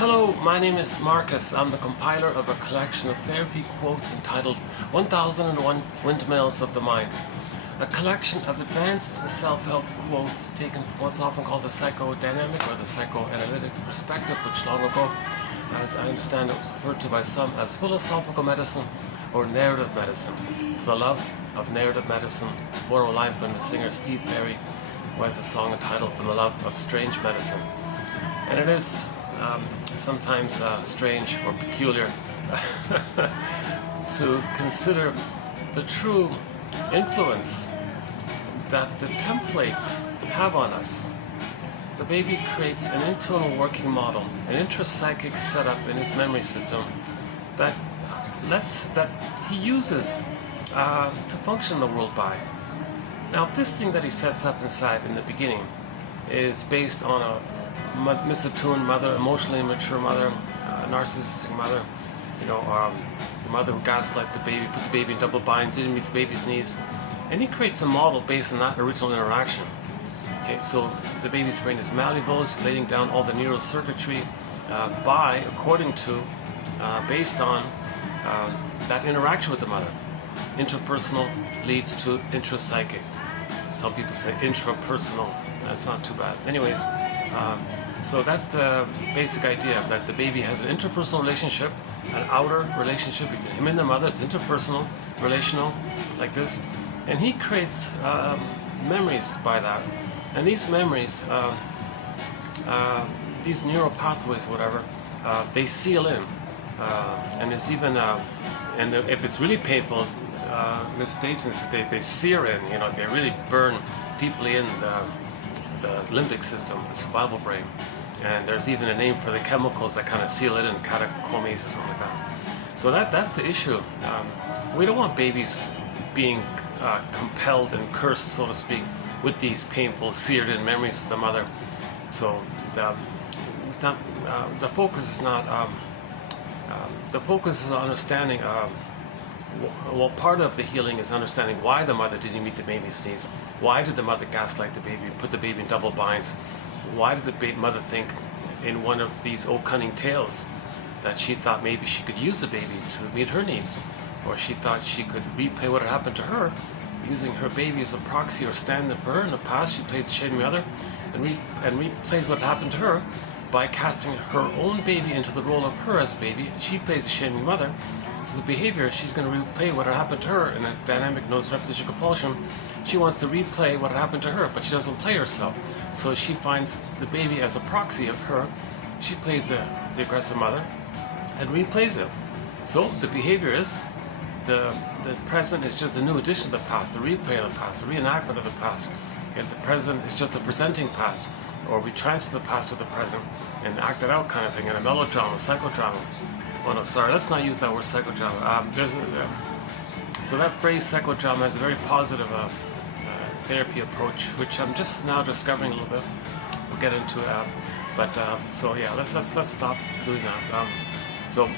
Hello, my name is Marcus. I'm the compiler of a collection of therapy quotes entitled 1001 Windmills of the Mind. A collection of advanced self-help quotes taken from what's often called the psychodynamic or the psychoanalytic perspective, which long ago, as I understand it, was referred to by some as philosophical medicine or narrative medicine. For the love of narrative medicine, to borrow a line from the singer Steve Perry, who has a song entitled For the Love of Strange Medicine. And it is sometimes strange or peculiar to consider the true influence that the templates have on us. The baby creates an internal working model, an intrapsychic setup in his memory system that he uses to function in the world by. Now, this thing that he sets up inside in the beginning is based on a misattuned mother, emotionally immature mother, narcissistic mother, the mother who gaslight the baby, put the baby in double binds, didn't meet the baby's needs, and he creates a model based on that original interaction. Okay, so the baby's brain is malleable, it's laying down all the neural circuitry based on that interaction with the mother. Interpersonal leads to intrapsychic. Some people say intrapersonal. That's not too bad. Anyways, so that's the basic idea, that the baby has an interpersonal relationship, an outer relationship between him and the mother. It's interpersonal, relational, like this. And he creates memories by that. And these memories, these neural pathways, whatever, they seal in. And there's even, and if it's really painful, this agents, they sear in, they really burn deeply in the limbic system, the survival brain. And there's even a name for the chemicals that kind of seal it in, catecholamines or something like that. So that's the issue. We don't want babies being compelled and cursed, so to speak, with these painful, seared-in memories of the mother. So the focus is not. The focus is on understanding. Well, part of the healing is understanding why the mother didn't meet the baby's needs. Why did the mother gaslight the baby, put the baby in double binds? Why did the mother think in one of these old cunning tales that she thought maybe she could use the baby to meet her needs? Or she thought she could replay what had happened to her, using her baby as a proxy or stand-in for her in the past. She plays the shaming mother and replays what happened to her by casting her own baby into the role of her as a baby. She plays the shaming mother. So the behavior, she's going to replay what had happened to her in a dynamic notice repetition compulsion. She wants to replay what had happened to her, but she doesn't play herself. So she finds the baby as a proxy of her. She plays the aggressive mother and replays it. So the behavior is the present is just a new addition to the past, the replay of the past, the reenactment of the past. And the present is just a presenting past, or we transfer the past to the present and act it out kind of thing in a melodrama, psychodrama. Oh no, sorry, let's not use that word psychodrama. So that phrase psychodrama has a very positive therapy approach, which I'm just now discovering a little bit. We'll get into so yeah, let's stop doing that. So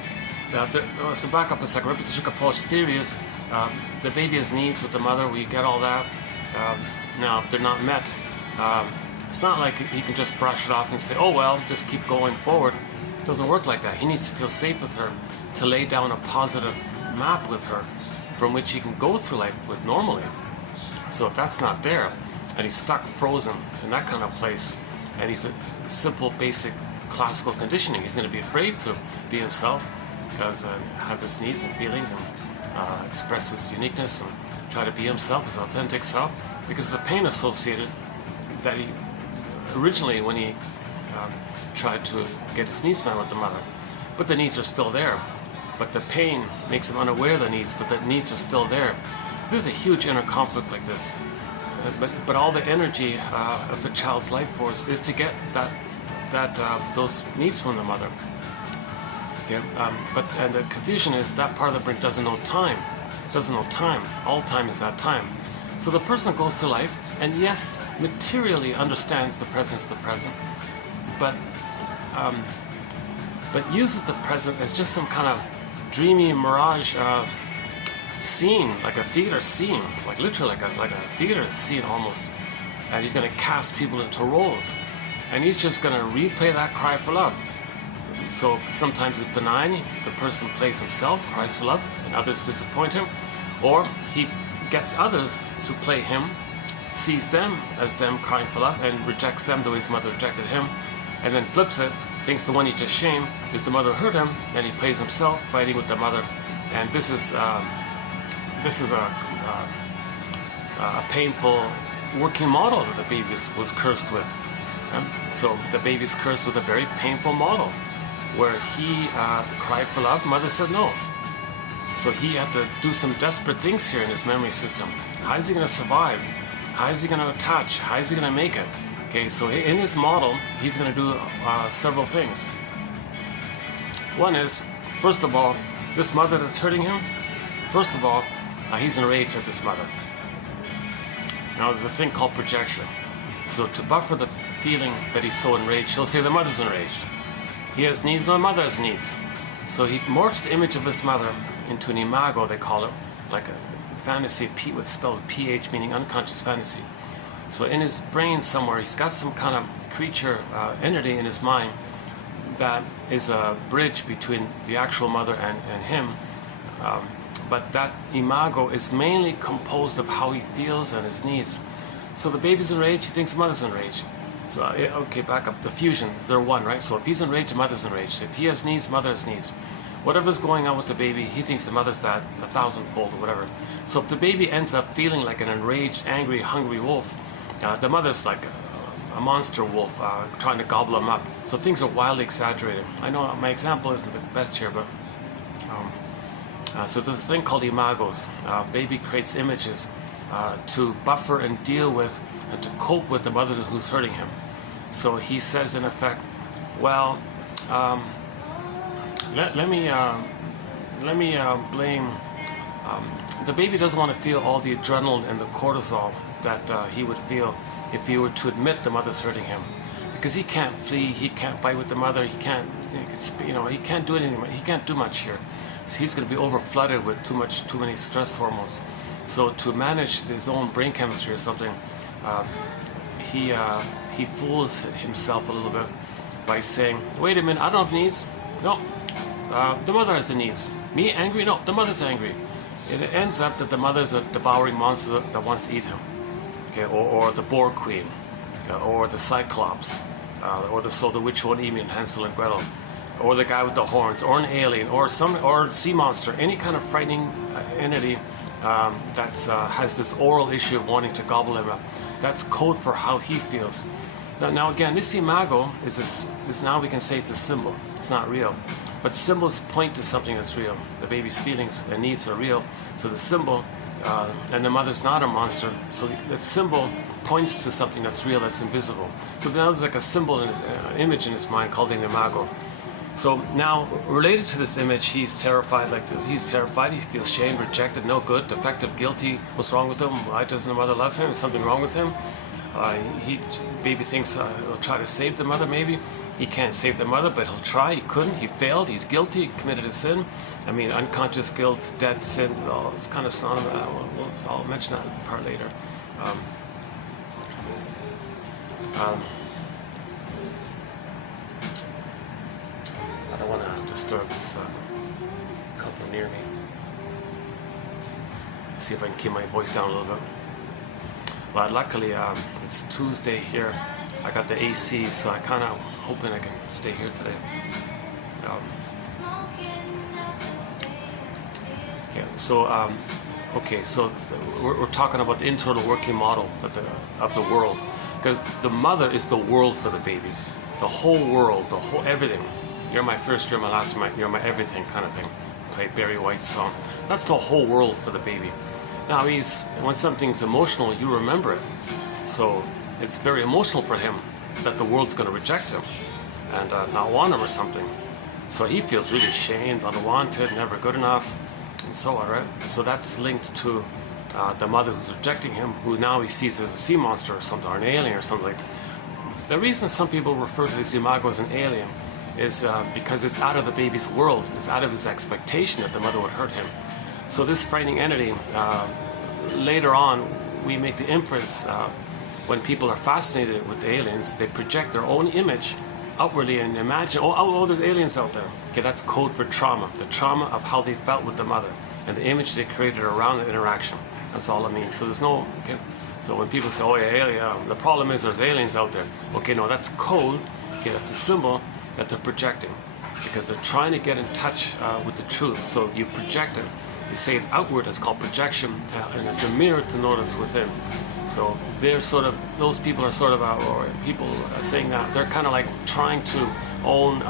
back up a second. Repetition compulsion theory is the baby has needs with the mother. We get all that. Now, if they're not met, it's not like he can just brush it off and say, oh well, just keep going forward. It doesn't work like that. He needs to feel safe with her, to lay down a positive map with her from which he can go through life with normally. So if that's not there, and he's stuck frozen in that kind of place, and he's a simple, basic, classical conditioning, he's going to be afraid to be himself, because have his needs and feelings, and express his uniqueness, and try to be himself, his authentic self, because of the pain associated that he originally, when he tried to get his needs met with the mother. But the needs are still there. But the pain makes him unaware of the needs, but the needs are still there. So there's a huge inner conflict like this. But all the energy of the child's life force is to get those needs from the mother. Okay? And the confusion is that part of the brain doesn't know time. Doesn't know time. All time is that time. So the person goes through life, and yes, materially understands the presence of the present, but uses the present as just some kind of dreamy mirage scene, like a theater scene, like literally like a theater scene almost. And he's going to cast people into roles, and he's just going to replay that cry for love. So sometimes it's benign, the person plays himself, cries for love, and others disappoint him. Or he gets others to play him, sees them as them crying for love, and rejects them the way his mother rejected him, and then flips it, thinks the one he just shamed is the mother who hurt him, and he plays himself, fighting with the mother. And this is a painful working model that the baby was cursed with. So the baby's cursed with a very painful model, where he cried for love, mother said no. So he had to do some desperate things here in his memory system. How is he going to survive? How is he going to attach? How is he going to make it? Okay, so in his model, he's going to do several things. One is, first of all, this mother that's hurting him, first of all, he's enraged at this mother. Now there's a thing called projection. So to buffer the feeling that he's so enraged, he'll say the mother's enraged. He has needs, no, mother has needs. So he morphs the image of his mother into an imago, they call it, like a fantasy, with spelled PH, meaning unconscious fantasy. So in his brain somewhere, he's got some kind of creature entity in his mind that is a bridge between the actual mother and him. But that imago is mainly composed of how he feels and his needs. So the baby's enraged, he thinks the mother's enraged. So, okay, back up, the fusion, they're one, right? So if he's enraged, the mother's enraged. If he has needs, mother has needs. Whatever's going on with the baby, he thinks the mother's that 1,000-fold or whatever. So if the baby ends up feeling like an enraged, angry, hungry wolf, the mother's like a monster wolf trying to gobble him up. So things are wildly exaggerated. I know my example isn't the best here, but so there's a thing called imagos. Baby creates images to buffer and deal with and to cope with the mother who's hurting him. So he says in effect, well, let me blame. The baby doesn't want to feel all the adrenaline and the cortisol that he would feel if he were to admit the mother's hurting him, because he can't flee, he can't fight with the mother, he can't do it anymore. He can't do much here. So he's going to be overflooded with too many stress hormones. So to manage his own brain chemistry or something, he fools himself a little bit by saying, wait a minute, I don't have needs. No, the mother has the needs. Me angry? No, the mother's angry. It ends up that the mother's a devouring monster that wants to eat him. Okay, or the boar queen, or the cyclops, or the witch won't eat me in Hansel and Gretel, or the guy with the horns, or an alien, or sea monster, any kind of frightening entity that has this oral issue of wanting to gobble him up. That's code for how he feels. Now again, this imago is now we can say it's a symbol. It's not real, but symbols point to something that's real. The baby's feelings and needs are real, so the symbol, and the mother's not a monster, so the symbol points to something that's real, that's invisible. So now there's like a symbol, image in his mind called an imago. So now, related to this image, he's terrified, he feels shamed, rejected, no good, defective, guilty. What's wrong with him? Why doesn't the mother love him? Is something wrong with him? Baby thinks he'll try to save the mother, maybe. He can't save the mother, but he'll try. He couldn't, he failed, he's guilty, he committed a sin. I mean, unconscious guilt, debt, sin, it's kind of synonymous. I'll mention that part later. I don't want to disturb this couple near me. See if I can keep my voice down a little bit. But luckily, it's Tuesday here. I got the AC, so I kind of hoping I can stay here today. Yeah. So okay. So we're talking about the internal working model of the world, because the mother is the world for the baby, the whole world, the whole everything. You're my first, you're my last, you're my everything kind of thing. Play Barry White's song. That's the whole world for the baby. Now when something's emotional, you remember it. So it's very emotional for him that the world's going to reject him and not want him or something. So he feels really shamed, unwanted, never good enough, and so on, right? So that's linked to the mother who's rejecting him, who now he sees as a sea monster or something, or an alien or something. The reason some people refer to this imago as an alien is because it's out of the baby's world. It's out of his expectation that the mother would hurt him. So this frightening entity, later on, we make the inference when people are fascinated with the aliens, they project their own image outwardly and imagine, oh, there's aliens out there. Okay, that's code for trauma. The trauma of how they felt with the mother and the image they created around the interaction. That's all it means. So there's no, okay. So when people say, oh yeah, the problem is there's aliens out there. Okay, no, that's code. Okay, that's a symbol that they're projecting because they're trying to get in touch with the truth. So you project it. You say it outward, it's called projection, and it's a mirror to notice within. So they're sort of, those people are sort of, or people saying that, they're kind of like trying to own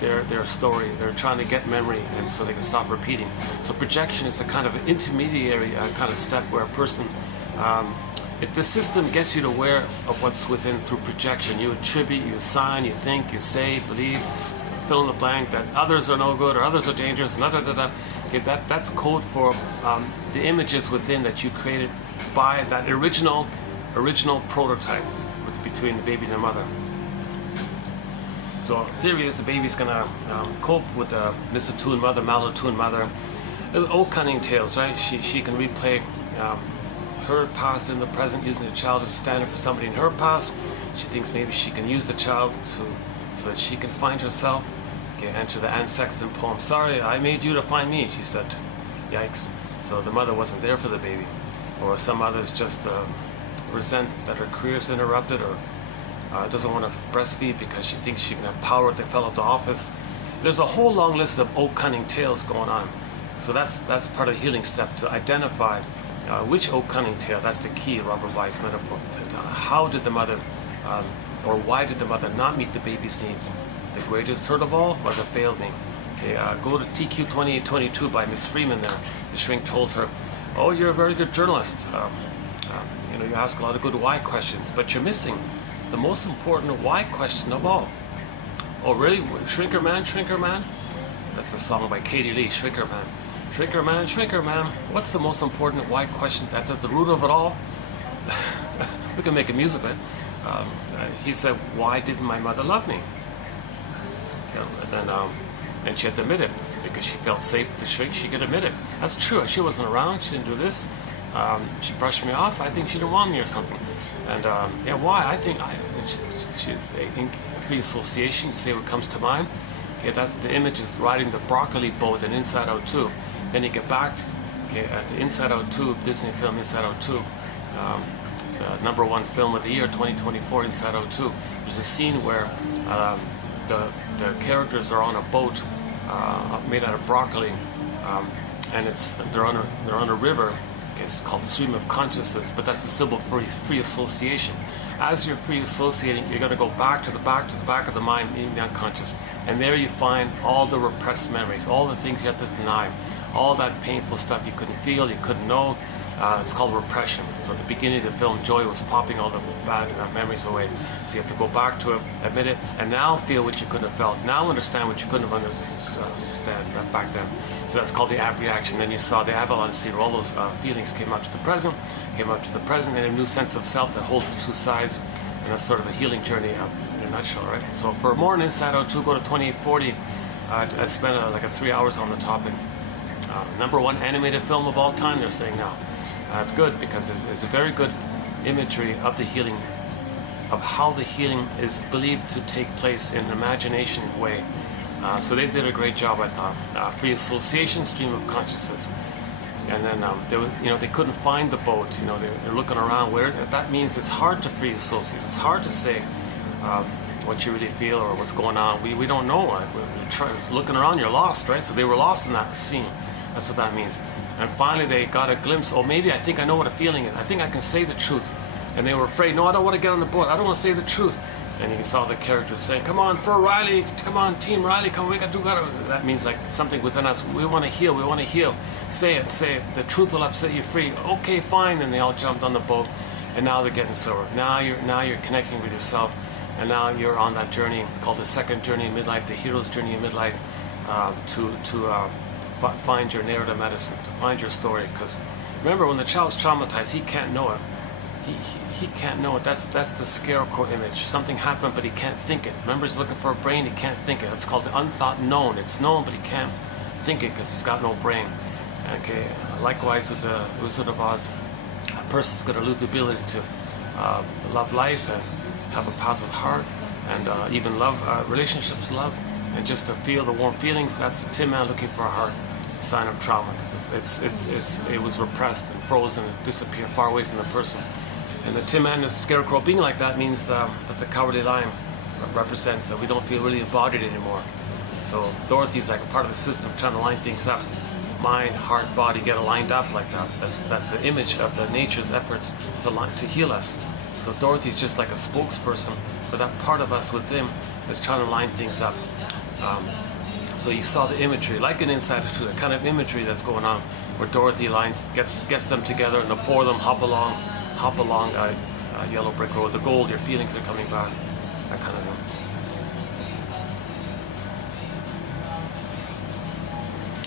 their story. They're trying to get memory, and so they can stop repeating. So projection is a kind of intermediary kind of step where a person, if the system gets you to aware of what's within through projection, you attribute, you assign, you think, you say, believe, fill in the blank that others are no good or others are dangerous, Okay, that's code for the images within that you created by that original prototype between the baby and the mother. So theory is the baby's gonna cope with the misattuned mother, malattuned mother. Old cunning tales, right? She can replay her past in the present using the child as a standard for somebody in her past. She thinks maybe she can use the child so that she can find herself. Okay, enter the Anne Sexton poem. Sorry, I made you to find me, she said. Yikes. So the mother wasn't there for the baby. Or some others just resent that her career's interrupted, or doesn't want to breastfeed because she thinks she can have power if they fell out the office. There's a whole long list of old cunning tales going on. So that's part of the healing step, to identify which old cunning tale. That's the key Robert Weiss metaphor. How did the mother, or why did the mother not meet the baby's needs? The greatest hurt of all, mother failed me. Okay, go to TQ 2822 by Miss Freeman there. The shrink told her, oh, you're a very good journalist. You know, you ask a lot of good why questions, but you're missing the most important why question of all. Oh, really? Shrinker man, Shrinker man? That's a song by Katie Lee, Shrinker man. Shrinker man, Shrinker man. What's the most important why question that's at the root of it all? We can make a music of it. He said, why didn't my mother love me? And she had to admit it because she felt safe with the shrink. She could admit it. That's true. She wasn't around. She didn't do this. She brushed me off. I think she didn't want me or something. And yeah, why? I think in free association, you say what comes to mind. Okay, that's the image is riding the broccoli boat in Inside Out 2. Then you get back, okay, at the Inside Out 2 Disney film, Inside Out 2, the #1 film of the year, 2024, Inside Out 2. There's a scene where the characters are on a boat made out of broccoli, and they're on a river. It's called Stream of Consciousness, but that's a symbol for free association. As you're free associating, you're going to go back to the back of the mind, meaning the unconscious, and there you find all the repressed memories, all the things you have to deny, all that painful stuff you couldn't feel, you couldn't know. It's called repression. So at the beginning of the film, Joy was popping all the bad memories away. So you have to go back to it, admit it, and now feel what you couldn't have felt. Now understand what you couldn't have understood back then. So that's called the ab reaction. Then you saw the avalanche scene, where all those feelings came up to the present, and a new sense of self that holds the two sides. And that's sort of a healing journey in a nutshell, right? So for more on Inside Out 2, go to 2840. I spent like 3 hours on the topic. #1 animated film of all time, they're saying now. It's good because it's a very good imagery of the healing, of how the healing is believed to take place in an imagination way. So they did a great job, I thought. Free association, stream of consciousness. And then they couldn't find the boat. They're looking around. Where that means it's hard to free associate. It's hard to say what you really feel or what's going on. We don't know. We try looking around. You're lost, right? So they were lost in that scene. That's what that means. And finally they got a glimpse. Oh, maybe I think I know what a feeling is. I think I can say the truth. And they were afraid. No, I don't want to get on the boat. I don't want to say the truth. And you saw the characters saying, "Come on, for Riley. Come on, Team Riley. Come, we got to do that." That means like something within us. We want to heal. We want to heal. Say it. Say it. The truth will set you free. Okay, fine. And they all jumped on the boat. And now they're getting sober. Now you're connecting with yourself. And now you're on that journey called the second journey in midlife, the hero's journey in midlife, to find your narrative medicine, to find your story. Because remember, when the child's traumatized, he can't know it. He can't know it. That's the scarecrow image. Something happened, but he can't think it. Remember, he's looking for a brain. He can't think it. It's called the unthought known. It's known, but he can't think it because he's got no brain. Okay. Likewise with the Wizard of Oz, a person's going to lose the ability to love life and have a positive heart and even love, relationships, love, and just to feel the warm feelings. That's the Tin Man looking for a heart, sign of trauma. It was repressed and frozen and disappeared far away from the person. And the Tin Man, the scarecrow, being like that means that the cowardly lion represents that we don't feel really embodied anymore. So Dorothy's like a part of the system, trying to line things up. Mind, heart, body get aligned up like that. That's the image of the nature's efforts to heal us. So Dorothy's just like a spokesperson for that part of us within that's trying to line things up. So you saw the imagery, like an Insider Truth, the kind of imagery that's going on, where Dorothy gets them together, and the four of them hop along a yellow brick road. The gold, your feelings are coming back, that kind of thing.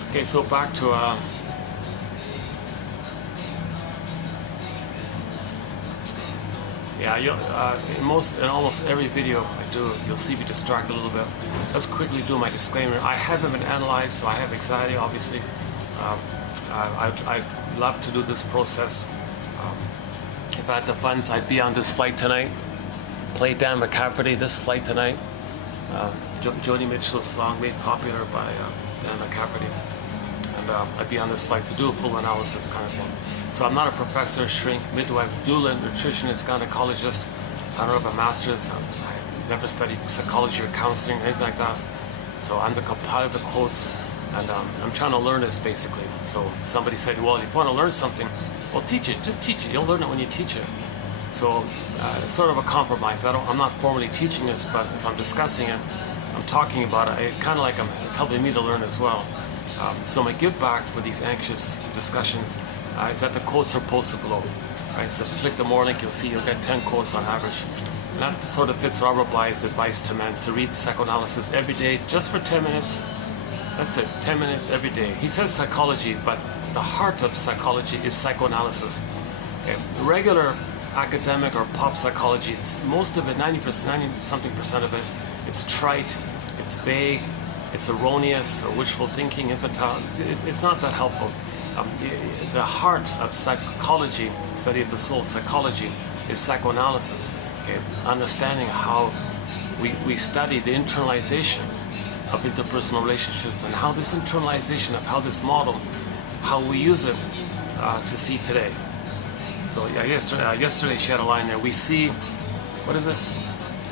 Okay, so back to yeah, in almost every video I do, you'll see me distract a little bit. Let's quickly do my disclaimer. I haven't been analyzed, so I have anxiety, obviously. I'd love to do this process. If I had the funds, I'd be on this flight tonight. Play Dan McCafferty, this flight tonight. Joni Mitchell's song made popular by Dan McCafferty. And I'd be on this flight to do a full analysis kind of thing. So I'm not a professor, shrink, midwife, doula, nutritionist, gynecologist. I don't have a master's. I never studied psychology or counseling or anything like that. So I'm the compiler of the quotes, and I'm trying to learn this basically. So somebody said, well, if you want to learn something, well, teach it. Just teach it. You'll learn it when you teach it. So it's sort of a compromise. I'm not formally teaching this, but if I'm discussing it, I'm talking about it. It kind of like it's helping me to learn as well. So my give back for these anxious discussions is that the quotes are posted below. Right, so if you click the more link, you'll see you'll get 10 quotes on average. And that sort of fits Robert Bly's advice to men to read psychoanalysis every day, just for 10 minutes. That's it, 10 minutes every day. He says psychology, but the heart of psychology is psychoanalysis. Okay. Regular academic or pop psychology, most of it, 90-something% of it, it's trite, it's vague, it's erroneous or wishful thinking, infantile. It's not that helpful. The heart of psychology, study of the soul, psychology, is psychoanalysis. Okay? Understanding how we study the internalization of interpersonal relationships and how this internalization of how this model, how we use it to see today. So yeah, yesterday she had a line there. We see, what is it?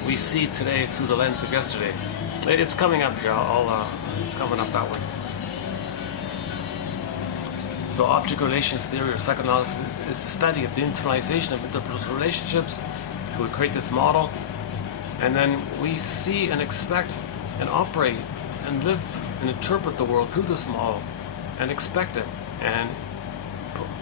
We see today through the lens of yesterday. It's coming up here. It's coming up that way. So object relations theory or psychoanalysis is the study of the internalization of interpersonal relationships. So we create this model, and then we see and expect and operate and live and interpret the world through this model and expect it and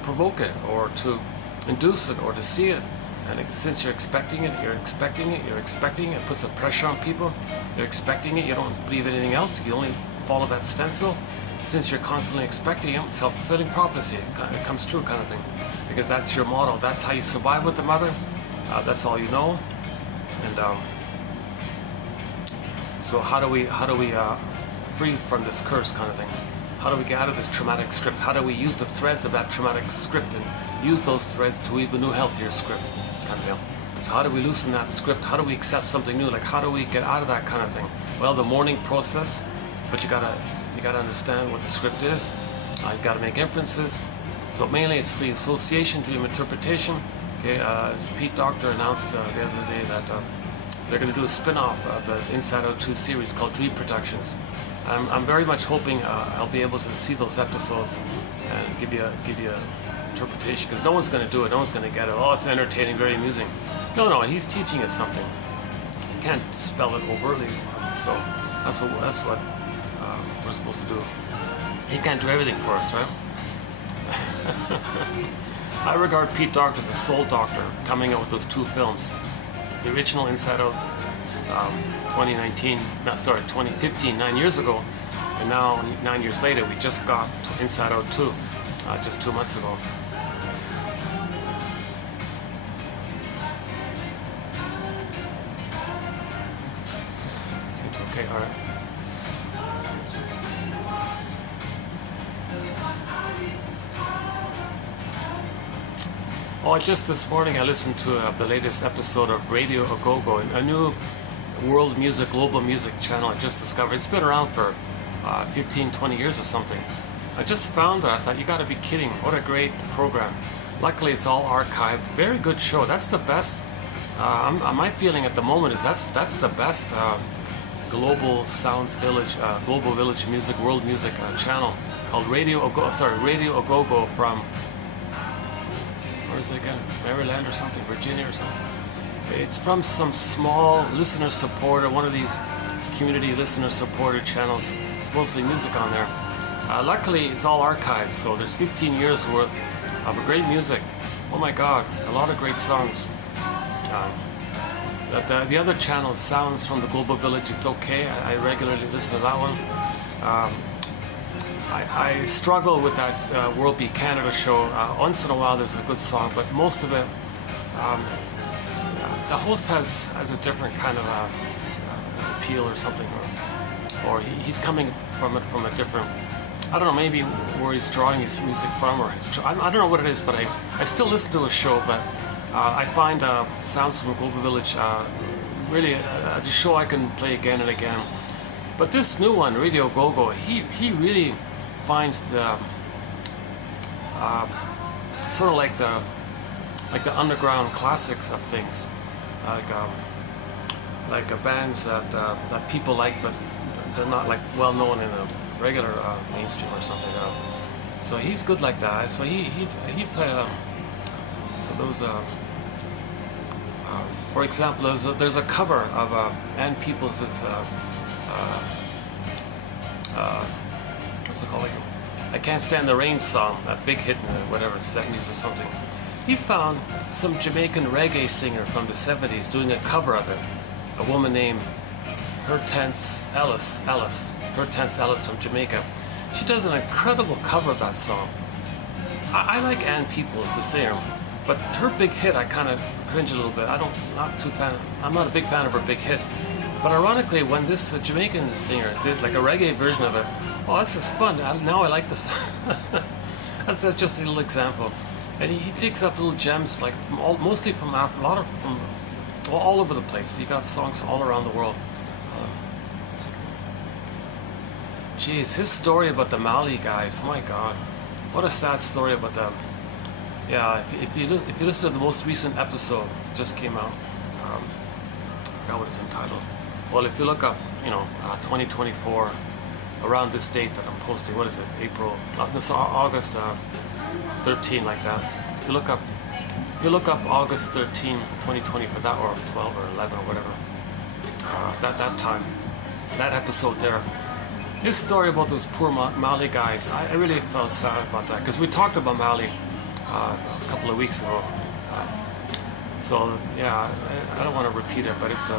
provoke it or to induce it or to see it. And since you're expecting it, you're expecting it, you're expecting it, it puts a pressure on people. They're expecting it, you don't believe anything else, you only follow that stencil. Since you're constantly expecting it, self-fulfilling prophecy, it comes true kind of thing. Because that's your model, that's how you survive with the mother, that's all you know. And so how do we free from this curse kind of thing? How do we get out of this traumatic script? How do we use the threads of that traumatic script and use those threads to weave a new, healthier script? Kind of deal. So how do we loosen that script? How do we accept something new? Like how do we get out of that kind of thing? Well, the mourning process, but you gotta understand what the script is. You gotta make inferences. So mainly it's free association, dream interpretation. Okay, Pete Docter announced the other day that they're going to do a spin-off of the Inside Out 2 series called Dream Productions. I'm very much hoping I'll be able to see those episodes and give you interpretation, because no one's going to do it, no one's going to get it. Oh, it's entertaining, very amusing. No, he's teaching us something. He can't spell it overtly, so that's what we're supposed to do. He can't do everything for us, right? I regard Pete Docter as a soul doctor coming out with those two films. The original Inside Out, 2015, 9 years ago, and now 9 years later we just got Inside Out 2, just 2 months ago. Seems okay, alright. Oh, just this morning I listened to the latest episode of Radio A Go-Go, a new world music, global music channel I just discovered. It's been around for 15, 20 years or something. I just found it. I thought, you got to be kidding! What a great program. Luckily, it's all archived. Very good show. That's the best. My feeling at the moment is that's the best global sounds village, global village music, world music channel called Radio Agogo from, where is it again? Maryland or something, Virginia or something. It's from some small listener supporter, one of these community listener supported channels. It's mostly music on there. Luckily, it's all archived, so there's 15 years worth of great music. Oh my God, a lot of great songs. The other channel, Sounds from the Global Village, it's okay. I regularly listen to that one. I struggle with that World Beat Canada show. Once in a while there's a good song, but most of it, the host has a different kind of appeal or something, or he's coming from a different, I don't know, maybe where he's drawing his music from, or I don't know what it is, but I still listen to his show, but I find Sounds from Global Village really a show I can play again and again. But this new one, Radio Go-Go, he really finds the sort of like the underground classics of things, like bands that people like, but they're not like well known in the regular mainstream or something. So he's good like that. So he played. So those, for example, there's a cover of Ann Peoples' what's it called? Like, I Can't Stand the Rain song, that big hit in the whatever 70s or something. He found some Jamaican reggae singer from the 70s doing a cover of it. A woman named Hortense Ellis from Jamaica. She does an incredible cover of that song. I like Ann Peoples, the singer, but her big hit, I kind of cringe a little bit. I'm not a big fan of her big hit. But ironically, when this Jamaican singer did like a reggae version of it, oh, this is fun. Now I like this. That's just a little example. And he digs up little gems, like mostly from Africa, from all over the place. He got songs all around the world. Geez, his story about the Mali guys, my God, what a sad story about them. Yeah, if you listen to the most recent episode, just came out. I forgot what it's entitled. Well, if you look up, 2024, around this date that I'm posting, what is it? August 13, like that. If you look up August 13, 2020 for that, or 12 or 11 or whatever, that time, that episode there. His story about those poor Mali guys, I really felt sad about that, because we talked about Mali a couple of weeks ago. So yeah, I don't want to repeat it, but it's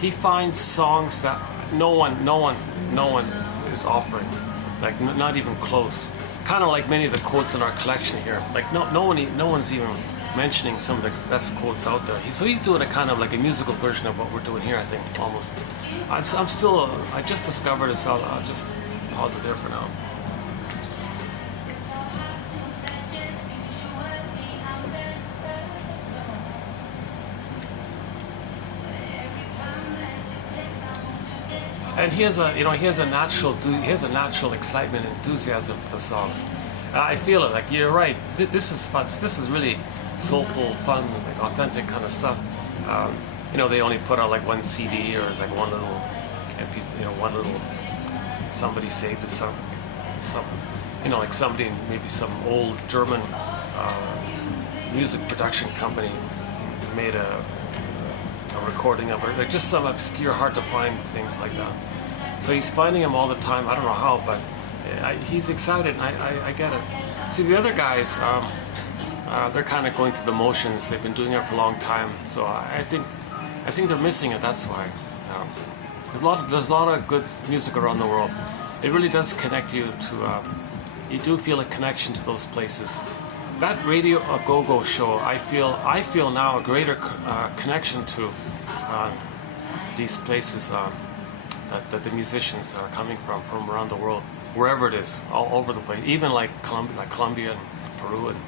he finds songs that no one is offering, like not even close. Kind of like many of the quotes in our collection here. Like no one's even mentioning some of the best quotes out there. So he's doing a kind of like a musical version of what we're doing here, I think, almost. I just discovered it, so I'll just pause it there for now. And he has a natural excitement and enthusiasm for the songs. I feel it. Like, you're right. This is fun. This is really soulful, fun, like authentic kind of stuff. They only put out like one CD, or it's like one little MP, one little, somebody saved it, some like somebody, maybe some old German music production company made a recording of it, like just some obscure, hard to find things like that. So he's finding them all the time. I don't know how, but he's excited. I get it. See, the other guys, they're kind of going through the motions. They've been doing it for a long time, so I think they're missing it. That's why. There's a lot of good music around the world. It really does connect you to. You do feel a connection to those places. That Radio Go-Go show, I feel now a greater connection to these places that the musicians are coming from around the world, wherever it is, all over the place. Even like Colombia, Peru, and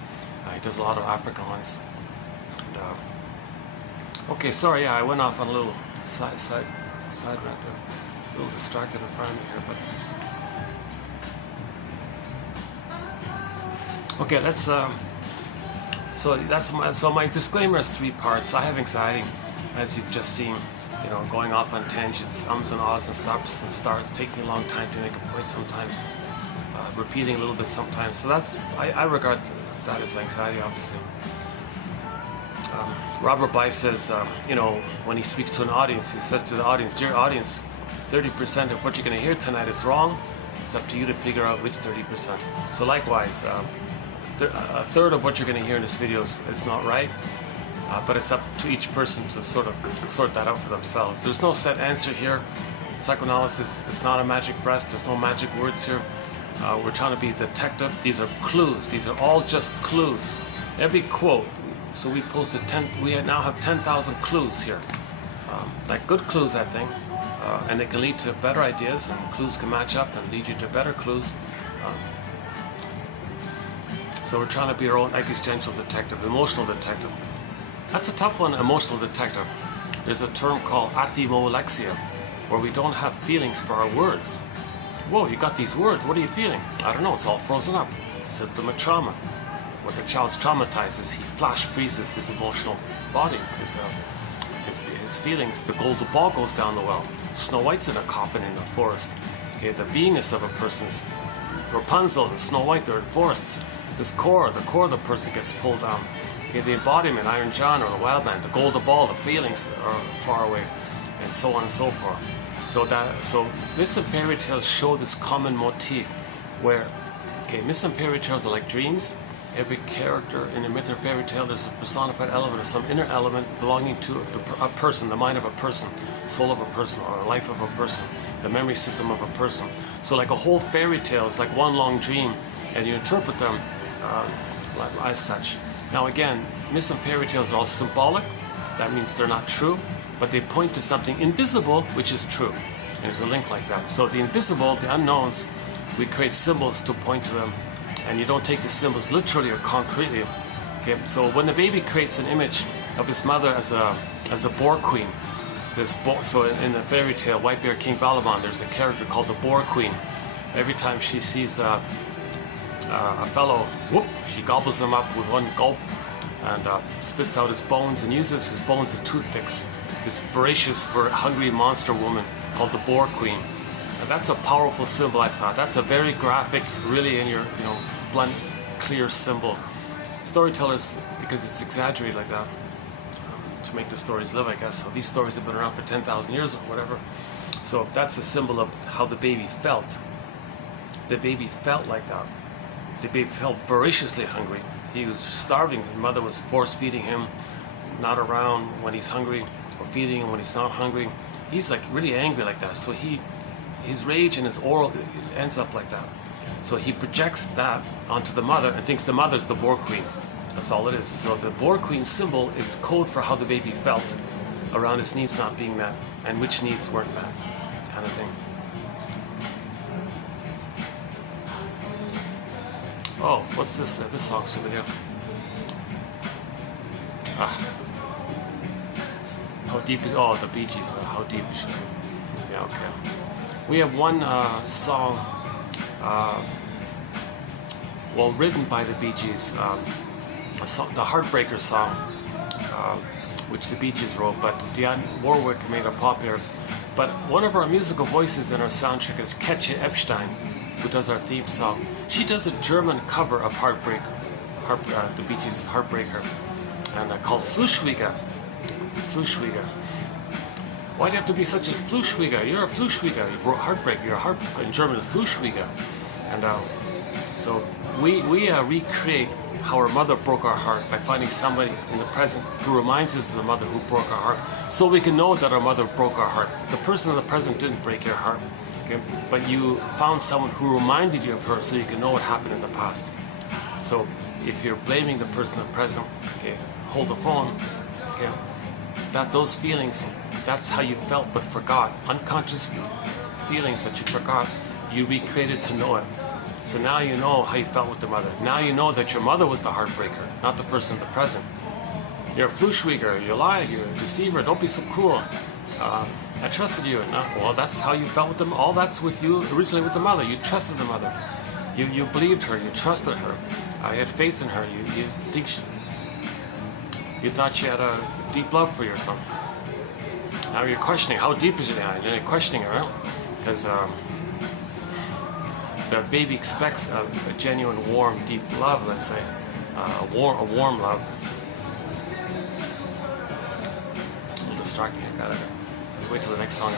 he does a lot of African ones. And, okay, sorry, yeah, I went off on a little side rant there. A little distracted environment here, but okay, let's so my disclaimer is 3 parts. I have anxiety, as you've just seen, you know, going off on tangents, ums and ahs and stops and starts, taking a long time to make a point sometimes, repeating a little bit sometimes. So that's, I regard that as anxiety, obviously. Robert Bly says, you know, when he speaks to an audience, he says to the audience, "Dear audience, 30% of what you're going to hear tonight is wrong. It's up to you to figure out which 30%. So likewise, a third of what you're going to hear in this video is not right, but it's up to each person to sort that out for themselves. There's no set answer here. Psychoanalysis is not a magic breast. There's no magic words here. We're trying to be detective. These are clues. These are all just clues. Every quote. So we posted we now have 10,000 clues here. Like good clues, I think. And they can lead to better ideas, and clues can match up and lead you to better clues. So we're trying to be our own existential detective, emotional detective. That's a tough one, emotional detective. There's a term called athemolexia, where we don't have feelings for our words. Whoa, you got these words, what are you feeling? I don't know, it's all frozen up. Symptom of trauma. When the child's traumatized, he flash freezes his emotional body, his feelings. The golden ball goes down the well. Snow White's in a coffin in the forest. Okay, the beingness of a person's Rapunzel and Snow White, they're in forests. The core of the person gets pulled down. Okay, the embodiment, Iron John or the wild man, the golden ball, the feelings are far away, and so on and so forth. So myths and fairy tales show this common motif where, okay, myths and fairy tales are like dreams. Every character in a myth or fairy tale, there's a personified element or some inner element belonging to a person, the mind of a person, soul of a person, or a life of a person, the memory system of a person. So like a whole fairy tale is like one long dream, and you interpret them as such. Now again, myths and fairy tales are all symbolic. That means they're not true, but they point to something invisible, which is true. And there's a link like that. So the invisible, the unknowns, we create symbols to point to them. And you don't take the symbols literally or concretely. Okay, so when the baby creates an image of his mother as a boar queen, so in the fairy tale White Bear King Balaban, there's a character called the boar queen. Every time she sees a fellow, whoop, she gobbles him up with one gulp and spits out his bones and uses his bones as toothpicks. This voracious, hungry monster woman called the boar queen. That's a powerful symbol, I thought. That's a very graphic, really in your, blunt, clear symbol. Storytellers, because it's exaggerated like that, to make the stories live, I guess. So these stories have been around for 10,000 years or whatever. So that's a symbol of how the baby felt. The baby felt like that. The baby felt voraciously hungry. He was starving. His mother was force-feeding him, not around when he's hungry, or feeding him when he's not hungry. He's like really angry like that. So his rage and his oral ends up like that. So he projects that onto the mother and thinks the mother's the boar queen. That's all it is. So the boar queen symbol is code for how the baby felt around his needs not being met and which needs weren't met, kind of thing. Oh, what's this? This song's familiar. How deep is? Oh, the Bee Gees. How deep is she? Yeah, okay. We have one song, written by the Bee Gees, the Heartbreaker song, which the Bee Gees wrote, but Dionne Warwick made a pop here. But one of our musical voices in our soundtrack is Katja Epstein, who does our theme song. She does a German cover of the Bee Gees' Heartbreaker, and called Fluschwieger. Why do you have to be such a Fluschwieger? You're a Fluschwieger. You're heartbreaker. You're a heartbreaker. In German, a Fluschwieger. And so we recreate how our mother broke our heart by finding somebody in the present who reminds us of the mother who broke our heart, so we can know that our mother broke our heart. The person in the present didn't break your heart, okay? But you found someone who reminded you of her, so you can know what happened in the past. So if you're blaming the person in the present, okay, hold the phone, okay? Those feelings. That's how you felt but forgot. Unconscious feelings that you forgot, you recreated to know it. So now you know how you felt with the mother. Now you know that your mother was the heartbreaker, not the person in the present. You're a fluschwieger, you lie, you're a deceiver, don't be so cruel. I trusted you. No, well, that's how you felt with them. All that's with you originally with the mother. You trusted the mother. You believed her, you trusted her. You had faith in her. You thought she had a deep love for you or something. Now you're questioning, how deep is it? And you're questioning her, because the baby expects a genuine, warm, deep love, let's say, a warm love. A little distracting, I got it. Let's wait till the next song.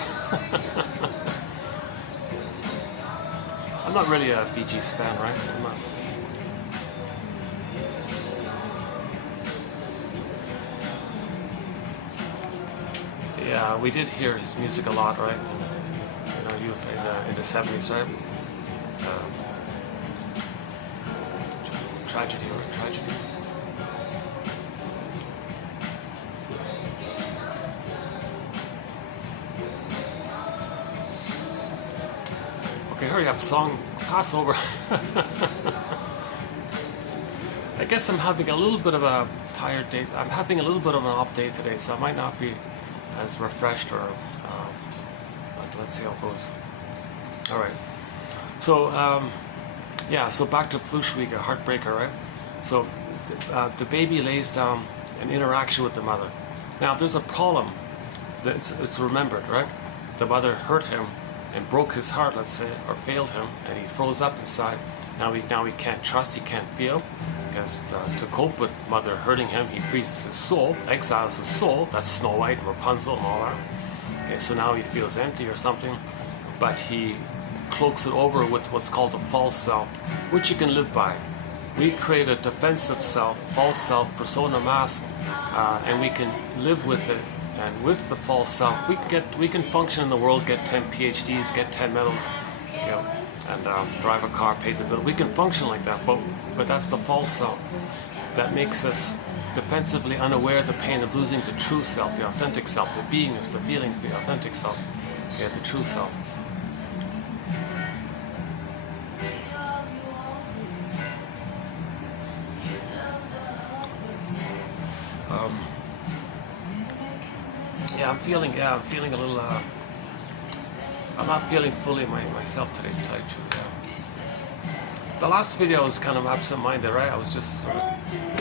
I'm not really a Bee Gees fan, right? I'm not. Yeah, we did hear his music a lot, right? In our youth, in the 70s, right? Tragedy or tragedy. Okay, hurry up, song, pass over. I guess I'm having a little bit of a tired day. I'm having a little bit of an off day today, so I might not be as refreshed, or but let's see how it goes. All right. So yeah. So back to Fluschwieger, heartbreaker, right? So the baby lays down an interaction with the mother. Now, if there's a problem, it's remembered, right? The mother hurt him and broke his heart, let's say, or failed him, and he froze up inside. Now he can't trust, he can't feel, because to cope with mother hurting him, he freezes his soul, exiles his soul. That's Snow White and Rapunzel and all that. Okay, so now he feels empty or something, but he cloaks it over with what's called a false self, which you can live by. We create a defensive self, false self, persona mask, and we can live with it. And with the false self, we can function in the world, get 10 PhDs, get 10 medals, you know, and drive a car, pay the bill. We can function like that, but that's the false self that makes us defensively unaware of the pain of losing the true self, the authentic self, the beingness, the feelings, the authentic self, yeah, the true self. I'm feeling a little, I'm not feeling fully myself today, to tell you the truth. The last video was kind of absent-minded, right? I was just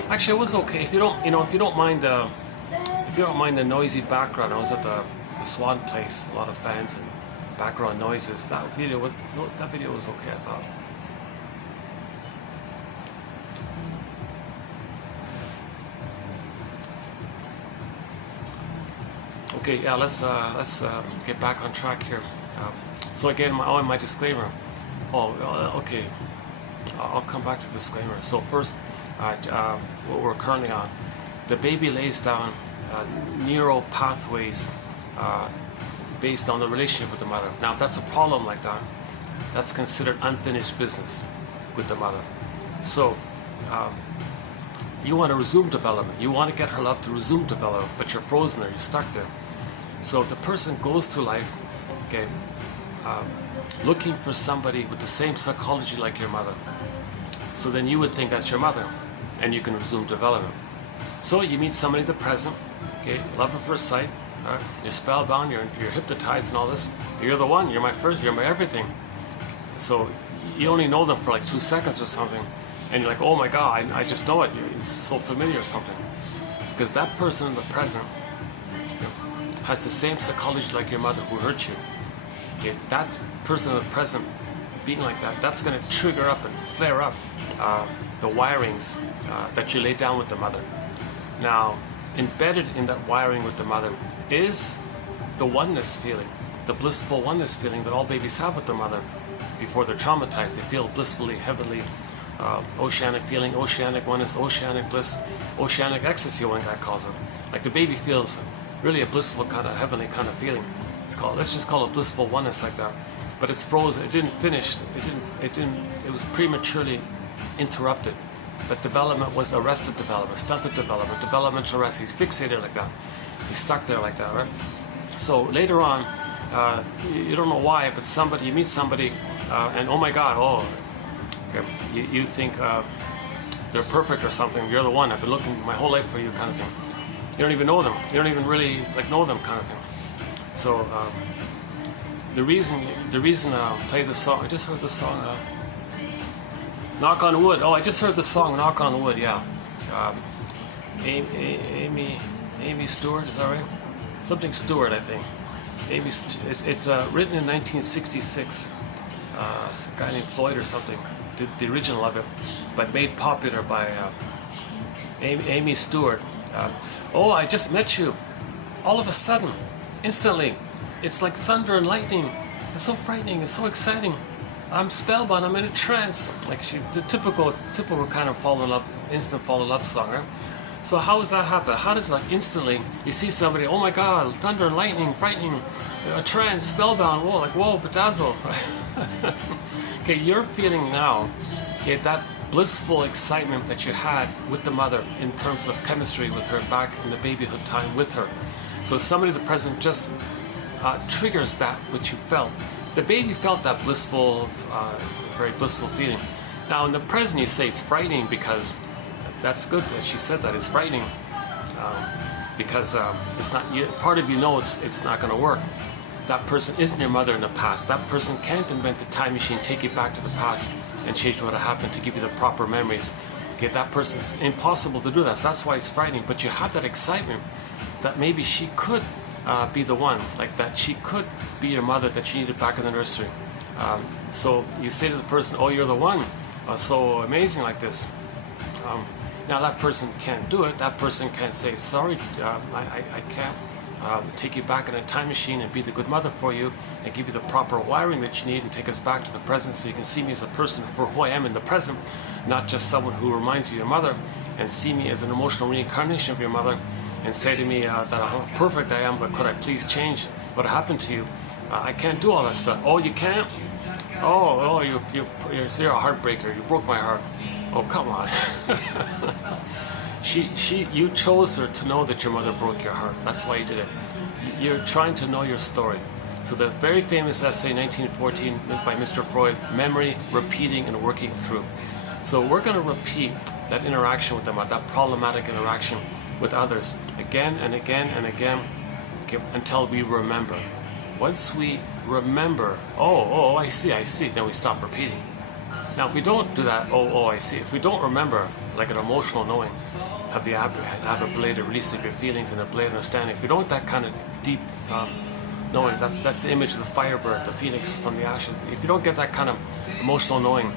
actually, it was okay. If you don't mind the noisy background. I was at the Swan place, a lot of fans and background noises. That video was okay, I thought. Okay, yeah, let's get back on track here. So again, my disclaimer. Okay, I'll come back to the disclaimer. So first, what we're currently on, the baby lays down neural pathways based on the relationship with the mother. Now, if that's a problem like that, that's considered unfinished business with the mother. So you want to resume development. You want to get her love to resume development, but you're frozen there. You're stuck there. So the person goes through life, okay, looking for somebody with the same psychology like your mother. So then you would think that's your mother, and you can resume development. So you meet somebody in the present, okay, love at first sight, right? You're spellbound, you're hypnotized and all this. You're the one, you're my everything. So you only know them for like 2 seconds or something, and you're like, oh my God, I just know it. It's so familiar or something. Because that person in the present has the same psychology like your mother who hurt you. Okay, that person in the present being like that, that's going to trigger up and flare up the wirings that you laid down with the mother. Now, embedded in that wiring with the mother is the oneness feeling, the blissful oneness feeling that all babies have with their mother before they're traumatized. They feel blissfully, heavenly, oceanic feeling, oceanic oneness, oceanic bliss, oceanic ecstasy, one guy calls it. Like the baby feels really a blissful kind of heavenly kind of feeling. Let's just call it blissful oneness like that. But it's frozen. It didn't finish. It was prematurely interrupted. That development was arrested development, stunted development, developmental arrest. He's fixated like that. He's stuck there like that, right? So later on, you don't know why, but you meet somebody, and oh my God, you think they're perfect or something. You're the one. I've been looking my whole life for you, kind of thing. You don't even know them. You don't even really like know them, kind of thing. So the reason I play this song, I just heard the song "Knock on Wood." Oh, I just heard the song "Knock on Wood." Yeah, Amy Stewart, is that right? Something Stewart, I think. It's written in 1966. A guy named Floyd or something did the original of it, but made popular by Amy Stewart. Oh, I just met you. All of a sudden, instantly, it's like thunder and lightning. It's so frightening. It's so exciting. I'm spellbound. I'm in a trance. Like the typical kind of instant fall in love song, right? So how does that happen? How does like instantly you see somebody? Oh my God! Thunder and lightning, frightening, a trance, spellbound. Whoa, like whoa, bedazzle. Okay, you're feeling now, okay, that blissful excitement that you had with the mother in terms of chemistry with her back in the babyhood time with her. So somebody in the present just triggers that which you felt. The baby felt that blissful, very blissful feeling. Now in the present you say it's frightening because that's good that she said that. It's frightening because it's not. Part of you know it's not going to work. That person isn't your mother in the past. That person can't invent a time machine, take you back to the past and change what happened to give you the proper memories. Okay, that person's impossible to do that. So that's why it's frightening. But you have that excitement that maybe she could be the one, like that she could be your mother that you needed back in the nursery. So you say to the person, oh, you're the one, so amazing like this. Now that person can't do it. That person can't say, sorry, I can't take you back in a time machine and be the good mother for you and give you the proper wiring that you need and take us back to the present so you can see me as a person for who I am in the present, not just someone who reminds you of your mother, and see me as an emotional reincarnation of your mother and say to me that how perfect I am, but could I please change what happened to you? I can't do all that stuff. Oh, you can't? Oh, you're a heartbreaker. You broke my heart. Oh, come on. You chose her to know that your mother broke your heart. That's why you did it. You're trying to know your story. So the very famous essay, 1914, by Mr. Freud, memory, repeating, and working through. So we're going to repeat that interaction with them, that problematic interaction with others, again and again and again, okay, until we remember. Once we remember, oh, I see, then we stop repeating. Now, if we don't do that, oh, I see. If we don't remember, like an emotional knowing, have a belated release of your feelings and a belated understanding. If we don't have that kind of deep knowing, that's the image of the firebird, the phoenix from the ashes. If you don't get that kind of emotional knowing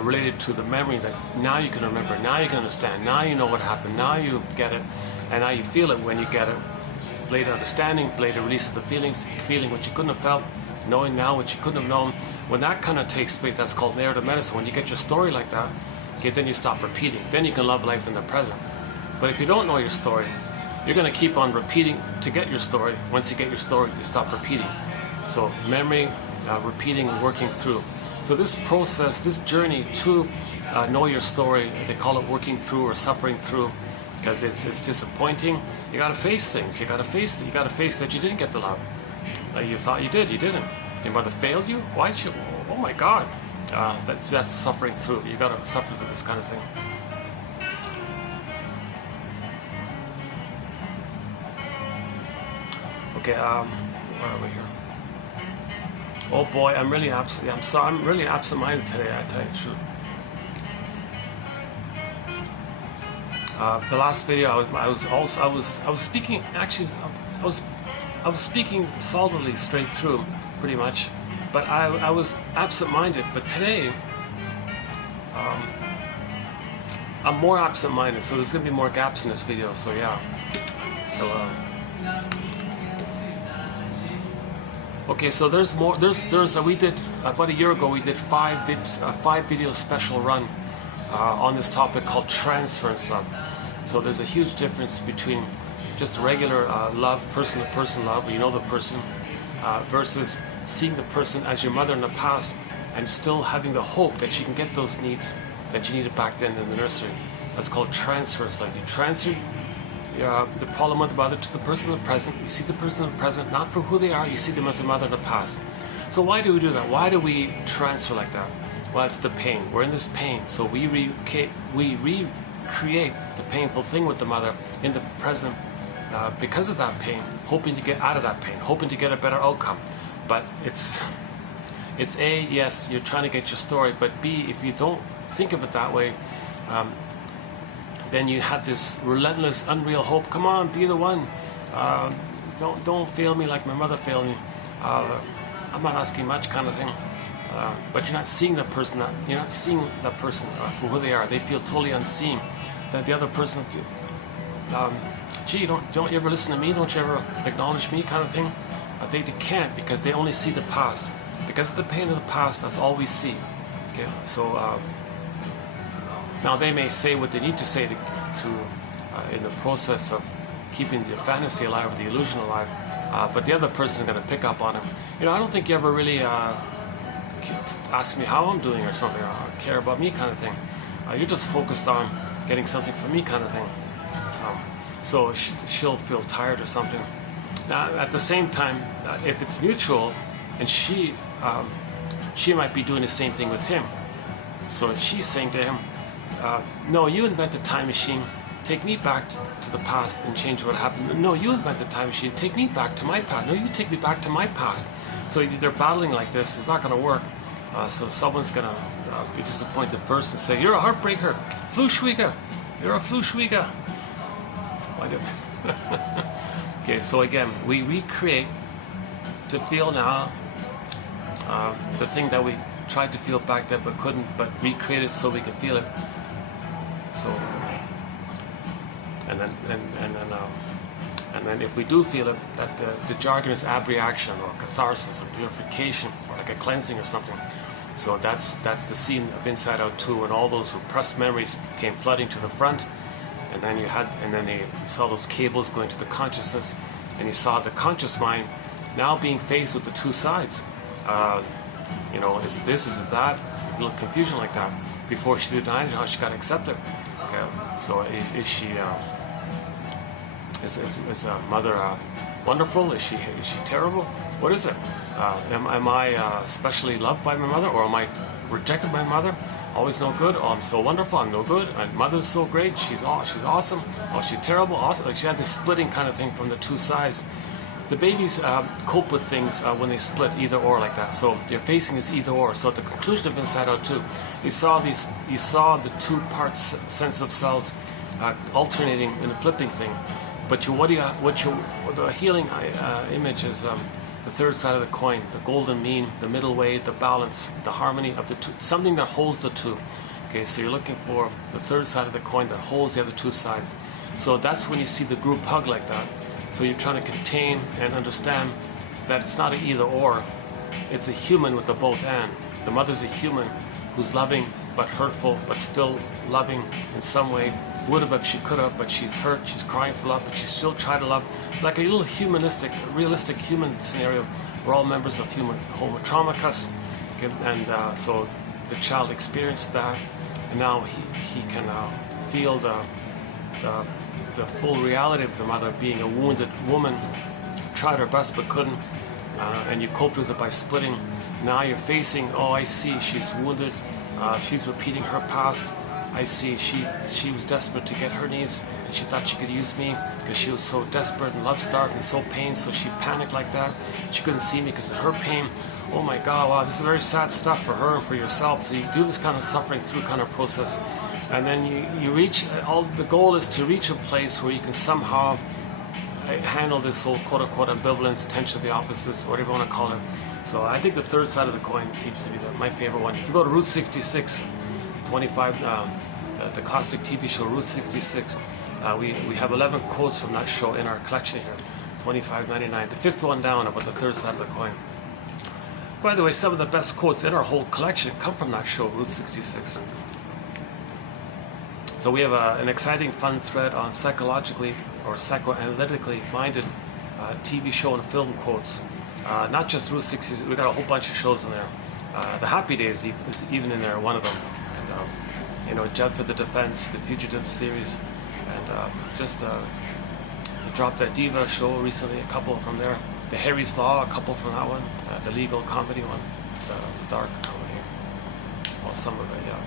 related to the memory that now you can remember, now you can understand, now you know what happened, now you get it, and now you feel it when you get it. Belated understanding, belated release of the feelings, feeling what you couldn't have felt, knowing now what you couldn't have known. When that kind of takes place, that's called narrative medicine. When you get your story like that, okay, then you stop repeating. Then you can love life in the present. But if you don't know your story, you're going to keep on repeating to get your story. Once you get your story, you stop repeating. So memory, repeating, and working through. So this process, this journey to know your story, they call it working through or suffering through, because it's disappointing. You got to face things. You got to face that you didn't get the love. You thought you did. You didn't. Your mother failed you. Why'd you? Oh my God. That's suffering through. You got to suffer through this kind of thing. Okay. Where are we here? Oh boy, I'm really absent. I'm sorry. I'm really absent-minded today. I tell you the truth. The last video, I was speaking. Actually, I was speaking solidly straight through, pretty much, but I was absent-minded. But today, I'm more absent-minded, so there's gonna be more gaps in this video. So yeah. So okay, so there's more. We did about a year ago. We did 5 video special run on this topic called transference love. So there's a huge difference between just regular love, person-to-person love, where you know the person, versus seeing the person as your mother in the past and still having the hope that you can get those needs that you needed back then in the nursery. That's called transference love. You transfer the problem with the mother to the person in the present. You see the person in the present not for who they are, you see them as the mother in the past. So why do we do that? Why do we transfer like that? Well, it's the pain. We're in this pain, so we recreate the painful thing with the mother in the present because of that pain, hoping to get out of that pain, hoping to get a better outcome. But it's A, yes, you're trying to get your story, but B, if you don't think of it that way, then you have this relentless, unreal hope. Come on, be the one. Don't fail me like my mother failed me. I'm not asking much, kind of thing. But you're not seeing that person. You're not seeing that person for who they are. They feel totally unseen. That the other person, gee, don't you ever listen to me? Don't you ever acknowledge me? Kind of thing. They can't, because they only see the past. Because of the pain of the past, that's all we see. Okay, so now they may say what they need to say to in the process of keeping the fantasy alive or the illusion alive, but the other person is going to pick up on it. I don't think you ever really ask me how I'm doing or something, or care about me, kind of thing. You're just focused on getting something from me, kind of thing. So she'll feel tired or something. Now, at the same time, if it's mutual, and she might be doing the same thing with him. So she's saying to him, no, you invent the time machine, take me back to the past and change what happened. No, you invent the time machine, take me back to my past. No, you take me back to my past. So they're battling like this. It's not going to work. So someone's going to be disappointed first and say, you're a heartbreaker, Fluschwiger, you're a Fluschwiger. Why did Okay, so again, we recreate to feel now the thing that we tried to feel back then but couldn't, but recreate it so we can feel it. So, and then if we do feel it, that the jargon is abreaction or catharsis or purification or like a cleansing or something. So that's the scene of Inside Out 2, when all those repressed memories came flooding to the front, and then you saw those cables going to the consciousness, and you saw the conscious mind now being faced with the two sides. Is it this, is it that? It's a little confusion like that. Before she denied how she got accepted. Okay, so is she is mother wonderful? Is she terrible? What is it? Am I specially loved by my mother, or am I rejected by my mother? Always no good. Oh, I'm so wonderful. I'm no good. My mother's so great. She's awesome. Oh, she's terrible. Awesome. Like she had this splitting kind of thing from the two sides. The babies cope with things when they split either or like that. So you're facing this either or. So at the conclusion of Inside Out 2, you saw the two parts sense of selves alternating in a flipping thing. But the healing image is the third side of the coin, the golden mean, the middle way, the balance, the harmony of the two, something that holds the two. Okay, so you're looking for the third side of the coin that holds the other two sides. So that's when you see the group hug like that. So you're trying to contain and understand that it's not an either or, it's a human with a both and. The mother's a human who's loving but hurtful, but still loving in some way. Would have if she could have, but she's hurt, she's crying for love, but she's still trying to love. Like a little humanistic, realistic human scenario. We're all members of Homo Traumacus, okay? And so the child experienced that, and now he can feel the full reality of the mother being a wounded woman, tried her best but couldn't, and you coped with it by splitting. Now you're facing, oh, I see, she's wounded, she's repeating her past. I see, she was desperate to get her needs, and she thought she could use me because she was so desperate and love-starved and so pained, so she panicked like that. She couldn't see me because of her pain. Oh my God, wow, this is very sad stuff for her and for yourself. So you do this kind of suffering through kind of process. And then you reach, the goal is to reach a place where you can somehow handle this whole quote-unquote ambivalence, tension of the opposites, whatever you want to call it. So I think the third side of the coin seems to be my favorite one. If you go to Route 66, 25, the classic TV show Route 66, we have 11 quotes from that show in our collection here, $25.99. The fifth one down about the third side of the coin. By the way, some of the best quotes in our whole collection come from that show, Route 66. So we have an exciting, fun thread on psychologically or psychoanalytically minded TV show and film quotes. Not just Route 66, we got a whole bunch of shows in there. The Happy Days is even in there, one of them. And, Jeb for the Defense, the Fugitive series, and just the Drop That Diva show recently, a couple from there. The Harry's Law, a couple from that one. The legal comedy one. The dark comedy. Well, some of it, yeah.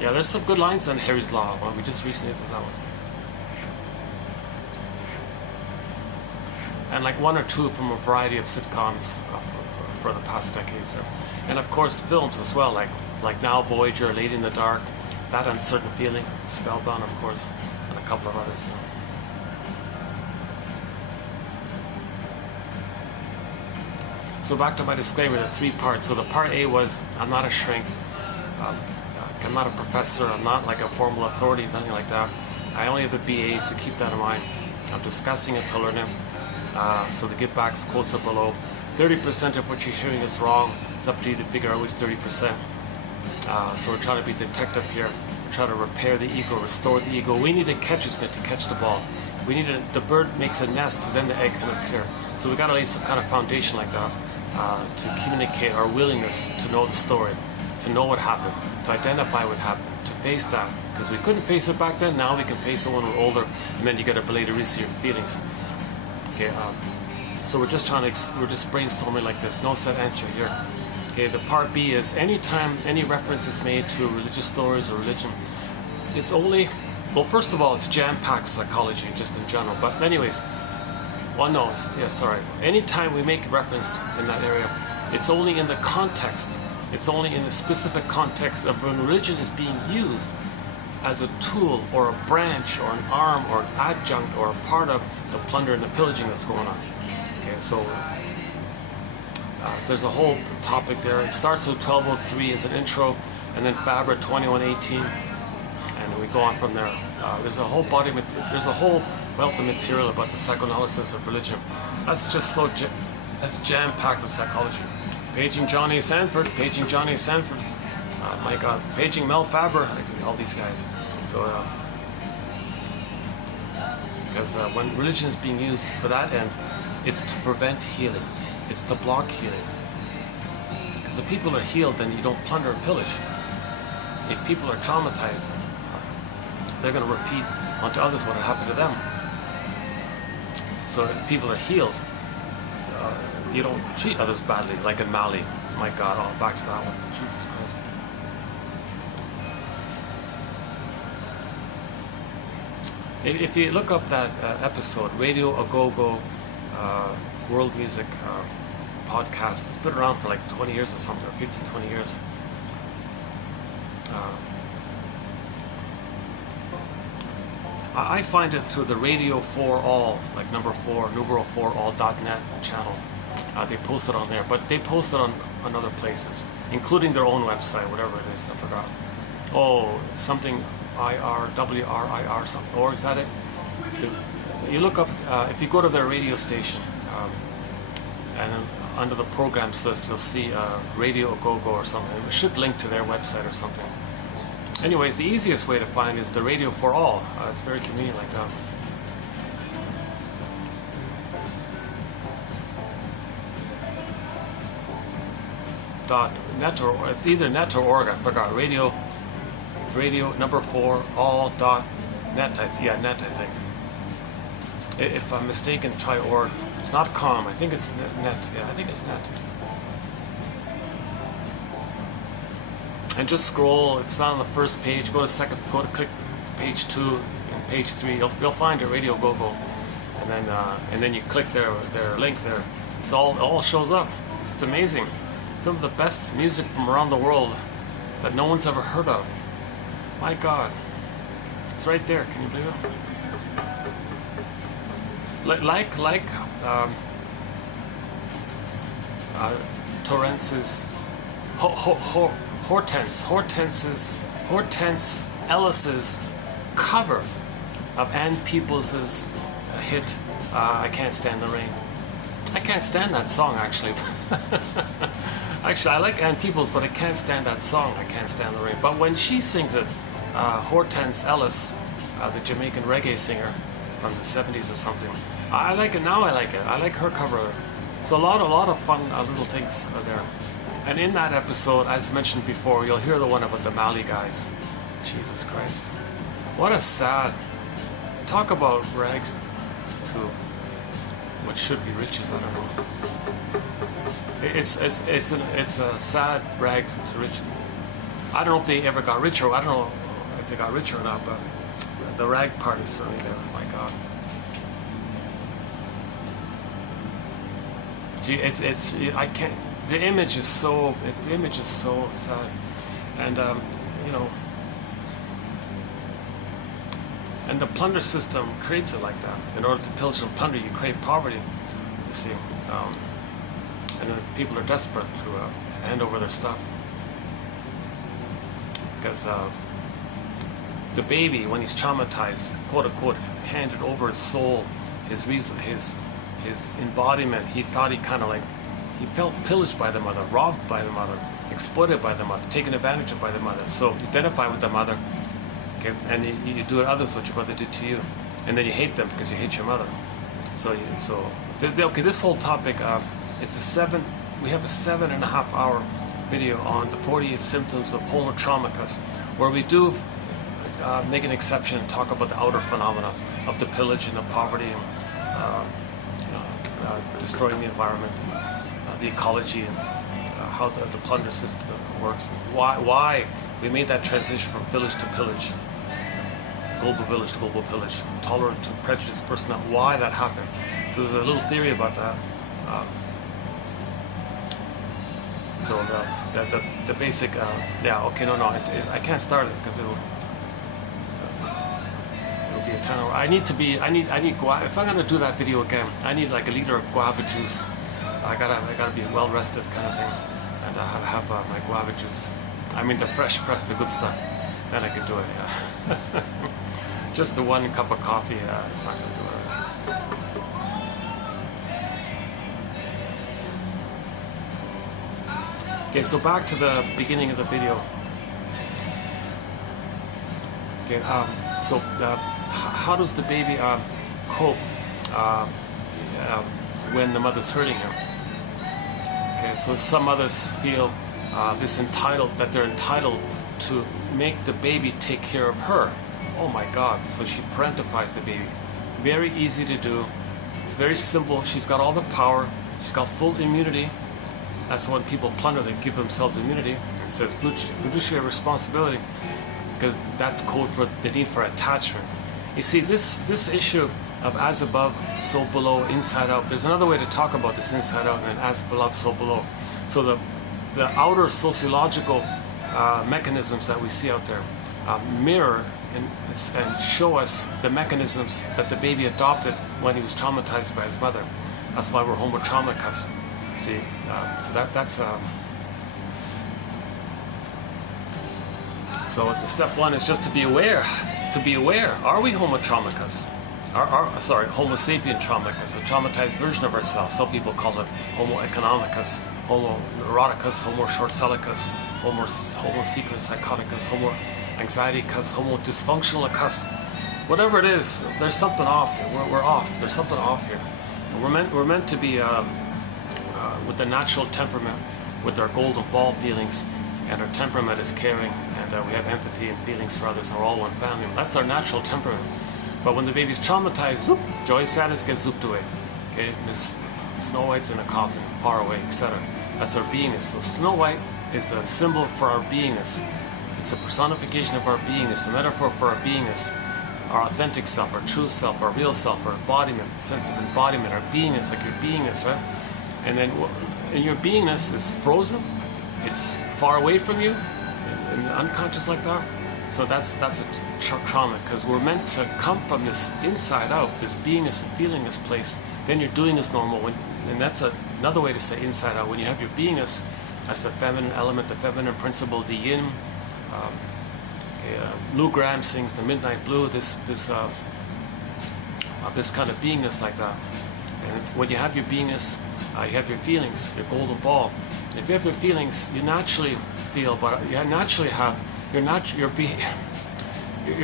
Yeah, there's some good lines on Harry's Law. Well, we just recently did that one. And like one or two from a variety of sitcoms for the past decades. And of course films as well, like Now Voyager, Lady in the Dark, That Uncertain Feeling, Spellbound of course, and a couple of others. So back to my disclaimer, the 3 parts. So the part A was, I'm not a shrink, I'm not a professor, I'm not like a formal authority, nothing like that. I only have a BA, so keep that in mind. I'm discussing it to learn it. So the give backs close up below. 30% of what you're hearing is wrong. It's up to you to figure out which 30%. So we're trying to be detective here. We're trying to repair the ego, restore the ego. We need a catcher's mitt to catch the ball. We need the bird makes a nest, and then the egg can appear. So we got to lay some kind of foundation like that to communicate our willingness to know the story, to know what happened, to identify what happened, to face that. Because we couldn't face it back then. Now we can face it when we're older, and then you get a belay to release your feelings. Okay, so we're just brainstorming like this. No set answer here. Okay, the part B is anytime any reference is made to religious stories or religion, it's only, well, first of all, it's jam-packed psychology just in general. But anyways, one knows. Yeah, sorry. Anytime we make reference in that area, it's only in the context. It's only in the specific context of when religion is being used as a tool or a branch or an arm or an adjunct or a part of the plunder and the pillaging that's going on. Okay, so there's a whole topic there. It starts with 1203 as an intro, and then Faber 2118, and we go on from there. There's a whole there's a whole wealth of material about the psychoanalysis of religion. That's just so that's jam-packed with psychology. Paging Johnny Sanford, paging Johnny Sanford. My God, paging Mel Faber, all these guys. So, because when religion is being used for that end, it's to prevent healing. It's to block healing. Because if people are healed, then you don't plunder and pillage. If people are traumatized, they're going to repeat onto others what had happened to them. So if people are healed, you don't treat others badly, like in Mali. My God, oh, back to that one. Jesus Christ. If you look up that episode, Radio A-Go-Go World Music podcast, it's been around for like 20 years or something, or 15, 20 years. I find it through the Radio 4 All, like numeral 4 all.net channel. They post it on there, but they post it on other places, including their own website, whatever it is, I forgot. Oh, something IRWRIR something, or is that it? You look up, if you go to their radio station, and under the programs list, you'll see Radio A-Go-Go or something. It should link to their website or something. Anyways, the easiest way to find is the Radio for All. It's very convenient like that. .net or it's either net or org. I forgot. Radio number 4 all.net. Yeah, net. I think. If I'm mistaken, try org. It's not com. I think it's net. Yeah, I think it's net. And just scroll. If it's not on the first page, go to click page 2 and page 3. You'll find it, Radio Go-Go, and then you click their link there. It all shows up. It's amazing. Some of the best music from around the world that no one's ever heard of. My God, it's right there. Can you believe it? Like Torrance's Hortense Ellis's cover of Ann Peebles' hit "I Can't Stand the Rain." I can't stand that song, actually. Actually, I like Ann Peebles, but I can't stand that song, I Can't Stand the Rain. But when she sings it, Hortense Ellis, the Jamaican reggae singer from the 70s or something, I like it now. I like it. I like her cover of it. So a lot of fun little things are there. And in that episode, as mentioned before, you'll hear the one about the Mali guys. Jesus Christ. What a sad talk about rags to what should be riches. I don't know. It's a sad rags to riches. I don't know if they ever got richer. I don't know if they got richer or not, but the rag part is certainly there. My God. Gee, I can't. The image is so sad, and you know, and the plunder system creates it like that. In order to pillage and plunder, you create poverty. You see, and then people are desperate to hand over their stuff. Because the baby, when he's traumatized, quote unquote, handed over his soul, his reason, his embodiment. He thought he felt pillaged by the mother, robbed by the mother, exploited by the mother, taken advantage of by the mother. So you identify with the mother, okay, and you do others what your mother did to you, and then you hate them because you hate your mother. Okay, this whole topic, we have a 7.5 hour video on the 48 symptoms of homo traumicus, where we do make an exception and talk about the outer phenomena of the pillage and the poverty, destroying the environment, the ecology, and how the plunder system works. Why we made that transition from village to pillage, global village to global pillage, tolerant to prejudice, personal. Why that happened. So there's a little theory about that. So the basic, yeah, okay, no, I can't start it because it'll be a 10 hour. I need guava. If I'm gonna do that video again, I need like a liter of guava juice. I gotta be well rested kind of thing, and I have my guava juice. I mean the fresh pressed, the good stuff. Then I can do it. Yeah. Just the one cup of coffee. It's not gonna do it. Okay, so back to the beginning of the video. Okay, so how does the baby cope when the mother's hurting him? Okay, so some mothers feel that they're entitled to make the baby take care of her. Oh my God! So she parentifies the baby. Very easy to do. It's very simple. She's got all the power. She's got full immunity. That's when people plunder, they give themselves immunity. It says fiduciary responsibility, because that's code for the need for attachment. You see, this issue of as above, so below, inside out, there's another way to talk about this inside out and as above, so below. So the outer sociological mechanisms that we see out there mirror and show us the mechanisms that the baby adopted when he was traumatized by his mother. That's why we're homo traumicus. See, so that's so the step one is just to be aware. To be aware. Are we homo traumicus? Homo sapien traumicus, a traumatized version of ourselves. Some people call it homo economicus, homo neuroticus, homo short-sellicus, homo secret psychoticus, homo anxieticus, homo dysfunctionalicus. Whatever it is, there's something off here. We're off. There's something off here. And we're meant to be with the natural temperament, with our golden ball feelings, and our temperament is caring, and we have empathy and feelings for others, and we're all one family. That's our natural temperament. But when the baby's traumatized, zoop, joy, sadness gets zooped away. Okay, Miss Snow White's in a coffin, far away, etc. That's our beingness. So Snow White is a symbol for our beingness. It's a personification of our beingness, a metaphor for our beingness, our authentic self, our true self, our real self, our embodiment, sense of embodiment, our beingness, like your beingness, right? And then your beingness is frozen, it's far away from you, and unconscious like that. So that's a trauma, because we're meant to come from this inside out, this beingness and feelingness place. Then your doing is normal, and that's another way to say inside out. When you have your beingness, that's the feminine element, the feminine principle, the yin. Lou Graham sings the Midnight Blue, this kind of beingness like that. And when you have your beingness, you have your feelings, your golden ball. If you have your feelings, you naturally feel, but you naturally have your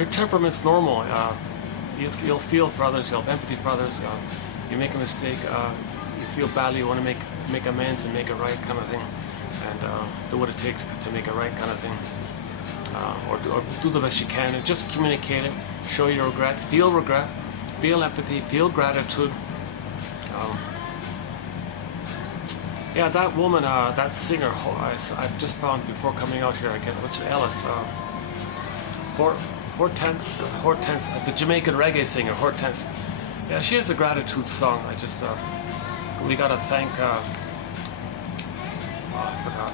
temperament's normal. You'll feel for others, you'll have empathy for others. You make a mistake, you feel badly, you want to make amends and make it right kind of thing, and do what it takes to make it right kind of thing. or do the best you can, and just communicate it, show your regret, feel empathy, feel gratitude. Yeah, that woman, that singer, I've just found before coming out here again, what's her, Ellis, Hortense, the Jamaican reggae singer, Hortense. Yeah, she has a gratitude song. I just, we gotta thank, I forgot.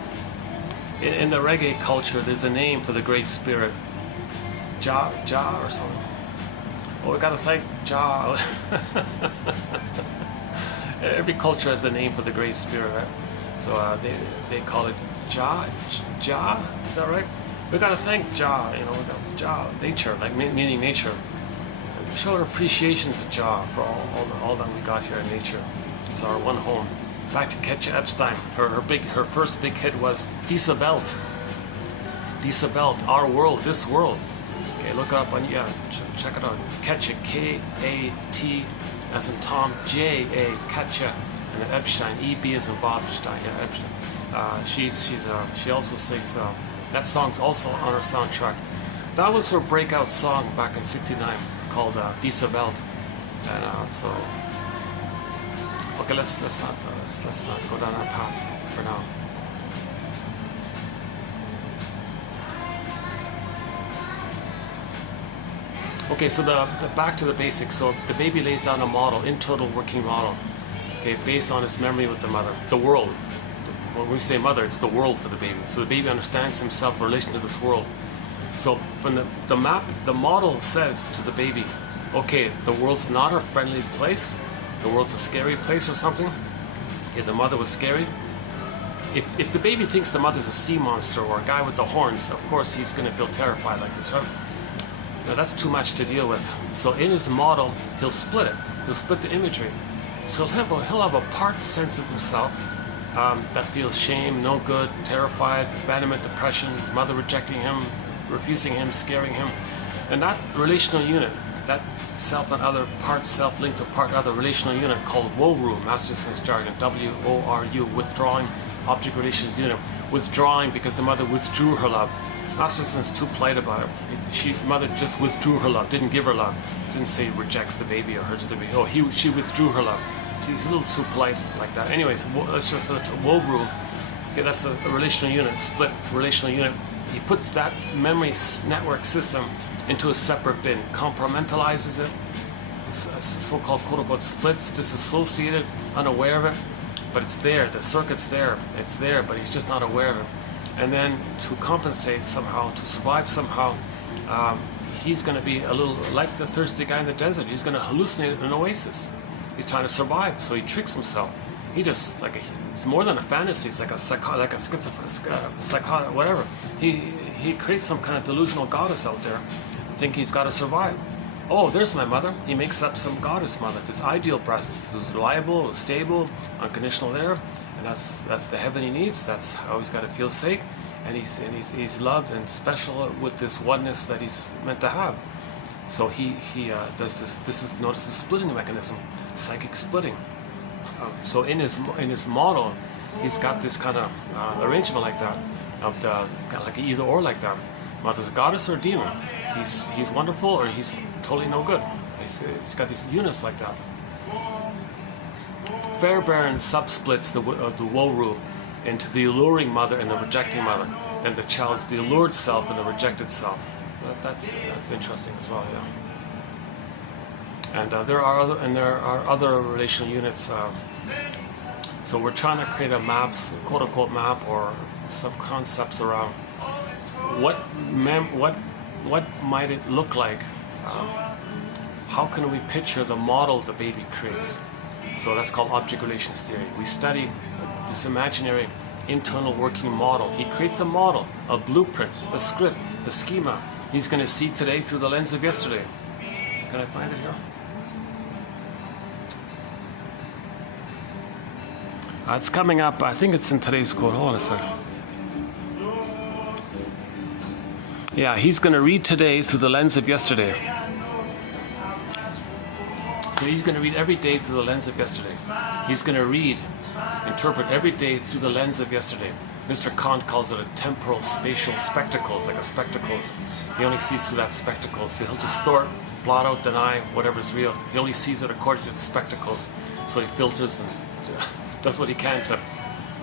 In the reggae culture, there's a name for the Great Spirit. Jah or something. Oh, we gotta thank Jah. Every culture has a name for the Great Spirit, right? So they call it Jah, is that right? We gotta thank Jah, you know, we got Jah, nature, like meaning nature. Show our appreciation to Jah for all that we got here in nature. It's our one home. Back to Katja Epstein. Her first big hit was Diese Welt. Diese Welt, our world, this world. Okay, look it up on, yeah, check it out. Katja, K-A-T as in Tom, J-A, Katja, and then Epstein, E-B as in Bob Stein, yeah, Epstein. She also sings, that song's also on her soundtrack. That was her breakout song back in '69 called Diese Welt. And so, okay, let's not go down that path for now. Okay, so the back to the basics. So the baby lays down a model, internal working model, okay, based on its memory with the mother, the world. When we say mother, it's the world for the baby. So the baby understands himself in relation to this world. So when the model says to the baby, okay, the world's not a friendly place, the world's a scary place or something. Okay, the mother was scary. If the baby thinks the mother's a sea monster or a guy with the horns, of course he's going to feel terrified like this, right? Now that's too much to deal with. So in his model, he'll split it. He'll split the imagery. So he'll have a part sense of himself that feels shame, no good, terrified, abandonment, depression, mother rejecting him, refusing him, scaring him. And that relational unit, that self and other, part self linked to part other relational unit called WORU, Masterson's jargon, W-O-R-U, withdrawing object relations unit. Withdrawing because the mother withdrew her love. Masterson's too polite about it. Mother just withdrew her love, didn't give her love. Didn't say rejects the baby or hurts the baby. Oh, she withdrew her love. She's a little too polite like that. Anyways, let's just for the WORU. Okay, that's a relational unit, split relational unit. He puts that memory network system into a separate bin, compartmentalizes it, so-called quote-unquote splits, disassociated, unaware of it, but it's there, the circuit's there, it's there, but he's just not aware of it. And then to compensate somehow, to survive somehow, he's going to be a little like the thirsty guy in the desert. He's going to hallucinate an oasis. He's trying to survive, so he tricks himself. He just, it's more than a fantasy, it's like a psychotic, whatever. He creates some kind of delusional goddess out there, think he's got to survive. Oh, there's my mother. He makes up some goddess mother, this ideal breast, who's reliable, stable, unconditional there, and that's the heaven he needs. That's how he's got to feel safe, and he's loved and special with this oneness that he's meant to have. So he does this. This is notice the splitting mechanism, psychic splitting. So in his model, he's got this kind of arrangement like that, of the kind of like either or like that. Mother's a goddess or a demon. He's wonderful or he's totally no good. He's got these units like that. Fairbairn subsplits the WORU into the alluring mother and the rejecting mother. Then the child's the allured self and the rejected self. That's interesting as well, yeah. And there are other relational units. So we're trying to create a quote unquote map, or some concepts around what might it look like. How can we picture the model the baby creates? So that's called object relations theory. We study this imaginary internal working model. He creates a model, a blueprint, a script, a schema. He's going to see today through the lens of yesterday. Can I find it here? It's coming up. I think it's in today's quote. Hold on a second. Yeah, he's going to read today through the lens of yesterday. So he's going to read every day through the lens of yesterday. He's going to interpret every day through the lens of yesterday. Mr. Kant calls it a temporal spatial spectacles, like a spectacles. He only sees through that spectacles. So he'll distort, blot out, deny whatever's real. He only sees it according to the spectacles. So he filters and does what he can to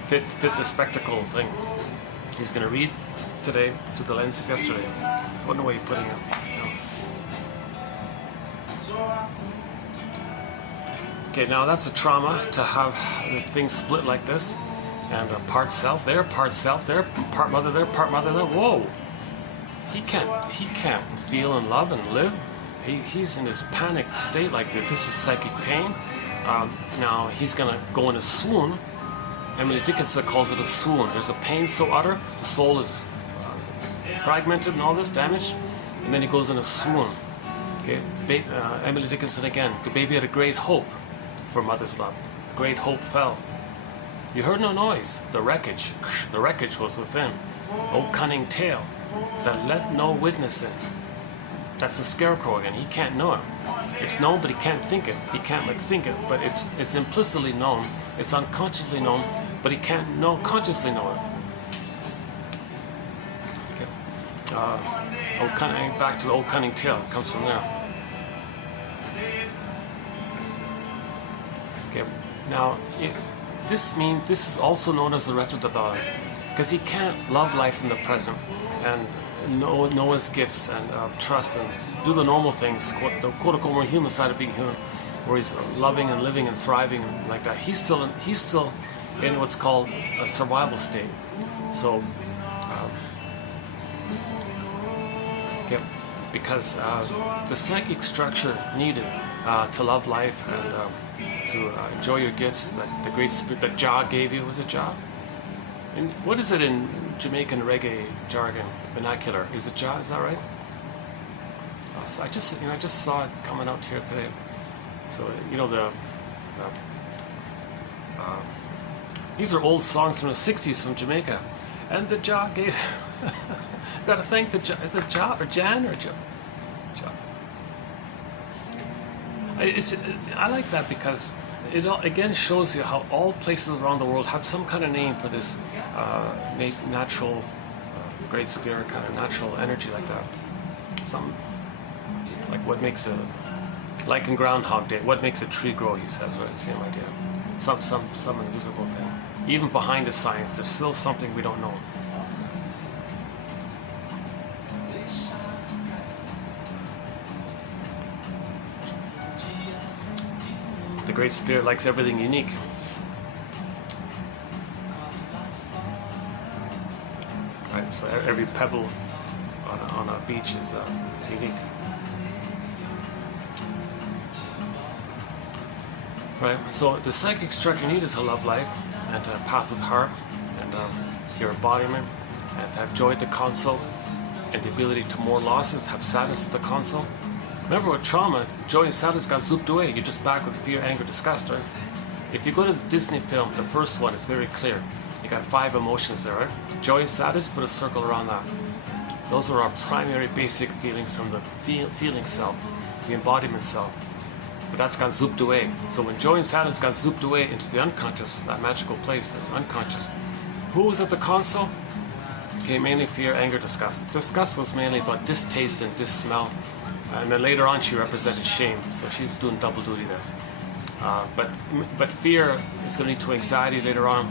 fit the spectacle thing. He's going to read today through the lens of yesterday. So what way you're putting it. Okay, now that's a trauma to have the thing split like this, and part self there, part mother there, part mother there. Whoa! He can't feel and love and live. He's in this panic state like this. This is psychic pain. Now he's gonna go in a swoon. Emily Dickinson calls it a swoon. There's a pain so utter, the soul is fragmented and all this damage, and then he goes in a swoon. Okay, Emily Dickinson again. The baby had a great hope for mother's love. Great hope fell. You heard no noise. The wreckage was within. O cunning tale that let no witness in. That's the scarecrow again. He can't know it. It's known, but he can't think it. He can't think it, but it's implicitly known. It's unconsciously known, but he can't consciously know it. Okay. Back to the old cunning tale. It comes from there. Okay. Now, this is also known as the rest of the body, because he can't love life in the present and know his gifts and trust and do the normal things, the quote-unquote more human side of being human, where he's loving and living and thriving and like that. He's still in what's called a survival state. So, okay, because the psychic structure needed to love life and to enjoy your gifts that the Great Spirit, that Jah gave you. Was it Jah? And what is it in Jamaican reggae jargon, vernacular? Is it Jah? Is that right? So I just saw it coming out here today. So these are old songs from the '60s from Jamaica, and the Jah gave. Got to thank the Jah. Is it Jah or Jan or Jah? I like that because it again shows you how all places around the world have some kind of name for this natural great spirit, kind of natural energy like that. Some like what makes like in Groundhog Day, what makes a tree grow? He says, right? Same idea. Some invisible thing. Even behind the science, there's still something we don't know. The Great Spirit likes everything unique. Right, so every pebble on a beach is unique. Right, so the psychic structure needed to love life and to pass with heart and your embodiment and to have joy at the console and the ability to mourn losses, to have sadness at the console. Remember with trauma, joy and sadness got zooped away. You're just back with fear, anger, disgust, right? If you go to the Disney film, the first one, it's very clear. You got 5 emotions there, right? Joy and sadness, put a circle around that. Those are our primary basic feelings from the feeling self, the embodiment self. But that's got zooped away. So when joy and sadness got zooped away into the unconscious, that magical place that's unconscious, who was at the console? Okay, mainly fear, anger, disgust. Disgust was mainly about distaste and dissmell. And then later on she represented shame, so she was doing double duty there. But fear is going to lead to anxiety later on.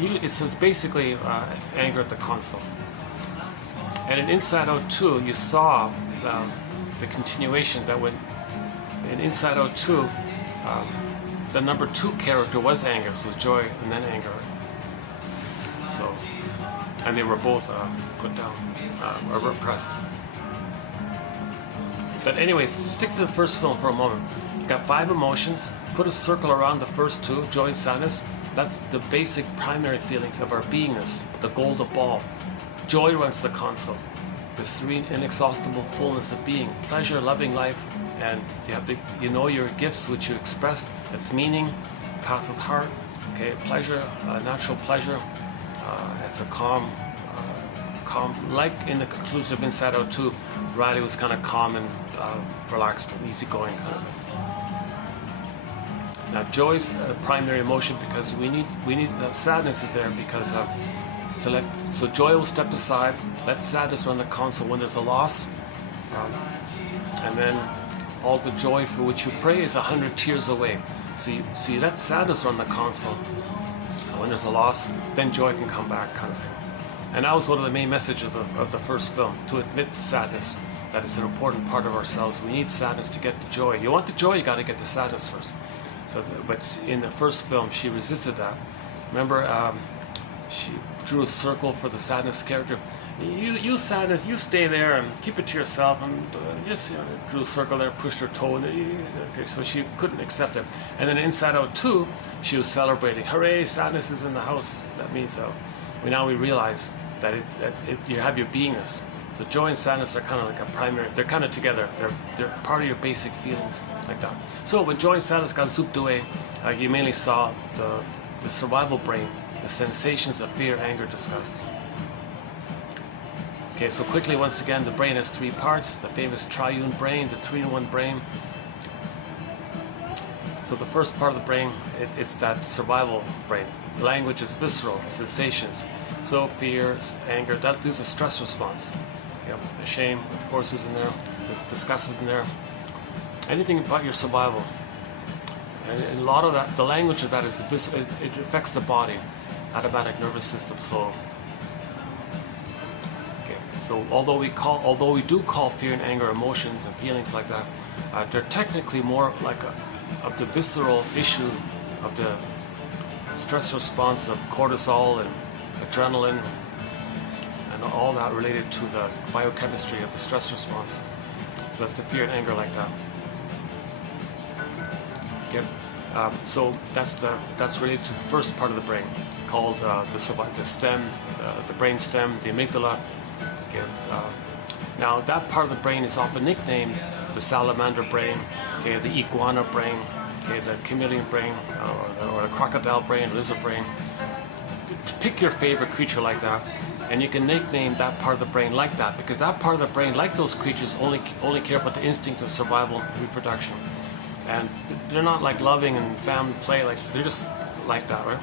It says basically anger at the console. And in Inside Out 2, you saw the continuation that when in Inside Out 2, the number 2 character was anger, so it was joy and then anger. So, and they were both put down or repressed. But anyways, stick to the first film for a moment. You got 5 emotions. Put a circle around the first 2, joy and sadness. That's the basic primary feelings of our beingness, the golden ball. Joy runs the console, the serene, inexhaustible fullness of being, pleasure, loving life, and you know your gifts which you expressed. That's meaning, path with heart. Okay, pleasure, natural pleasure. It's a calm. Like in the conclusion of Inside Out 2, Riley was kind of calm and relaxed and easygoing kind of thing. Now joy's a primary emotion because we need sadness is there because So joy will step aside, let sadness run the console when there's a loss, and then all the joy for which you pray is 100 tears away. So you let sadness run the console. When there's a loss, then joy can come back, kind of thing. And that was one of the main messages of the first film, to admit sadness, that it's an important part of ourselves. We need sadness to get the joy. You want the joy, you got to get the sadness first. But in the first film, she resisted that. Remember, she drew a circle for the sadness character. You sadness, you stay there and keep it to yourself, and just drew a circle there, pushed her toe, and okay, so she couldn't accept it. And then Inside Out 2, she was celebrating. Hooray, sadness is in the house. That means now we realize that you have your beingness. So joy and sadness are kind of like a primary. They're kind of together. They're part of your basic feelings, like that. So when joy and sadness got zooped away, you mainly saw the survival brain, the sensations of fear, anger, disgust. Okay, so quickly, once again, the brain has three parts. The famous triune brain, the 3-in-1 brain. So the first part of the brain, it's that survival brain. Language is visceral, sensations. So fear, anger, these are stress response. Shame, of course, is in there. Disgust is in there. Anything about your survival. And a lot of that, the language of that is it affects the body, automatic nervous system. So although we do call fear and anger emotions and feelings like that, they're technically more like of the visceral issue of the stress response of cortisol and adrenaline and all that related to the biochemistry of the stress response. So that's the fear and anger like that. Okay. So that's related to the first part of the brain, called the stem, the brain stem, the amygdala. Okay. Now that part of the brain is often nicknamed the salamander brain, okay, the iguana brain, okay, the chameleon brain, or the crocodile brain, lizard brain. Pick your favorite creature like that, and you can nickname that part of the brain like that, because that part of the brain, like those creatures, only care about the instinct of survival and reproduction. And they're not like loving and family play, like they're just like that, right?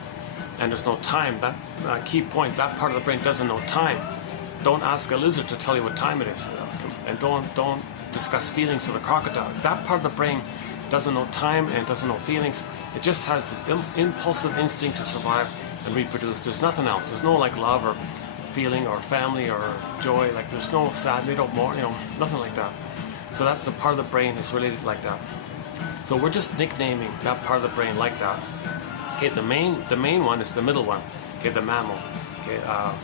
And there's no time. That key point, that part of the brain doesn't know time. Don't ask a lizard to tell you what time it is, and don't discuss feelings with a crocodile. That part of the brain doesn't know time and doesn't know feelings. It just has this impulsive instinct to survive and reproduce. There's nothing else. There's no like love or feeling or family or joy. Like there's no sad. They don't mourn. Nothing like that. So that's the part of the brain that's related like that. So we're just nicknaming that part of the brain like that. Okay, the main one is the middle one. Okay, the mammal. Okay,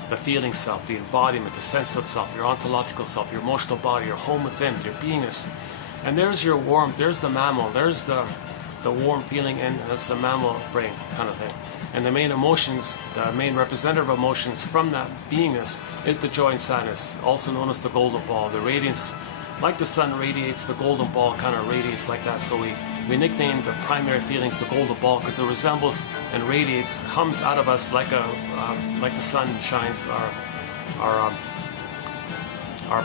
the feeling self, the embodiment, the sense of self, your ontological self, your emotional body, your home within, your beingness. And there's your warmth. There's the mammal. There's the warm feeling, and that's the mammal brain kind of thing. And the main emotions, the main representative emotions from that beingness is the joy and sadness, also known as the golden ball, the radiance. Like the sun radiates, the golden ball kind of radiates like that. So we nickname the primary feelings the golden ball because it resembles and radiates, hums out of us like the sun shines. Our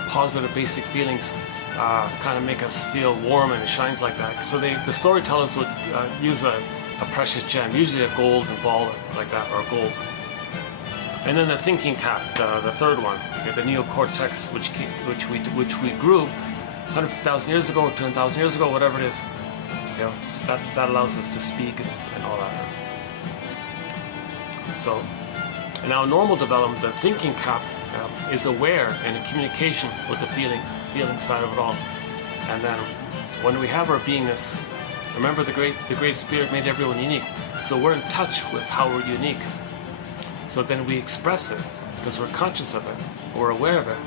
positive basic feelings kind of make us feel warm, and it shines like that. So the storytellers would use a precious gem, usually a golden ball like that, or gold. And then the thinking cap, the third one, okay, the neocortex, which we grew 100,000 years ago, 200,000 years ago, whatever it is. Okay, so that allows us to speak and all that. So, now normal development, the thinking cap is aware and in communication with the feeling side of it all. And then when we have our beingness, remember the great spirit made everyone unique. So we're in touch with how we're unique. So then we express it because we're conscious of it, we're aware of it,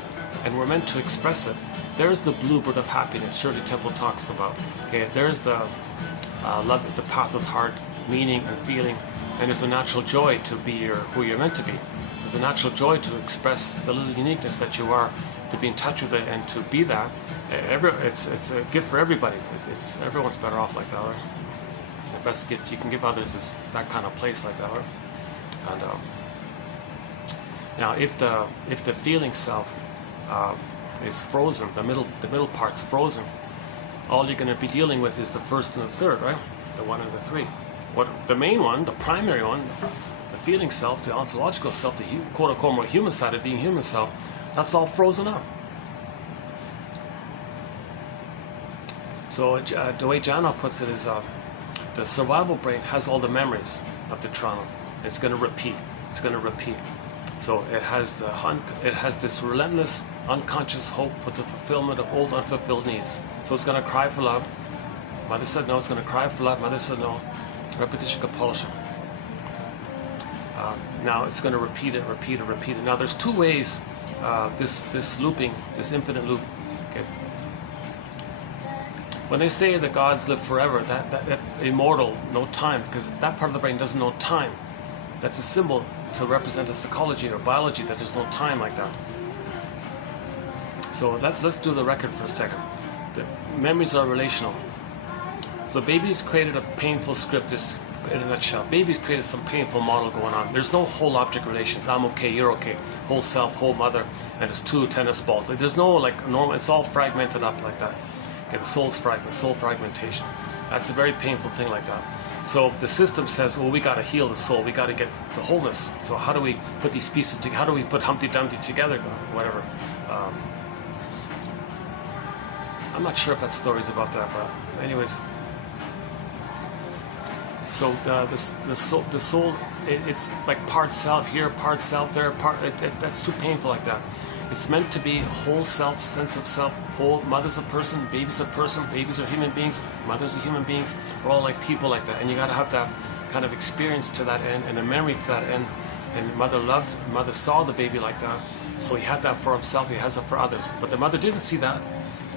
and we're meant to express it. There's the bluebird of happiness Shirley Temple talks about. Okay, there's the love, the path of heart, meaning and feeling, and there's a natural joy to be who you're meant to be. There's a natural joy to express the little uniqueness that you are, to be in touch with it and to be that. It's a gift for everybody. Everyone's better off like that. Right? The best gift you can give others is that kind of place like that. Right? And now, if the feeling self is frozen, the middle part's frozen, all you're going to be dealing with is the first and the third, right? The one and the three. What the main one, the primary one, the feeling self, the ontological self, the quote-unquote more human side of being human self, that's all frozen up. So the way Janow puts it is the survival brain has all the memories of the trauma. It's going to repeat. It's going to repeat. So it has this relentless unconscious hope for the fulfillment of old unfulfilled needs. So it's going to cry for love. Mother said no. It's going to cry for love. Mother said no. Repetition compulsion. Now it's going to repeat it, repeat it, repeat it. Now there's two ways this looping, this infinite loop. Okay. When they say that gods live forever, that immortal, no time, because that part of the brain doesn't know time. That's a symbol to represent a psychology or biology that there's no time like that. So let's do the record for a second. The memories are relational. So babies created a painful script, just in a nutshell. Babies created some painful model going on. There's no whole object relations. I'm okay, you're okay. Whole self, whole mother, and it's two tennis balls. Like, there's no like normal. It's all fragmented up like that. Okay, the soul's fragment, soul fragmentation. That's a very painful thing like that. So the system says, well, we got to heal the soul. We got to get the wholeness. So how do we put these pieces together? How do we put Humpty Dumpty together? Whatever. I'm not sure if that story's about that, but anyways. So the soul, it's like part self here, part self there, that's too painful like that. It's meant to be whole self, sense of self, whole. Mother's a person, baby's a person, babies are human beings, mothers are human beings. We're all like people like that, and you got to have that kind of experience to that end and a memory to that end. And mother loved, mother saw the baby like that, so he had that for himself, he has it for others. But the mother didn't see that,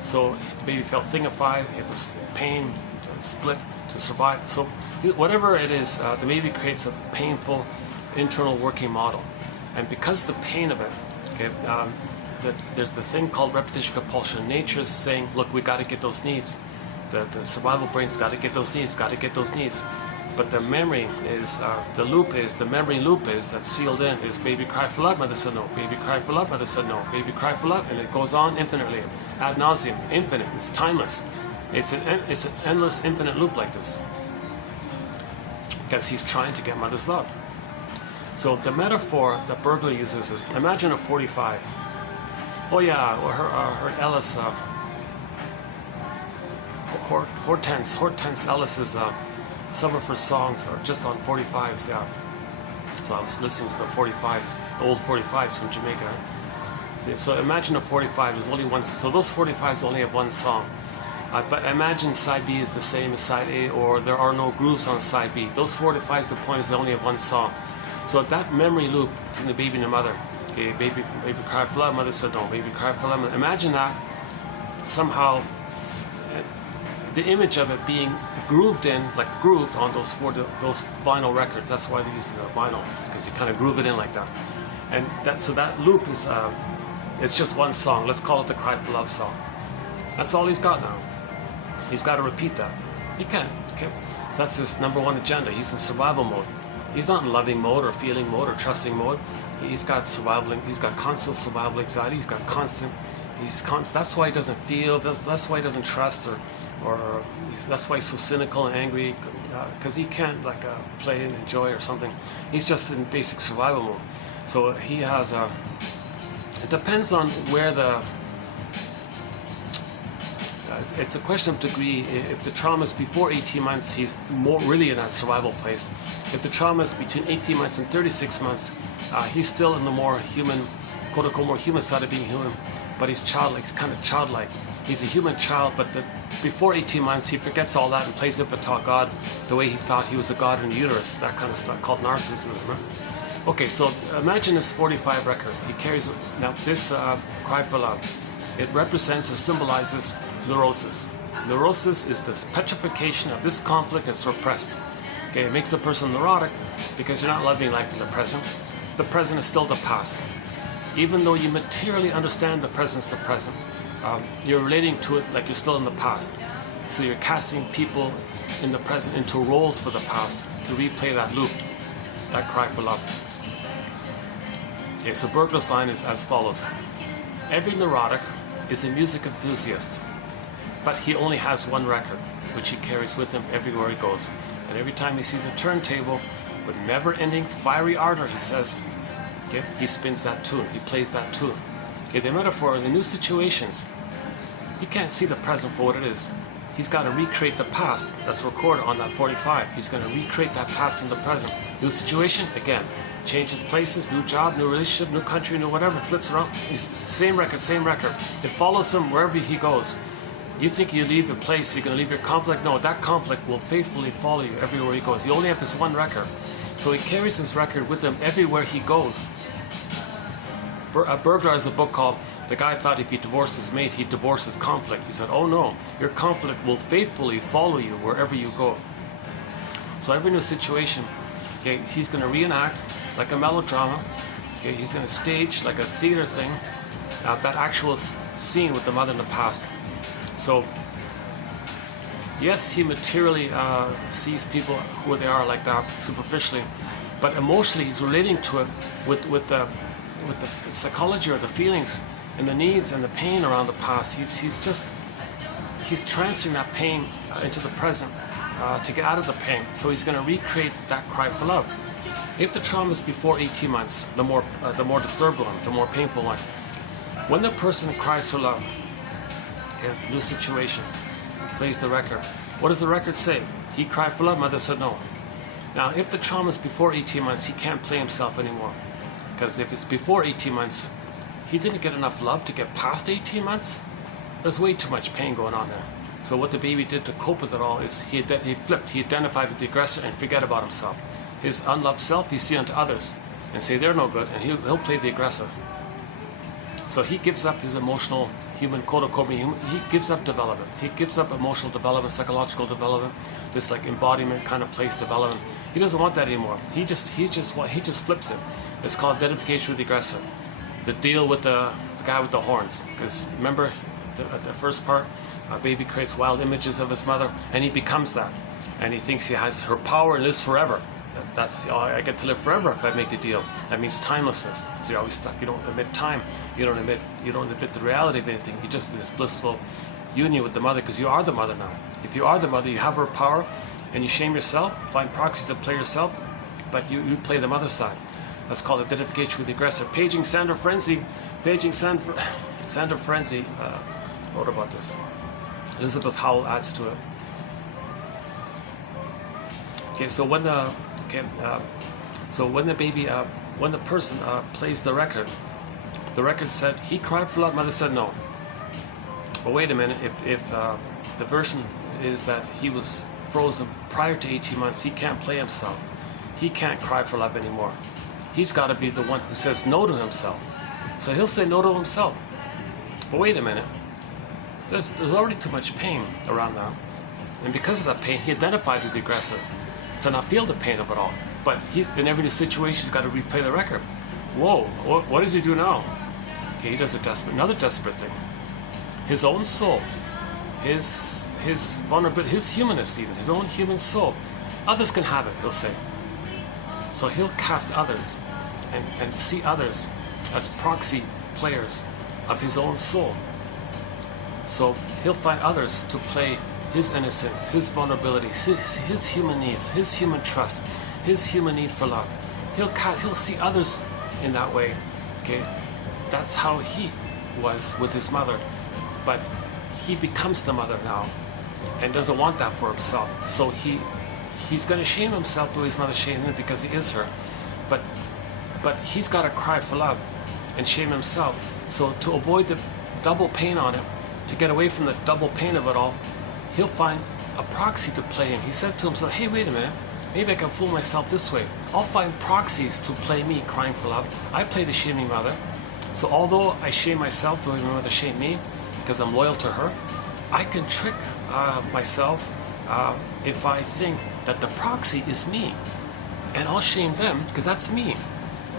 so the baby felt thingified, he had this pain, split to survive. So whatever it is, the baby creates a painful internal working model, and because of the pain of it, okay, there's the thing called repetition compulsion. Nature is saying, look, we got to get those needs. The survival brain's got to get those needs, got to get those needs. But the memory is, the memory loop is that's sealed in is baby cry for love, mother said no. Baby cry for love, mother said no. Baby cry for love, and it goes on infinitely, ad nauseum, infinite. It's timeless. It's an endless, infinite loop like this. Because he's trying to get mother's love. So the metaphor that Burglar uses is, imagine a 45. Oh yeah, or her Ellis, Hortense Ellis's, some of her songs are just on 45s, yeah. So I was listening to the 45s, the old 45s from Jamaica. So imagine a 45, there's only one, so those 45s only have one song. But imagine side B is the same as side A, or there are no grooves on side B. Those 45s, the point is they only have one song. So that memory loop between the baby and the mother, okay, baby cried for love, mother said no, baby cried for love. Imagine that somehow, the image of it being grooved in, like grooved on those vinyl records. That's why they use the vinyl, because you kind of groove it in like that. And so that loop is, it's just one song. Let's call it the Cry for Love song. That's all he's got now. He's got to repeat that. He can't. Okay? So that's his number one agenda. He's in survival mode. He's not in loving mode or feeling mode or trusting mode. He's got survival. He's got constant survival anxiety. He's got constant. That's why he doesn't feel. That's why he doesn't trust, or that's why he's so cynical and angry, because he can't like play and enjoy or something. He's just in basic survival mode. So he has a. It depends on where the. It's a question of degree. If the trauma is before 18 months, he's more really in that survival place. If the trauma is between 18 months and 36 months, he's still in the more human, quote-unquote, more human side of being human, but he's childlike, he's kind of childlike. He's a human child, but before 18 months, he forgets all that and plays Ipatah God the way he thought he was a god in the uterus, that kind of stuff, called narcissism. Right? Okay, so imagine this 45 record. He carries, now this Cry for Love, it represents or symbolizes neurosis. Neurosis is the petrification of this conflict that's repressed. Okay, it makes the person neurotic because you're not loving life in the present. The present is still the past. Even though you materially understand the present's the present, you're relating to it like you're still in the past. So you're casting people in the present into roles for the past to replay that loop, that Cry for Love. Okay, so Burglar's line is as follows. Every neurotic is a music enthusiast, but he only has one record, which he carries with him everywhere he goes. And every time he sees a turntable, with never-ending fiery ardor, he says. Okay, he spins that tune, he plays that tune. Okay, the metaphor, the new situations, he can't see the present for what it is. He's got to recreate the past that's recorded on that 45. He's going to recreate that past in the present. New situation, again, changes places, new job, new relationship, new country, new whatever, flips around. He's same record, same record. It follows him wherever he goes. You think you leave a place, you're going to leave your conflict? No, that conflict will faithfully follow you everywhere he goes. You only have this one record. So he carries his record with him everywhere he goes. A burglar has a book called The Guy Thought If He Divorced His Mate, He'd Divorce His Conflict. He said, oh no, your conflict will faithfully follow you wherever you go. So every new situation, okay, he's going to reenact like a melodrama. Okay, he's going to stage like a theater thing, that actual scene with the mother in the past. So, yes, he materially sees people who they are like that, superficially, but emotionally he's relating to it with the psychology or the feelings and the needs and the pain around the past. He's transferring that pain into the present to get out of the pain. So he's going to recreate that cry for love. If the trauma is before 18 months, the more disturbed one, the more painful one. When the person cries for love, okay, new situation, plays the record. What does the record say? He cried for love, mother said no. Now, if the trauma is before 18 months, he can't play himself anymore. Because if it's before 18 months, he didn't get enough love to get past 18 months. There's way too much pain going on there. So what the baby did to cope with it all is he flipped. He identified with the aggressor and forget about himself. His unloved self, he see unto others and say they're no good, and he'll play the aggressor. So he gives up his emotional, human, quote-unquote, he gives up development. He gives up emotional development, psychological development, this like embodiment kind of place development. He doesn't want that anymore. He just flips it. It's called identification with the aggressor. The deal with the guy with the horns. Because remember, the first part, a baby creates wild images of his mother, and he becomes that. And he thinks he has her power and lives forever. That's, oh, I get to live forever if I make the deal. That means timelessness. So you're always stuck. You don't admit time. You don't admit the reality of anything. You just this blissful union with the mother, because you are the mother now. If you are the mother, you have her power, and you shame yourself, find proxy to play yourself, but you play the mother side. That's called identification with the aggressor. Paging Sandra Frenzy. Sandra Frenzy wrote about this. Elizabeth Howell adds to it. Okay, so when the person plays the record said he cried for love, mother said no. But wait a minute, if the version is that he was frozen prior to 18 months, he can't play himself. He can't cry for love anymore. He's got to be the one who says no to himself. So he'll say no to himself. But wait a minute, there's already too much pain around now. And because of that pain, he identified with the aggressor to not feel the pain of it all. But in every new situation, he's got to replay the record. Whoa, what does he do now? Okay, he does another desperate thing. His own soul, his vulnerability, his humanness even, his own human soul. Others can have it, he'll say. So he'll cast others and see others as proxy players of his own soul. So he'll find others to play his innocence, his vulnerability, his human needs, his human trust, his human need for love. He'll see others in that way. Okay, that's how he was with his mother, but he becomes the mother now, and doesn't want that for himself. So he's going to shame himself the way his mother shamed him because he is her, but he's got to cry for love and shame himself. So to avoid the double pain on it, to get away from the double pain of it all, he'll find a proxy to play him. He says to himself, hey, wait a minute, maybe I can fool myself this way. I'll find proxies to play me crying for love. I play the shaming mother. So although I shame myself the way my mother shamed me, because I'm loyal to her, I can trick myself if I think that the proxy is me. And I'll shame them because that's me.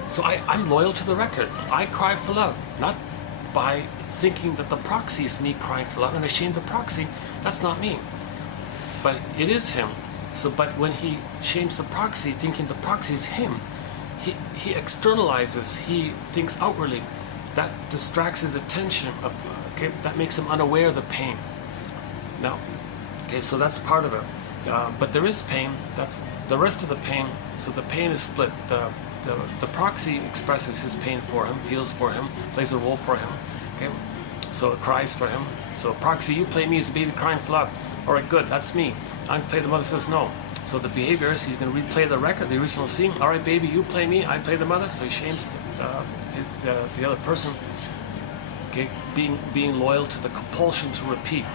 So I'm loyal to the record. I cry for love, not by thinking that the proxy is me crying for love, and I shame the proxy. That's not me, but it is him. So, but when he shames the proxy, thinking the proxy is him, he externalizes. He thinks outwardly. That distracts his attention. That makes him unaware of the pain. Now, okay, so that's part of it. but there is pain. That's the rest of the pain. So the pain is split. The proxy expresses his pain for him, feels for him, plays a role for him. Okay, so it cries for him. So proxy, you play me as a baby crying for love. All right, good, that's me. I play the mother, says no. So the behavior is he's going to replay the record, the original scene. All right, baby, you play me, I play the mother. So he shames the other person. Okay, being loyal to the compulsion to repeat.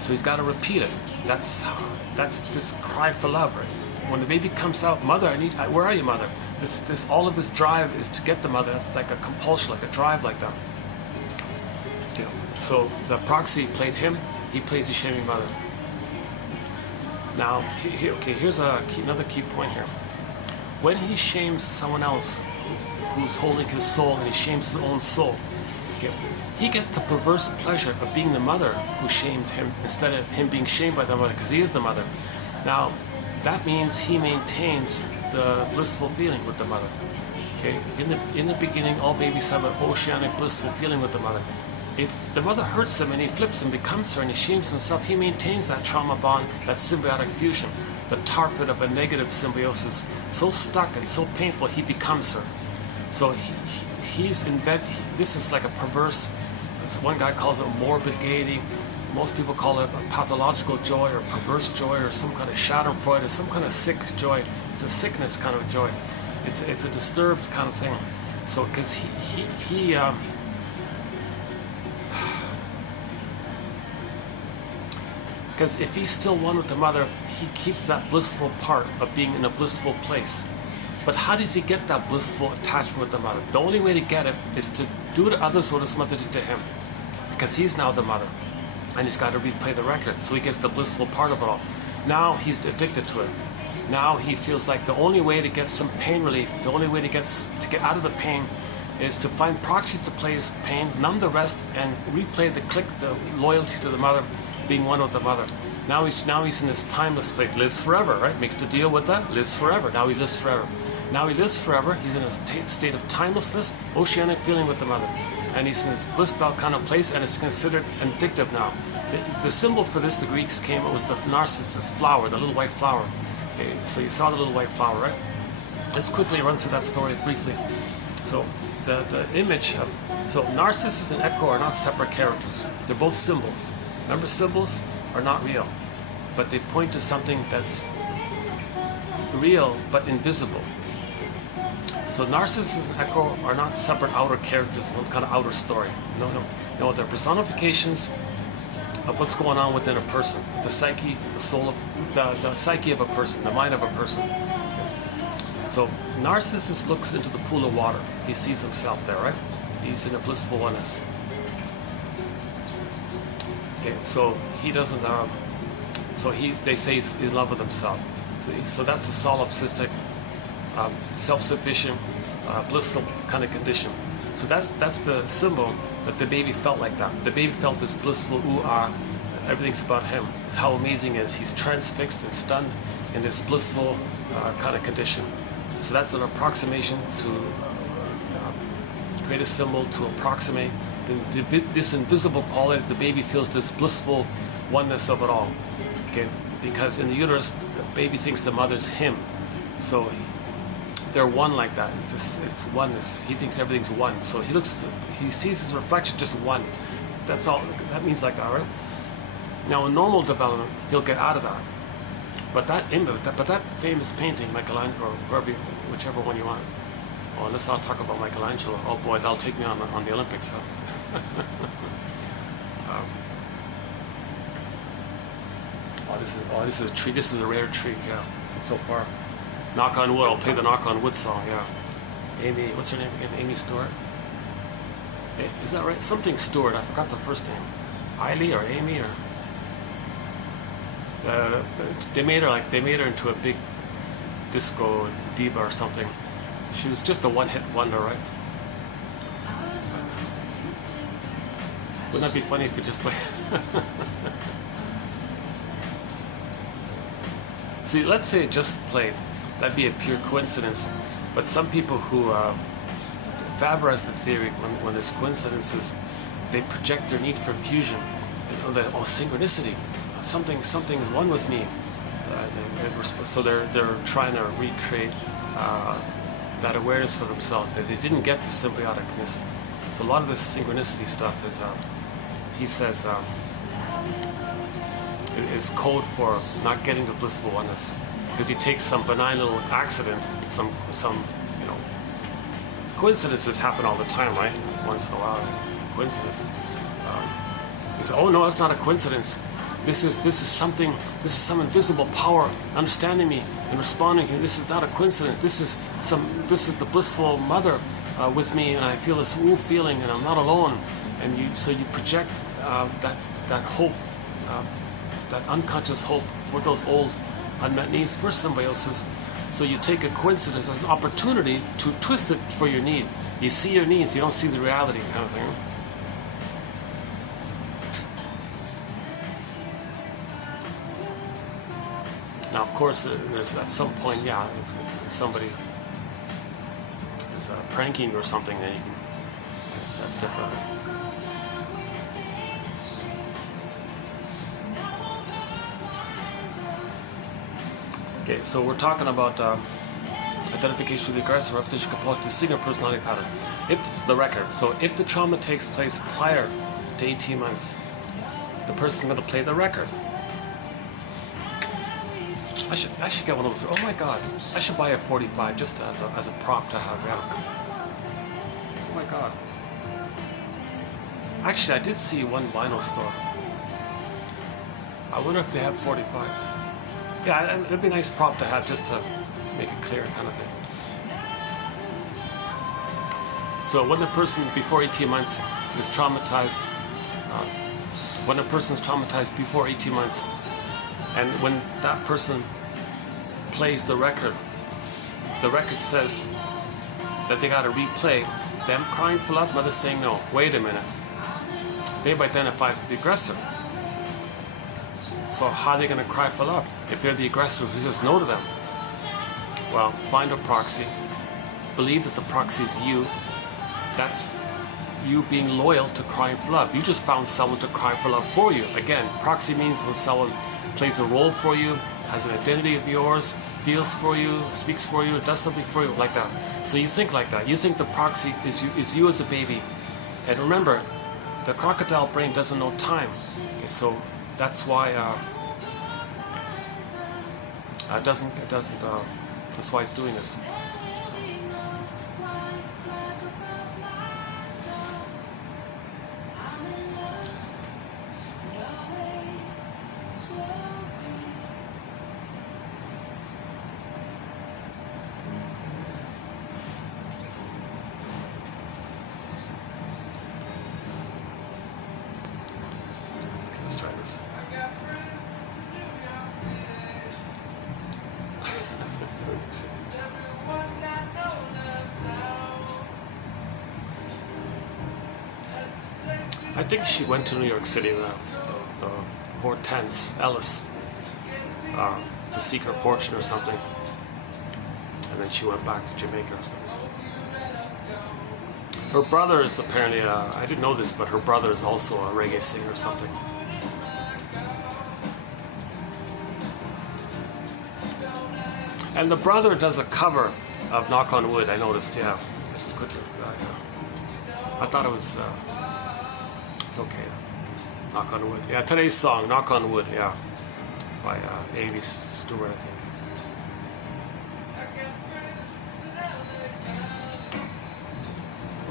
So he's got to repeat it. That's this cry for love, right? When the baby comes out, mother, where are you, mother? This all of his drive is to get the mother. That's like a compulsion, like a drive, like that. Okay. So the proxy played him. He plays the shaming mother. Now, here's another key point here. When he shames someone else who's holding his soul, and he shames his own soul, okay, he gets the perverse pleasure of being the mother who shamed him instead of him being shamed by the mother, because he is the mother. Now, that means he maintains the blissful feeling with the mother. Okay, in the beginning, all babies have an oceanic blissful feeling with the mother. If the mother hurts him and he flips and becomes her and he shames himself, he maintains that trauma bond, that symbiotic fusion, the tar pit of a negative symbiosis, so stuck and so painful he becomes her. So he's in bed. This is like a perverse, one guy calls it morbid gaiety. Most people call it a pathological joy or perverse joy or some kind of schadenfreude or some kind of sick joy. It's a sickness kind of joy. It's a disturbed kind of thing. So because because if he's still one with the mother, he keeps that blissful part of being in a blissful place. But how does he get that blissful attachment with the mother? The only way to get it is to do to others what his mother did to him, because he's now the mother. And he's got to replay the record, so he gets the blissful part of it all. Now he's addicted to it. Now he feels like the only way to get some pain relief, the only way to get out of the pain, is to find proxies to play his pain, numb the rest, and replay the loyalty to the mother, being one with the mother. Now he's in this timeless place, lives forever, right? Makes the deal with that, lives forever. Now he lives forever. Now he lives forever. He's in a state of timelessness, oceanic feeling with the mother. And he's in this blissful kind of place, and it's considered addictive now. The symbol for this, the Greeks came, it was the narcissus flower, the little white flower. Okay, so you saw the little white flower, right? Let's quickly run through that story briefly. So the image of, so Narcissus and Echo are not separate characters. They're both symbols. Remember, symbols are not real, but they point to something that's real but invisible. So Narcissus and Echo are not separate outer characters, some kind of outer story. No, they're personifications of what's going on within a person, the psyche, the soul of the psyche of a person, the mind of a person. So Narcissus looks into the pool of water. He sees himself there, right? He's in a blissful oneness. Okay, so he doesn't. So they say he's in love with himself. So that's a solipsistic, self-sufficient, blissful kind of condition. So that's the symbol that the baby felt like that. The baby felt this blissful ooh-ah. Everything's about him. How amazing is. He's transfixed and stunned in this blissful kind of condition. So that's an approximation to create a symbol to approximate this invisible quality. The baby feels this blissful oneness of it all. Okay, because in the uterus, the baby thinks the mother's him. So they're one like that. It's oneness. He thinks everything's one. So he sees his reflection just one. That's all. That means like that, right? Now in normal development, he'll get out of that. But that image, that famous painting, Michelangelo, or whichever one you want. Oh, let's not talk about Michelangelo. Oh boy, that'll take me on the Olympics. Huh? This is a tree. This is a rare tree. Yeah, so far. Knock on wood. I'll play the knock on wood song. Yeah. Amy, what's her name again? Amy Stewart. Hey, is that right? Something Stewart. I forgot the first name. Eiley or Amy or. They made her into a big disco diva or something. She was just a one-hit wonder, right? Wouldn't that be funny if you just played? See, let's say it just played. That'd be a pure coincidence. But some people who favorize the theory when there's coincidences, they project their need for fusion. Synchronicity. Something is one with me. So they're trying to recreate that awareness for themselves. They didn't get the symbioticness. So a lot of this synchronicity stuff is, he says, is code for not getting the blissful oneness. Because you take some benign little accident, some coincidences happen all the time, right? Once in a while, coincidence. You say, oh no, it's not a coincidence. This is something. This is some invisible power understanding me and responding to me. This is not a coincidence. This is the blissful mother with me, and I feel this ooh feeling, and I'm not alone. And so you project that hope, that unconscious hope for those old unmet needs for symbiosis. So you take a coincidence as an opportunity to twist it for your need. You see your needs, you don't see the reality, kind of thing. Now, of course, there's at some point, yeah, if somebody is pranking you or something, then that's different. Okay, so we're talking about identification with the aggressor, repetition, compulsion, single personality pattern. If it's the record, so if the trauma takes place prior to 18 months, the person's going to play the record. I should get one of those. Oh my God, I should buy a 45 just as a prop to have. Yeah. Oh my God. Actually, I did see one vinyl store. I wonder if they have 45s. Yeah, it'd be a nice prop to have just to make it clear, kind of thing. So when the person before 18 months is traumatized, when a person's traumatized before 18 months, and when that person plays the record says that they got to replay them crying for love, mother saying no. Wait a minute. They've identified with the aggressor. So how are they going to cry for love if they're the aggressor who says no to them? Well, find a proxy. Believe that the proxy is you. That's you being loyal to crying for love. You just found someone to cry for love for you. Again, proxy means when someone plays a role for you, has an identity of yours, feels for you, speaks for you, does something for you, like that. So you think like that. You think the proxy is you as a baby. And remember, the crocodile brain doesn't know time. Okay, so that's why that's why it's doing this. Let's try this. I think she went to New York City, the Hortense Ellis, to seek her fortune or something, and then she went back to Jamaica or something. Her brother is apparently, I didn't know this, but her brother is also a reggae singer or something. And the brother does a cover of Knock on Wood, I noticed, yeah. I just quickly, I thought it was, it's okay. Knock on Wood. Yeah, today's song, Knock on Wood, yeah. By A.B. Stewart, I think.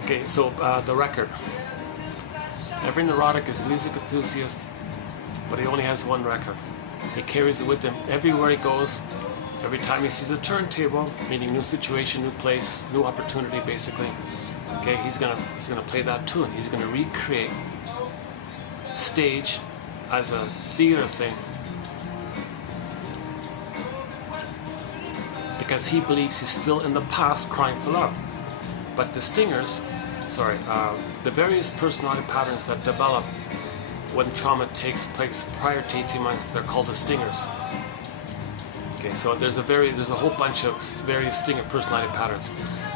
Okay, so the record. Every neurotic is a music enthusiast, but he only has one record. He carries it with him everywhere he goes. Every time he sees a turntable, meaning new situation, new place, new opportunity, basically. Okay, he's gonna play that tune. He's gonna recreate stage as a theater thing, because he believes he's still in the past crying for love. But the stingers, the various personality patterns that develop when trauma takes place prior to 18 months, they're called the stingers. Okay, so there's a whole bunch of various stinger personality patterns.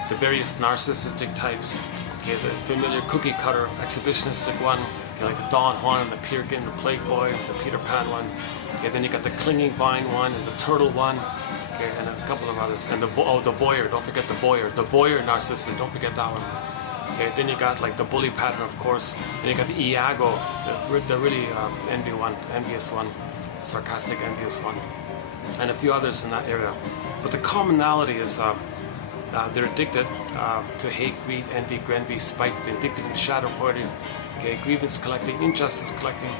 The various narcissistic types, okay, the familiar cookie cutter exhibitionistic one, Okay, like the Don Juan and the Peer Gynt, the Plague Boy, the Peter Pan one. Okay, then you got the Clinging Vine one and the Turtle one. Okay, and a couple of others. And the Voyeur, don't forget the Voyeur. The Voyeur narcissist, don't forget that one. Okay, then you got like the Bully Pattern, of course. Then you got the Iago, the really envious one, sarcastic, envious one, and a few others in that area. But the commonality is they're addicted to hate, greed, envy, grenvy, spite. They're addicted to shadow fighting, okay, grievance collecting, injustice collecting,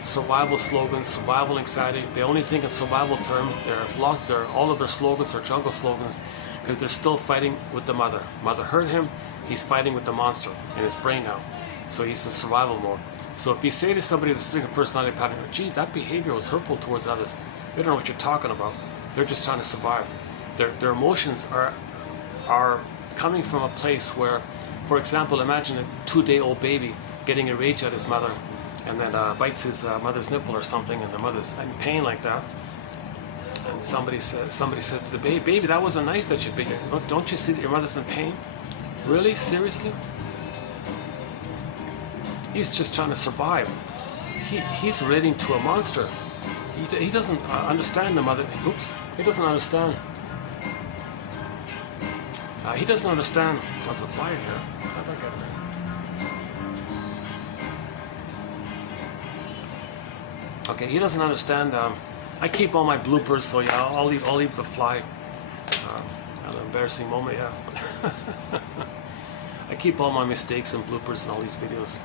survival slogans, survival anxiety. They only think in survival terms. They've lost all of their slogans are jungle slogans because they're still fighting with the mother. Mother hurt him. He's fighting with the monster in his brain now. So he's in survival mode. So if you say to somebody with a single personality pattern, gee, that behavior was hurtful towards others, they don't know what you're talking about. They're just trying to survive. Their emotions are coming from a place where, for example, imagine a 2-day-old baby getting a rage at his mother and then bites his mother's nipple or something, and the mother's in pain like that. And somebody said to the baby, that wasn't nice that you bit her. Don't you see that your mother's in pain? Really? Seriously? He's just trying to survive. He's relating to a monster. He doesn't understand the mother. Oops. He doesn't understand. He doesn't understand. There's a fly in here. How did I get it? Okay, he doesn't understand. I keep all my bloopers, so yeah, I'll leave the fly. An embarrassing moment, yeah. I keep all my mistakes and bloopers in all these videos.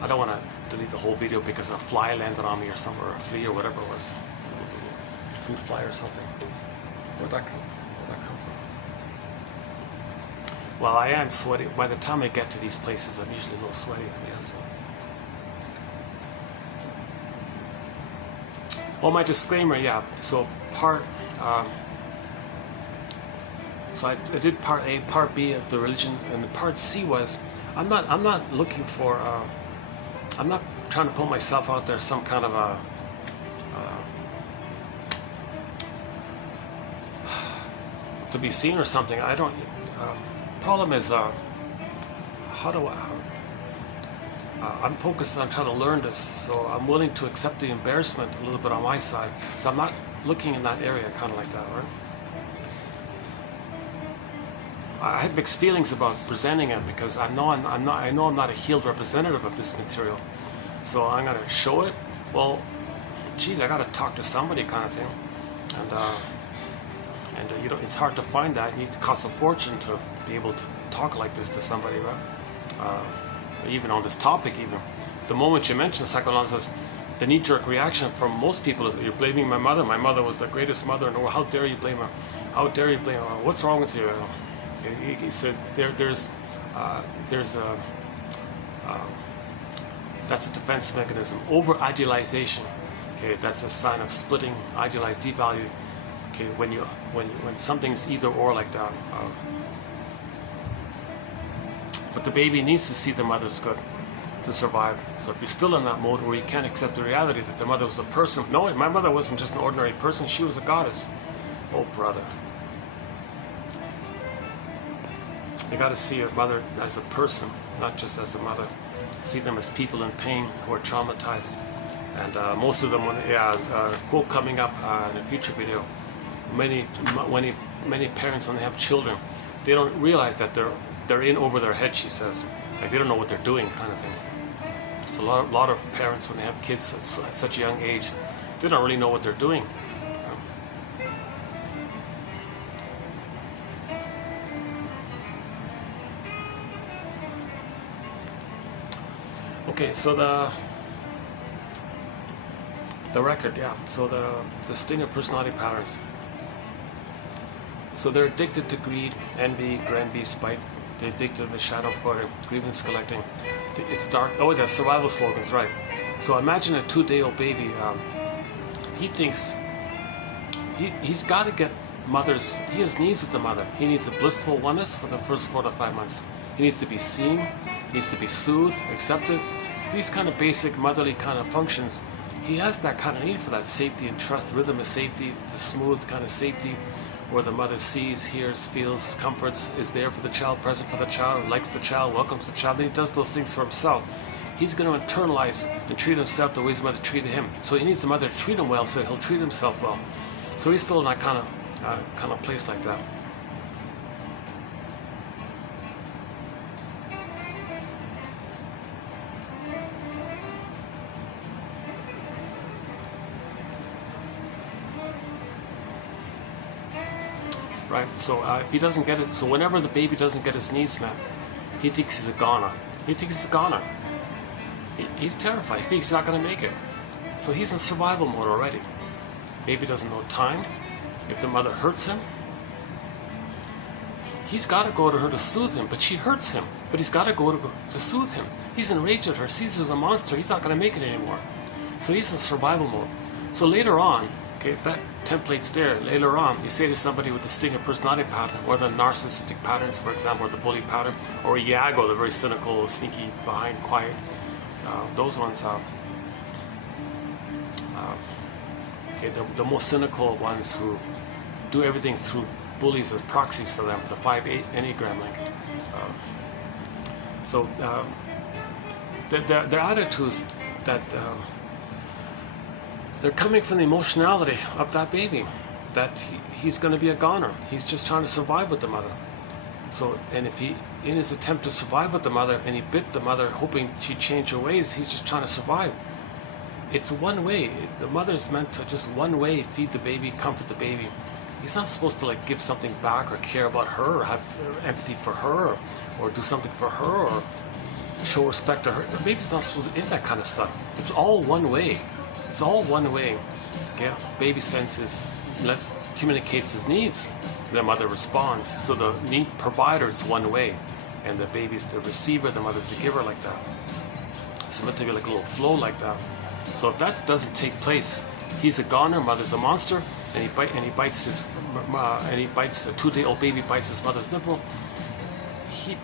I don't want to delete the whole video because a fly landed on me or somewhere, or a flea or whatever it was. Food fly or something. Where'd that come from? Well, I am sweaty. By the time I get to these places, I'm usually a little sweaty. Yeah, so. Well, my disclaimer, yeah. So so I did part A, part B of the religion, and the part C was I'm not looking for I'm not trying to put myself out there some kind of a to be seen or something. I don't. Problem is I'm focused on trying to learn this, so I'm willing to accept the embarrassment a little bit on my side. So I'm not looking in that area, kind of like that, right? I had mixed feelings about presenting it because I know I'm not a healed representative of this material. So I'm gonna show it. Well, geez, I gotta talk to somebody, kind of thing. And you know, it's hard to find that. You need to cost a fortune to be able to talk like this to somebody, right? Even on this topic, even the moment you mention psychoanalysis, the knee-jerk reaction from most people is, "You're blaming my mother. My mother was the greatest mother in the world. How dare you blame her? How dare you blame her? What's wrong with you?" He said, "There's that's a defense mechanism. Over-idealization. Okay, that's a sign of splitting, idealize, devalue. Okay, when something's either or like that." But the baby needs to see the mother's good to survive. So if you're still in that mode where you can't accept the reality that the mother was a person, no, my mother wasn't just an ordinary person, she was a goddess. Oh, brother. You got to see your mother as a person, not just as a mother. See them as people in pain who are traumatized. And most of them, quote coming up in a future video, many parents, when they have children, they don't realize that they're in over their head, she says. Like they don't know what they're doing, kind of thing. So a lot of parents, when they have kids at such a young age, they don't really know what they're doing. Okay, so the record, yeah. So the sting of personality patterns. So they're addicted to greed, envy, grenvy, spite. They're addicted to shadow fighting, grievance collecting. It's dark. Oh, the survival slogans, right? So imagine a 2-day-old baby. He thinks he's got to get mothers. He has needs with the mother. He needs a blissful oneness for the first 4 to 5 months. He needs to be seen. He needs to be soothed, accepted. These kind of basic motherly kind of functions. He has that kind of need for that safety and trust, the rhythm of safety, the smooth kind of safety, where the mother sees, hears, feels, comforts, is there for the child, present for the child, likes the child, welcomes the child. Then he does those things for himself. he's going to internalize and treat himself the way his mother treated him. So he needs the mother to treat him well, so he'll treat himself well. So he's still in that kind of place like that. Right, so if he doesn't get it, so whenever the baby doesn't get his needs met, he thinks he's a goner. He thinks he's a goner. He's terrified. He thinks he's not going to make it. So he's in survival mode already. Baby doesn't know time. If the mother hurts him, he's got to go to her to soothe him, but she hurts him. But he's got to go to soothe him. He's enraged at her, sees her as a monster. He's not going to make it anymore. So he's in survival mode. So later on, okay, that template's there. Later on, you say to somebody with the stinger personality pattern, or the narcissistic patterns, for example, or the bully pattern, or Iago, the very cynical, sneaky, behind, quiet, those ones, okay, the most cynical ones who do everything through bullies as proxies for them, the 5-8 Enneagram link. So their attitudes that they're coming from the emotionality of that baby, that he's going to be a goner. He's just trying to survive with the mother. So, and if he, in his attempt to survive with the mother, and he bit the mother hoping she'd change her ways, he's just trying to survive. It's one way. The mother's meant to just one way feed the baby, comfort the baby. He's not supposed to like give something back or care about her or have empathy for her or do something for her or show respect to her. The baby's not supposed to do that kind of stuff. It's all one way. It's all one way. Okay? Baby senses, communicates his needs. The mother responds. So the need provider is one way, and the baby's the receiver. The mother's the giver, like that. It's meant to be like a little flow like that. So if that doesn't take place, he's a goner. Mother's a monster, and he bites a 2-day-old baby bites his mother's nipple. He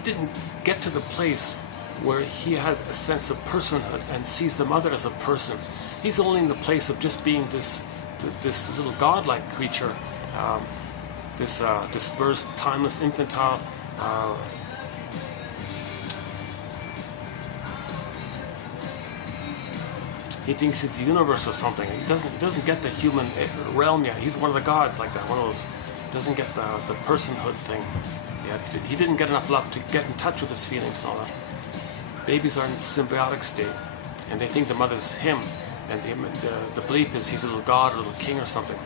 didn't get to the place where he has a sense of personhood and sees the mother as a person. He's only in the place of just being this little godlike creature, this dispersed, timeless, infantile. He thinks it's the universe or something. He doesn't get the human realm yet. He's one of the gods like that. One of those. Doesn't get the personhood thing yet. He didn't get enough love to get in touch with his feelings and all that. Babies are in a symbiotic state, and they think the mother's him, and the belief is he's a little god or a little king or something.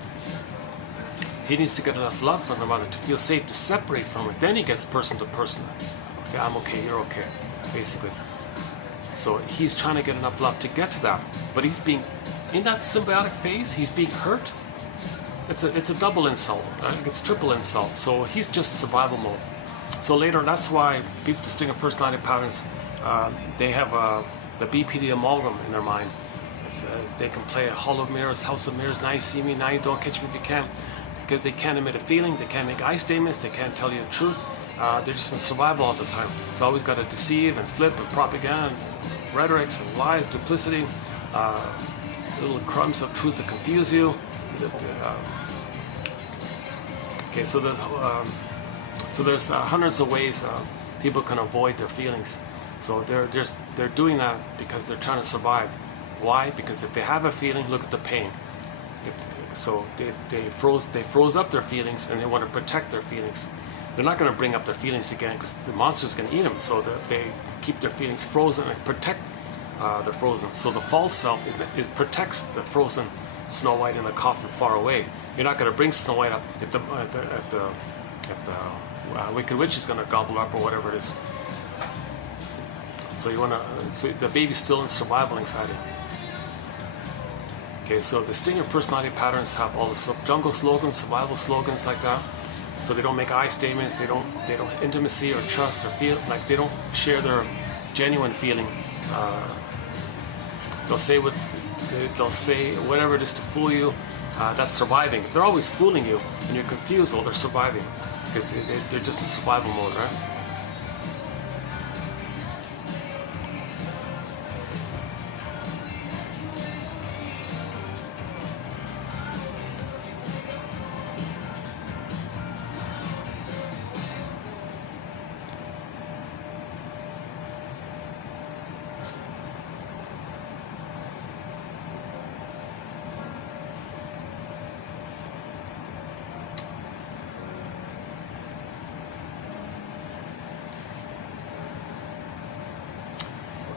He needs to get enough love from the mother to feel safe to separate from her. Then he gets person to person. Okay, I'm okay, you're okay, basically. So he's trying to get enough love to get to that, but he's being in that symbiotic phase. He's being hurt. It's a double insult. It's triple insult. So he's just survival mode. So later, that's why people with distinct personality patterns, they have the BPD amalgam in their mind. They can play a Hall of Mirrors, House of Mirrors, now you see me, now you don't catch me if you can, because they can't emit a feeling, they can't make I statements, they can't tell you the truth. They're just in survival all the time. It's always got to deceive and flip and propaganda, and rhetorics and lies, duplicity, little crumbs of truth to confuse you. Okay, so there's hundreds of ways people can avoid their feelings. So they're doing that because they're trying to survive. Why? Because if they have a feeling, look at the pain. So they froze up their feelings, and they want to protect their feelings. They're not going to bring up their feelings again because the monster's going to eat them. So they keep their feelings frozen and protect the frozen. So the false self it protects the frozen Snow White in the coffin far away. You're not going to bring Snow White up if the Wicked Witch is going to gobble up or whatever it is. So you want to. So the baby's still in survival anxiety. Okay, so the stinger personality patterns have all the jungle slogans, survival slogans like that. So they don't make I statements. They don't intimacy or trust or feel like they don't share their genuine feeling. They'll say whatever it is to fool you. That's surviving. If they're always fooling you and you're confused, well, they're surviving because they're just in survival mode, right?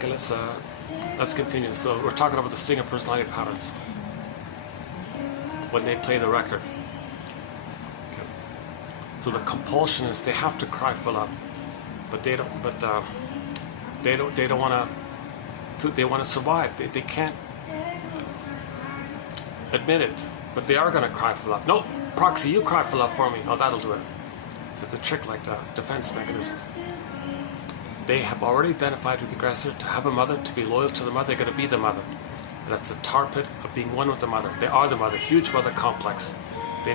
Okay, let's continue. So we're talking about the stinger personality patterns when they play the record. Okay. So the compulsion is they have to cry for love, but they don't. But they don't want to. They want to survive. They can't admit it, but they are going to cry for love. No, proxy, you cry for love for me. Oh, that'll do it. So it's a trick like that, defense mechanism. They have already identified with the aggressor. To have a mother, to be loyal to the mother, they're going to be the mother. And that's the tar pit of being one with the mother. They are the mother. Huge mother complex. They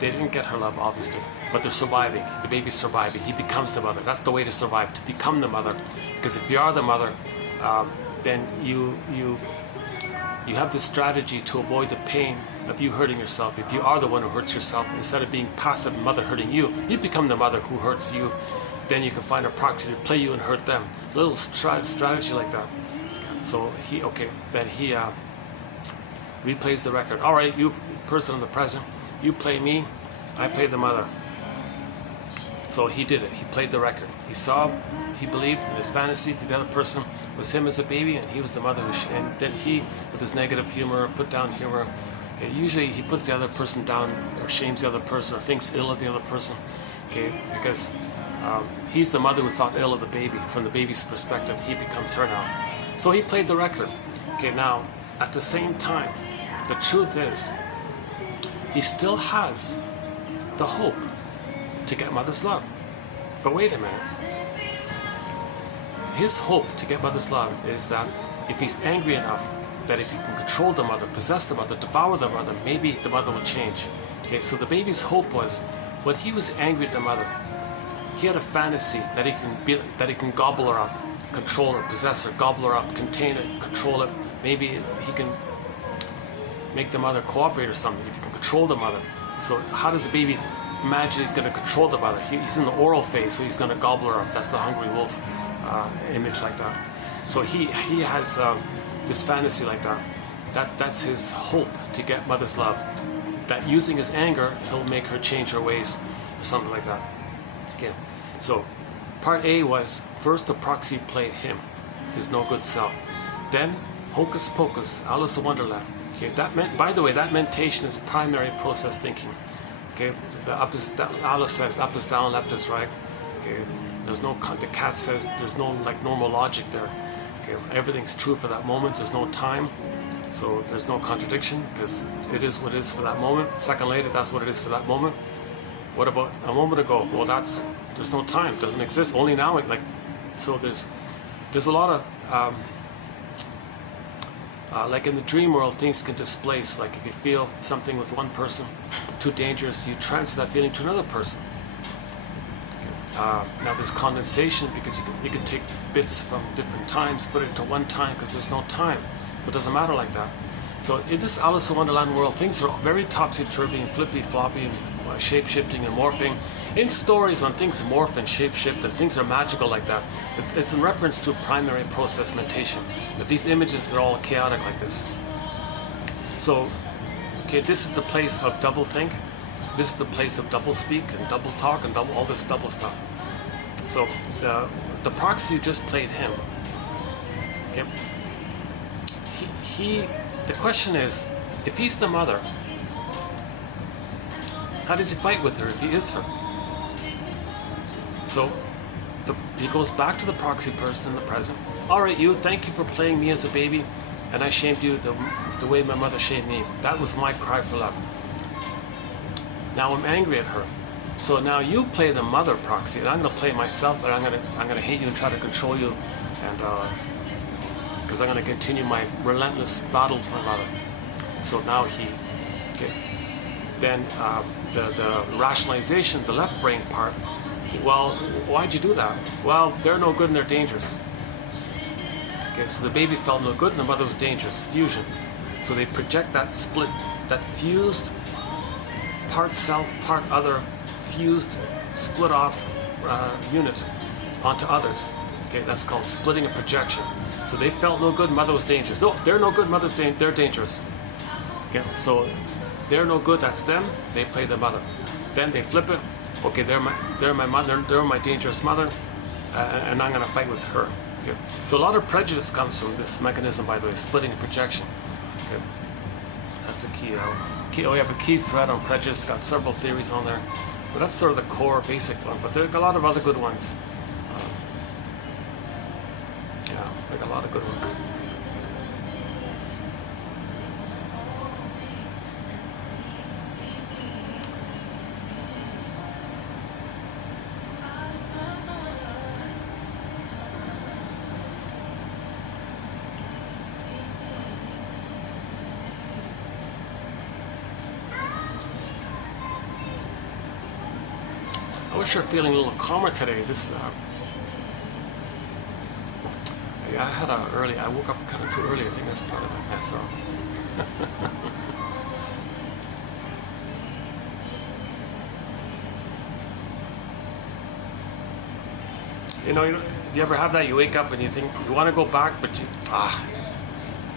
didn't get her love, obviously, but they're surviving. The baby's surviving. He becomes the mother. That's the way to survive, to become the mother. Because if you are the mother, then you have this strategy to avoid the pain of you hurting yourself. If you are the one who hurts yourself, instead of being passive mother hurting you, you become the mother who hurts you. Then you can find a proxy to play you and hurt them. A little strategy like that. So he replays the record. All right, you person in the present, you play me, I play the mother. So he did it. He played the record. He believed in his fantasy that the other person was him as a baby, and he was the mother and then he, with his negative humor, put down humor. Okay, usually he puts the other person down, or shames the other person, or thinks ill of the other person. Okay, because he's the mother who thought ill of the baby. From the baby's perspective, he becomes her now. So he played the record. Okay, now at the same time, the truth is, he still has the hope to get mother's love. But wait a minute. His hope to get mother's love is that if he's angry enough, that if he can control the mother, possess the mother, devour the mother, maybe the mother will change. Okay, so the baby's hope was, when he was angry at the mother, he had a fantasy that he can gobble her up, control her, possess her, gobble her up, contain it, control it. Maybe he can make the mother cooperate or something, if he can control the mother. So how does the baby imagine he's going to control the mother? He's in the oral phase, so he's going to gobble her up. That's the hungry wolf image like that. So he has this fantasy like that. That's his hope to get mother's love. That using his anger, he'll make her change her ways or something like that. Okay. So part A was, first the proxy played him, his no good self. Then hocus pocus, Alice in Wonderland. Okay, that meant, by the way, that mentation is primary process thinking. Okay, the up is down, Alice says up is down, left is right. Okay, there's no, the cat says there's no like normal logic there. Okay, everything's true for that moment. There's no time, so there's no contradiction because it is what it is for that moment. A second later, that's what it is for that moment. What about a moment ago? Well, there's no time. It doesn't exist. Only now, so there's a lot of like in the dream world, things can displace. Like if you feel something with one person too dangerous, you transfer that feeling to another person. Now there's condensation because you can take bits from different times, put it into one time because there's no time. So it doesn't matter like that. So in this Alice in Wonderland world, things are very topsy-turvy and flippy-floppy and shape-shifting and morphing. In stories, when things morph and shape-shift and things are magical like that, it's in reference to primary process mentation. That these images are all chaotic like this. So, okay, this is the place of double think. This is the place of double speak and double talk and all this double stuff. So the proxy just played him. Okay. The question is, if he's the mother, how does he fight with her if he is her? So he goes back to the proxy person in the present. All right, you, thank you for playing me as a baby, and I shamed you the way my mother shamed me. That was my cry for love. Now I'm angry at her. So now you play the mother proxy, and I'm going to play myself, and I'm going to hate you and try to control you, and because I'm going to continue my relentless battle with my mother. So now then the rationalization, the left brain part. Well, why'd you do that? Well, they're no good and they're dangerous. Okay, so the baby felt no good and the mother was dangerous. Fusion. So they project that split, that fused part self, part other, fused, split off unit onto others. Okay, that's called splitting a projection. So they felt no good, mother was dangerous. No, they're no good, mother's they're dangerous. Okay, so they're no good, that's them. They play the mother. Then they flip it. Okay, they're my mother, they're my dangerous mother, and I'm gonna fight with her. Okay. So a lot of prejudice comes from this mechanism, by the way, splitting and projection. Okay. That's a key. We have a key thread on prejudice, got several theories on there. But that's sort of the core, basic one. But there are a lot of other good ones. Yeah, like a lot of good ones. I wish you're feeling a little calmer today. Yeah, I woke up kind of too early. I think that's part of it. Yeah, so. You know, you ever have that? You wake up and you think you want to go back, but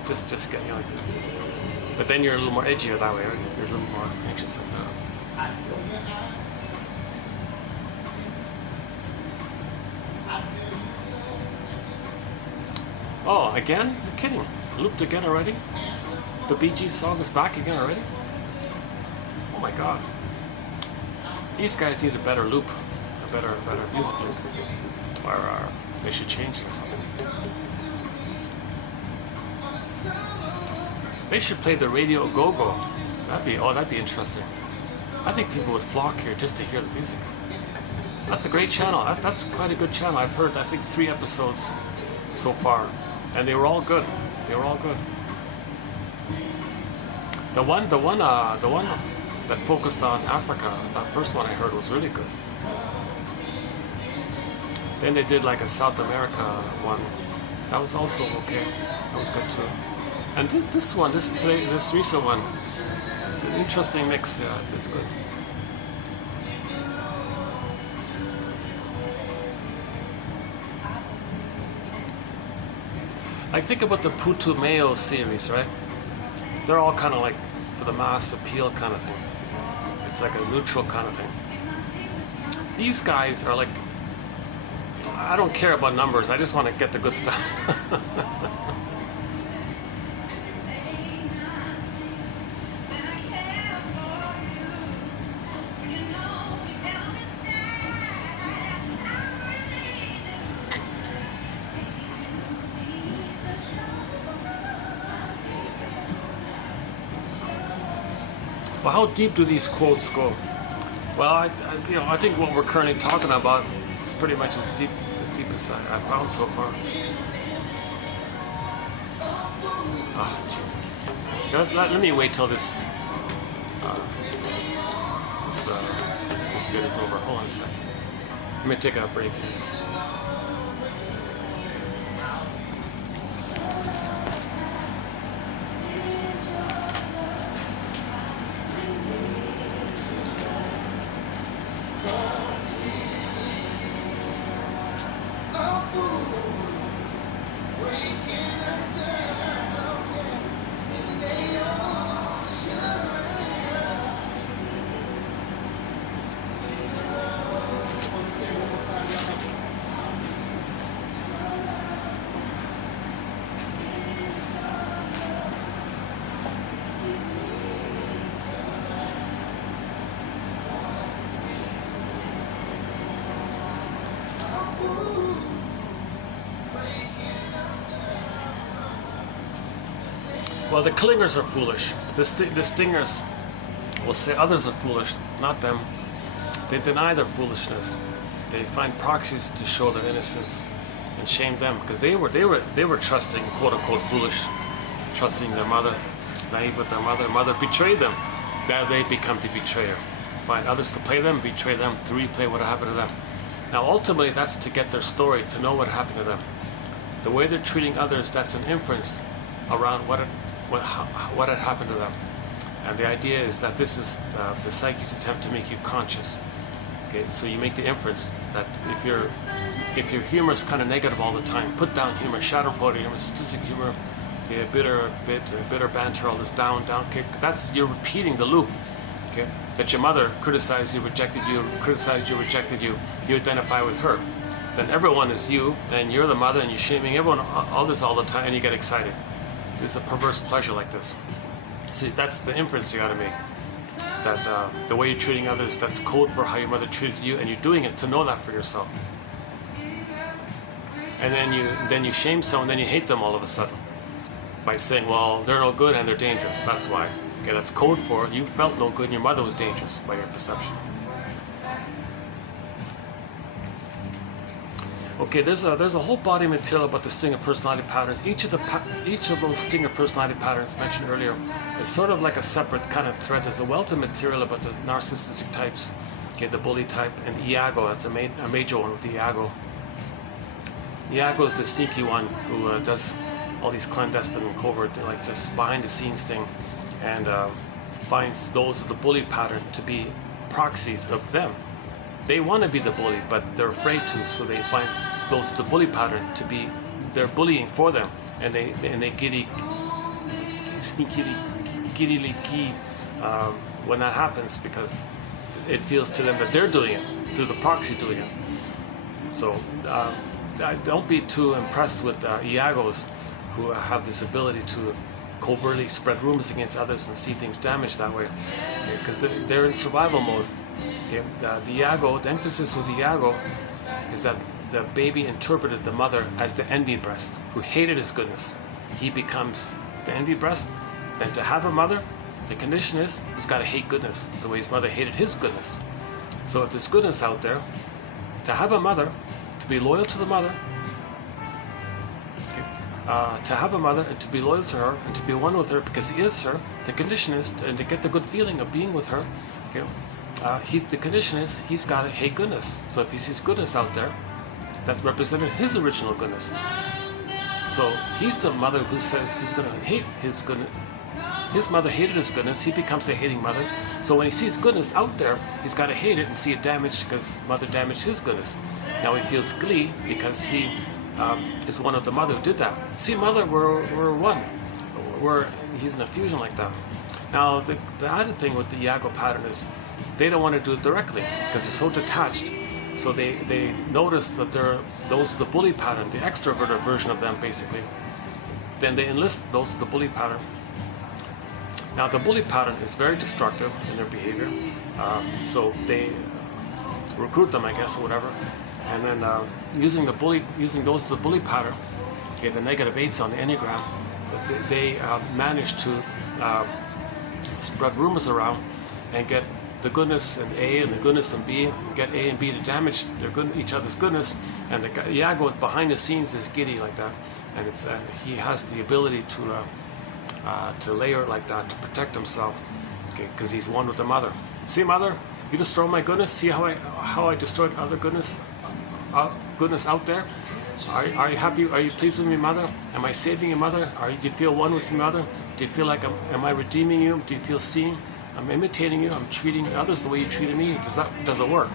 just get, you know. But then you're a little more edgier that way. Right? You're a little more anxious like that. Oh, again? You're kidding. Looped again already? The Bee Gees song is back again already? Oh my god. These guys need a better loop. A better music loop. Or they should change it or something. They should play the Radio Go-Go. That'd be interesting. I think people would flock here just to hear the music. That's a great channel. That's quite a good channel. I've heard, I think, 3 episodes so far. And they were all good. They were all good. The one that focused on Africa, that first one I heard was really good. Then they did like a South America one. That was also okay. That was good too. And this recent one, it's an interesting mix. Yeah, it's good. I think about the Putumayo series, right? They're all kind of like for the mass appeal kind of thing. It's like a neutral kind of thing. These guys are like, I don't care about numbers, I just want to get the good stuff. Well, how deep do these quotes go? Well, I think what we're currently talking about is pretty much as deep as I found so far. Ah, Jesus. Let me wait till this bit is over. Hold on a second. Let me take a break here. Well, the clingers are foolish. The stingers will say others are foolish, not them. They deny their foolishness. They find proxies to show their innocence and shame them because they were trusting, quote unquote, foolish, trusting their mother, naive with their mother. Mother betrayed them. Now they become the betrayer. Find others to play them, betray them, to replay what happened to them. Now, ultimately, that's to get their story, to know what happened to them. The way they're treating others, that's an inference around what had happened to them. And the idea is that this is the psyche's attempt to make you conscious. Okay, so you make the inference that if your humor is kind of negative all the time, put down humor, schadenfreude humor, stoic humor, bitter banter, all this down kick, you're repeating the loop. Okay, that your mother criticized you, rejected you, criticized you, rejected you, you identify with her. then everyone is you, and you're the mother, and you're shaming everyone, all the time, and you get excited. This is a perverse pleasure like this. See, that's the inference you got to make. That the way you're treating others, that's code for how your mother treated you, and you're doing it to know that for yourself. And then you shame someone, then you hate them all of a sudden by saying, well, they're no good and they're dangerous. That's why. Okay, that's code for you felt no good and your mother was dangerous by your perception. Okay, there's a whole body of material about the Stinger personality patterns. Each of those Stinger personality patterns mentioned earlier is sort of like a separate kind of thread. There's a wealth of material about the narcissistic types, okay, the bully type, and Iago. That's a major one with the Iago. Iago is the sneaky one who does all these clandestine and covert, like just behind the scenes thing, and finds those of the bully pattern to be proxies of them. They want to be the bully, but they're afraid to, so they find those of the bully pattern to be, they're bullying for them, and they sneakily key when that happens, because it feels to them that they're doing it through the proxy doing it. So don't be too impressed with Iagos who have this ability to covertly spread rumors against others and see things damaged that way, because they're in survival mode. Okay, the Iago, the emphasis with Iago is that the baby interpreted the mother as the envy breast, who hated his goodness. He becomes the envy breast. Then to have a mother, the condition is he's got to hate goodness, the way his mother hated his goodness. So if there's goodness out there, to have a mother, to be loyal to the mother, okay, to have a mother and to be loyal to her and to be one with her because he is her, the condition is, and to get the good feeling of being with her, okay, the condition is he's got to hate goodness. So if he sees goodness out there, that represented his original goodness. So he's the mother who says he's going to hate his goodness. His mother hated his goodness. He becomes a hating mother. So when he sees goodness out there, he's got to hate it and see it damaged because mother damaged his goodness. Now he feels glee because he is one of the mother who did that. See, mother, we're one. He's in a fusion like that. Now the added thing with the Iago pattern is they don't want to do it directly because they're so detached. So they notice that those are the bully pattern, the extroverted version of them basically. Then they enlist those of the bully pattern. Now the bully pattern is very destructive in their behavior, so they recruit them, I guess, or whatever, and then using those of the bully pattern, okay, the -8s on the Enneagram, they manage to spread rumors around and get the goodness in A and the goodness in B, get A and B to damage each other's goodness, and the Iago behind the scenes is giddy like that, and it's he has the ability to layer it like that to protect himself, okay, because he's one with the mother. See, mother, you destroy my goodness. See how I destroyed other goodness out there. Are you happy? Are you pleased with me, mother? Am I saving you, mother? Do you feel one with me, mother? Do you feel like am I redeeming you? Do you feel seen? I'm imitating you. I'm treating others the way you treated me. Does it work?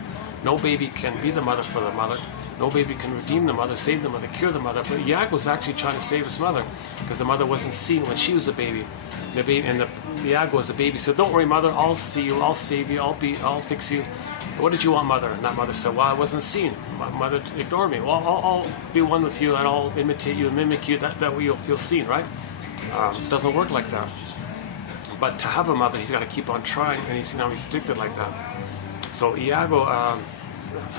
No baby can be the mother for the mother. No baby can redeem the mother, save the mother, cure the mother. But Iago was actually trying to save his mother because the mother wasn't seen when she was a baby. The baby and Iago was a baby. Said, "Don't worry, mother. I'll see you. I'll save you. I'll fix you." What did you want, mother? And that mother said, "Well, I wasn't seen. My mother ignored me. Well, I'll be one with you and I'll imitate you and mimic you. That way you'll feel seen, right?" It doesn't work like that. But to have a mother, he's got to keep on trying, and he's addicted like that. So Iago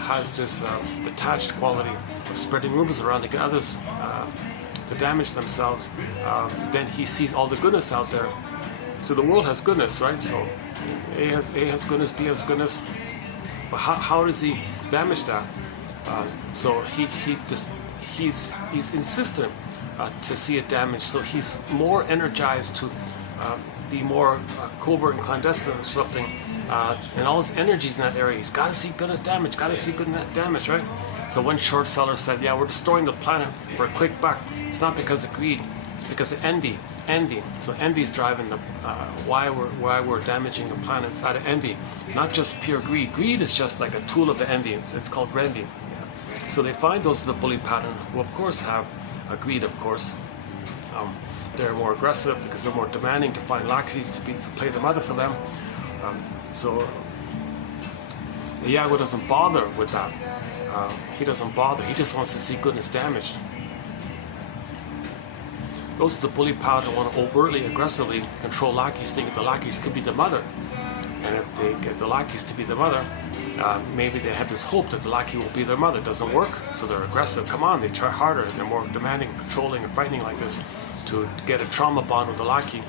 has this detached quality of spreading rumors around to get others to damage themselves. Then he sees all the goodness out there. So the world has goodness, right? So A has goodness, B has goodness. But how does he damage that? So he's insistent to see it damaged. So he's more energized to be more covert and clandestine or something, and all his energies in that area. He's got to see goodness damage, got to see goodness damage, right? So one short seller said, "Yeah, we're destroying the planet for a quick buck. It's not because of greed, it's because of envy. So envy is driving the why we're damaging the planet. It's out of envy, not just pure greed. Greed is just like a tool of the envy. It's called envy. Yeah. So they find those of the bully pattern, who of course have a greed, of course. They're more aggressive because they're more demanding to find laxies to play the mother for them. So Iago doesn't bother with that. he doesn't bother. He just wants to see goodness damaged. Those are the bully pattern who want to overtly, aggressively control lackeys, thinking the lackeys could be the mother. And if they get the lackeys to be the mother, maybe they have this hope that the lackey will be their mother. It doesn't work, so they're aggressive. Come on, they try harder. They're more demanding, controlling, and frightening like this to get a trauma bond with the lackey,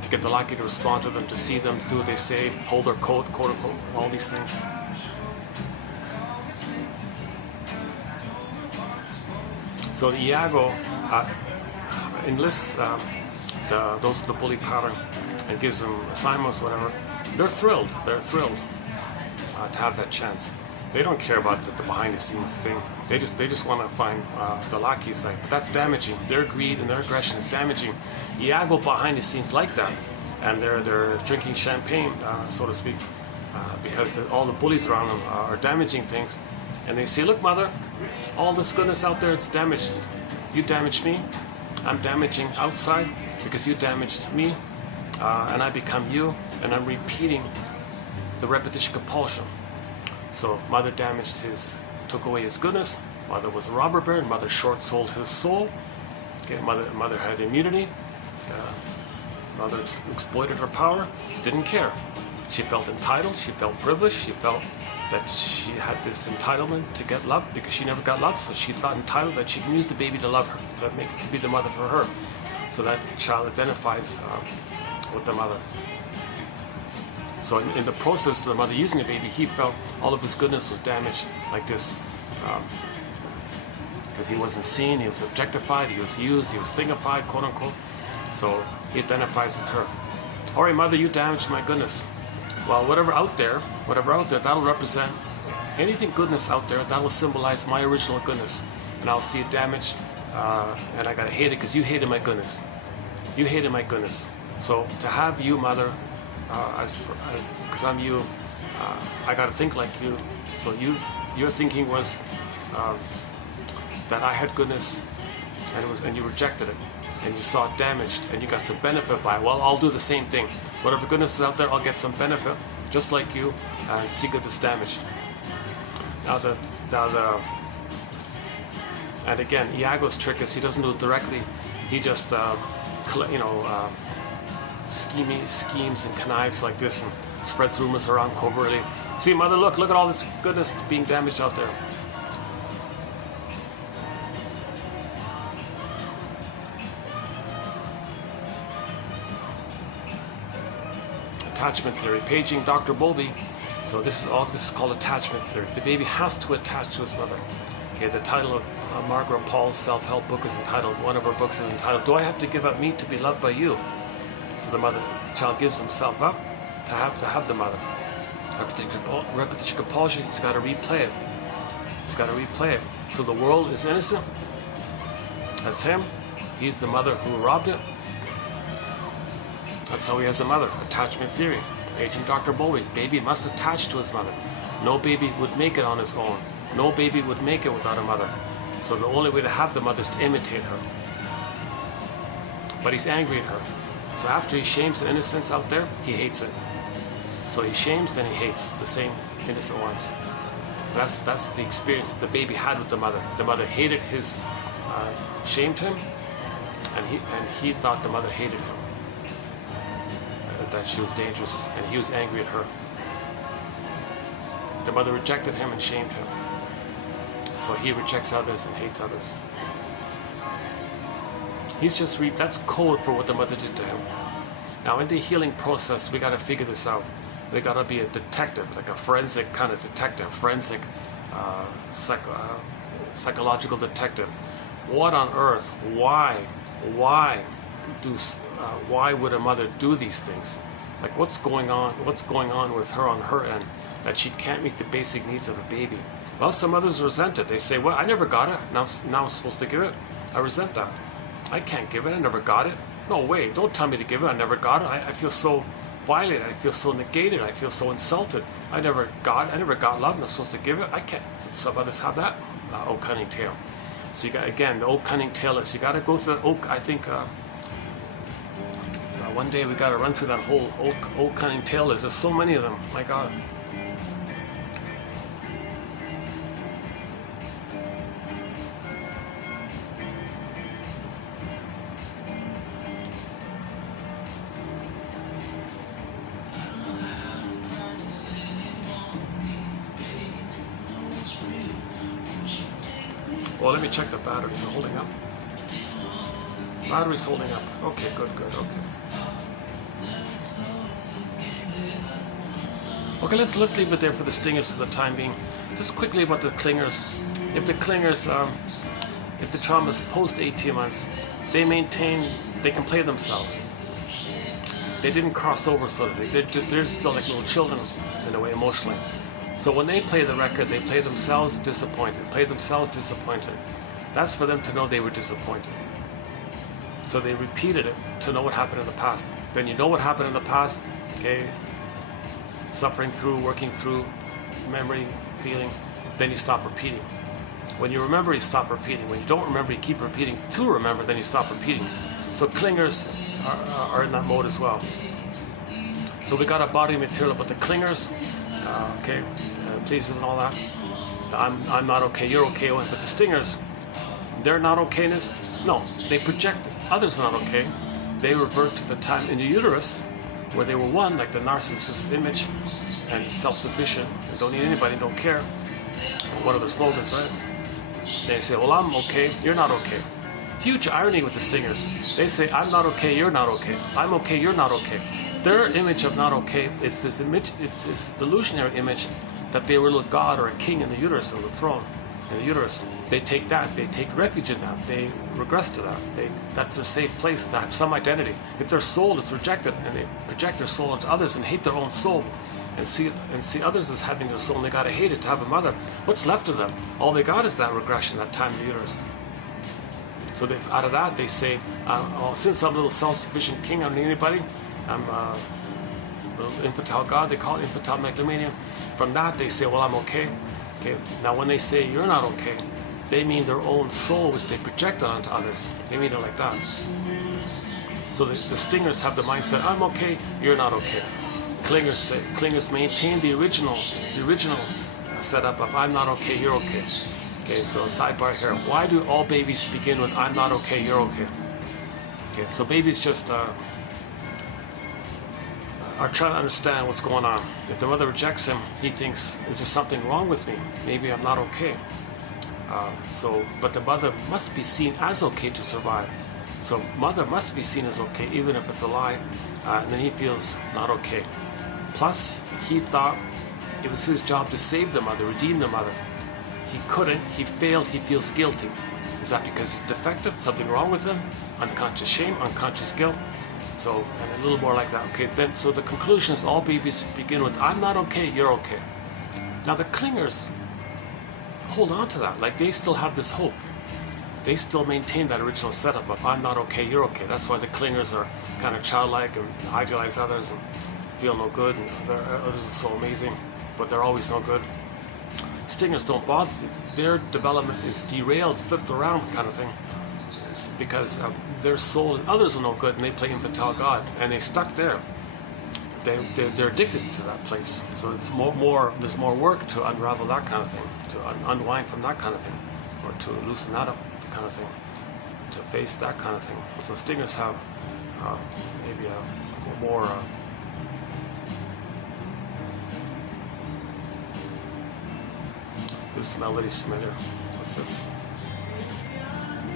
to get the lackey to respond to them, to see them, to do what they say, hold their coat, quote unquote, all these things. So the Iago enlists those are the bully pattern and gives them assignments, whatever. They're thrilled. They're thrilled to have that chance. They don't care about the behind-the-scenes thing. They just want to find the lackeys. But that's damaging. Their greed and their aggression is damaging. Iago behind the scenes like that, and they're drinking champagne, so to speak, because all the bullies around them are damaging things. And they say, "Look, mother, all this goodness out there, it's damaged. You damaged me. I'm damaging outside because you damaged me, and I become you, and I'm repeating the repetition compulsion." So mother damaged took away his goodness. Mother was a robber baron. Mother short-sold his soul. Okay, mother had immunity. Mother exploited her power. Didn't care. She felt entitled. She felt privileged. She felt that she had this entitlement to get love because she never got love. So she thought entitled that she can use the baby to love her, to be the mother for her. So that child identifies with the mother. So in the process of the mother using the baby, he felt all of his goodness was damaged like this. Because he wasn't seen, he was objectified, he was used, he was thingified, quote unquote. So he identifies with her. All right, mother, you damaged my goodness. Well, whatever out there, that'll represent anything goodness out there, that'll symbolize my original goodness. And I'll see it damaged, and I gotta hate it because you hated my goodness. You hated my goodness. So to have you, mother, because I'm you, I gotta think like you. So your thinking was that I had goodness, and you rejected it, and you saw it damaged, and you got some benefit by it. Well, I'll do the same thing. Whatever goodness is out there, I'll get some benefit, just like you, and see goodness damaged. And again, Iago's trick is he doesn't do it directly. He just schemes and connives like this and spreads rumors around covertly. See, mother, look at all this goodness being damaged out there. Attachment theory, paging Dr. Bowlby. So this is called attachment theory. The baby has to attach to his mother. Okay, the title of Margaret Paul's self-help book is entitled, one of her books is entitled, "Do I Have to Give Up Me to Be Loved by You?" So the child gives himself up to have the mother. Repetition compulsion, he's got to replay it. He's got to replay it. So the world is innocent. That's him. He's the mother who robbed it. That's how he has a mother. Attachment theory. Paging Dr. Bowlby. Baby must attach to his mother. No baby would make it on his own. No baby would make it without a mother. So the only way to have the mother is to imitate her. But he's angry at her. So after he shames the innocence out there, he hates it. So he shames, then he hates the same innocent ones. So that's the experience the baby had with the mother. The mother hated shamed him, and he thought the mother hated him. That she was dangerous, and he was angry at her. The mother rejected him and shamed him. So he rejects others and hates others. He's just that's code for what the mother did to him. Now in the healing process, we got to figure this out. We got to be a detective, like a forensic kind of detective, forensic psychological detective. What on earth? Why would a mother do these things? Like what's going on with her on her end that she can't meet the basic needs of a baby? Well, some mothers resent it. They say, well, I never got it, now I'm supposed to give it. I resent that. I can't give it, I never got it. No way, don't tell me to give it, I never got it. I feel so violated, I feel so negated, I feel so insulted. I never got love, I'm supposed to give it. I can't. Some others have that old cunning tale. So you got, again, the old cunning tale is you got to go through the old, I think, one day we got to run through that whole old cunning tale. There's just so many of them. My God. Well, let me check the battery. Is it holding up? Battery's holding up. Okay, good, okay. Okay, let's leave it there for the stingers for the time being. Just quickly about the clingers. If the clingers, if the trauma is post 18 months, they can play themselves. They didn't cross over, so they're still like little children in a way, emotionally. So when they play the record, they play themselves disappointed. That's for them to know they were disappointed. So they repeated it to know what happened in the past. Then you know what happened in the past, okay? Suffering through, working through, memory, feeling, then you stop repeating. When you remember, you stop repeating. When you don't remember, you keep repeating to remember, then you stop repeating. So clingers are in that mode as well. So we got a body material, but the clingers, okay, pleases and all that. I'm not okay, you're okay, but the stingers, their not okayness, no, they project others not okay. They revert to the time in the uterus where they were one, like the narcissist image, and self-sufficient, and don't need anybody, don't care. One of their slogans, right? They say, well, I'm okay, you're not okay. Huge irony with the stingers. They say, I'm not okay, you're not okay. I'm okay, you're not okay. Their image of not okay is this image, it's this illusionary image that they were a little god or a king in the uterus, of the throne, in the uterus. They take that, they take refuge in that, they regress to that. That's their safe place to have some identity. If their soul is rejected and they project their soul into others and hate their own soul, and see others as having their soul, and they gotta hate it to have a mother, what's left of them? All they got is that regression, that time in the uterus. So out of that, they say, since I'm a little self-sufficient king, I don't need anybody. I'm a little infantile god, they call it infantile megalomania. From that, they say, well, I'm okay. Okay. Now, when they say you're not okay, they mean their own soul, which they projected onto others. They mean it like that. So the stingers have the mindset, I'm okay, you're not okay. Clingers maintain the original setup of I'm not okay, you're okay. Okay, so sidebar here. Why do all babies begin with I'm not okay, you're okay? Okay, so babies just are trying to understand what's going on. If the mother rejects him, he thinks, is there something wrong with me? Maybe I'm not okay. But the mother must be seen as okay to survive. So mother must be seen as okay, even if it's a lie, and then he feels not okay. Plus, he thought it was his job to save the mother, redeem the mother. He couldn't, he failed, he feels guilty. Is that because he's defective, something wrong with him? Unconscious shame, unconscious guilt? So, and a little more like that. Okay, then, so the conclusion is all babies begin with, I'm not okay, you're okay. Now the clingers hold on to that, like they still have this hope. They still maintain that original setup of I'm not okay, you're okay. That's why the clingers are kind of childlike and idealize others and feel no good, and others are so amazing, but they're always no good. Stingers don't bother. Their development is derailed, flipped around kind of thing. It's because their soul and others are no good, and they play infantile god, and they stuck there. They're addicted to that place. So it's there's more work to unravel that kind of thing, to unwind from that kind of thing, or to loosen that up kind of thing, to face that kind of thing. So stingers have maybe a more this melody's familiar. What's this?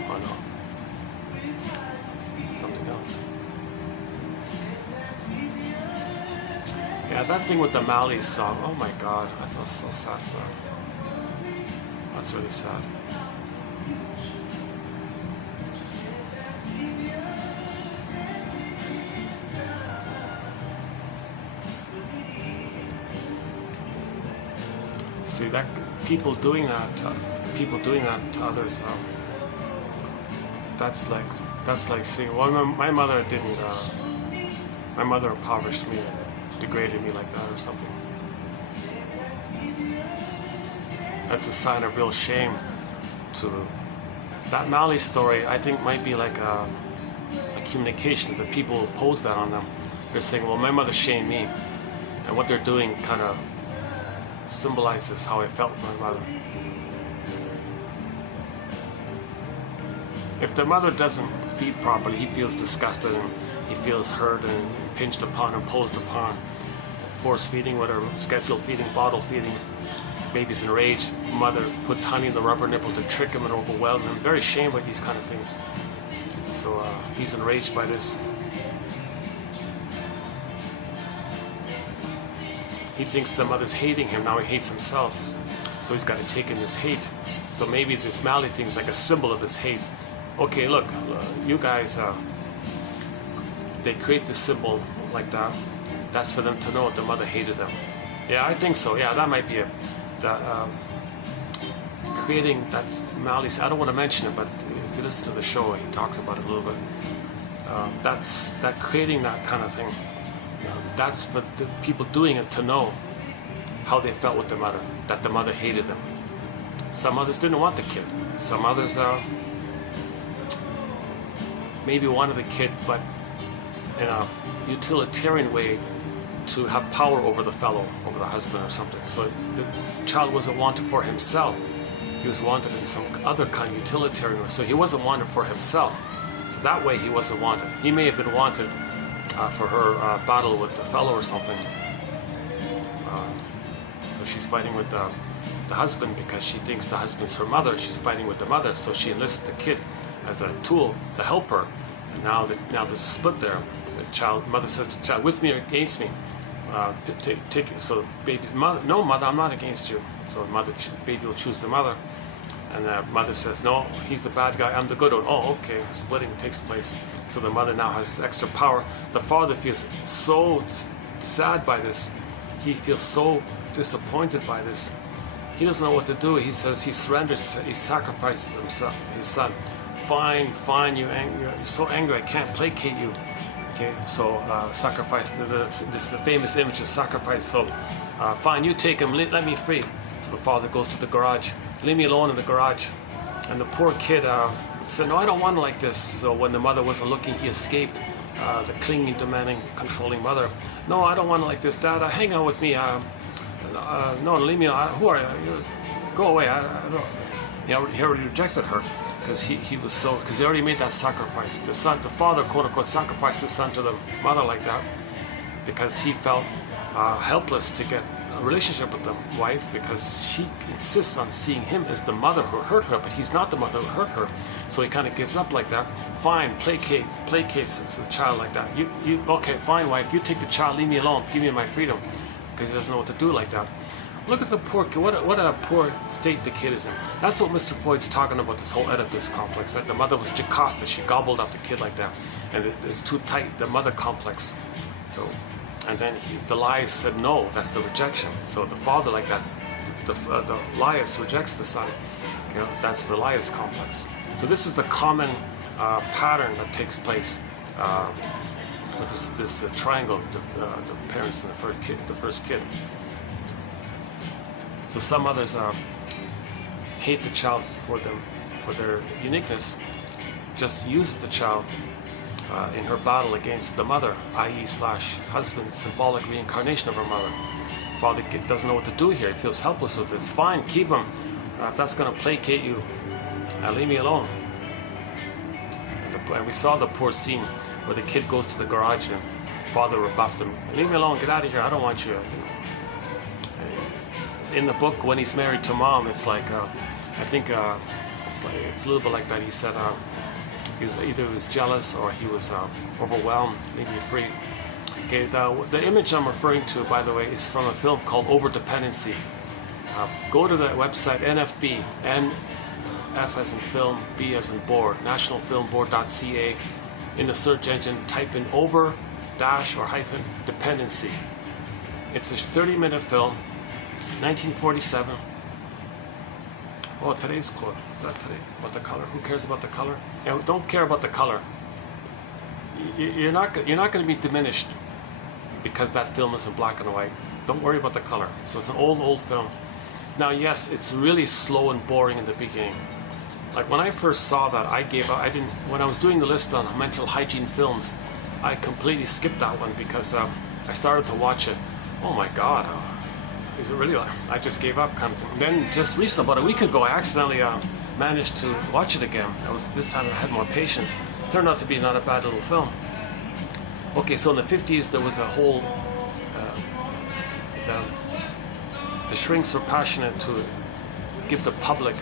Oh no. Something else. Yeah, that thing with the Mali song. Oh my god, I feel so sad for her. That's really sad. See that people doing that to others. That's like saying, well, my mother didn't. My mother impoverished me, degraded me like that, or something. That's a sign of real shame. To that Mali story, I think might be like a communication that people pose that on them. They're saying, well, my mother shamed me, and what they're doing kind of symbolizes how I felt with my mother. If the mother doesn't feed properly, he feels disgusted and he feels hurt and pinched upon, imposed upon, force feeding, whatever, scheduled feeding, bottle feeding. baby's enraged, mother puts honey in the rubber nipple to trick him and overwhelm him. Very ashamed by these kind of things. So he's enraged by this. He thinks the mother's hating him, now he hates himself. So he's got to take in this hate. So maybe this malady thing is like a symbol of his hate. Okay, look, you guys, they create this symbol like that. That's for them to know the mother hated them. Yeah, I think so. Yeah, that might be it. Creating that's malady. I don't want to mention it, but if you listen to the show, he talks about it a little bit. That's creating that kind of thing. That's for the people doing it to know how they felt with their mother, that the mother hated them. Some others didn't want the kid. Some others maybe wanted the kid, but in a utilitarian way to have power over the fellow, over the husband or something. So the child wasn't wanted for himself. He was wanted in some other kind of utilitarian way. So he wasn't wanted for himself. So that way he wasn't wanted. He may have been wanted for her battle with the fellow or something. So she's fighting with the husband because she thinks the husband's her mother. She's fighting with the mother, so she enlists the kid as a tool to help her. And now there's a split there. The mother says to the child, with me or against me? So baby's mother, no mother, I'm not against you. So baby will choose the mother. And the mother says, no, he's the bad guy, I'm the good one. Oh, okay, splitting takes place. So the mother now has extra power. The father feels so sad by this. He feels so disappointed by this. He doesn't know what to do. He says he surrenders, he sacrifices himself, his son. Fine, you're so angry, I can't placate you. Okay, so sacrifice, this famous image of sacrifice. So fine, you take him, let me free. So the father goes to the garage. Leave me alone in the garage. And the poor kid said, no, I don't want it like this. So when the mother wasn't looking, he escaped the clinging, demanding, controlling mother. No, I don't want it like this, Dad. Hang out with me. No, leave me alone. Who are you? Go away. I don't. He already rejected her because he was so, because he already made that sacrifice. The father, quote unquote, sacrificed his son to the mother like that because he felt helpless to get a relationship with the wife because she insists on seeing him as the mother who hurt her, but he's not the mother who hurt her. So he kind of gives up like that. Fine, placates the child like that. You okay, fine, wife, you take the child, leave me alone, give me my freedom, because he doesn't know what to do like that. Look at the poor kid, what a poor state the kid is in. That's what Mr. Freud's talking about, this whole Oedipus complex. Right? The mother was Jocasta, she gobbled up the kid like that, and it's too tight, the mother complex. So. And then the Laius said no, that's the rejection. So the father, like that's the Laius rejects the son. Okay, that's the Laius complex. So this is the common pattern that takes place with this triangle, the parents and the first kid. So some others hate the child for their uniqueness, just uses the child in her battle against the mother, i.e. / husband, symbolic reincarnation of her mother. Father doesn't know what to do here. He feels helpless with this. Fine, keep him. If that's going to placate you, leave me alone. And we saw the poor scene where the kid goes to the garage and father rebuffed him. Leave me alone, get out of here, I don't want you. In the book, when he's married to mom, it's like, I think it's a little bit like that. He said, he was jealous or he was overwhelmed, maybe afraid. Okay, the image I'm referring to, by the way, is from a film called Overdependency. Go to the website NFB, NF as in film, B as in board, nationalfilmboard.ca. In the search engine, type in over dash or hyphen dependency. It's a 30-minute film, 1947. Oh, today's quote. Is that today? About the color? Who cares about the color? Yeah, don't care about the color. You're not going to be diminished because that film is in black and white. Don't worry about the color. So it's an old film. Now, yes, it's really slow and boring in the beginning. Like when I first saw that, I gave up. When I was doing the list on mental hygiene films, I completely skipped that one because I started to watch it. Oh my God. Is it really? I just gave up kind of thing. Then just recently, about a week ago, I accidentally managed to watch it again. This time I had more patience. Turned out to be not a bad little film. Okay, so in the 50s there was a whole the shrinks were passionate to give the public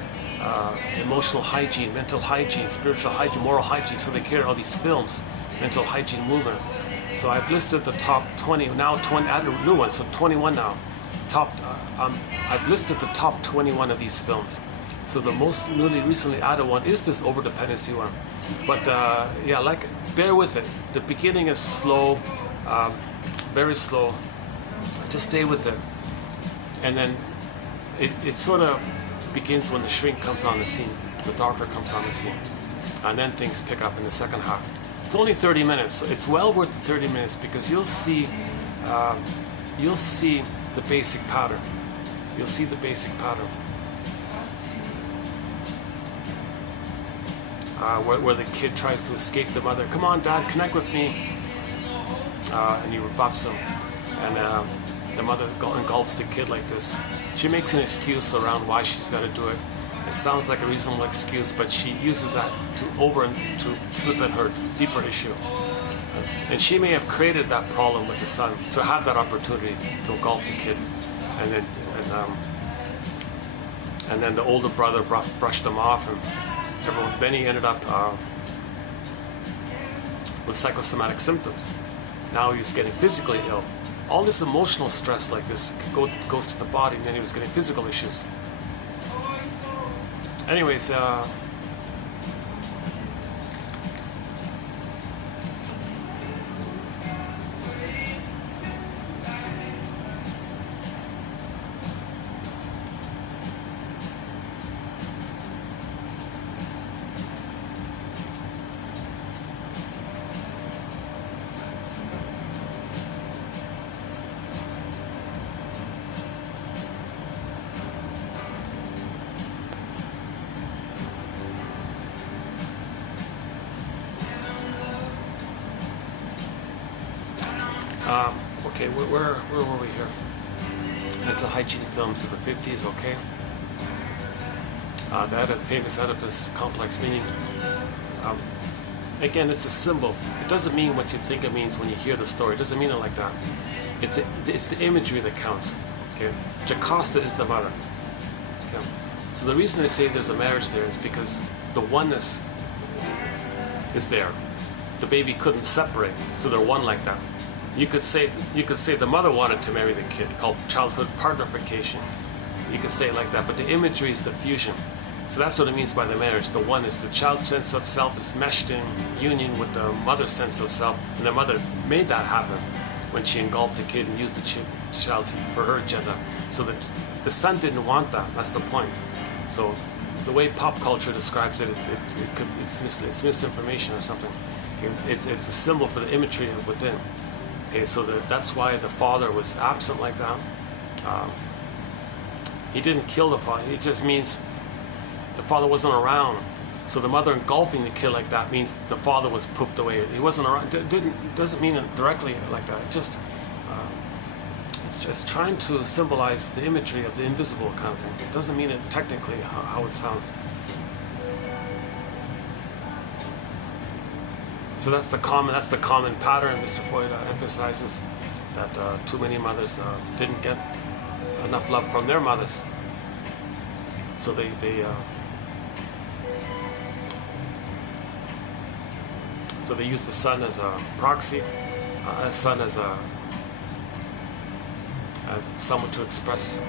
emotional hygiene, mental hygiene, spiritual hygiene, moral hygiene. So they carry all these films, mental hygiene movement. So I've listed the top 20, now 20, added new ones, so 21 now. I've listed the top 21 of these films. So the most newly recently added one is this over-dependency one. But yeah, like, bear with it. The beginning is slow, very slow. Just stay with it. And then it sort of begins when the shrink comes on the scene, the doctor comes on the scene. And then things pick up in the second half. It's only 30 minutes, so it's well worth the 30 minutes because you'll see the basic pattern. You'll see the basic pattern. Where the kid tries to escape the mother. Come on, Dad, connect with me. And he rebuffs him. And the mother engulfs the kid like this. She makes an excuse around why she's got to do it. It sounds like a reasonable excuse, but she uses that to slip at her deeper issue. And she may have created that problem with the son to have that opportunity to engulf the kid. And then the older brother brushed him off, and then he ended up with psychosomatic symptoms. Now he was getting physically ill. All this emotional stress like this goes to the body, and then he was getting physical issues. Anyways, okay, where were we here? Mental hygiene films of the 50s, okay. The famous Oedipus complex, meaning, again, it's a symbol. It doesn't mean what you think it means when you hear the story. It doesn't mean it like that. It's the imagery that counts. Okay, Jocasta is the mother. Okay? So the reason they say there's a marriage there is because the oneness is there. The baby couldn't separate, so they're one like that. You could say the mother wanted to marry the kid, called childhood partnerification. You could say it like that, but the imagery is the fusion. So that's what it means by the marriage. The one is the child's sense of self is meshed in union with the mother's sense of self, and the mother made that happen when she engulfed the kid and used the child for her agenda. So that the son didn't want that. That's the point. So the way pop culture describes it, it's misinformation or something. It's a symbol for the imagery within. Okay, so that's why the father was absent like that. He didn't kill the father. It just means the father wasn't around. So the mother engulfing the kid like that means the father was poofed away. He wasn't around. Doesn't mean it directly like that. It's just trying to symbolize the imagery of the invisible kind of thing. It doesn't mean it technically how it sounds. So that's the common pattern. Mr. Freud emphasizes that too many mothers didn't get enough love from their mothers, so they use the son as a proxy, as someone to express,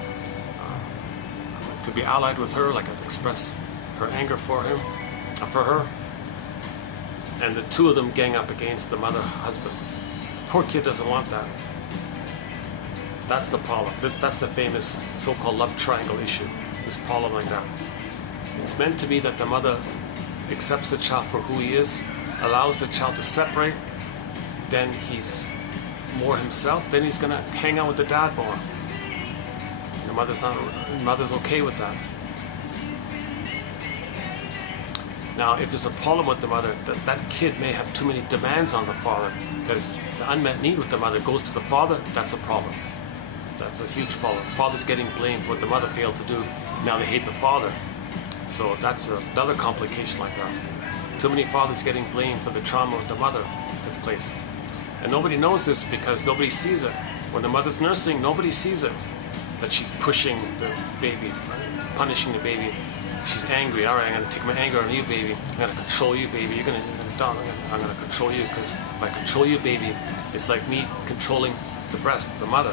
to be allied with her, like express her anger for him, for her. And the two of them gang up against the mother-husband. Poor kid doesn't want that. That's the problem. That's the famous so-called love triangle issue. This problem like that. It's meant to be that the mother accepts the child for who he is, allows the child to separate, then he's more himself, then he's gonna hang out with the dad more. And the mother's okay with that. Now, if there's a problem with the mother, that kid may have too many demands on the father, because the unmet need with the mother goes to the father. That's a problem. That's a huge problem. Father's getting blamed for what the mother failed to do. Now they hate the father. So that's another complication like that. Too many fathers getting blamed for the trauma of the mother took place. And nobody knows this because nobody sees it. When the mother's nursing, nobody sees it. that she's pushing the baby, punishing the baby. She's angry. All right, I'm gonna take my anger on you, baby. I'm gonna control you, baby. You're gonna down. I'm gonna control you, because if I control you, baby, it's like me controlling the breast, the mother.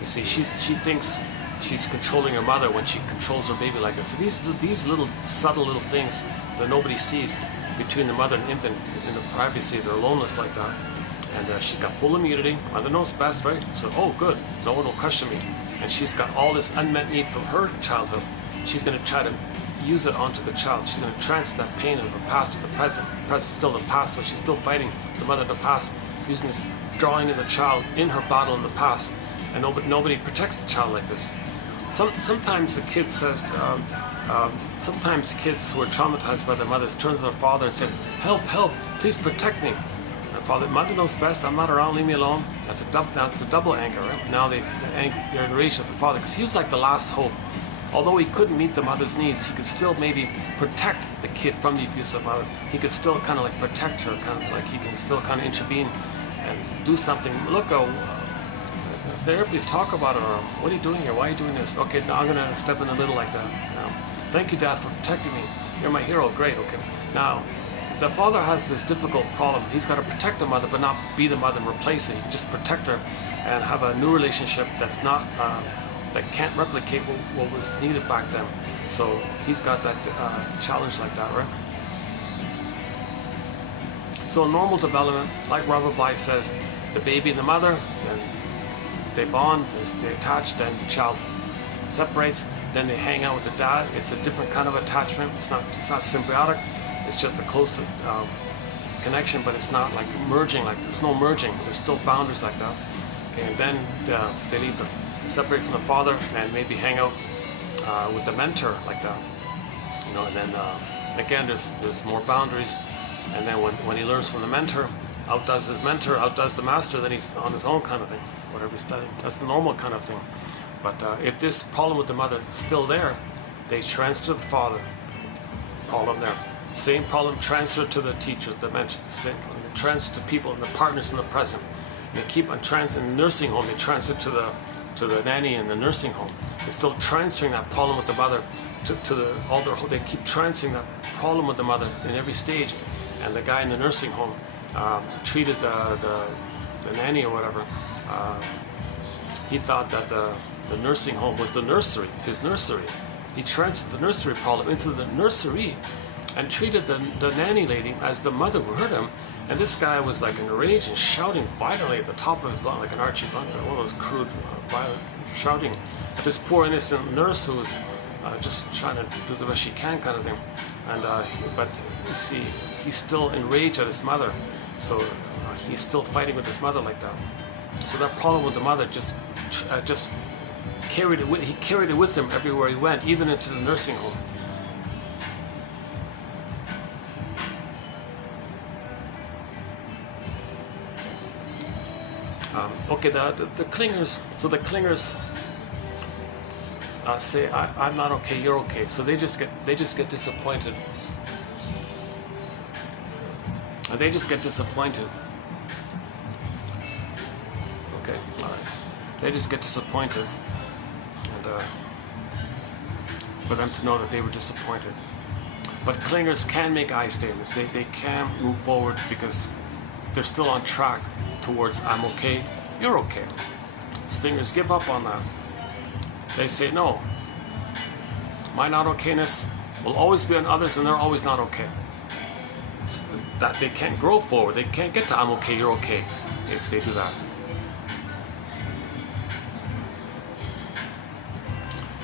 You see, she thinks she's controlling her mother when she controls her baby like this. So these little subtle little things that nobody sees between the mother and infant in the privacy of their aloneness like that. And she's got full immunity. Mother knows best, right? So, oh, good. No one will question me. And she's got all this unmet need from her childhood. She's going to try to use it onto the child. She's going to transfer that pain of the past to the present. The present is still the past, so she's still fighting the mother of the past, using drawing in the child in her battle in the past. And nobody protects the child like this. Sometimes the kid says, sometimes kids who are traumatized by their mothers turn to their father and say, help, help, please protect me. And father, mother knows best, I'm not around, leave me alone. That's a double anger, right? Now they're enraged at the father, because he was like the last hope. Although he couldn't meet the mother's needs, he could still maybe protect the kid from the abusive mother. He could still kind of like protect her, kind of like he can still kind of intervene and do something. Look, therapy, talk about it, or what are you doing here? Why are you doing this? Okay, now I'm going to step in the middle like that. Thank you, Dad, for protecting me. You're my hero. Great, okay. Now, the father has this difficult problem. He's got to protect the mother, but not be the mother and replace it. He can just protect her and have a new relationship that's not, that can't replicate what was needed back then. So he's got that challenge like that, right? So in normal development, like Robert Bly says, the baby and the mother, and they bond, they attach, then the child separates, then they hang out with the dad. It's a different kind of attachment. It's not symbiotic. It's just a close connection, but it's not like merging. Like there's no merging. There's still boundaries like that. Okay, and then they separate from the father and maybe hang out with the mentor like that. You know, and then again, there's more boundaries. And then when he learns from the mentor, outdoes his mentor, outdoes the master, then he's on his own kind of thing, whatever he's studying. That's the normal kind of thing. But if this problem with the mother is still there, they transfer to the father. Problem there. Same problem transferred to the teacher, the mentor. Same problem. They transfer to people and the partners in the present. And they keep on transferring in the nursing home. They transfer to the nanny in the nursing home. They're still transferring that problem with the mother to they keep transferring that problem with the mother in every stage. And the guy in the nursing home treated the nanny or whatever. He thought that the nursing home was the nursery, his nursery. He transferred the nursery problem into the nursery and treated the nanny lady as the mother who hurt him. And this guy was like enraged and shouting violently at the top of his lungs, like an Archie Bunker, one of those crude, violent, shouting at this poor innocent nurse who was just trying to do the best she can kind of thing. And but you see, he's still enraged at his mother, so he's still fighting with his mother like that. So that problem with the mother just carried it with, he carried it with him everywhere he went, even into the nursing home. Okay, the clingers. So the clingers say, "I'm not okay, you're okay." So they just get disappointed. They just get disappointed. Okay, all right. They just get disappointed, and for them to know that they were disappointed. But clingers can make I statements. They can move forward because they're still on track towards "I'm okay, you're okay." Stingers give up on that. They say, "No, my not okayness will always be on others, and they're always not okay." So that they can't grow forward. They can't get to "I'm okay, you're okay" if they do that.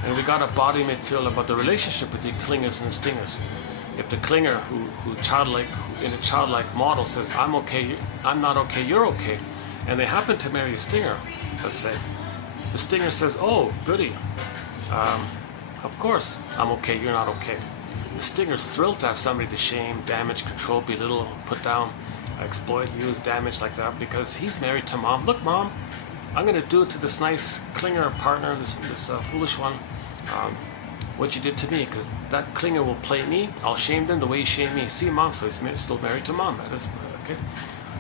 And we got a body material about the relationship between clingers and stingers. If the clinger, who in a childlike model says, "I'm okay, I'm not okay, you're okay," and they happen to marry a stinger, let's say, the stinger says, "Oh, goody, of course, I'm okay, you're not okay." The stinger's thrilled to have somebody to shame, damage, control, belittle, put down, exploit, use, damage like that, because he's married to mom. "Look, mom, I'm going to do it to this nice clinger partner, this foolish one, what you did to me, because that clinger will play me. I'll shame them the way you shame me. See, mom, so he's still married to mom. That is okay."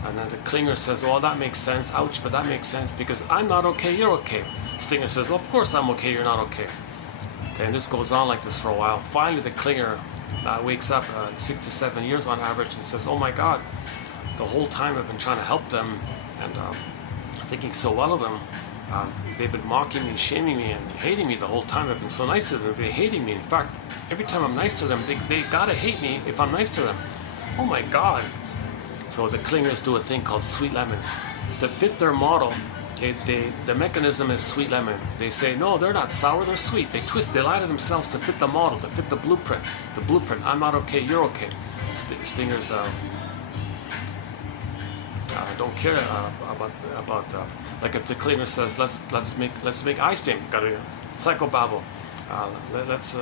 And then the clinger says, well, that makes sense. Ouch, but that makes sense because I'm not okay, you're okay. Stinger says, well, of course I'm okay, you're not okay. Okay, and this goes on like this for a while. Finally, the clinger wakes up 6 to 7 years on average and says, oh my God, the whole time I've been trying to help them and thinking so well of them. They've been mocking me, shaming me, and hating me the whole time. I've been so nice to them, they've been hating me. In fact, every time I'm nice to them, they gotta hate me if I'm nice to them. Oh my God. So the clingers do a thing called sweet lemons. To fit their model, okay, the mechanism is sweet lemon. They say, no, they're not sour, they're sweet. They twist, they lie to themselves to fit the model, to fit the blueprint. The blueprint, I'm not okay, you're okay. Stingers don't care about like if the cleaner says let's make ice cream, gotta psychobabble, let's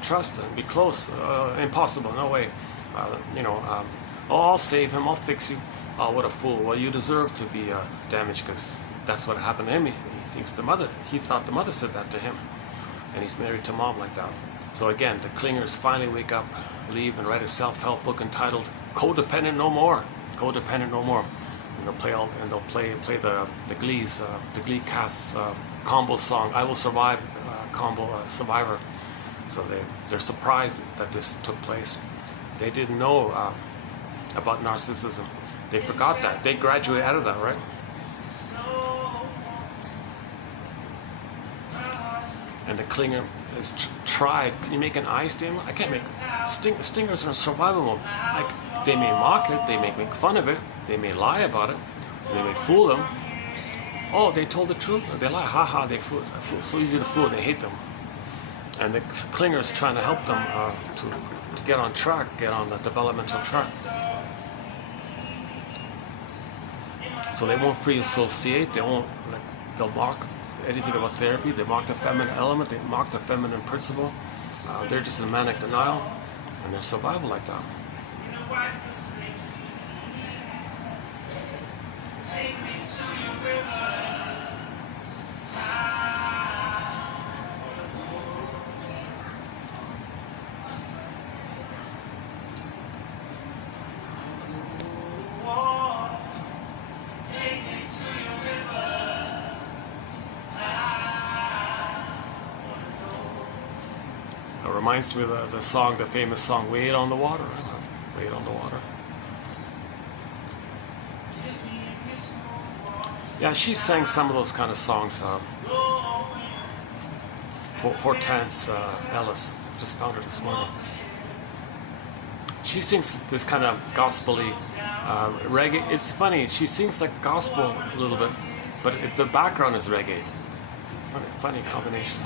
trust and be close, impossible, no way, oh, I'll save him, I'll fix you. Oh, what a fool. Well, you deserve to be damaged because that's what happened to him. He thought the mother said that to him, and he's married to mom like that. So again, the clingers finally wake up, leave, and write a self-help book entitled "Codependent No More." Codependent No More. And they'll play the Glee cast's combo song "I Will Survive," combo Survivor. So they're surprised that this took place. They didn't know about narcissism. They forgot that. They graduated out of that, right? And the clinger has tried. Can you make an eye sting? I can't make. Stingers are in survival mode. They may mock it, they may make fun of it, they may lie about it, they may fool them. Oh, they told the truth? They lie. Haha, they fool. So easy to fool, they hate them. And the clinger is trying to help them to get on track, get on the developmental track. So they won't free associate, they'll mock anything about therapy, they mock the feminine element, they mock the feminine principle. They're just in manic denial, and they're survival like that. Reminds me of the song, the famous song, "Wait on the Water." Wait on the water. Yeah, she sang some of those kind of songs. Hortense Ellis, just found her this morning. She sings this kind of gospel-y reggae. It's funny, she sings like gospel a little bit, but the background is reggae. It's a funny combination.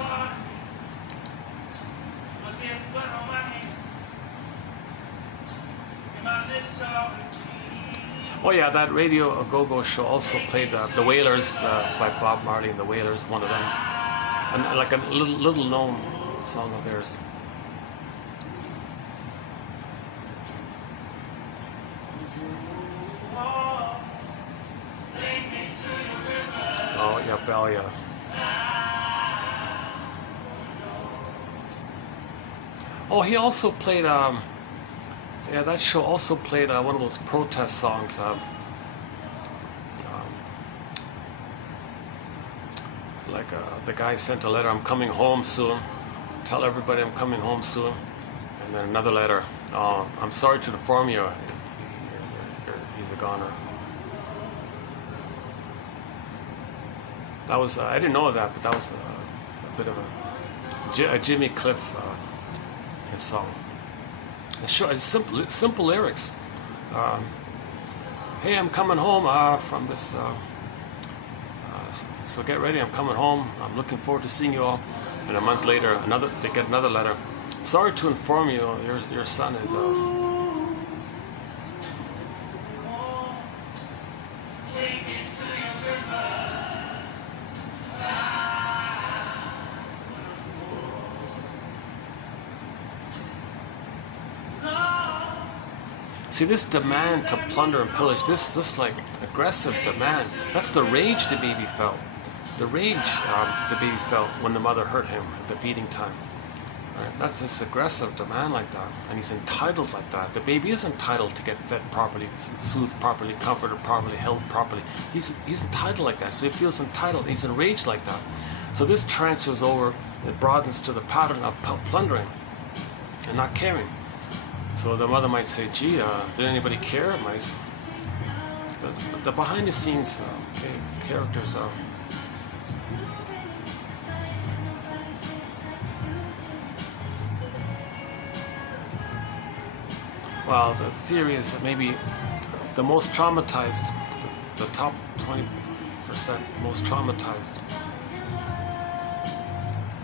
Oh yeah, that Radio Go-Go show also played the Wailers by Bob Marley and the Wailers, one of them, and like a little known song of theirs. Oh yeah, Bell, yeah. Oh, he also played. Yeah, that show also played one of those protest songs. Like the guy sent a letter, "I'm coming home soon. Tell everybody I'm coming home soon." And then another letter, "I'm sorry to inform you, he's a goner." That was, I didn't know that, but that was a bit of a Jimmy Cliff, his song. It's simple lyrics. Hey, I'm coming home from this, so get ready, I'm coming home. I'm looking forward to seeing you all. And a month later, they get another letter. Sorry to inform you, your son is See, this demand to plunder and pillage, this like aggressive demand, that's the rage the baby felt. The rage the baby felt when the mother hurt him at the feeding time. Right? That's this aggressive demand like that, and he's entitled like that. The baby is entitled to get fed properly, soothed properly, comforted properly, held properly. He's entitled like that, so he feels entitled. He's enraged like that. So this transfers over, it broadens to the pattern of plundering and not caring. So the mother might say, gee, did anybody care? The behind the scenes characters are... Well, the theory is that maybe the most traumatized, the top 20% most traumatized,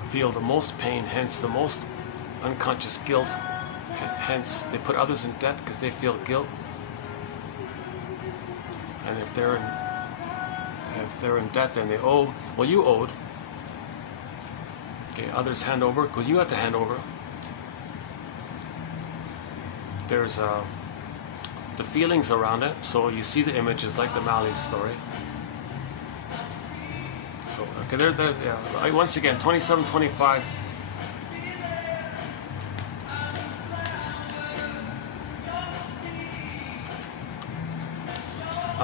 feel the most pain, hence the most unconscious guilt, hence they put others in debt because they feel guilt. And if they're in debt, then they owe. Well, you owed. Okay, others hand over because you had to hand over. There's the feelings around it. So you see the images like the Malley story. So okay, there's yeah. Once again, 27-25.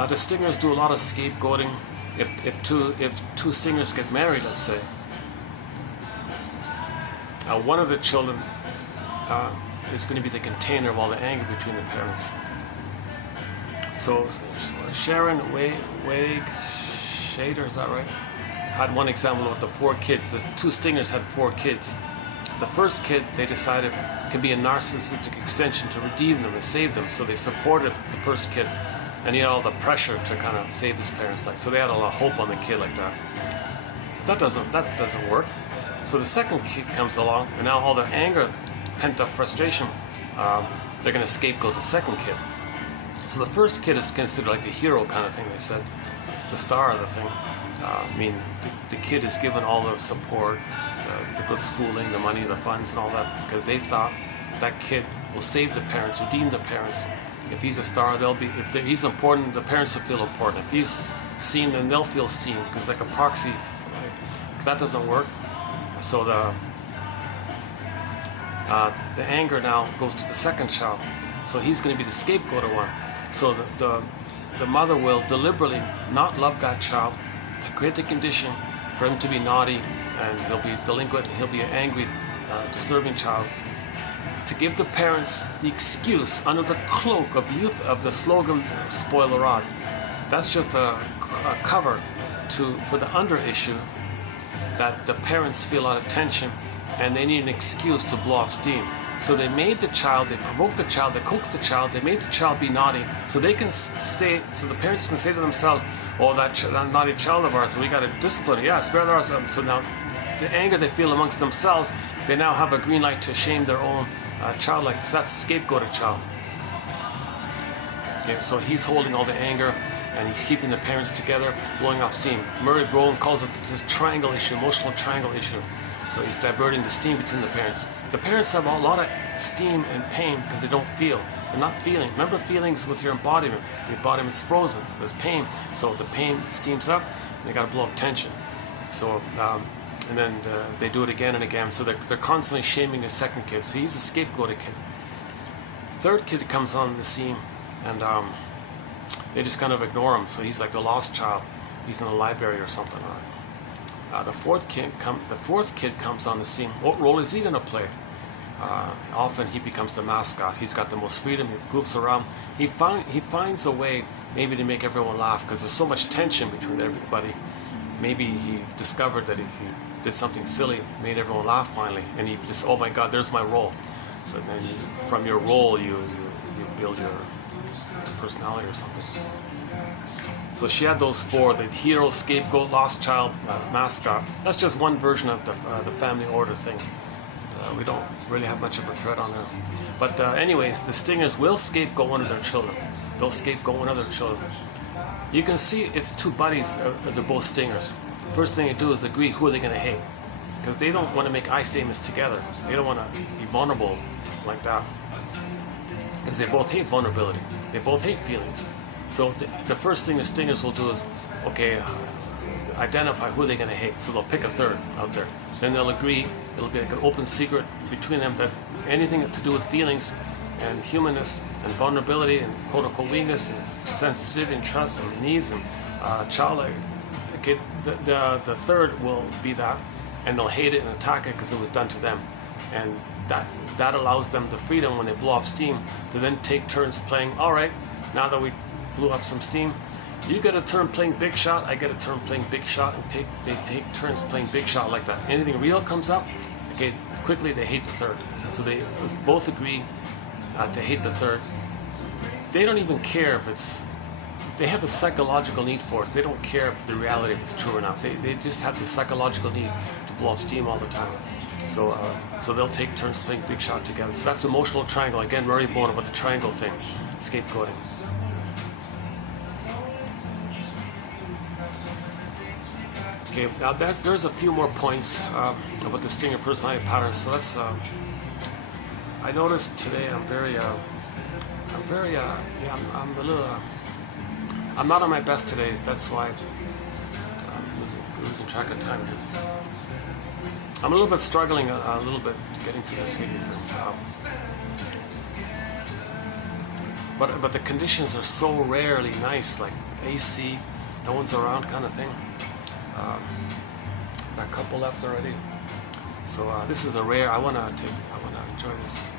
The stingers do a lot of scapegoating. If two stingers get married, let's say, one of the children is going to be the container of all the anger between the parents. So Sharon Wade Shader, is that right? Had one example with the 4 kids. The 2 stingers had 4 kids. The first kid, they decided, could be a narcissistic extension to redeem them and save them. So they supported the first kid. And he had all the pressure to kind of save his parents, like, so they had a lot of hope on the kid like that. That doesn't work. So the second kid comes along, and now all the anger, pent-up frustration, they're going to scapegoat the second kid. So the first kid is considered like the hero kind of thing. They said, the star of the thing. I mean, the kid is given all the support, the good schooling, the money, the funds, and all that, because they thought that kid will save the parents, redeem the parents. If he's a star, they'll be. If he's important, the parents will feel important. If he's seen, then they'll feel seen, because like a proxy. That doesn't work. So the anger now goes to the second child. So he's going to be the scapegoated one. So the mother will deliberately not love that child to create the condition for him to be naughty, and he'll be delinquent. He'll be an angry, disturbing child. To give the parents the excuse under the cloak of the youth of the slogan "Spoil the Rod." That's just a cover for the under issue that the parents feel out of tension and they need an excuse to blow off steam. So they made the child, they provoked the child, they coaxed the child, they made the child be naughty, so they can stay. So the parents can say to themselves, "Oh, that naughty child of ours, we got to discipline. Yeah, spare the rod." So now, the anger they feel amongst themselves, they now have a green light to shame their own child like this. That's a scapegoated child. Okay, so he's holding all the anger and he's keeping the parents together, blowing off steam. Murray Brown calls it this triangle issue, emotional triangle issue. So he's diverting the steam between the parents. The parents have a lot of steam and pain because they don't feel. They're not feeling. Remember feelings with your embodiment. The embodiment's frozen. There's pain. So the pain steams up and they got to blow off tension. So and then they do it again and again. So they're constantly shaming the second kid. So he's a scapegoated kid. Third kid comes on the scene, and they just kind of ignore him. So he's like the lost child. He's in the library or something. The fourth kid comes on the scene. What role is he going to play? Often he becomes the mascot. He's got the most freedom. He goofs around. He finds a way maybe to make everyone laugh because there's so much tension between everybody. Maybe he discovered that if he did something silly, made everyone laugh finally, and he just, oh my God, there's my role. So then from your role, you build your personality or something. So she had those 4: the hero, scapegoat, lost child, mascot. That's just one version of the family order thing. We don't really have much of a thread on that. But anyways, the stingers will scapegoat one of their children. They'll scapegoat one of their children. You can see if 2 buddies they're both stingers. First thing they do is agree who are they going to hate, because they don't want to make I statements together. They don't want to be vulnerable like that, because they both hate vulnerability. They both hate feelings. So the first thing the stingers will do is, okay, identify who they're going to hate. So they'll pick a third out there. Then they'll agree. It'll be like an open secret between them that anything to do with feelings and humanness and vulnerability and quote-unquote weakness and sensitivity and trust and needs and childlike. Okay, the third will be that, and they'll hate it and attack it because it was done to them. And that allows them the freedom when they blow off steam to then take turns playing. All right, now that we blew up some steam, you get a turn playing big shot, I get a turn playing big shot, and they take turns playing big shot like that. Anything real comes up, okay, quickly they hate the third. So they both agree to hate the third. They don't even care if it's, they have a psychological need for it. They don't care if the reality if it's true or not. They just have the psychological need to blow off steam all the time. So so they'll take turns playing big shot together. So that's emotional triangle. Again, Murray Bowen about the triangle thing, scapegoating. Okay, now there's a few more points about the Stinger personality patterns. So let's. I noticed today I'm a little. I'm not on my best today. That's why I'm losing track of time here. I'm a little bit struggling a little bit getting through this video. But the conditions are so rarely nice, like AC, no one's around kind of thing. That couple left already. So this is a rare. I wanna enjoy this.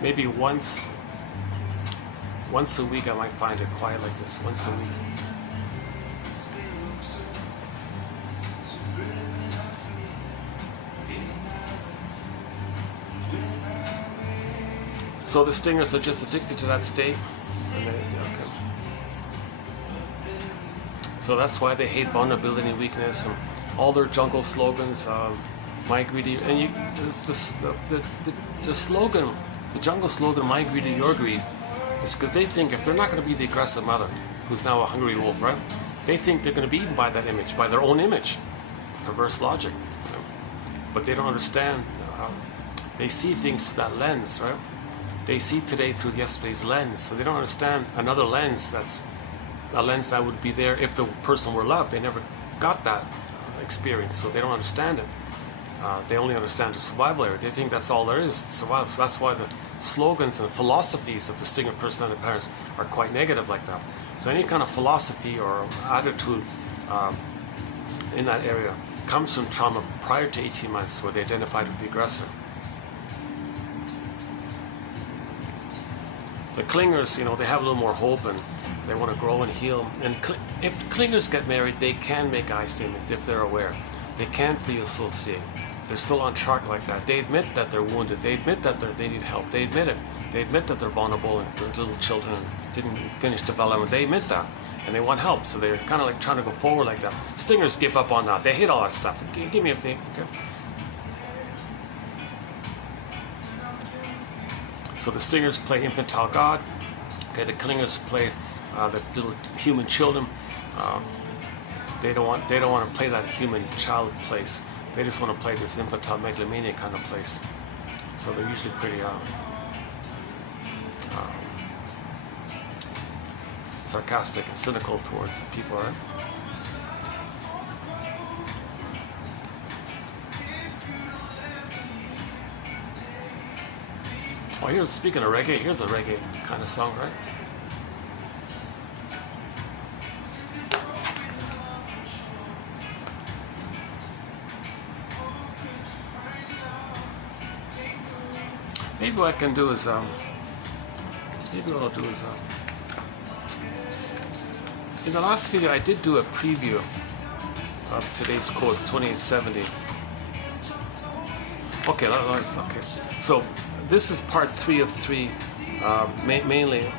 Maybe once a week I might find it quiet like this. Once a week. So the Stingers are just addicted to that state. And okay. So that's why they hate vulnerability and weakness and all their jungle slogans. My greedy, and the slogan, the jungle slogan, my greedy, your greed, is because they think if they're not going to be the aggressive mother, who's now a hungry wolf, right? They think they're going to be eaten by that image, by their own image. Perverse logic. So, but they don't understand. They see things through that lens, right? They see today through yesterday's lens, so they don't understand another lens that's a lens that would be there if the person were loved. They never got that experience, so they don't understand it. They only understand the survival area. They think that's all there is, survival. So that's why the slogans and philosophies of the Stinger personality patterns are quite negative like that. So any kind of philosophy or attitude in that area comes from trauma prior to 18 months where they identified with the aggressor. The clingers, you know, they have a little more hope and they want to grow and heal. And if clingers get married, they can make I statements if they're aware. They can free associate. They're still on track like that. They admit that they're wounded. They admit that they need help. They admit it. They admit that they're vulnerable and they're little children and didn't finish development. They admit that. And they want help. So they're kind of like trying to go forward like that. Stingers give up on that. They hate all that stuff. Give me a thing. Okay. So the Stingers play infantile God. Okay, the clingers play the little human children. They don't want to play that human child place. They just want to play this infantile megalomania kind of place. So they're usually pretty sarcastic and cynical towards people, right? Oh, here's, speaking of reggae, here's a reggae kind of song, right? Maybe what I can do is, maybe what I'll do is, in the last video I did do a preview of today's quote, 2870. Okay, okay. So this is part 3 of 3, mainly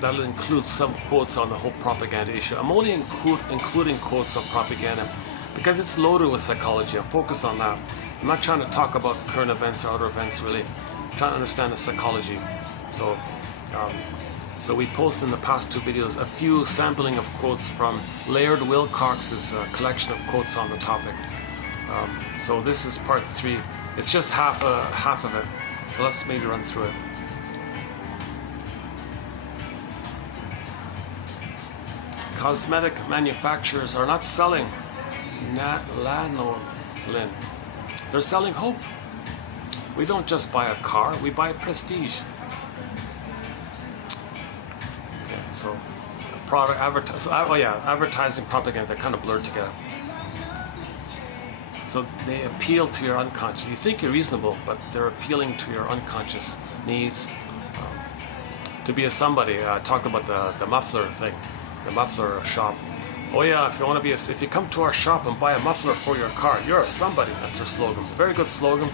that'll include some quotes on the whole propaganda issue. I'm only including quotes on propaganda because it's loaded with psychology. I'm focused on that. I'm not trying to talk about current events or other events really. I'm trying to understand the psychology. So, so we posted in the past 2 videos a few sampling of quotes from Laird Wilcox's collection of quotes on the topic. So this is part 3. It's just half of it. So let's maybe run through it. Cosmetic manufacturers are not selling lanolin. They're selling hope. We don't just buy a car, we buy prestige. Okay, so product advertising, propaganda, they're kind of blurred together. So they appeal to your unconscious. You think you're reasonable, but they're appealing to your unconscious needs. To be a somebody. Talk about the muffler thing, the muffler shop. Oh yeah, if you come to our shop and buy a muffler for your car, you're a somebody. That's their slogan. Very good slogan.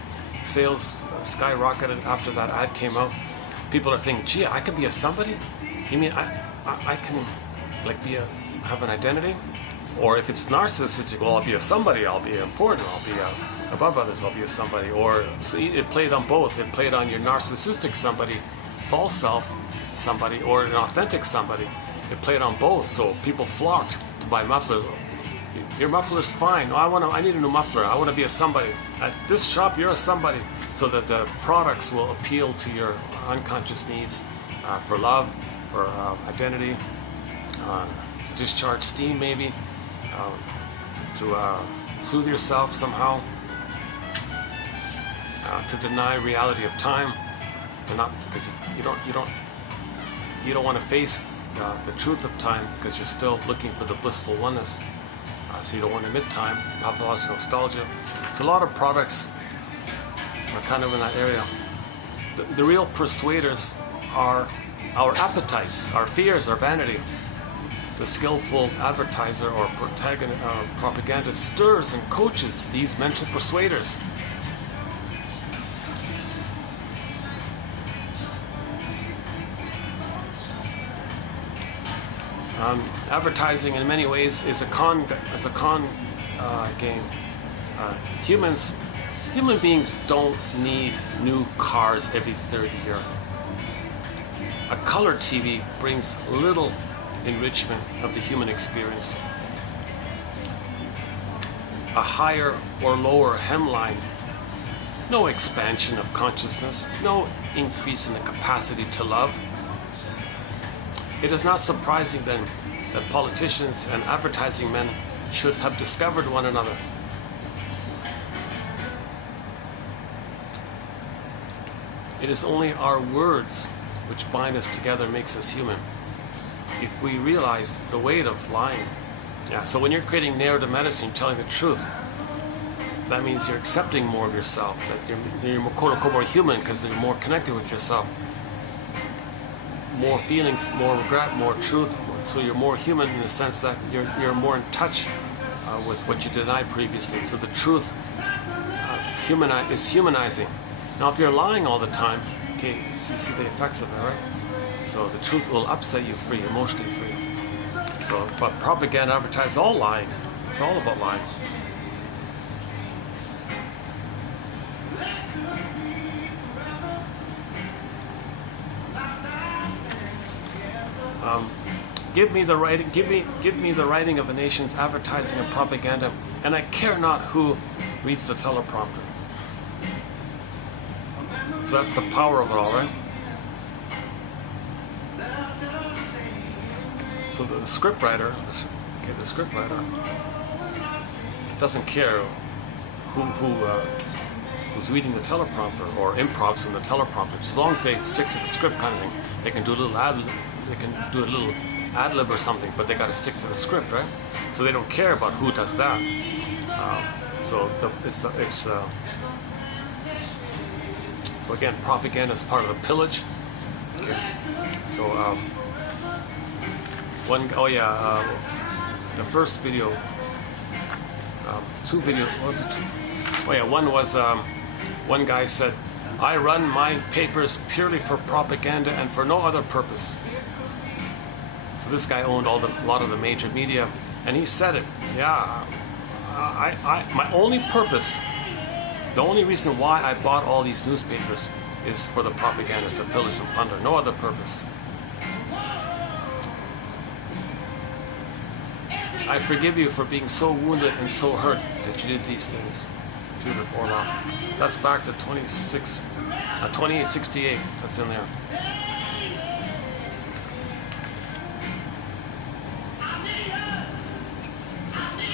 Sales skyrocketed after that ad came out. People are thinking, gee, I can be a somebody? You mean I can like have an identity? Or if it's narcissistic, well, I'll be a somebody, I'll be important, I'll be above others, I'll be a somebody. Or so it played on both. It played on your narcissistic somebody, false self somebody, or an authentic somebody. It played on both, so people flocked to buy mufflers. Your muffler's fine. No, I need a new muffler. I want to be a somebody. At this shop, you're a somebody. So that the products will appeal to your unconscious needs for love, for identity, to discharge steam maybe, to soothe yourself somehow, to deny reality of time, because you don't want to face the truth of time because you're still looking for the blissful oneness. So you don't want to admit time. It's pathological nostalgia. So a lot of products are kind of in that area. The real persuaders are our appetites, our fears, our vanity. The skillful advertiser or propagandist stirs and coaches these mental persuaders. Advertising in many ways is a con game. Human beings don't need new cars every third year. A color TV brings little enrichment of the human experience. A higher or lower hemline, no expansion of consciousness, no increase in the capacity to love. It is not surprising then that politicians and advertising men should have discovered one another. It is only our words which bind us together and makes us human. If we realize the weight of lying. So when you're creating narrative medicine, you're telling the truth, that means you're accepting more of yourself, that you're more, quote unquote, more human because you're more connected with yourself. More feelings, more regret, more truth. So you're more human in the sense that you're more in touch with what you denied previously. So the truth is humanizing. Now if you're lying all the time, okay, you see the effects of it, right? So the truth will upset you free, emotionally free. So, but propaganda advertises all lying. It's all about lying. Give me the writing of a nation's advertising and propaganda, and I care not who reads the teleprompter. So that's the power of it all, right? So the scriptwriter, doesn't care who's reading the teleprompter or improvs from the teleprompter. As long as they stick to the script kind of thing, they can do a little ad lib or something, but they got to stick to the script, right? So they don't care about who does that. So again, propaganda is part of the pillage. Okay. So the first video, two videos. What was it? Oh yeah, one was one guy said, "I run my papers purely for propaganda and for no other purpose." So this guy owned a lot of the major media, and he said it. Yeah, my only purpose, the only reason why I bought all these newspapers is for the propaganda, to pillage and plunder. No other purpose. I forgive you for being so wounded and so hurt that you did these things. Judith Orloff. That's back to 2868. That's in there.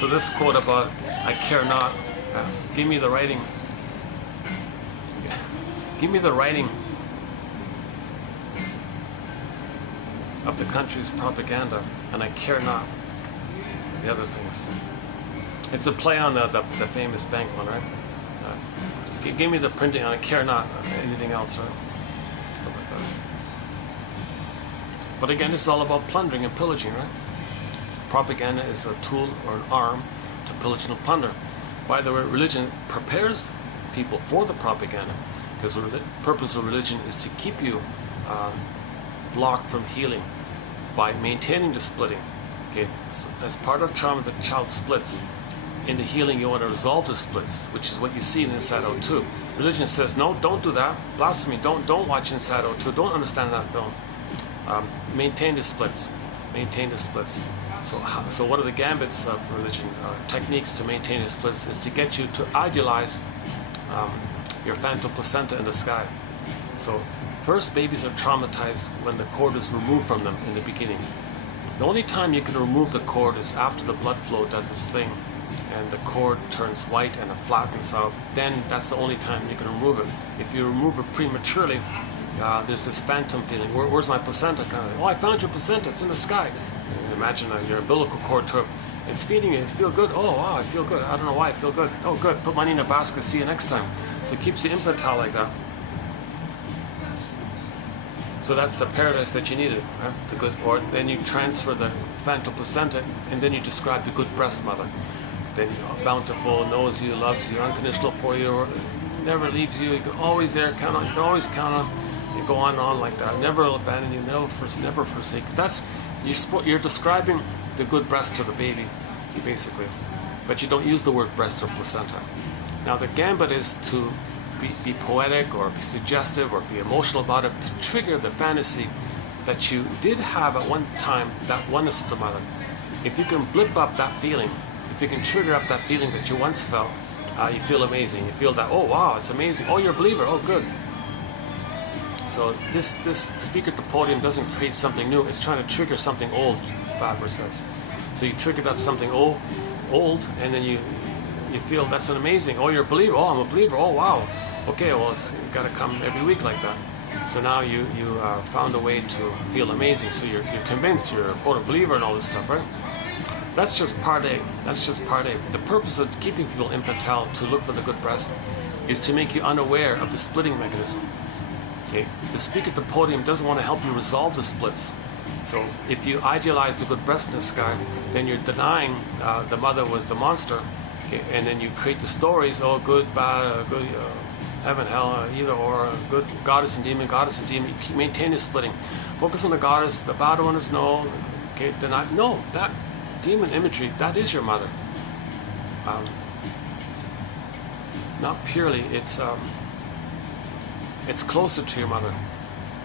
So this quote about I care not, give me the writing of the country's propaganda, and I care not the other things. It's a play on the famous bank one, right? Give me the printing, and I care not anything else, right? Something like that. But again, this is all about plundering and pillaging, right? Propaganda is a tool or an arm to pillage and plunder. By the way, religion prepares people for the propaganda, because the purpose of religion is to keep you blocked from healing by maintaining the splitting. Okay, so as part of trauma, the child splits. In the healing, you want to resolve the splits, which is what you see in Inside Out 2. Religion says, no, don't do that. Blasphemy, don't watch Inside Out 2. Don't understand that film. Maintain the splits. Maintain the splits. So one of the gambits of religion, techniques to maintain the splits, is to get you to idealize your phantom placenta in the sky. So first, babies are traumatized when the cord is removed from them in the beginning. The only time you can remove the cord is after the blood flow does its thing and the cord turns white and it flattens out. Then that's the only time you can remove it. If you remove it prematurely, there's this phantom feeling. Where's my placenta? Kind of, oh, I found your placenta. It's in the sky. And imagine your umbilical cord to it. It's feeding you. It feels good. Oh, wow, I feel good. I don't know why I feel good. Oh, good. Put money in a basket. See you next time. So it keeps you infantile like that. So that's the paradise that you needed, right? The good, or then you transfer the phantom placenta, and then you describe the good breast mother. Then bountiful, knows you, loves you, unconditional for you, never leaves you. You can always there count on. You can always count on. You go on and on like that. Never abandon you. Never forsake. That's you're describing the good breast to the baby, basically. But you don't use the word breast or placenta. Now the gambit is to be poetic or be suggestive or be emotional about it, to trigger the fantasy that you did have at one time, that oneness with the mother. If you can blip up that feeling, if you can trigger up that feeling that you once felt, you feel amazing. You feel that, oh wow, it's amazing. Oh, you're a believer. Oh, good. So this speaker at the podium doesn't create something new. It's trying to trigger something old, Faber says. So you triggered up something old, and then you feel that's an amazing. Oh, you're a believer. Oh, I'm a believer. Oh, wow. Okay, well, you've got to come every week like that. So now you found a way to feel amazing. So you're convinced you're a quote believer and all this stuff, right? That's just part A. That's just part A. The purpose of keeping people infantile to look for the good breast is to make you unaware of the splitting mechanism. Okay, the speaker at the podium doesn't want to help you resolve the splits. So if you idealize the good breast in the sky, then you're denying the mother was the monster. Okay, and then you create the stories. Oh, good, bad, good. Heaven, hell, either or, good goddess and demon, you maintain the splitting. Focus on the goddess, the bad one is no, okay, deny. No, that demon imagery, that is your mother. Not purely, it's closer to your mother.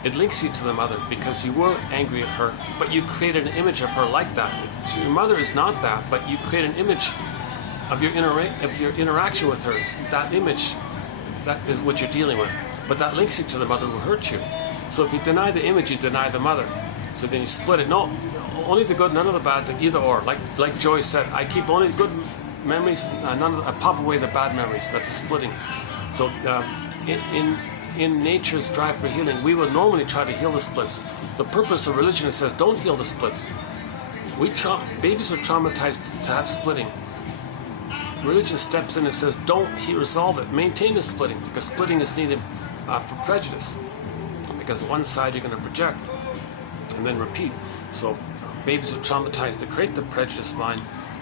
It links you to the mother because you were angry at her, but you created an image of her like that. Your mother is not that, but you create an image of your interaction with her. That image, that is what you're dealing with. But that links you to the mother who hurt you. So if you deny the image, you deny the mother. So then you split it. No, only the good, none of the bad, either or. Like Joy said, I keep only good memories, I pop away the bad memories. That's the splitting. So in nature's drive for healing, we would normally try to heal the splits. The purpose of religion says, don't heal the splits. Babies are traumatized to have splitting. Religion steps in and says, don't resolve it. Maintain the splitting, because splitting is needed for prejudice. Because one side you're going to project and then repeat. So babies are traumatized to create the prejudice mind,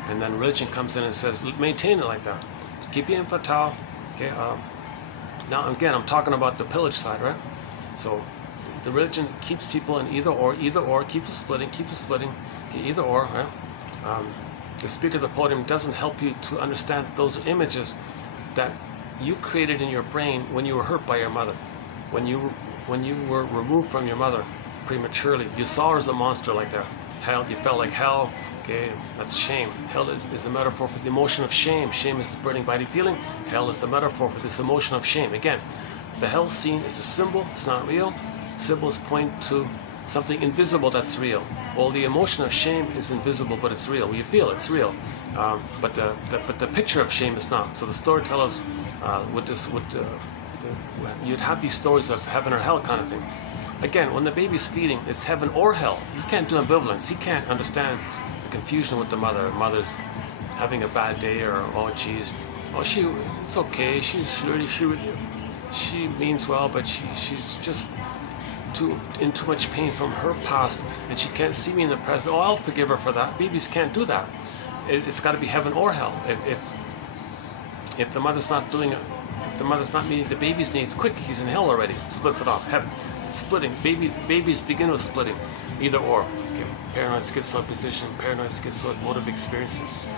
and then religion comes in and says, maintain it like that. Keep you infantile. Okay. Now again, I'm talking about the pillage side, right? So the religion keeps people in either or, keep the splitting, okay, either or, right? The speaker at the podium doesn't help you to understand that those are images that you created in your brain when you were hurt by your mother. When you were removed from your mother prematurely, you saw her as a monster like that. Hell, you felt like hell. Okay, that's shame. Hell is a metaphor for the emotion of shame. Shame is the burning body feeling. Hell is a metaphor for this emotion of shame. Again, the hell scene is a symbol. It's not real. Symbols point to something invisible that's real. Well, the emotion of shame is invisible, but it's real. You feel it's real, but the picture of shame is not. So the storytellers you'd have these stories of heaven or hell kind of thing. Again, when the baby's feeding, it's heaven or hell. You can't do ambivalence. He can't understand the confusion with the mother. Mother's having a bad day, or oh geez, oh it's okay. She means well, but she's just in too much pain from her past, and she can't see me in the present. Oh, I'll forgive her for that. Babies can't do that. It's got to be heaven or hell. If the mother's not doing it, if the mother's not meeting the baby's needs, quick, he's in hell already. Splits it off. Heaven. It's splitting. Babies begin with splitting. Either or. Okay. Paranoid schizoid position. Paranoid schizoid motive experiences.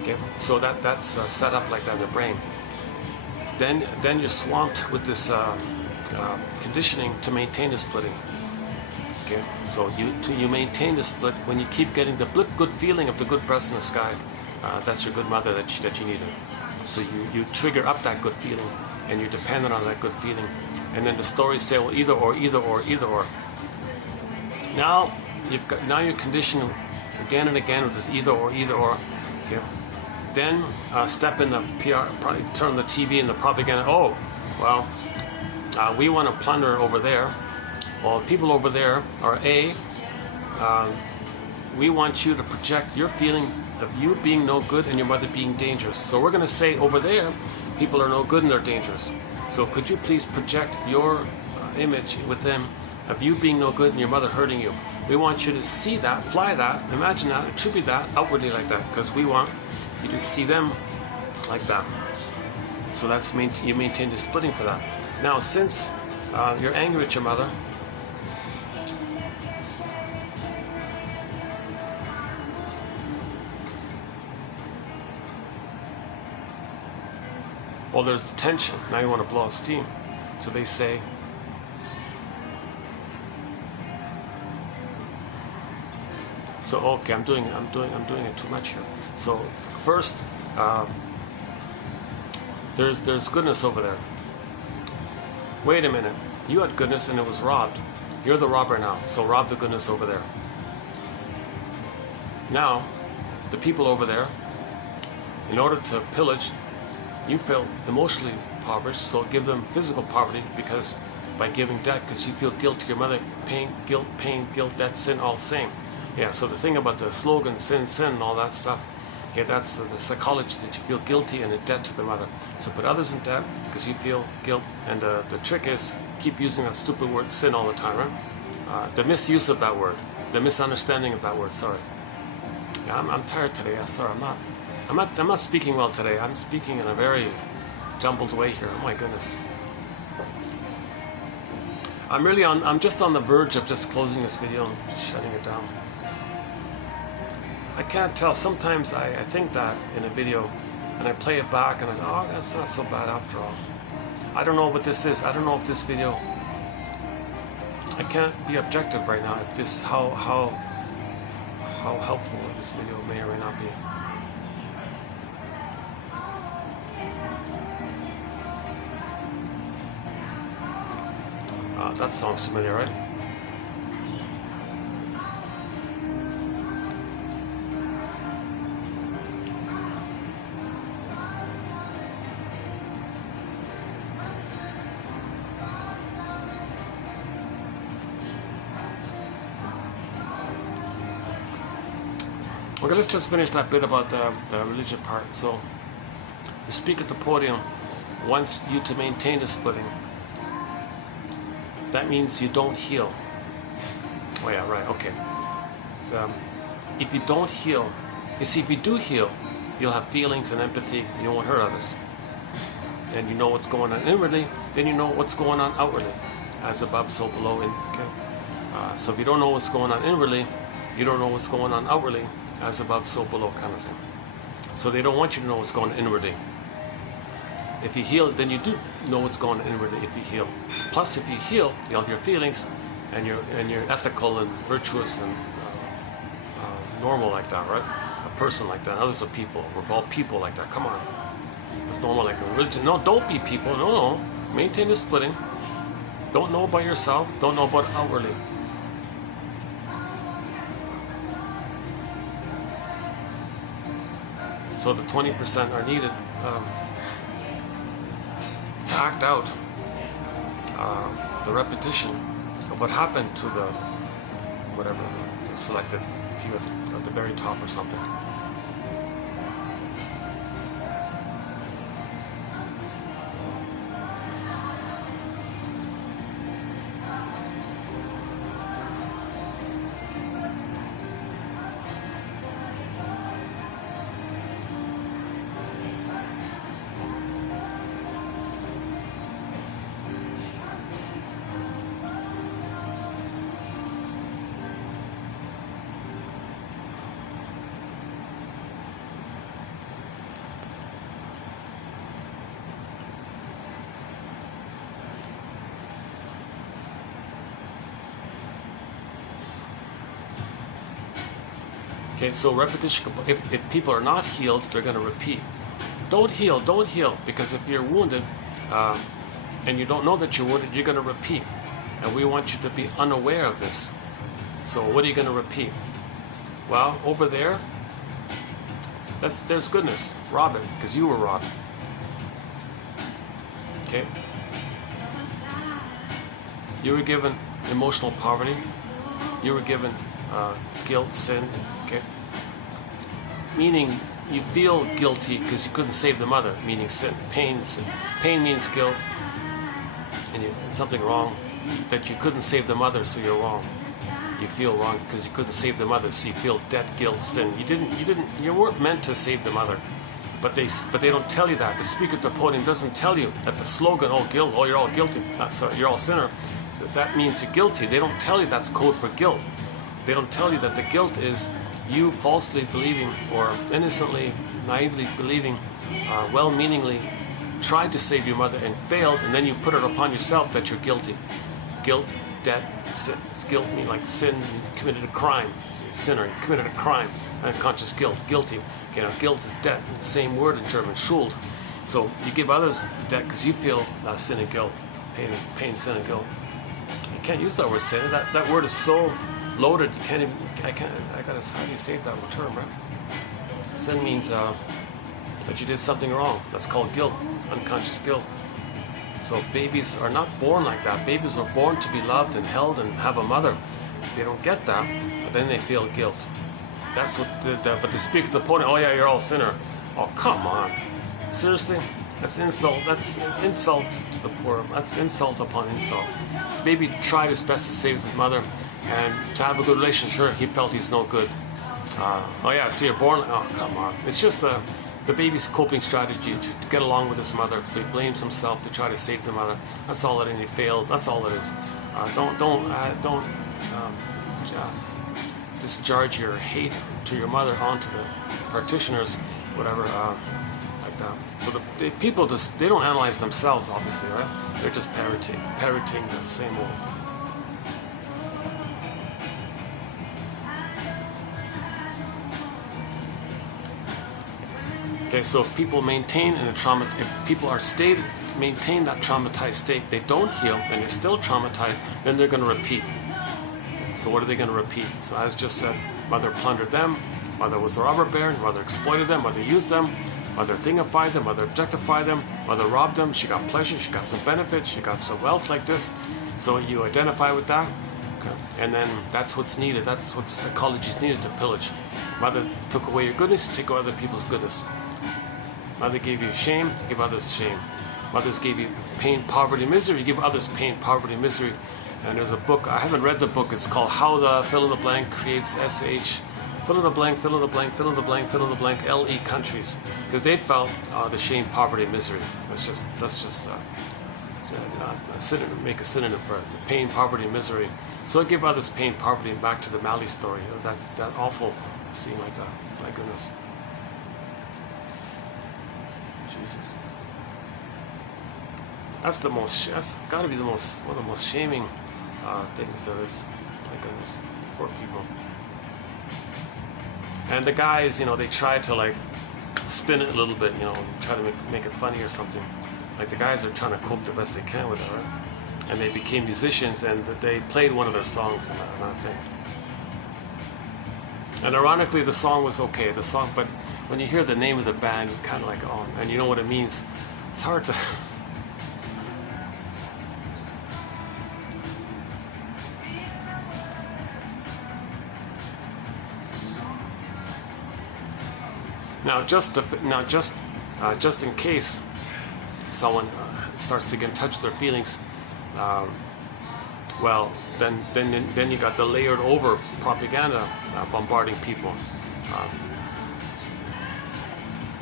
Okay. So that's set up like that in the brain. Then you're swamped with this conditioning to maintain the splitting. Okay, so you maintain the split when you keep getting the good feeling of the good breast in the sky. That's your good mother that you needed. So you trigger up that good feeling, and you're dependent on that good feeling. And then the stories say, well, either or, either or, either or. Now you're conditioned again and again with this either or, either or. Okay. Then step in the PR, probably turn the TV and the propaganda. Oh, well, we want to plunder over there. Well, people over there are we want you to project your feeling of you being no good and your mother being dangerous. So we're going to say over there, people are no good and they're dangerous. So could you please project your image with them of you being no good and your mother hurting you? We want you to see that, fly that, imagine that, attribute that outwardly like that, because we want you to see them like that. So that's you maintain the splitting for that. Now, since you're angry at your mother, well, there's tension. Now you want to blow off steam. So they say, so okay, I'm doing it too much here. So first, there's goodness over there. Wait a minute, you had goodness and it was robbed. You're the robber now, so rob the goodness over there. Now, the people over there, in order to pillage, you feel emotionally impoverished, so give them physical poverty, because by giving debt, because you feel guilt to your mother, pain, guilt, debt, sin, all the same. Yeah, so the thing about the slogan, sin, and all that stuff, okay, that's the psychology that you feel guilty and a debt to the mother. So put others in debt because you feel guilt, and the trick is keep using that stupid word sin all the time, right? The misuse of that word, the misunderstanding of that word, sorry. Yeah, I'm tired today, yeah, sorry, I'm not speaking well today. I'm speaking in a very jumbled way here. Oh my goodness. I'm just on the verge of just closing this video and just shutting it down. I can't tell. Sometimes I think that in a video and I play it back and I go, oh, that's not so bad after all. I don't know what this is. I don't know if this video, I can't be objective right now if this, how helpful this video may or may not be. That sounds familiar, right? Okay, let's just finish that bit about the religion part. So, the speaker at the podium wants you to maintain the splitting. That means you don't heal. Oh yeah, right, okay. If you don't heal, you see, if you do heal, you'll have feelings and empathy, and you won't hurt others. And you know what's going on inwardly, then you know what's going on outwardly. As above, so below. Okay? So if you don't know what's going on inwardly, you don't know what's going on outwardly. As above, so below kind of thing. So they don't want you to know what's going on inwardly. If you heal, then you do know what's going on inwardly if you heal. Plus, if you heal, you'll have your feelings, and you're ethical and virtuous and normal like that, right? A person like that. Others are people. We're all people like that. Come on. It's normal, like a religion. No, don't be people. No. Maintain the splitting. Don't know about yourself. Don't know about outwardly. So the 20% are needed to act out the repetition of what happened to the whatever the selected few at the very top or something. Okay, so repetition, if people are not healed, they're going to repeat. Don't heal, because if you're wounded and you don't know that you're wounded, you're going to repeat. And we want you to be unaware of this. So what are you going to repeat? Well, over there, there's goodness. Rob it, because you were robbed. Okay? You were given emotional poverty. You were given guilt, sin, okay? Meaning you feel guilty because you couldn't save the mother, meaning sin, pain. Pain means guilt, and something wrong, that you couldn't save the mother, so you're wrong. You feel wrong because you couldn't save the mother, so you feel debt, guilt, sin. You weren't meant to save the mother, but they don't tell you that. The speaker at the podium doesn't tell you that the slogan, guilt, you're all guilty, you're all sinner. That means you're guilty. They don't tell you that's code for guilt. They don't tell you that the guilt is you falsely believing or innocently, naively believing, well-meaningly tried to save your mother and failed, and then you put it upon yourself that you're guilty. Guilt, debt, sin. Guilt means like sin, you committed a crime. You're a sinner, you committed a crime. Unconscious guilt, guilty. Guilt is debt, it's the same word in German, Schuld. So you give others debt because you feel sin and guilt, pain, sin and guilt. You can't use that word sin. That word is so loaded, you can't even, how do you say that term, right? Sin means that you did something wrong. That's called guilt, unconscious guilt. So babies are not born like that. Babies are born to be loved and held and have a mother. If they don't get that, then they feel guilt. That's what, but they speak to the podium, you're all sinner. Oh, come on. Seriously? That's insult. That's insult to the poor. That's insult upon insult. Baby tried his best to save his mother, and to have a good relationship, sure, he felt he's no good. So you're born. Oh, come on. It's just the baby's coping strategy to get along with his mother. So he blames himself to try to save the mother. That's all it is. He failed. That's all it is. Don't discharge your hate to your mother onto the practitioners, whatever, like that. So the people they don't analyze themselves, obviously, right? They're just parroting the same old. Okay, so if people maintain if people are maintain that traumatized state, they don't heal, and they're still traumatized, then they're going to repeat. So what are they going to repeat? So as just said, mother plundered them, mother was a robber baron, mother exploited them, mother used them, mother thingified them, mother objectified them, mother robbed them, she got pleasure, she got some benefits, she got some wealth like this. So you identify with that, okay. And then that's what's needed, that's what psychology is needed to pillage. Mother took away your goodness, take away other people's goodness. Mother gave you shame, give others shame. Mothers gave you pain, poverty, misery, give others pain, poverty, misery. And there's a book, I haven't read the book, it's called How the Fill in the Blank Creates SH, fill in the blank, fill in the blank, fill in the blank, fill in the blank, LE countries. Because they felt the shame, poverty, misery. Let's just make a synonym for it. Pain, poverty, misery. So give others pain, poverty, and back to the Mali story. That awful scene like that. My goodness. Jesus. That's got to be one of the most shaming things there is. My goodness, poor people. And the guys, they try to spin it a little bit, you know, try to make it funny or something. Like the guys are trying to cope the best they can with it, right? And they became musicians, and they played one of their songs in that thing. And ironically, the song was okay, the song, but when you hear the name of the band, you're kind of like, oh, and you know what it means. It's hard to... Now, just in case someone starts to get in touch with their feelings, well, then you got the layered over propaganda bombarding people,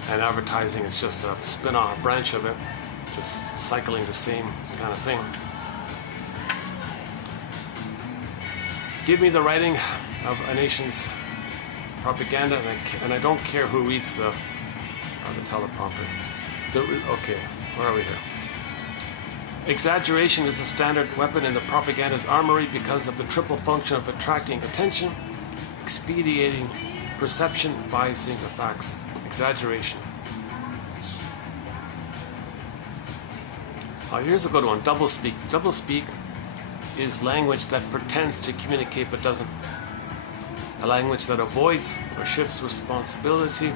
and advertising is just a spin-off branch of it, just cycling the same kind of thing. Give me the writing of a nation's propaganda, and I don't care who reads the teleprompter. Okay, where are we here? Exaggeration is a standard weapon in the propaganda's armory because of the triple function of attracting attention, expediting perception, biasing the facts. Exaggeration. Here's a good one. Doublespeak. Doublespeak is language that pretends to communicate but doesn't. A language that avoids or shifts responsibility.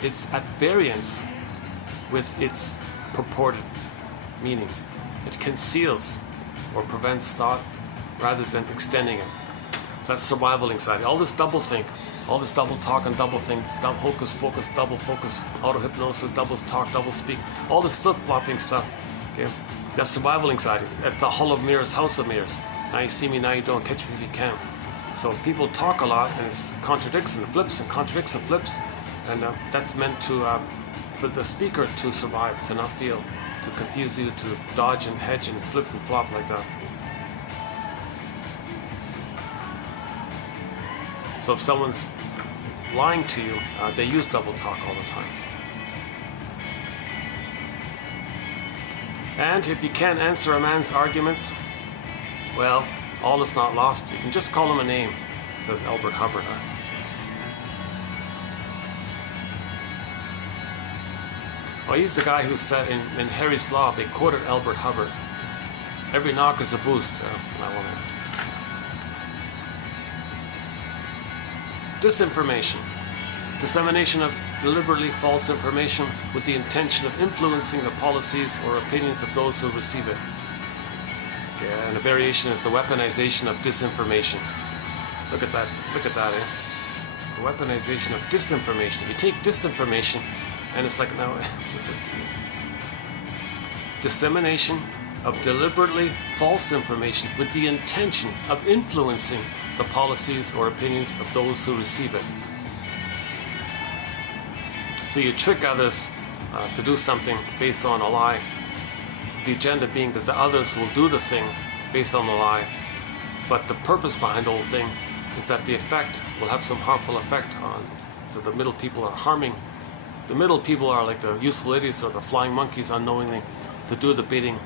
It's at variance with its purported meaning. It conceals or prevents thought rather than extending it. So that's survival anxiety. All this double think, all this double talk and double think, double hocus pocus, double focus, auto hypnosis, double talk, double speak, all this flip flopping stuff. Okay, that's survival anxiety. At the hall of mirrors, house of mirrors. Now you see me, now you don't. Catch me if you can. So people talk a lot, and it contradicts and flips and contradicts and flips, and that's meant to for the speaker to survive, to not feel, to confuse you, to dodge and hedge and flip and flop like that. So if someone's lying to you, they use double talk all the time. And if you can't answer a man's arguments, well, all is not lost. You can just call him a name, says Albert Hubbard. Well, he's the guy who said in Harry's Law, they quoted Albert Hubbard. Every knock is a boost. Disinformation. Dissemination of deliberately false information with the intention of influencing the policies or opinions of those who receive it. Okay, and a variation is the weaponization of disinformation. Look at that, eh? The weaponization of disinformation. You take disinformation, and it's like, now, listen. Dissemination of deliberately false information with the intention of influencing the policies or opinions of those who receive it. So you trick others to do something based on a lie. The agenda being that the others will do the thing based on the lie. But the purpose behind the whole thing is that the effect will have some harmful effect on. So the middle people are harming. The middle people are like the useful idiots or the flying monkeys unknowingly to do the bidding.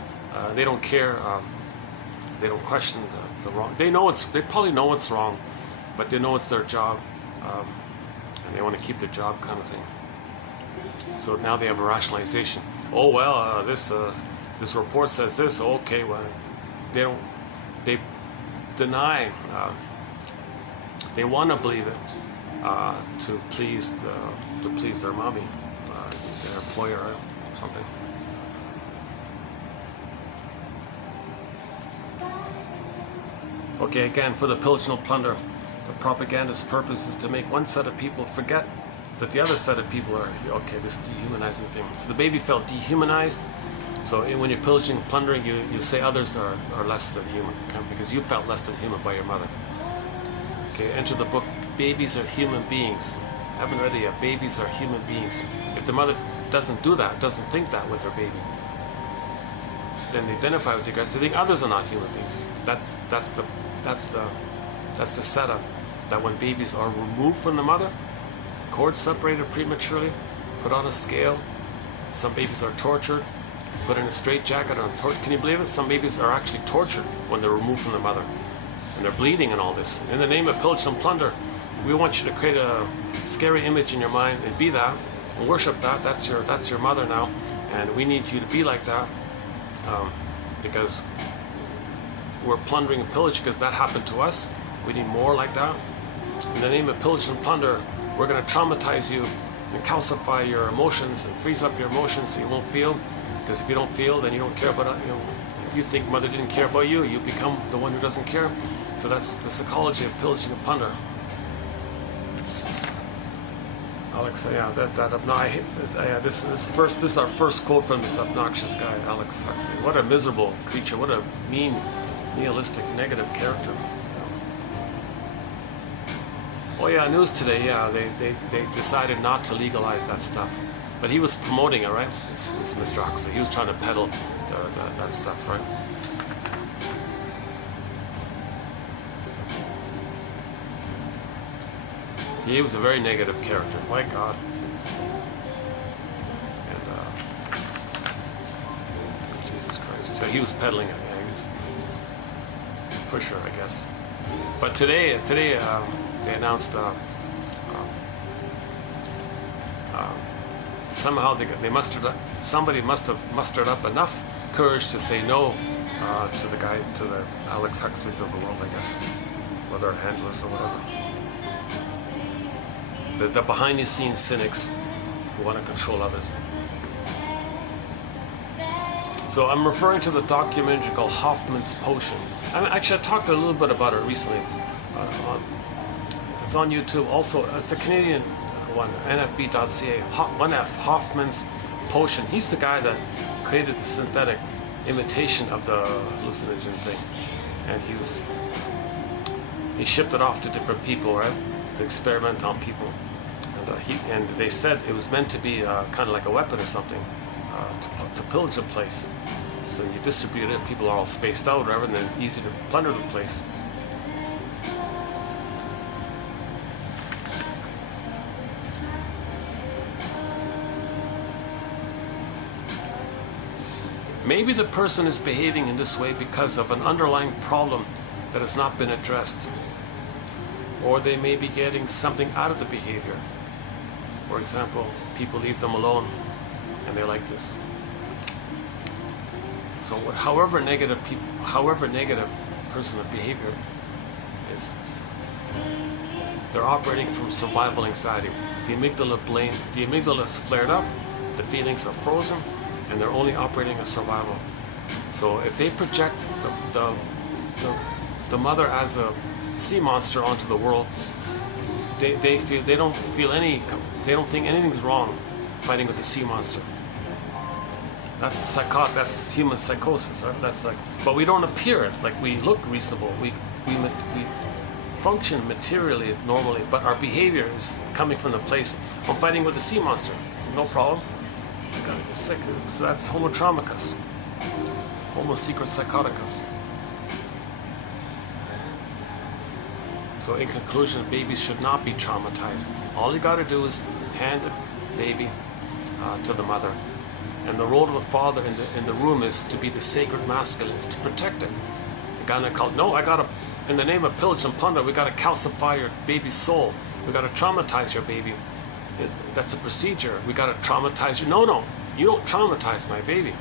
They don't care. They don't question the wrong. They probably know it's wrong, but they know it's their job, and they want to keep their job, kind of thing. So now they have a rationalization. Oh well, this report says this. Okay, well, they deny. They want to believe it to please their mommy, their employer, or something. Okay, again, for the pillage and plunder, the propagandist's purpose is to make one set of people forget that the other set of people are, okay, this dehumanizing thing. So the baby felt dehumanized. So when you're pillaging and plundering, you say others are less than human, because you felt less than human by your mother. Okay, enter the book, Babies Are Human Beings. I haven't read it yet. Babies are human beings. If the mother doesn't do that, doesn't think that with her baby, then they identify with you guys. They think others are not human beings. That's the setup. That when babies are removed from the mother, cords separated prematurely, put on a scale. Some babies are tortured, put in a straitjacket or can you believe it? Some babies are actually tortured when they're removed from the mother, and they're bleeding and all this. In the name of pillage and plunder, we want you to create a scary image in your mind and be that, worship that. That's your mother now, and we need you to be like that, because we're plundering and pillage because that happened to us. We need more like that. In the name of pillage and plunder, we're going to traumatize you and calcify your emotions and freeze up your emotions so you won't feel. Because if you don't feel, then you don't care about it. You know, if you think mother didn't care about you, you become the one who doesn't care. So that's the psychology of pillaging and plunder. Alex, yeah, this is our first quote from this obnoxious guy, Alex Huxley. What a miserable creature! What a mean, nihilistic, negative character. Oh yeah, news today. Yeah, they decided not to legalize that stuff, but he was promoting it, right? This Mr. Huxley. He was trying to peddle that stuff, right? He was a very negative character. My God. And Jesus Christ. So he was peddling it. Yeah, he was a pusher, I guess. But today they announced somehow somebody must have mustered up enough courage to say no to the Alex Huxleys of the world, I guess, whether handlers or whatever. The behind-the-scenes cynics who want to control others. So I'm referring to the documentary called Hoffman's Potion. I talked a little bit about it recently. It's on YouTube. Also, it's a Canadian one, nfb.ca. 1F, Hoffman's Potion. He's the guy that created the synthetic imitation of the hallucinogen thing, and he shipped it off to different people, right, to experiment on people. And they said it was meant to be kind of like a weapon or something, to pillage a place. So you distribute it, people are all spaced out, whatever, and then easy to plunder the place. Maybe the person is behaving in this way because of an underlying problem that has not been addressed. Or they may be getting something out of the behavior. For example, people leave them alone and they like this. So however negative person of behavior is, they're operating from survival anxiety. The amygdala is flared up, the feelings are frozen, and they're only operating as survival. So if they project the mother as a sea monster onto the world, they don't think anything's wrong fighting with the sea monster. That's human psychosis, right? That's like, but we don't appear it. Like, we look reasonable. We function materially normally, but our behavior is coming from the place I'm fighting with the sea monster. No problem. You gotta get sick. So that's homo traumicus, homo secret psychoticus. So in conclusion, babies should not be traumatized. All you got to do is hand the baby to the mother. And the role of the father in the room is to be the sacred masculine, is to protect it. The gynecologist, no, in the name of pillage and plunder, we got to calcify your baby's soul. We got to traumatize your baby. That's a procedure. We got to traumatize you. No, you don't traumatize my baby.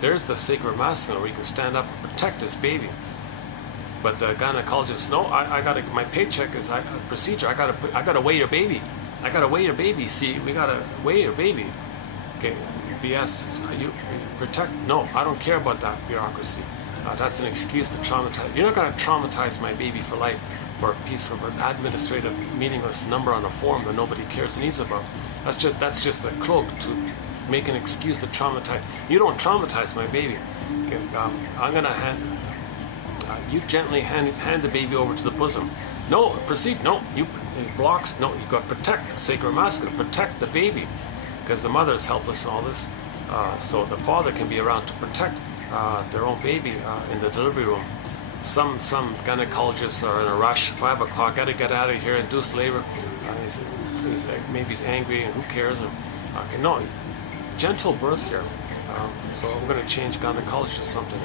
There's the sacred masculine where you can stand up and protect this baby. But the gynecologist, no, my paycheck is a procedure. I gotta weigh your baby. I gotta weigh your baby. See, we gotta weigh your baby. Okay, BS. You protect? No, I don't care about that bureaucracy. That's an excuse to traumatize. You're not gonna traumatize my baby for life for a piece of an administrative, meaningless number on a form that nobody cares and needs about. That's just a cloak to make an excuse to traumatize. You don't traumatize my baby. Okay, I'm gonna you gently hand the baby over to the bosom. No, proceed. No, it blocks. No, you've got to protect, sacred masculine, protect the baby, because the mother is helpless in all this. So the father can be around to protect their own baby in the delivery room. Some gynecologists are in a rush. 5 o'clock, got to get out of here. Induced labor. Maybe he's angry, and who cares? No, gentle birth here. So I'm going to change gynecologist or something.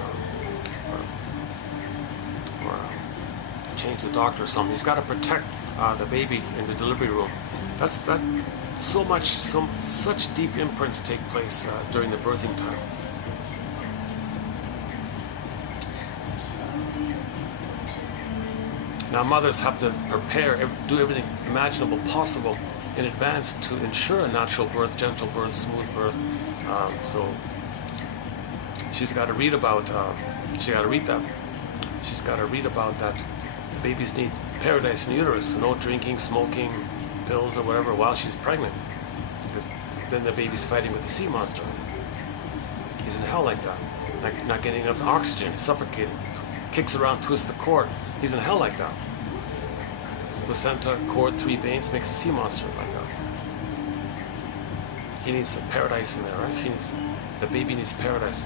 Or change the doctor or something. He's got to protect the baby in the delivery room. Such deep imprints take place during the birthing time. Now mothers have to prepare, do everything imaginable possible in advance to ensure a natural birth, gentle birth, smooth birth. So she's got to read about that babies need paradise in utero, no drinking, smoking, pills or whatever while she's pregnant, because then the baby's fighting with the sea monster. He's in hell like that, like not getting enough oxygen, suffocating, kicks around, twists the cord. He's in hell like that. Placenta, cord, 3 veins makes a sea monster like that. He needs paradise in there, right? The baby needs paradise.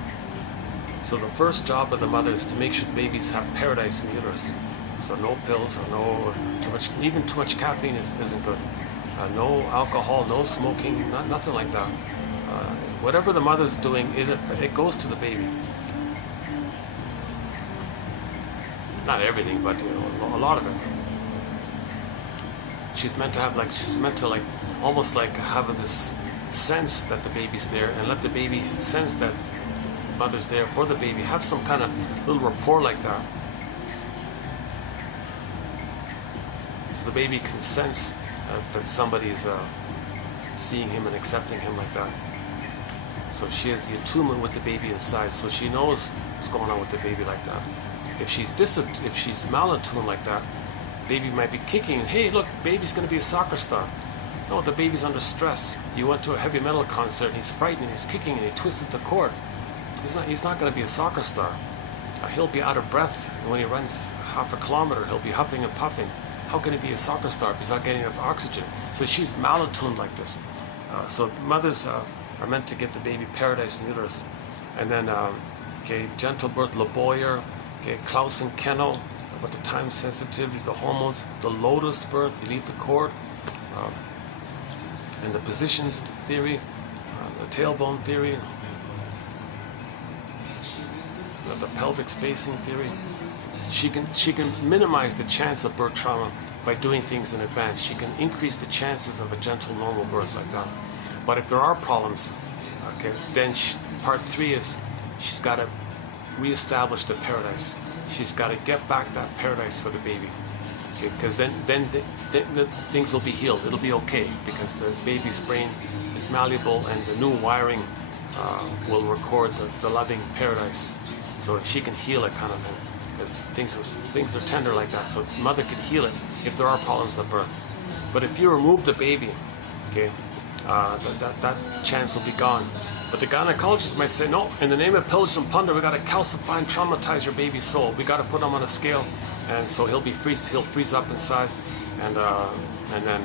So the first job of the mother is to make sure babies have paradise in the uterus. So no pills or no too much, even too much caffeine isn't good. No alcohol, no smoking, nothing like that. Whatever the mother's doing, it goes to the baby. Not everything, but a lot of it. She's meant to almost like have this sense that the baby's there, and let the baby sense that mother's there for the baby. Have some kind of little rapport like that. So the baby can sense that somebody's seeing him and accepting him like that. So she has the attunement with the baby inside, so she knows what's going on with the baby like that. If she's malattuned like that, baby might be kicking. Hey, look, baby's going to be a soccer star. No, the baby's under stress. You went to a heavy metal concert and he's frightened, he's kicking and he twisted the cord. He's not going to be a soccer star. He'll be out of breath when he runs half a kilometer. He'll be huffing and puffing. How can he be a soccer star if he's not getting enough oxygen? So she's malattuned like this. So mothers are meant to give the baby paradise in uterus. And then, gentle birth, Laboyer, Klaus and Kennel, about the time sensitivity, the hormones, the lotus birth, you leave the cord, and the positions theory, the tailbone theory, the pelvic spacing theory. She can minimize the chance of birth trauma by doing things in advance. She can increase the chances of a gentle, normal birth like that. But if there are problems, then part 3 is she's got to reestablish the paradise. She's got to get back that paradise for the baby, because then the things will be healed. It'll be okay, because the baby's brain is malleable and the new wiring will record the loving paradise, so she can heal it, kind of thing, because things are tender like that. So mother can heal it if there are problems at birth. But if you remove the baby, that chance will be gone. But the gynecologist might say, no, in the name of pillage and plunder, we got to calcify and traumatize your baby's soul. We got to put him on a scale, and so he'll freeze up inside, and then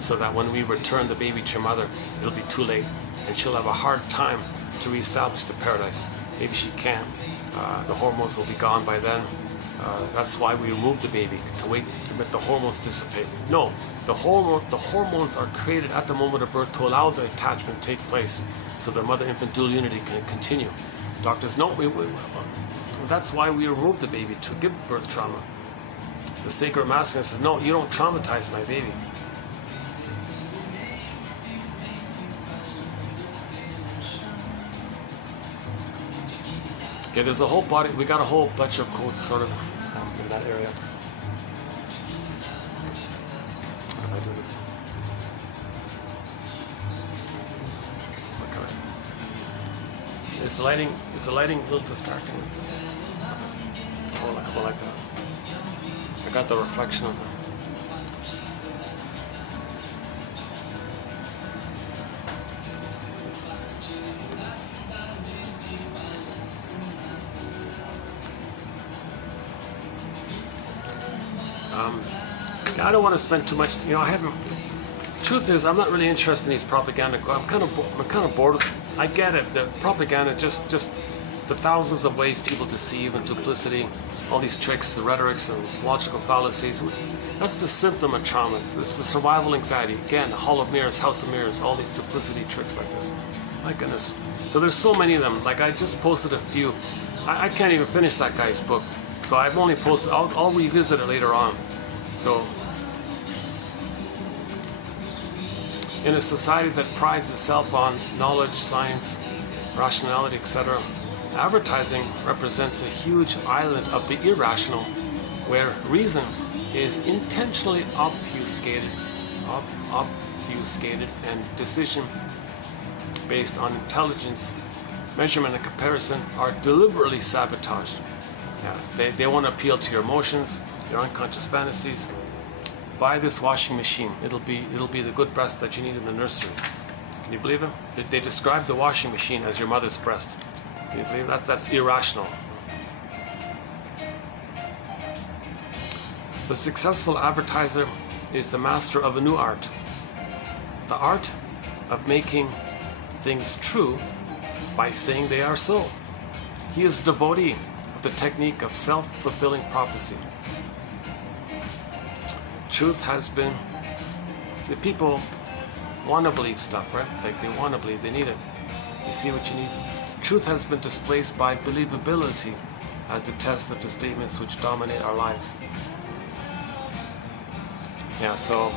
so that when we return the baby to your mother, it'll be too late, and she'll have a hard time to reestablish the paradise. Maybe she can't. The hormones will be gone by then. That's why we remove the baby, to wait to let the hormones dissipate. No, the hormones are created at the moment of birth to allow the attachment to take place, so the mother-infant dual unity can continue. Doctors, no, that's why we remove the baby, to give birth trauma. The sacred masculine says, no, you don't traumatize my baby. Okay, there's a whole body, we got a whole bunch of quotes sort of in that area. How do I do this? Okay. Is the lighting a little distracting with this? I like that. I got the reflection of it. I don't want to spend too much. I haven't. Truth is, I'm not really interested in these propaganda. I'm kind of bored. I get it. The propaganda, just the thousands of ways people deceive and duplicity, all these tricks, the rhetorics and logical fallacies. That's the symptom of trauma. It's the survival anxiety. Again, the hall of mirrors, house of mirrors, all these duplicity tricks like this. My goodness. So there's so many of them. Like I just posted a few. I can't even finish that guy's book. So I've only posted. I'll revisit it later on. So In a society that prides itself on knowledge, science, rationality, etc., advertising represents a huge island of the irrational, where reason is intentionally obfuscated and decision based on intelligence, measurement and comparison are deliberately sabotaged. Yeah, they want to appeal to your emotions, your unconscious fantasies. Buy this washing machine. It'll be the good breast that you need in the nursery. Can you believe it? They describe the washing machine as your mother's breast. Can you believe that? That's irrational. The successful advertiser is the master of a new art. The art of making things true by saying they are so. He is a devotee of the technique of self-fulfilling prophecy. Truth has been, see, people want to believe stuff, right? Like they want to believe, they need it. You see what you need? Truth has been displaced by believability as the test of the statements which dominate our lives. Yeah, so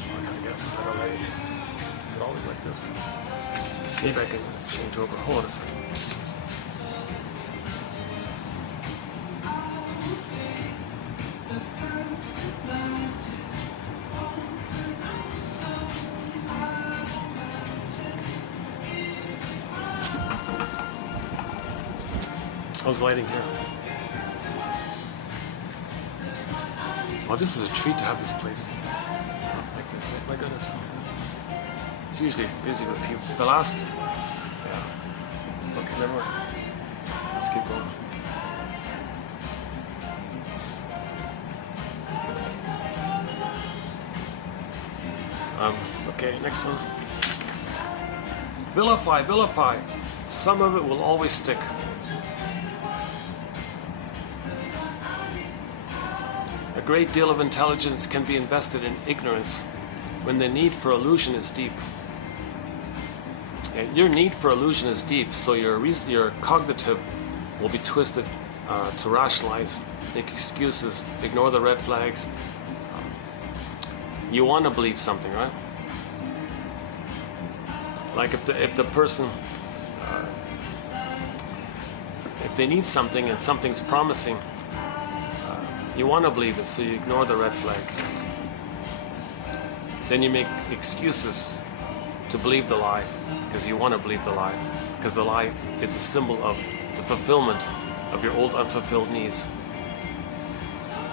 I gotta get better lighting. Is it always like this? Maybe I can change over. Hold on a second. How's lighting here? Oh, this is a treat to have this place. Like this, my goodness. It's usually busy with people. The last, yeah. Okay, never mind. Let's keep going. Okay, next one. Vilify, vilify. Some of it will always stick. A great deal of intelligence can be invested in ignorance when the need for illusion is deep. And your need for illusion is deep, so your cognitive will be twisted to rationalize, make excuses, ignore the red flags. You want to believe something, right? Like if the person, if they need something and something's promising, you want to believe it, so you ignore the red flags. Then you make excuses to believe the lie, because you want to believe the lie, because the lie is a symbol of the fulfillment of your old unfulfilled needs.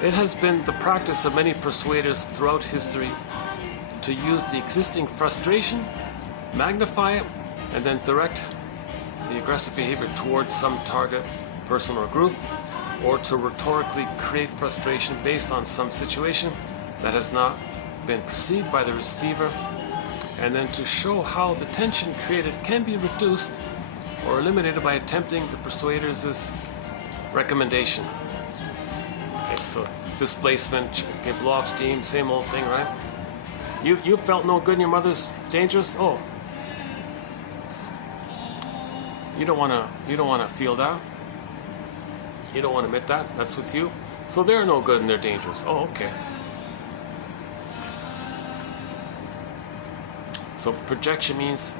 It has been the practice of many persuaders throughout history to use the existing frustration, magnify it, and then direct the aggressive behavior towards some target, person or group, or to rhetorically create frustration based on some situation that has not been perceived by the receiver, and then to show how the tension created can be reduced or eliminated by attempting the persuaders' recommendation. Okay, so displacement, okay, blow off steam, same old thing, right? You felt no good and your mother's dangerous? Oh. You don't wanna feel that. You don't want to admit that. That's with you. So they're no good and they're dangerous. Oh, okay. So projection means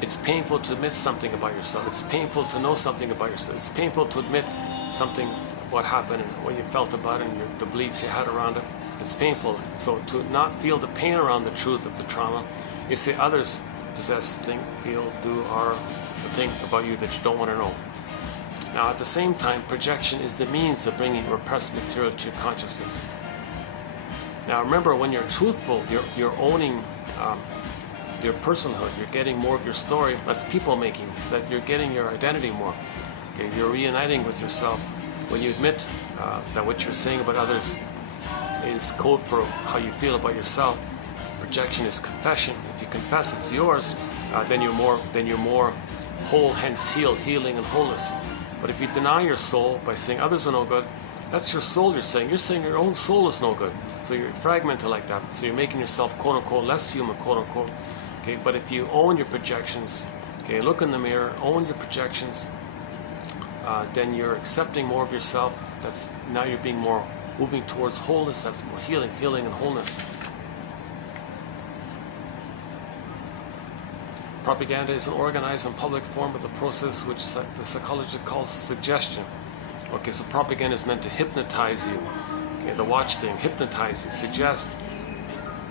it's painful to admit something about yourself. It's painful to know something about yourself. It's painful to admit something, what happened and what you felt about it and the beliefs you had around it. It's painful. So to not feel the pain around the truth of the trauma, you say others possess, think, feel, do, are the thing about you that you don't want to know. Now, at the same time, projection is the means of bringing repressed material to your consciousness. Now, remember, when you're truthful, you're owning your personhood. You're getting more of your story. That's people making. So that you're getting your identity more. Okay, you're reuniting with yourself. When you admit that what you're saying about others is code for how you feel about yourself, projection is confession. If you confess it's yours, then you're more whole, hence healing and wholeness. But if you deny your soul by saying others are no good, that's your soul you're saying. You're saying your own soul is no good. So you're fragmented like that. So you're making yourself, quote unquote, less human, quote unquote. Okay, but if you own your projections, okay, look in the mirror, own your projections, then you're accepting more of yourself. Now you're being more moving towards wholeness. That's more healing and wholeness. Propaganda is an organized and public form of the process which the psychology calls suggestion. Okay, so propaganda is meant to hypnotize you. Okay, the watch thing, hypnotize you, suggest,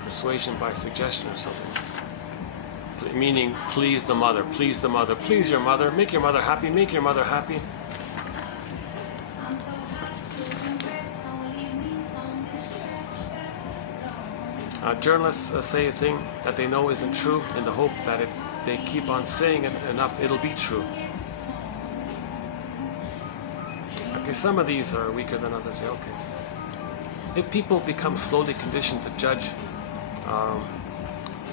persuasion by suggestion or something. Meaning, please the mother, please the mother, please your mother, make your mother happy, make your mother happy. Journalists say a thing that they know isn't true in the hope that if they keep on saying it enough, it'll be true. Okay, some of these are weaker than others. Yeah, okay. If people become slowly conditioned to judge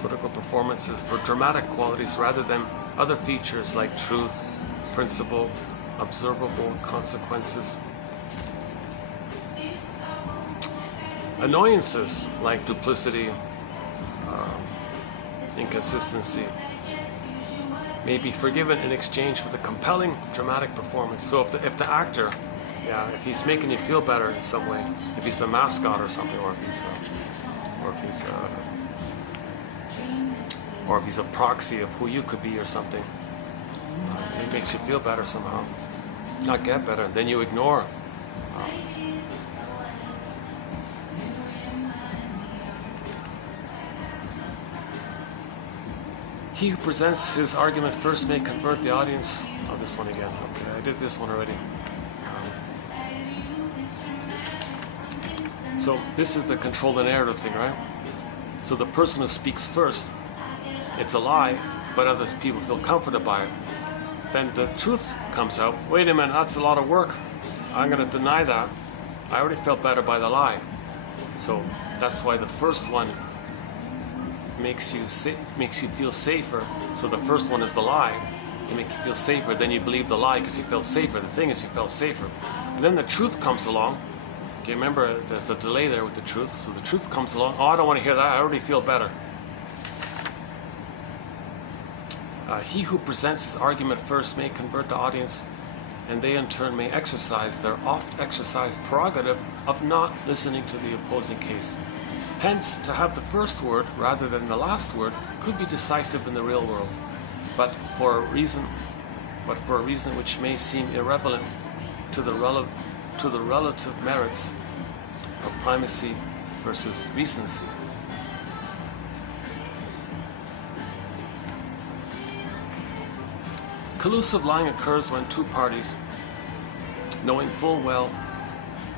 political performances for dramatic qualities rather than other features like truth, principle, observable consequences, annoyances like duplicity, inconsistency, may be forgiven in exchange with a compelling dramatic performance. So if the actor, if he's making you feel better in some way, if he's the mascot or something, or if he's a proxy of who you could be or something, it makes you feel better somehow, not get better. Then you ignore. He who presents his argument first may convert the audience. Oh, this one again. Okay, I did this one already. So this is the control the narrative thing, right? So the person who speaks first, it's a lie, but other people feel comforted by it. Then the truth comes out. Wait a minute, that's a lot of work. I'm going to deny that. I already felt better by the lie. So that's why the first one makes you feel safer. So the first one is the lie to make you feel safer. Then you believe the lie because you felt safer. The thing is, you felt safer. And then the truth comes along. Okay, remember there's a delay there with the truth. So the truth comes along. Oh, I don't want to hear that. I already feel better. He who presents his argument first may convert the audience, and they in turn may exercise their oft-exercised prerogative of not listening to the opposing case. Hence, to have the first word rather than the last word could be decisive in the real world, but for a reason which may seem irrelevant to the relative merits of primacy versus recency. Collusive lying occurs when two parties, knowing full well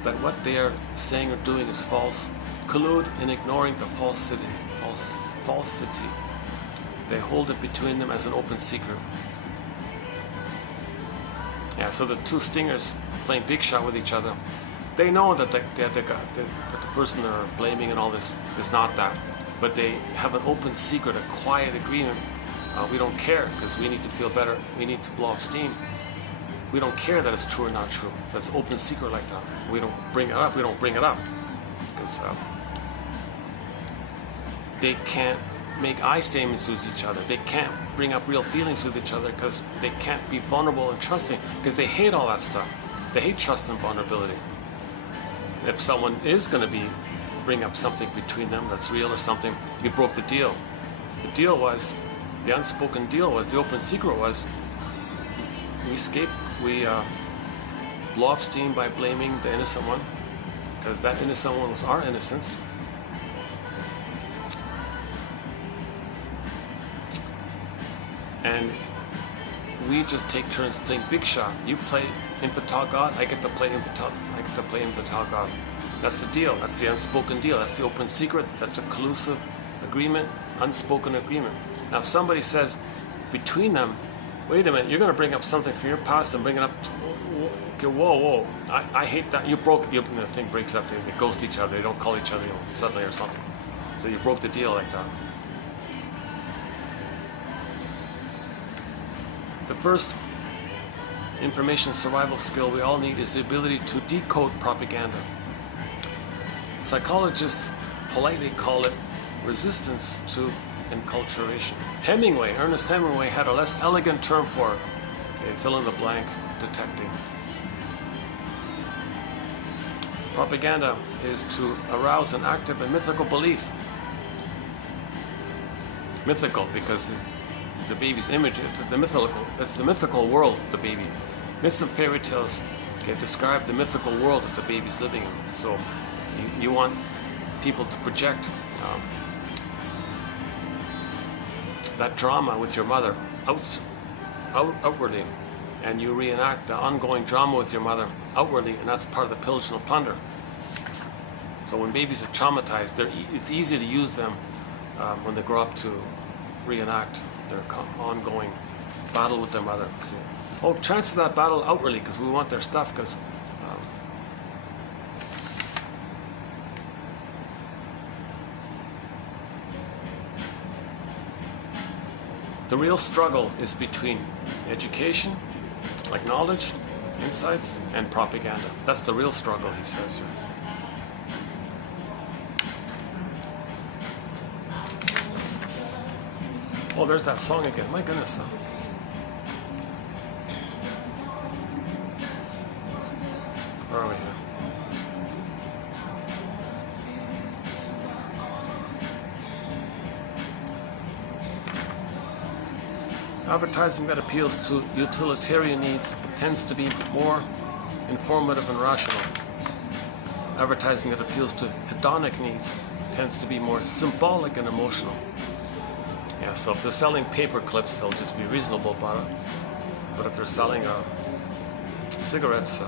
that what they are saying or doing is false, collude in ignoring the falsity. They hold it between them as an open secret. Yeah, so the two stingers playing big shot with each other, they know that the person they're blaming and all this is not that, but they have an open secret, a quiet agreement. We don't care because we need to feel better. We need to blow off steam. We don't care that it's true or not true. That's an open secret like that. We don't bring it up. We don't bring it up because they can't make I statements with each other. They can't bring up real feelings with each other because they can't be vulnerable and trusting because they hate all that stuff. They hate trust and vulnerability. If someone is going to bring up something between them that's real or something, you broke the deal. The deal was, the unspoken deal was, the open secret was, we blow off steam by blaming the innocent one, because that innocent one was our innocence. And we just take turns playing big shot. You play infantile God, I get to play infantile God. That's the deal. That's the unspoken deal. That's the open secret. That's a collusive agreement, unspoken agreement. Now, if somebody says between them, wait a minute, you're going to bring up something from your past and bring it up. Okay, whoa. I hate that. You broke. The thing breaks up. They ghost each other. They don't call each other suddenly or something. So you broke the deal like that. The first information survival skill we all need is the ability to decode propaganda. Psychologists politely call it resistance to enculturation. Ernest Hemingway had a less elegant term for it. Okay, fill in the blank, detecting. Propaganda is to arouse an active and mythical belief. Mythical because the baby's image, it's the mythical world, the baby. Myths and fairy tales describe the mythical world that the baby's living in. So you want people to project that drama with your mother outwardly, and you reenact the ongoing drama with your mother outwardly, and that's part of the pillage and plunder. So when babies are traumatized, it's easy to use them when they grow up to reenact their ongoing battle with their mother. So, transfer that battle outwardly because we want their stuff. Because the real struggle is between education, like knowledge, insights, and propaganda. That's the real struggle, he says here. Oh, there's that song again. My goodness. Where are we here? Advertising that appeals to utilitarian needs tends to be more informative and rational. Advertising that appeals to hedonic needs tends to be more symbolic and emotional. Yeah, so if they're selling paper clips, they'll just be reasonable about it. But if they're selling cigarettes,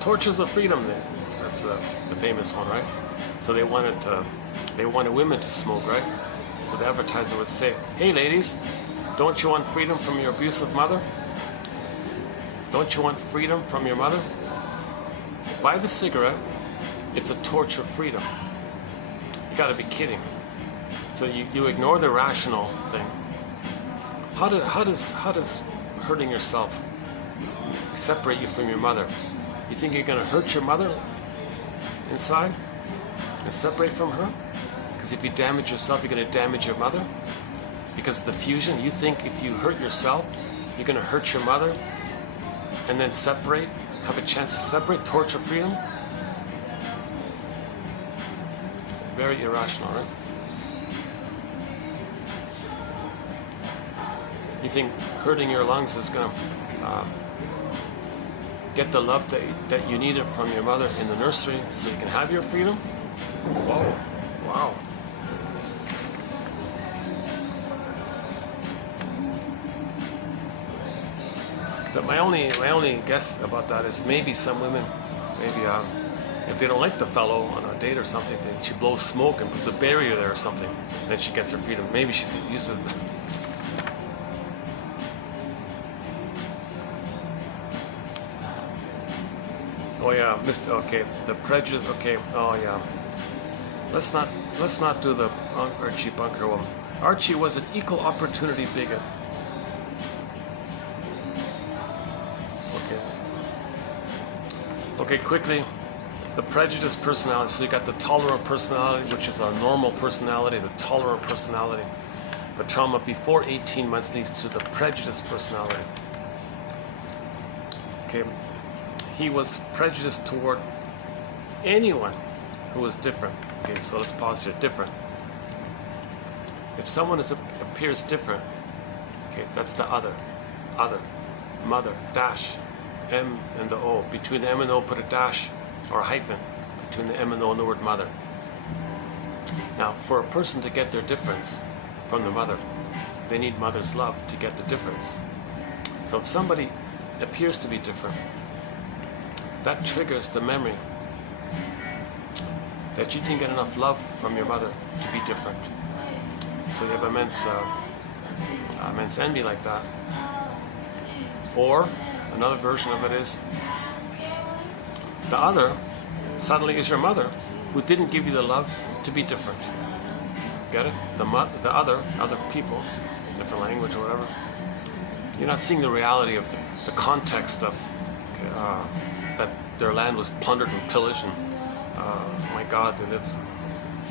torches of freedom, that's the famous one, right? So they wanted women to smoke, right? So the advertiser would say, "Hey ladies, don't you want freedom from your abusive mother? Don't you want freedom from your mother? Buy the cigarette. It's a torch of freedom." You gotta be kidding. So you ignore the rational thing. How does hurting yourself separate you from your mother? You think you're gonna hurt your mother inside and separate from her? Because if you damage yourself, you're gonna damage your mother? Because of the fusion, you think if you hurt yourself, you're gonna hurt your mother and then separate, have a chance to separate, torch of freedom? Very irrational, right? You think hurting your lungs is going to get the love that you needed from your mother in the nursery so you can have your freedom? Whoa, wow. But my only guess about that is maybe some women, if they don't like the fellow on a date or something, then she blows smoke and puts a barrier there or something. Then she gets her freedom. Maybe she uses the... Oh yeah, okay, the prejudice. Okay, oh yeah. Let's not do the Archie Bunker one. Archie was an equal opportunity bigot. Okay, quickly. The prejudiced personality. So you got the tolerant personality, which is a normal personality, the tolerant personality. But trauma before 18 months leads to the prejudiced personality. Okay, he was prejudiced toward anyone who was different. Okay, so let's pause here. Different. If someone appears different, okay, that's the other. Other. Mother. Dash. M and the O. Between the M and O, put a dash or a hyphen between the M and O and the word mother. Now, for a person to get their difference from the mother, they need mother's love to get the difference. So if somebody appears to be different, that triggers the memory that you didn't get enough love from your mother to be different. So you have immense envy like that. Or another version of it is the other suddenly is your mother who didn't give you the love to be different. Get it? The other people, different language or whatever. You're not seeing the reality of the context of that their land was plundered and pillaged, and my God, they lived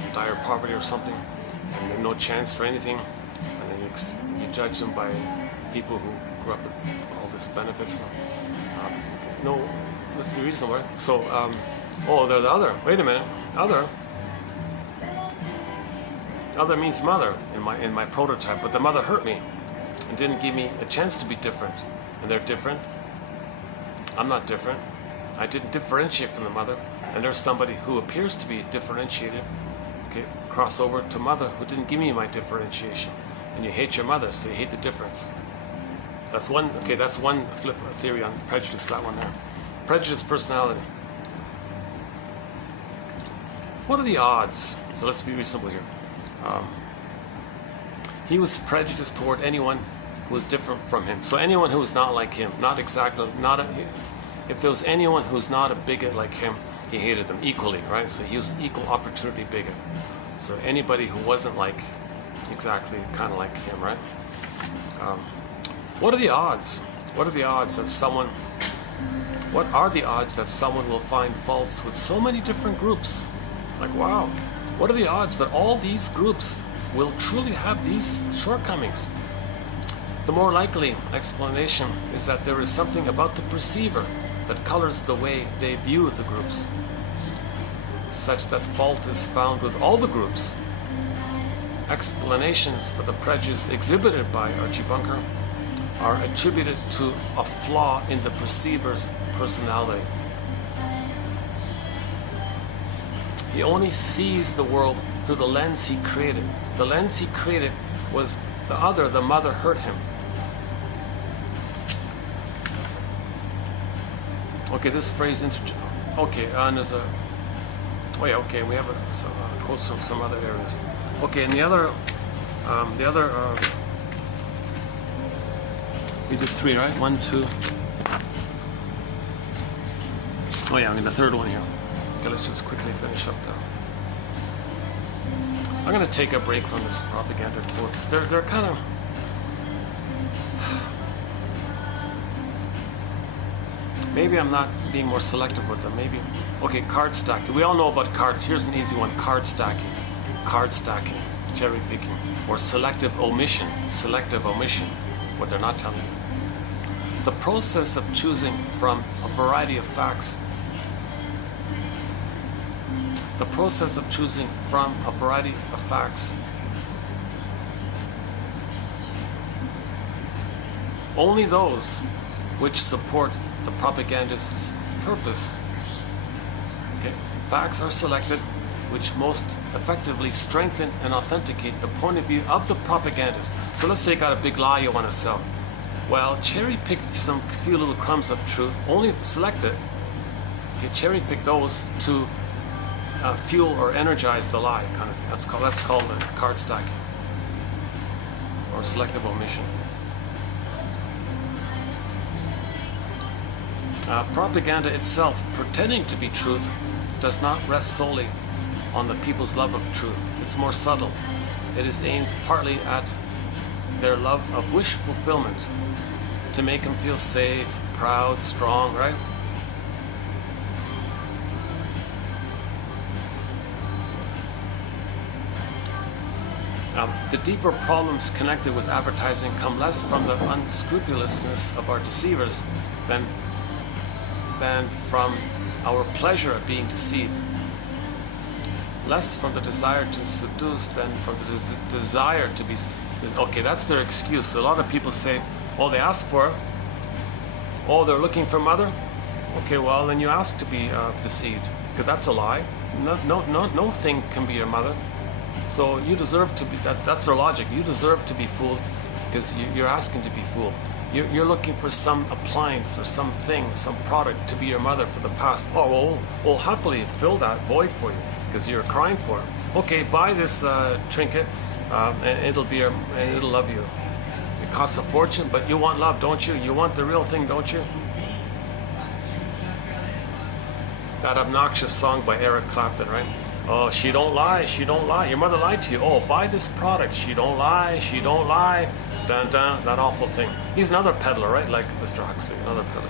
in dire poverty or something, and they had no chance for anything, and then you judge them by people who grew up with all this benefits. No, let's be reasonable. Right? So, oh, they're the other. Wait a minute, other. Other means mother in my prototype, but the mother hurt me and didn't give me a chance to be different. And they're different. I'm not different. I didn't differentiate from the mother, and there's somebody who appears to be differentiated. Okay, cross over to mother who didn't give me my differentiation. And you hate your mother, so you hate the difference. That's one. Okay, that's one flip theory on prejudice. That one there. Prejudice personality. What are the odds? So let's be reasonable here. He was prejudiced toward anyone who was different from him. So anyone who was not like him, not exactly, if there was anyone who's not a bigot like him, he hated them equally, right? So he was an equal opportunity bigot. So anybody who wasn't like, exactly kind of like him, right? What are the odds? What are the odds that someone, what are the odds that someone will find faults with so many different groups? Like, wow. What are the odds that all these groups will truly have these shortcomings? The more likely explanation is that there is something about the perceiver that colors the way they view the groups, such that fault is found with all the groups. Explanations for the prejudice exhibited by Archie Bunker are attributed to a flaw in the perceiver's personality. He only sees the world through the lens he created. The lens he created was the other, the mother hurt him. Okay, this phrase, okay, and there's a, oh yeah, okay, we have quotes from some other areas. Okay, and the other, we did 3, right? 1, 2. Oh yeah, I mean the third one here. Okay, let's just quickly finish up though. I'm going to take a break from this propaganda quotes. They're kind of... Maybe I'm not being more selective with them. Maybe... Okay, card stacking. We all know about cards. Here's an easy one. Card stacking. Card stacking. Cherry picking. Or selective omission. Selective omission. What they're not telling you. The process of choosing from a variety of facts. The process of choosing from a variety of facts. Only those which support the propagandist's purpose. Okay. Facts are selected which most effectively strengthen and authenticate the point of view of the propagandist. So let's say you got a big lie you want to sell. Well, cherry pick some few little crumbs of truth, only select it. Okay, cherry pick those to fuel or energize the lie, kind of. That's called a card stacking or selective omission. Propaganda itself, pretending to be truth, does not rest solely on the people's love of truth. It's more subtle. It is aimed partly at their love of wish fulfillment, to make them feel safe, proud, strong, right? The deeper problems connected with advertising come less from the unscrupulousness of our deceivers than from our pleasure at being deceived. Less from the desire to seduce than from the desire to be... Okay, that's their excuse. A lot of people say, oh, they ask for it. Oh, they're looking for mother? Okay, well, then you ask to be deceived, because that's a lie. No thing can be your mother. So you deserve to be, that's their logic. You deserve to be fooled because you're asking to be fooled. You're looking for some appliance or something, some product to be your mother for the past. Oh, we'll happily fill that void for you because you're crying for it. Okay, buy this trinket and it'll love you. It costs a fortune, but you want love, don't you? You want the real thing, don't you? That obnoxious song by Eric Clapton, right? Oh, she don't lie, she don't lie. Your mother lied to you. Oh, buy this product. She don't lie, she don't lie. Dun, dun, that awful thing. He's another peddler, right? Like Mr. Huxley, another peddler.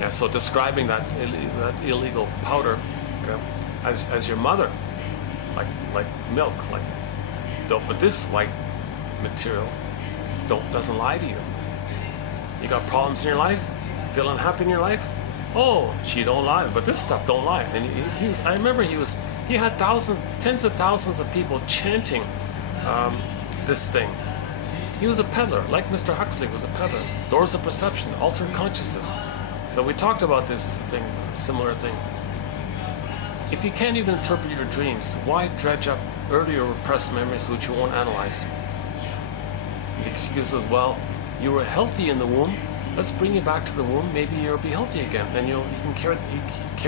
Yeah, so describing that illegal powder, okay, as your mother, like milk, like But this white material doesn't lie to you. You got problems in your life? Feel unhappy in your life? Oh, she don't lie, but this stuff don't lie. And I remember he had tens of thousands of people chanting this thing. He was a peddler, like Mr. Huxley was a peddler. Doors of perception, altered consciousness. So we talked about this thing, similar thing. If you can't even interpret your dreams, why dredge up earlier repressed memories which you won't analyze? The excuse is, well, you were healthy in the womb. Let's bring you back to the womb. Maybe you'll be healthy again. Then you can carry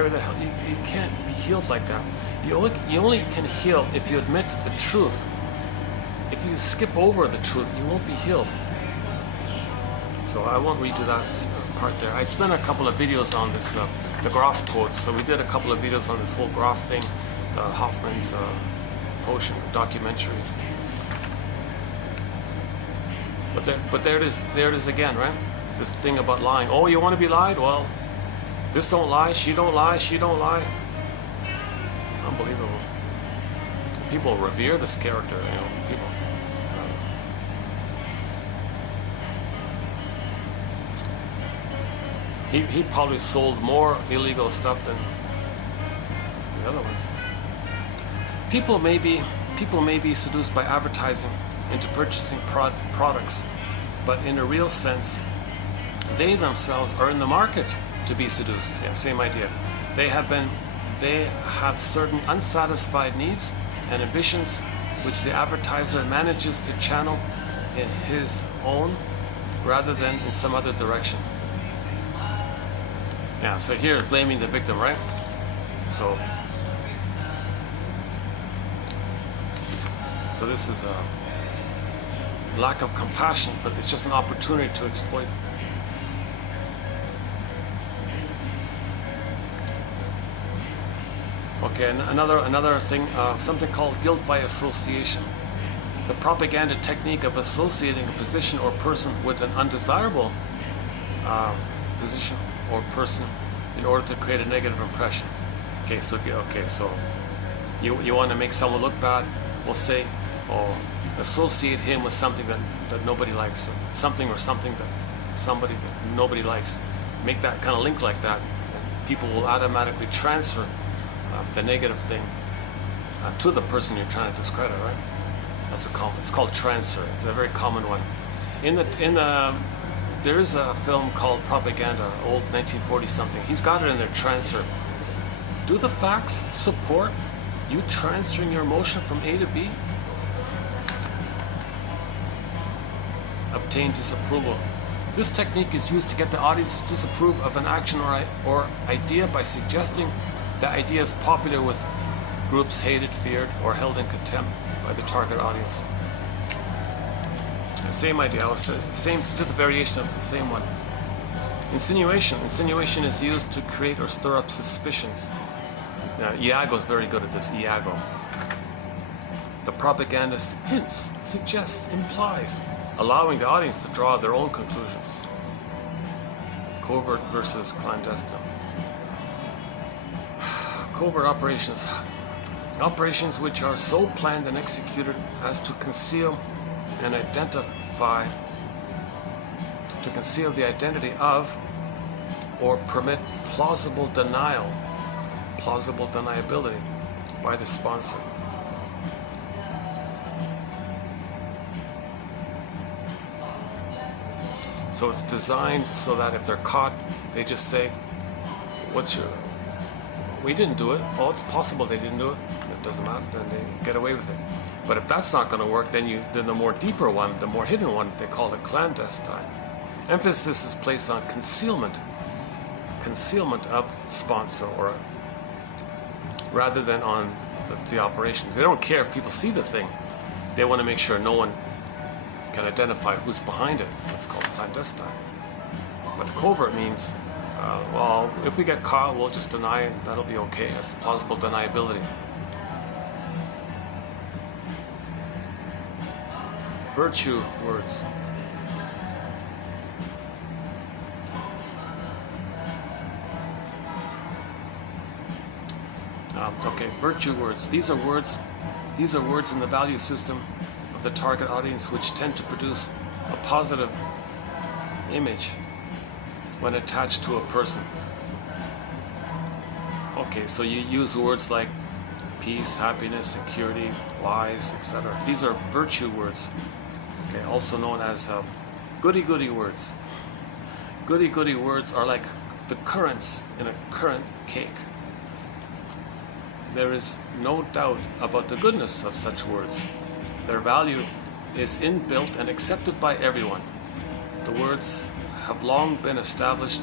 that. You can't be healed like that. You only can heal if you admit the truth. If you skip over the truth, you won't be healed. So I won't redo that part there. I spent a couple of videos on this, the Groff quotes. So we did a couple of videos on this whole Groff thing, the Hoffman's potion documentary. But there it is again, right? This thing about lying. Oh, you want to be lied? Well, this don't lie, she don't lie, she don't lie. Unbelievable. People revere this character, you know, people. He probably sold more illegal stuff than the other ones. People may be seduced by advertising into purchasing products, but in a real sense, they themselves are in the market to be seduced. Yeah, same idea. They have certain unsatisfied needs and ambitions which the advertiser manages to channel in his own rather than in some other direction. Yeah, so here blaming the victim, right? So this is a lack of compassion, but it's just an opportunity to exploit. Okay, another thing, something called guilt by association. The propaganda technique of associating a position or person with an undesirable position or person in order to create a negative impression. Okay, so you want to make someone look bad, we'll say, or associate him with something that nobody likes, something that somebody that nobody likes. Make that kind of link like that, and people will automatically transfer the negative thing to the person you're trying to discredit, right? It's called transfer. It's a very common one. There's a film called Propaganda, old 1940 something. He's got it in there, transfer. Do the facts support you transferring your emotion from A to B? Obtain disapproval. This technique is used to get the audience to disapprove of an action or idea by suggesting the idea is popular with groups hated, feared, or held in contempt by the target audience. Same idea, just a variation of the same one. Insinuation. Insinuation is used to create or stir up suspicions. Iago is very good at this, Iago. The propagandist hints, suggests, implies, allowing the audience to draw their own conclusions. Covert versus clandestine. Covert operations. Operations which are so planned and executed as to conceal and identify, to conceal the identity of, or permit plausible deniability by the sponsor. So it's designed so that if they're caught, they just say, we didn't do it. Oh, it's possible they didn't do it. It doesn't matter, then they get away with it. But if that's not going to work, then the more deeper one, the more hidden one, they call it clandestine. Emphasis is placed on concealment of sponsor, or rather than on the operations. They don't care if people see the thing. They want to make sure no one can identify who's behind it. That's called clandestine. But covert means, well, if we get caught, we'll just deny it. That'll be okay. That's plausible deniability. Virtue words. Okay, virtue words. These are words These are words in the value system of the target audience which tend to produce a positive image when attached to a person. Okay, so you use words like peace, happiness, security, wise, etc. These are virtue words, okay, also known as goody-goody words. Goody-goody words are like the currants in a currant cake. There is no doubt about the goodness of such words. Their value is inbuilt and accepted by everyone. The words have long been established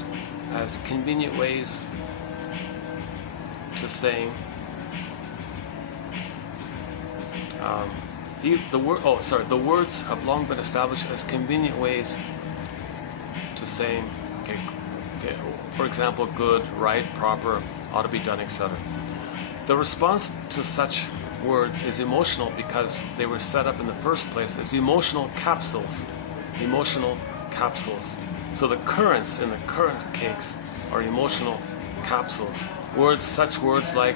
as convenient ways to saying the words have long been established as convenient ways to saying, okay, for example, good, right, proper, ought to be done, etc. The response to such words is emotional because they were set up in the first place as emotional capsules. Emotional capsules. So the currants in the currant cakes are emotional capsules. Such words like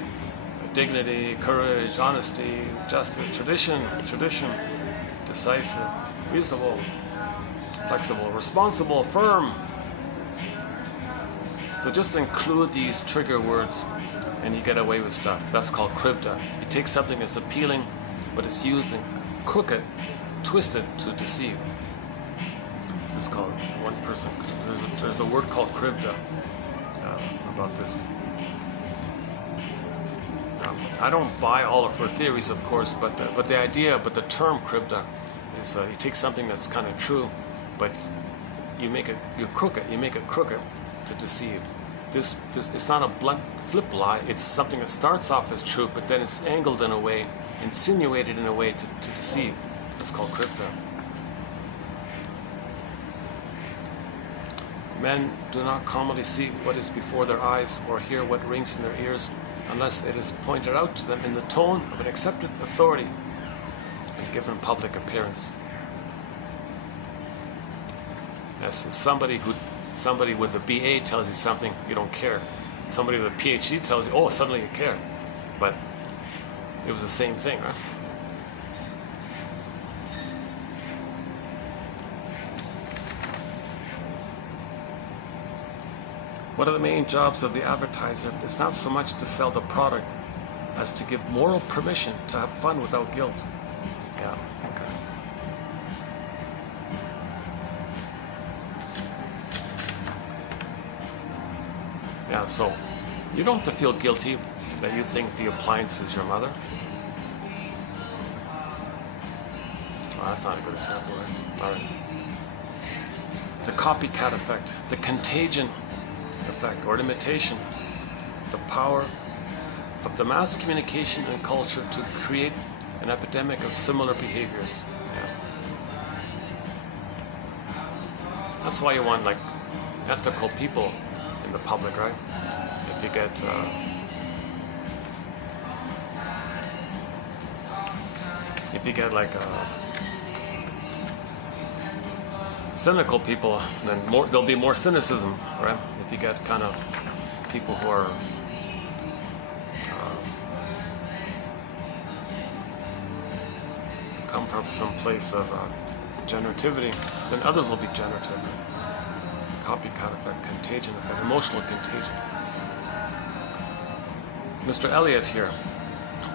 dignity, courage, honesty, justice, tradition, decisive, reasonable, flexible, responsible, firm. So just include these trigger words and you get away with stuff. That's called krivda. You take something that's appealing, but it's used and crooked, twisted to deceive. This is called one person. There's a word called krivda about this. I don't buy all of her theories, of course, but the term krivda is you take something that's kind of true, but you make it crooked to deceive. This it's not a blunt flip lie. It's something that starts off as true, but then it's angled in a way, insinuated in a way to deceive. It's called krivda. Men do not commonly see what is before their eyes or hear what rings in their ears unless it is pointed out to them in the tone of an accepted authority and given public appearance. As somebody with a BA tells you something, you don't care. Somebody with a PhD tells you, oh, suddenly you care. But it was the same thing, right? What are the main jobs of the advertiser? It's not so much to sell the product as to give moral permission to have fun without guilt. Yeah, okay. Yeah, so you don't have to feel guilty that you think the appliance is your mother. Oh, that's not a good example, right? All right. The copycat effect, the contagion effect or imitation, the power of the mass communication and culture to create an epidemic of similar behaviors. Yeah. That's why you want like ethical people in the public, right? If you get like cynical people, then there'll be more cynicism, right? If you get kind of people who are come from some place of generativity, then others will be generative. Copycat effect, contagion effect, emotional contagion. Mr. Eliot here,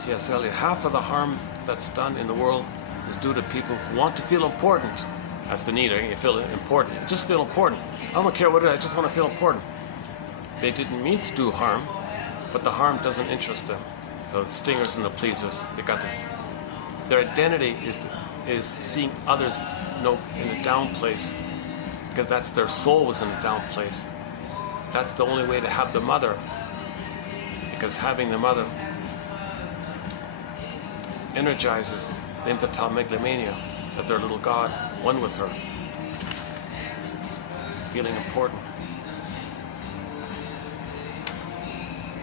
T.S. Eliot, half of the harm that's done in the world is due to people who want to feel important. That's the need, right? You feel important. You just feel important. I don't care what it is, I just want to feel important. They didn't mean to do harm, but the harm doesn't interest them. So the stingers and the pleasers, they got this. Their identity is seeing others in a down place, because that's their soul was in a down place. That's the only way to have the mother, because having the mother energizes the infantile megalomania, that they're a little god, one with her, feeling important.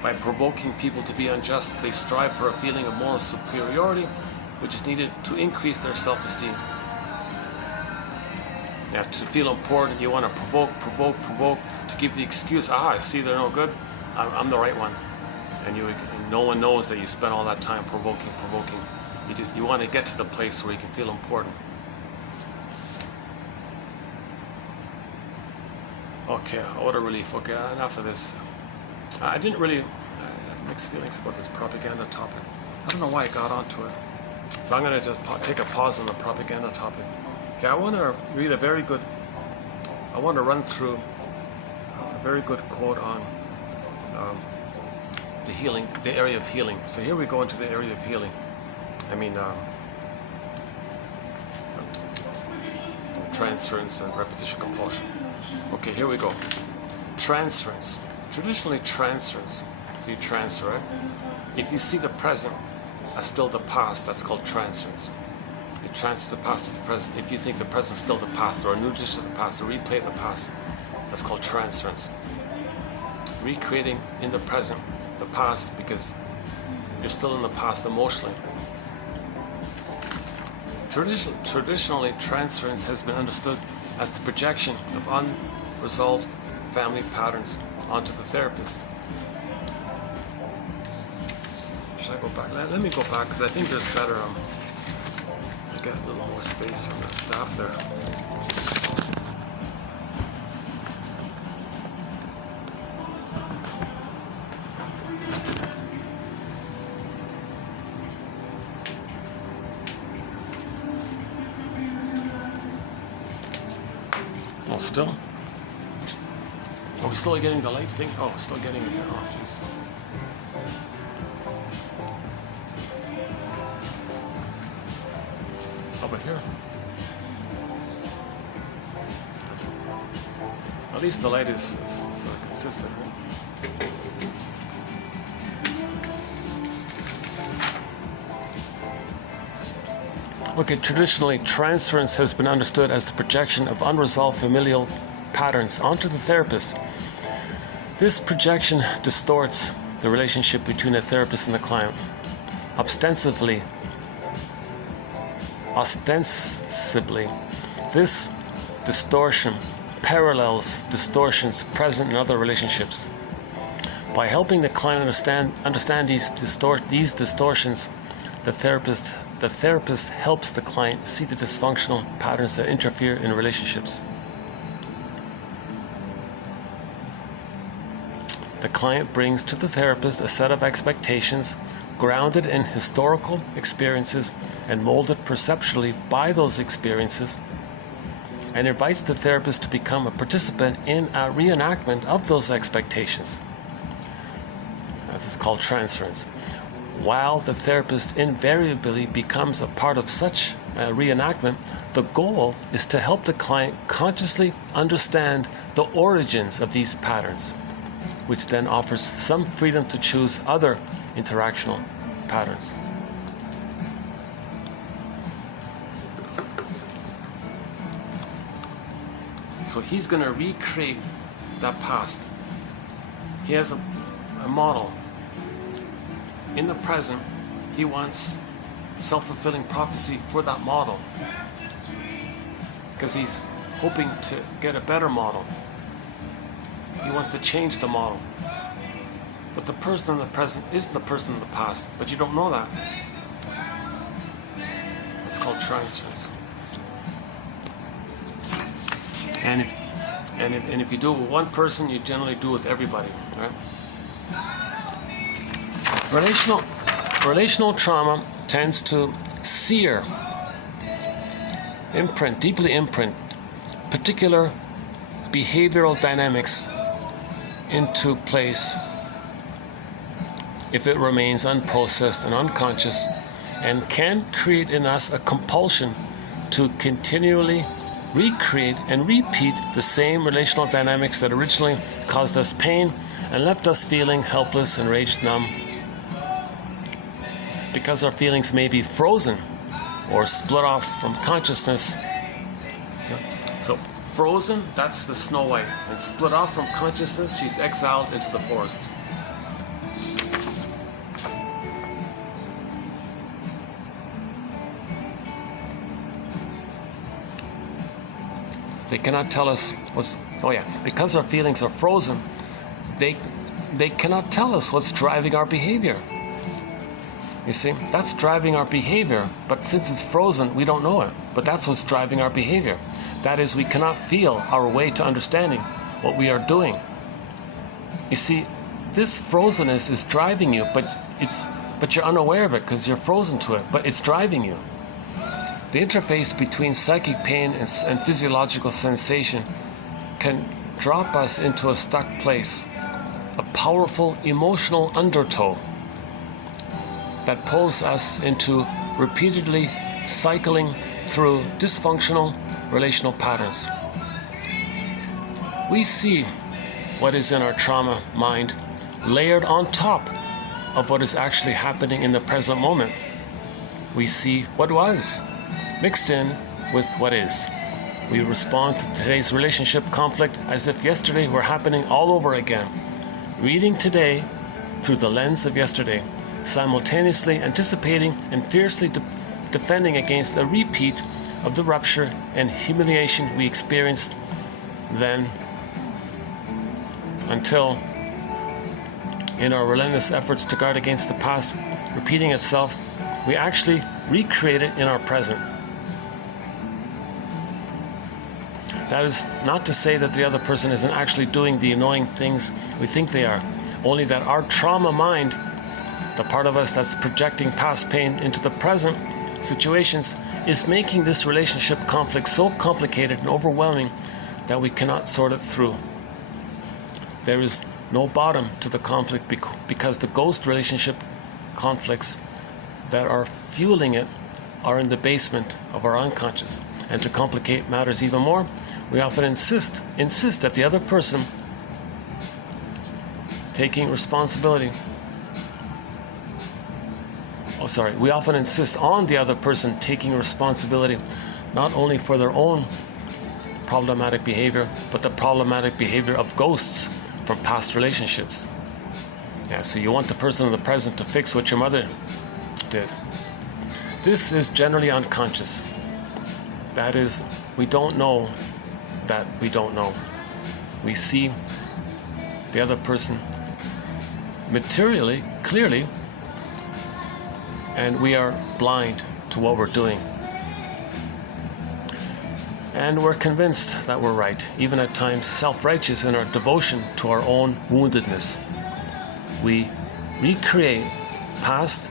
By provoking people to be unjust, they strive for a feeling of moral superiority, which is needed to increase their self-esteem. Yeah, to feel important, you want to provoke, to give the excuse, I see they're no good, I'm the right one. And no one knows that you spent all that time provoking. You want to get to the place where you can feel important. Okay, order relief. Okay, enough of this. I didn't really mixed feelings about this propaganda topic. I don't know why I got onto it. So I'm going to just take a pause on the propaganda topic. Okay, I want to read I want to run through a very good quote on the area of healing. So here we go into the area of healing. I mean, transference and repetition compulsion. Okay, here we go. Transference. Traditionally, transference. So you transfer it. If you see the present as still the past, that's called transference. You transfer the past to the present. If you think the present is still the past, or a new dish of the past, or replay the past, that's called transference. Recreating in the present the past because you're still in the past emotionally. Traditionally, transference has been understood as the projection of unresolved family patterns onto the therapist. Should I go back? Let me go back because I think there's better. I get a little more space from the staff there. Oh, still? Are we still getting the light thing? Oh, still getting it. Oh, jeez. How about here? At least the light is consistent. Okay, traditionally, transference has been understood as the projection of unresolved familial patterns onto the therapist. This projection distorts the relationship between the therapist and the client. Ostensibly, this distortion parallels distortions present in other relationships. By helping the client understand these distortions, the therapist helps the client see the dysfunctional patterns that interfere in relationships. The client brings to the therapist a set of expectations grounded in historical experiences and molded perceptually by those experiences, and invites the therapist to become a participant in a reenactment of those expectations. This is called transference. While the therapist invariably becomes a part of such a reenactment, the goal is to help the client consciously understand the origins of these patterns, which then offers some freedom to choose other interactional patterns. So he's going to recreate that past. He has a model. In the present, he wants self-fulfilling prophecy for that model because he's hoping to get a better model. He wants to change the model. But the person in the present isn't the person in the past, but you don't know that. It's called transference. And if you do it with one person, you generally do it with everybody, right? Relational trauma tends to sear, deeply imprint particular behavioral dynamics into place if it remains unprocessed and unconscious, and can create in us a compulsion to continually recreate and repeat the same relational dynamics that originally caused us pain and left us feeling helpless and rage-numb. Because our feelings may be frozen or split off from consciousness. So frozen, that's the Snow White, and split off from consciousness, she's exiled into the forest. They cannot tell us what's, because our feelings are frozen, they cannot tell us what's driving our behavior. You see, that's driving our behavior, but since it's frozen, we don't know it. But that's what's driving our behavior. That is, we cannot feel our way to understanding what we are doing. You see, this frozenness is driving you, but you're unaware of it because you're frozen to it, but it's driving you. The interface between psychic pain and physiological sensation can drop us into a stuck place, a powerful emotional undertow that pulls us into repeatedly cycling through dysfunctional relational patterns. We see what is in our trauma mind layered on top of what is actually happening in the present moment. We see what was mixed in with what is. We respond to today's relationship conflict as if yesterday were happening all over again, reading today through the lens of yesterday, simultaneously anticipating and fiercely defending against a repeat of the rupture and humiliation we experienced then, until, in our relentless efforts to guard against the past repeating itself, we actually recreate it in our present. That is not to say that the other person isn't actually doing the annoying things we think they are, only that our trauma mind, the part of us that's projecting past pain into the present situations, is making this relationship conflict so complicated and overwhelming that we cannot sort it through. There is no bottom to the conflict because the ghost relationship conflicts that are fueling it are in the basement of our unconscious. And to complicate matters even more, we often insist that the other person taking responsibility. We often insist on the other person taking responsibility not only for their own problematic behavior, but the problematic behavior of ghosts from past relationships. Yeah, so you want the person in the present to fix what your mother did. This is generally unconscious. That is, we don't know that we don't know. We see the other person materially, clearly, and we are blind to what we're doing. And we're convinced that we're right, even at times self-righteous in our devotion to our own woundedness. We recreate past,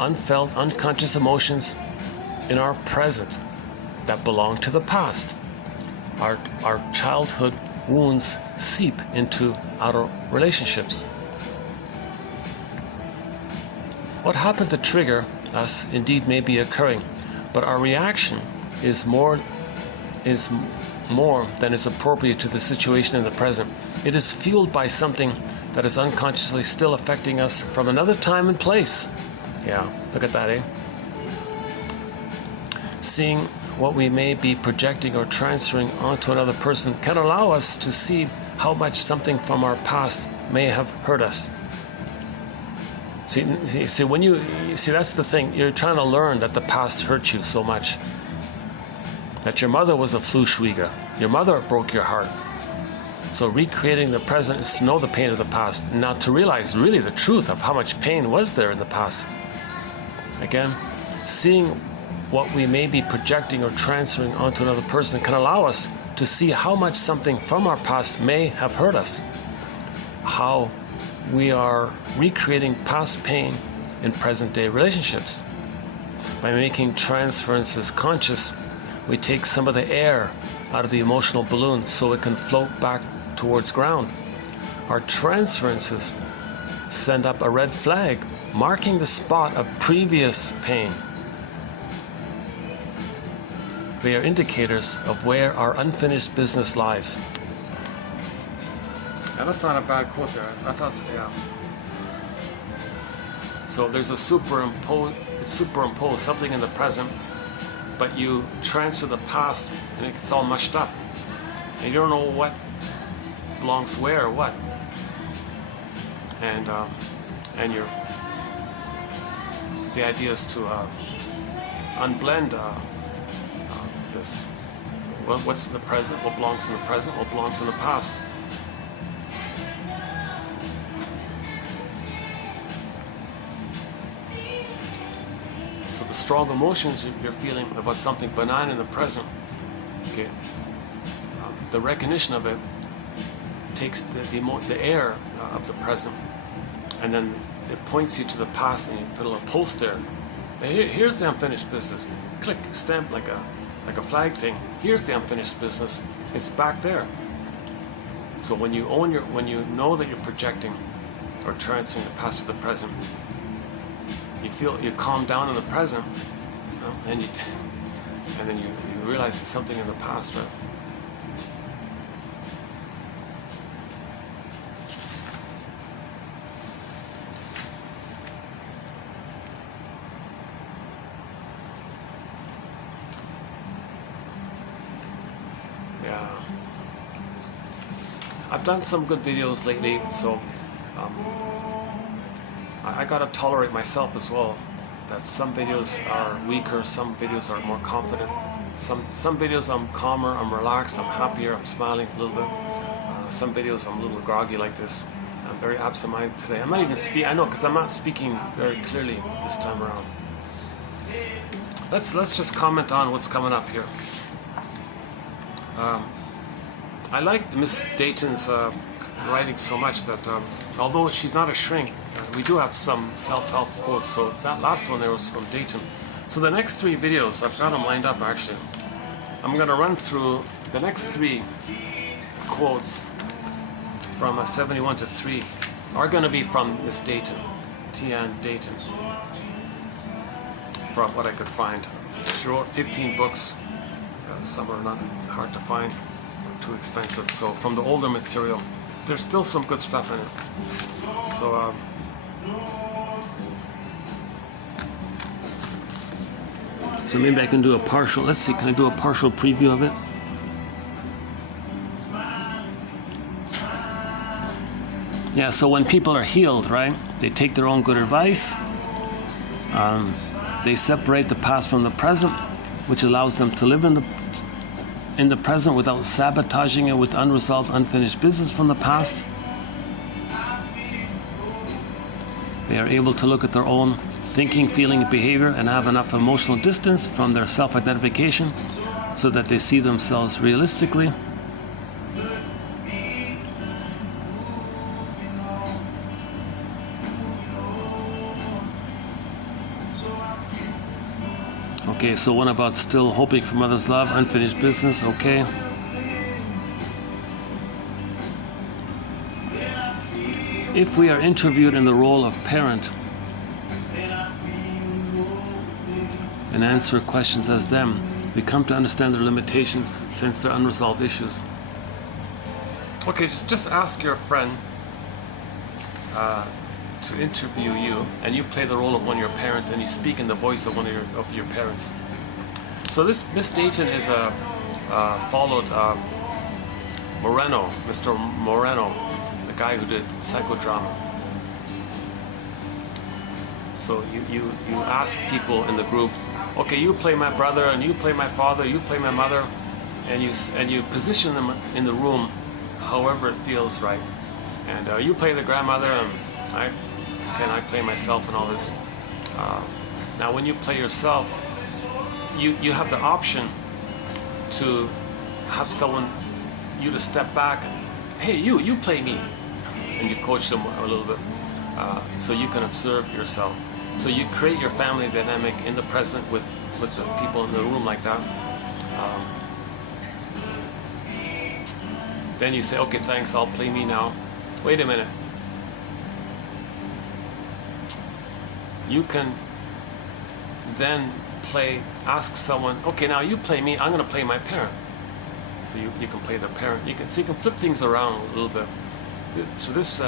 unfelt, unconscious emotions in our present that belong to the past. Our childhood wounds seep into our relationships. What happened to trigger us indeed may be occurring, but our reaction is more than is appropriate to the situation in the present. It is fueled by something that is unconsciously still affecting us from another time and place. Yeah, look at that, eh? Seeing what we may be projecting or transferring onto another person can allow us to see how much something from our past may have hurt us. See, when you see, that's the thing. You're trying to learn that the past hurt you so much. That your mother was a Fluschwieger. Your mother broke your heart. So recreating the present is to know the pain of the past, and not to realize really the truth of how much pain was there in the past. Again, seeing what we may be projecting or transferring onto another person can allow us to see how much something from our past may have hurt us. How we are recreating past pain in present-day relationships. By making transferences conscious, we take some of the air out of the emotional balloon so it can float back towards ground. Our transferences send up a red flag, marking the spot of previous pain. They are indicators of where our unfinished business lies. Yeah, that's not a bad quote there. I thought, yeah. So there's a superimpose something in the present, but you transfer the past and it's all mushed up. And you don't know what belongs where or what. And the idea is to unblend this. Well, what's in the present? What belongs in the present? What belongs in the past? the strong emotions you're feeling about something benign in the present, okay, the recognition of it takes the air of the present, and then it points you to the past, and you put a little pulse there. Here's the unfinished business. Click, stamp like a flag thing. Here's the unfinished business. It's back there. So when you know that you're projecting or transferring the past to the present, you calm down in the present, and then you realize it's something in the past, right? Yeah, I've done some good videos lately, so I gotta tolerate myself as well, that some videos are weaker, some videos are more confident, some videos I'm calmer, I'm relaxed, I'm happier, I'm smiling a little bit. Some videos I'm a little groggy like this. I'm very absent-minded today. I'm not even speaking, I know, because I'm not speaking very clearly this time around. Let's just comment on what's coming up here. I like Miss Dayton's writing so much that although she's not a shrink, we do have some self-help quotes. So that last one there was from Dayton. So the next 3 videos, I've got them lined up actually. I'm going to run through the next 3 quotes from 71 to 3 are going to be from Miss Dayton, T.N. Dayton, from what I could find. She wrote 15 books. Some are not hard to find, or too expensive. So from the older material, there's still some good stuff in it. So so maybe I can do a partial. Let's see. Can I do a partial preview of it? Yeah. So when people are healed, right? They take their own good advice. They separate the past from the present, which allows them to live in the present without sabotaging it with unresolved, unfinished business from the past. They are able to look at their own thinking, feeling, and behavior and have enough emotional distance from their self-identification so that they see themselves realistically. Okay, so one about still hoping for mother's love, unfinished business, okay. If we are interviewed in the role of parent and answer questions as them, we come to understand their limitations since they're unresolved issues. Okay, just ask your friend to interview you, and you play the role of one of your parents, and you speak in the voice of one of your parents. So this Miss Dayton is followed Moreno, Mr. Moreno, the guy who did psychodrama. So you ask people in the group, okay, you play my brother, and you play my father, you play my mother, and you position them in the room however it feels right. And you play the grandmother, and I play myself and all this. Now when you play yourself, you have the option to have you to step back. Hey, you play me, and you coach them a little bit, so you can observe yourself. So you create your family dynamic in the present with the people in the room like that. Then you say, okay, thanks, I'll play me now. Wait a minute. You can then ask someone, okay, now you play me, I'm going to play my parent. So you can play the parent. You can flip things around a little bit. So this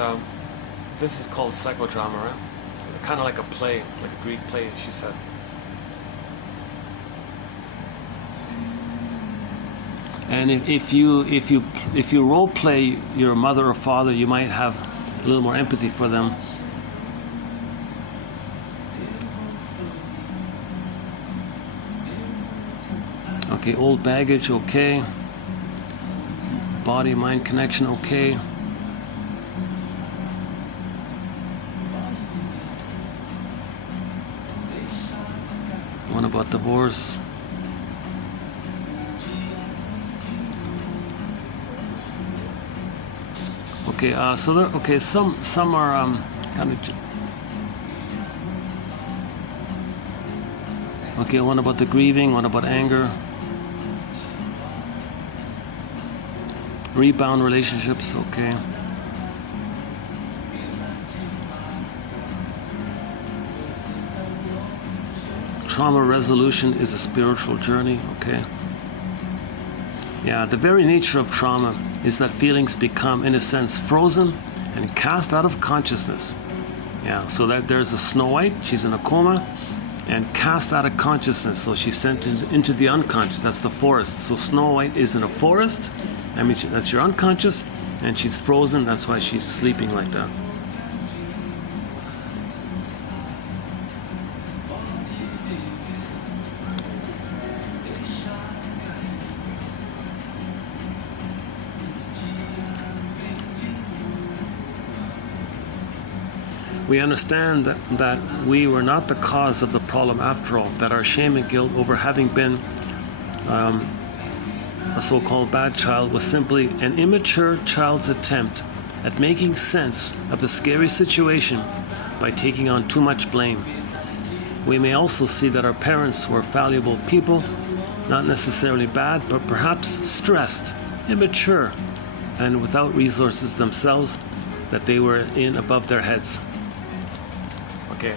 is called psychodrama, right? Kind of like a play, like a Greek play, she said. And if you role play your mother or father, you might have a little more empathy for them. Okay, old baggage, okay. Body-mind connection, okay. One about divorce. Okay, so there, okay, some are kind of. Okay, one about the grieving, one about anger. Rebound relationships, okay. Trauma resolution is a spiritual journey, okay. Yeah, the very nature of trauma is that feelings become, in a sense, frozen and cast out of consciousness. Yeah, so that there's a Snow White, she's in a coma, and cast out of consciousness, so she's sent into the unconscious. That's the forest. So Snow White is in a forest, that means that's your unconscious, and she's frozen, that's why she's sleeping like that. We understand that we were not the cause of the problem after all, that our shame and guilt over having been a so-called bad child was simply an immature child's attempt at making sense of the scary situation by taking on too much blame. We may also see that our parents were fallible people, not necessarily bad, but perhaps stressed, immature, and without resources themselves, that they were in above their heads. Okay,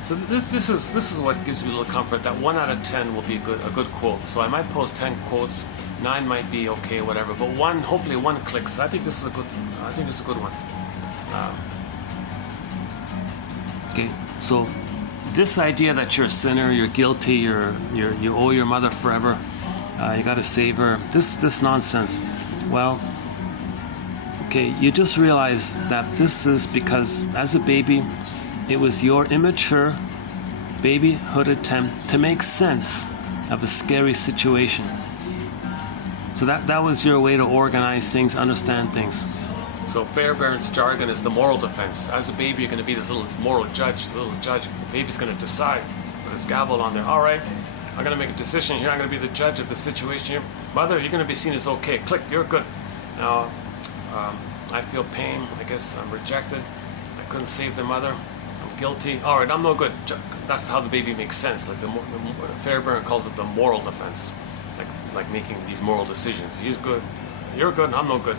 so this is what gives me a little comfort, that 1 out of 10 will be a good quote. So I might post 10 quotes, 9 might be okay, whatever, but one, hopefully one clicks. I think this is a good one. Okay, so this idea that you're a sinner, you're guilty, you owe your mother forever, you got to save her. This nonsense. Well, okay, you just realize that this is because as a baby, it was your immature babyhood attempt to make sense of a scary situation. So that was your way to organize things, understand things. So Fairbairn's jargon is the moral defense. As a baby, you're going to be this little moral judge, the baby's going to decide with his gavel on there. All right, I'm going to make a decision here. I'm going to be the judge of the situation here. Mother, you're going to be seen as okay. Click, you're good. Now, I feel pain. I guess I'm rejected. I couldn't save the mother. I'm guilty. All right, I'm no good. That's how the baby makes sense. Like the Fairbairn calls it the moral defense, like making these moral decisions. He's good. You're good. I'm no good.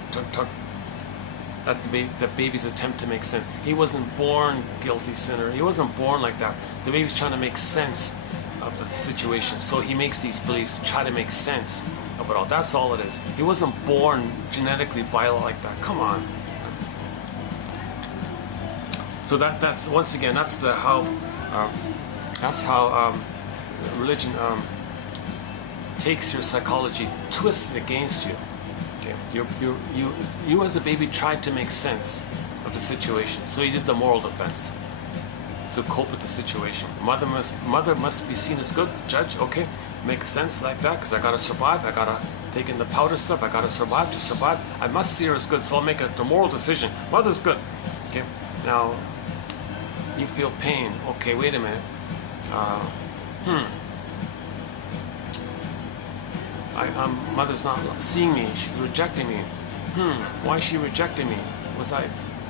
That's the baby's attempt to make sense. He wasn't born guilty sinner. He wasn't born like that. The baby's trying to make sense of the situation. So he makes these beliefs, try to make sense of it all. That's all it is. He wasn't born genetically bio like that. Come on. So that's once again, that's how religion takes your psychology, twists it against you. Okay. You as a baby tried to make sense of the situation, so you did the moral defense to cope with the situation. Mother must be seen as good, judge, okay, make sense like that, because I gotta survive, I gotta take in the powder stuff, I gotta survive to survive. I must see her as good, so I'll make the moral decision. Mother's good. Okay, now you feel pain. Okay, wait a minute. Mother's not seeing me. She's rejecting me. Why is she rejecting me?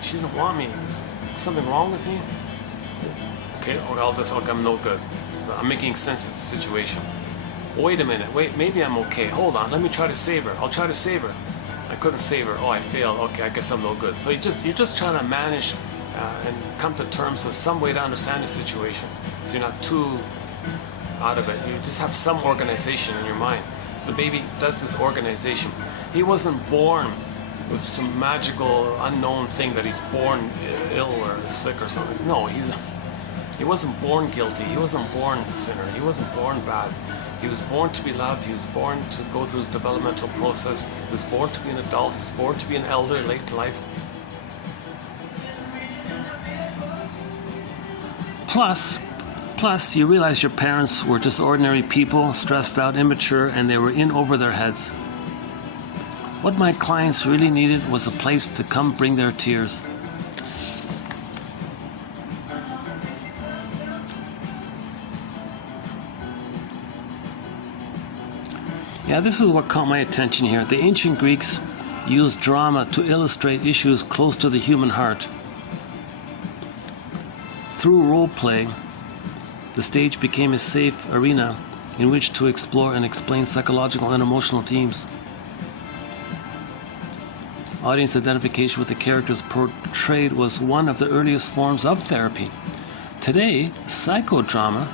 She didn't want me. Is something wrong with me? Okay, I'm no good. So I'm making sense of the situation. Wait a minute. Wait, maybe I'm okay. Hold on. Let me try to save her. I'll try to save her. I couldn't save her. Oh, I failed. Okay, I guess I'm no good. So you're just trying to manage and come to terms with some way to understand the situation. So you're not too out of it. You just have some organization in your mind. So the baby does this organization. He wasn't born with some magical unknown thing that he's born ill or sick or something. No, he wasn't born guilty. He wasn't born a sinner. He wasn't born bad. He was born to be loved. He was born to go through his developmental process. He was born to be an adult. He was born to be an elder late in life. Plus, you realize your parents were just ordinary people, stressed out, immature, and they were in over their heads. What my clients really needed was a place to come bring their tears. Yeah, this is what caught my attention here. The ancient Greeks used drama to illustrate issues close to the human heart. Through role play, the stage became a safe arena in which to explore and explain psychological and emotional themes. Audience identification with the characters portrayed was one of the earliest forms of therapy. Today, psychodrama,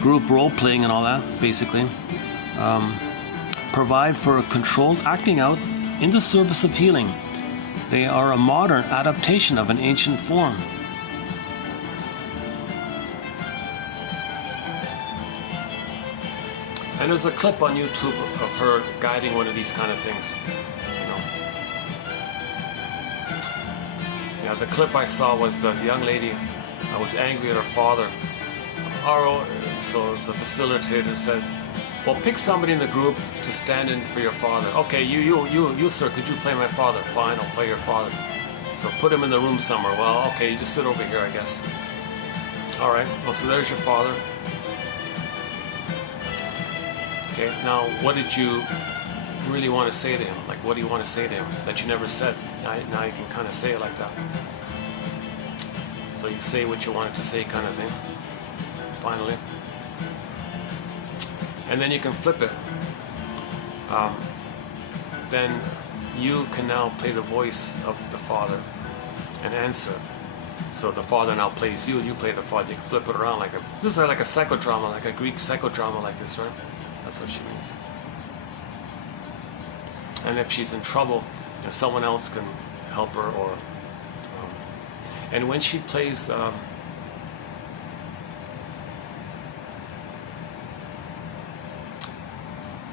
group role playing and all that, basically, provide for a controlled acting out in the service of healing. They are a modern adaptation of an ancient form. And there's a clip on YouTube of her guiding one of these kind of things. Yeah, the clip I saw was the young lady was angry at her father. So the facilitator said, well, pick somebody in the group to stand in for your father. Okay, you sir, could you play my father? Fine, I'll play your father. So put him in the room somewhere. Well, okay, you just sit over here, I guess. All right, well, so there's your father. Okay, now what did you really want to say to him? Like, what do you want to say to him that you never said? Now you can kind of say it like that. So you say what you wanted to say, kind of thing. Finally. And then you can flip it. Then you can now play the voice of the father and answer. So the father now plays you, you play the father. You can flip it around like this is like a psychodrama, like a Greek psychodrama like this, right? That's what she means. And if she's in trouble, someone else can help her. Or and when she plays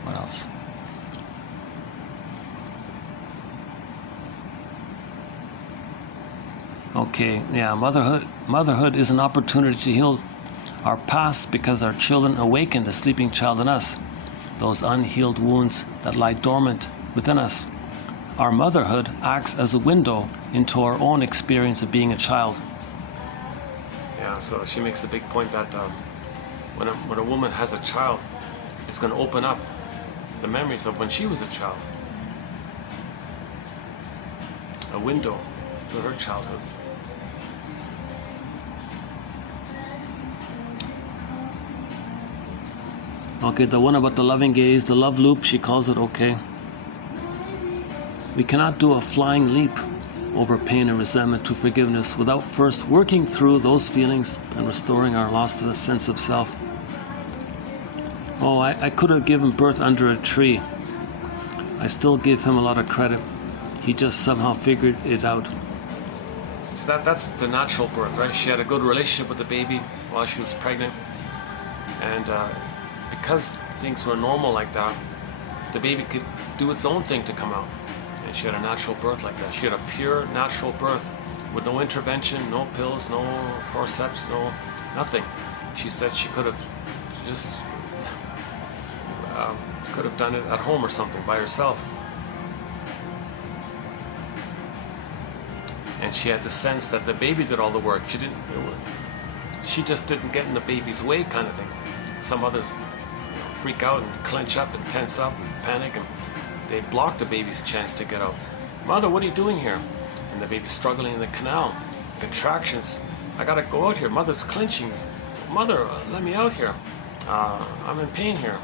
what else? Okay, yeah, motherhood is an opportunity to heal our past because our children awaken the sleeping child in us, those unhealed wounds that lie dormant within us. Our motherhood acts as a window into our own experience of being a child. Yeah, so she makes a big point that when a woman has a child, it's going to open up the memories of when she was a child. A window to her childhood. Okay, the one about the loving gaze, the love loop, she calls it okay. We cannot do a flying leap over pain and resentment to forgiveness without first working through those feelings and restoring our lost sense of self. Oh, I could have given birth under a tree. I still give him a lot of credit. He just somehow figured it out. So that's the natural birth, right? She had a good relationship with the baby while she was pregnant. And because things were normal like that, the baby could do its own thing to come out. And she had a natural birth like that. She had a pure natural birth with no intervention, no pills, no forceps, no nothing. She said she could have just could have done it at home or something by herself. And she had the sense that the baby did all the work. She just didn't get in the baby's way, kind of thing. Some others freak out and clench up and tense up and panic, and they block the baby's chance to get out. Mother, what are you doing here? And the baby's struggling in the canal, contractions. I gotta go out here. Mother's clenching. Mother, let me out here. I'm in pain here.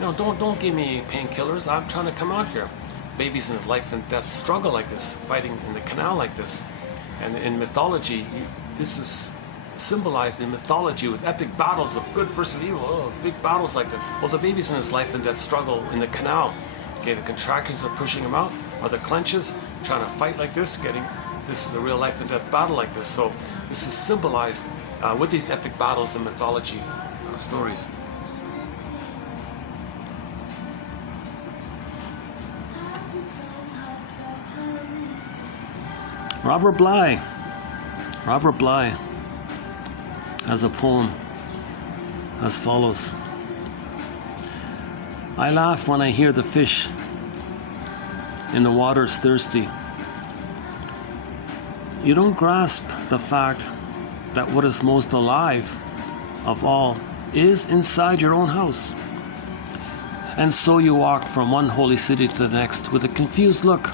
No, don't give me painkillers. I'm trying to come out here. Babies in life and death struggle like this, fighting in the canal like this. And in mythology, this is symbolized in mythology with epic battles of good versus evil. Big battles like that. Well, the babies in his life and death struggle in the canal. Okay, the contractors are pushing him out. Mother clenches, trying to fight like this. This is a real life and death battle like this. So this is symbolized with these epic battles in mythology stories. Robert Bly has a poem as follows. I laugh when I hear the fish in the waters thirsty. You don't grasp the fact that what is most alive of all is inside your own house. And so you walk from one holy city to the next with a confused look.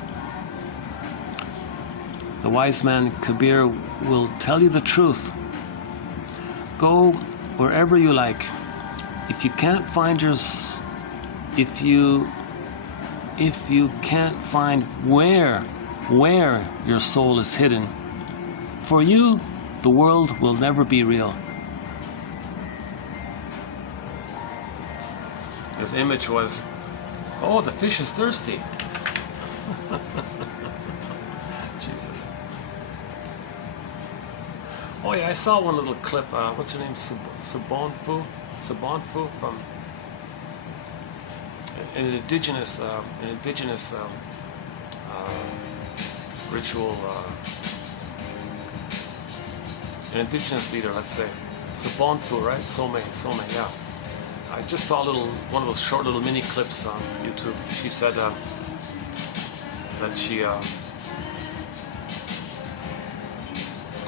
The wise man Kabir will tell you the truth. Go wherever you like. If you can't find if you can't find where your soul is hidden, for you, the world will never be real. His image was, oh, the fish is thirsty. Jesus. Oh yeah, I saw one little clip. What's her name? Sabonfu from an indigenous ritual. An indigenous leader, let's say. Sabonfu, right? Some, yeah. I just saw one of those short little mini clips on YouTube. She said that she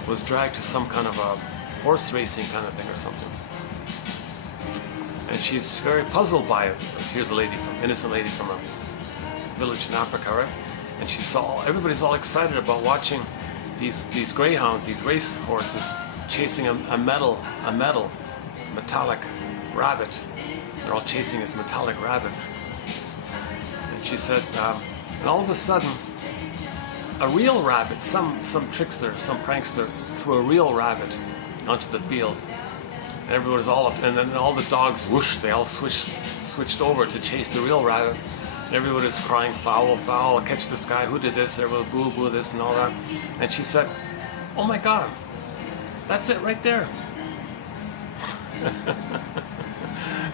was dragged to some kind of a horse racing kind of thing or something, and she's very puzzled by it. Here's a innocent lady from a village in Africa, right? And she saw everybody's all excited about watching these greyhounds, these race horses, chasing a metallic rabbit. They're all chasing this metallic rabbit. And she said, and all of a sudden, a real rabbit, some trickster, some prankster, threw a real rabbit onto the field. And everybody's all up, and then all the dogs, whoosh, they all switched over to chase the real rabbit. And everybody's crying, foul, foul, catch this guy, who did this? Everybody boo, boo, this and all that. And she said, oh my God, that's it right there.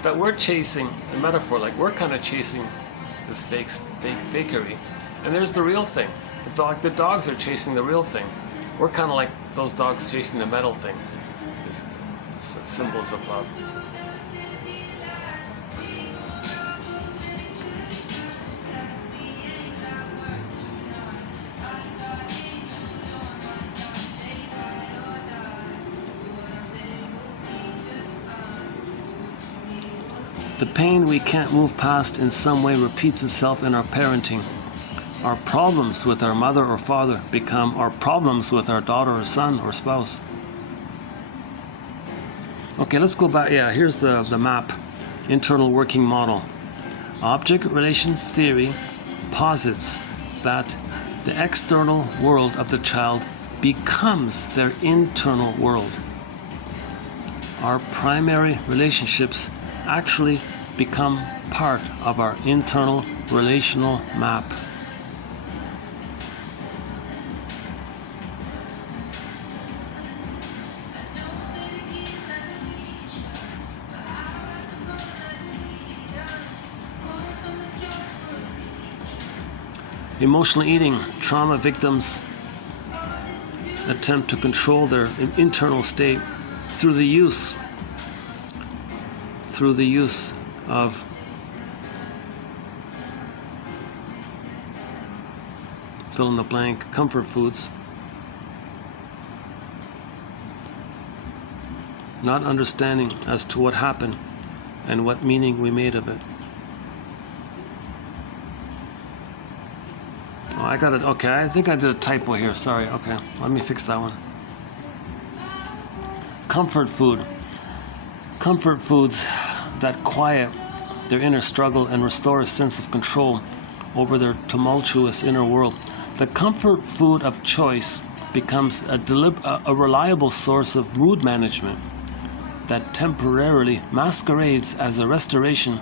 That we're chasing, the metaphor, like we're kind of chasing this fakery, and there's the real thing. The dogs are chasing the real thing. We're kind of like those dogs chasing the metal thing. These symbols of love. The pain we can't move past in some way repeats itself in our parenting. Our problems with our mother or father become our problems with our daughter or son or spouse. Okay, let's go back. Yeah, here's the map. Internal working model. Object relations theory posits that the external world of the child becomes their internal world. Our primary relationships actually become part of our internal relational map. Emotional eating. Trauma victims attempt to control their internal state through the use of fill in the blank comfort foods, not understanding as to what happened and what meaning we made of it. Oh, I got it. Okay, I think I did a typo here. Sorry. Okay, let me fix that one. Comfort food. Comfort foods that quiet their inner struggle and restore a sense of control over their tumultuous inner world. The comfort food of choice becomes a reliable source of mood management that temporarily masquerades as a restoration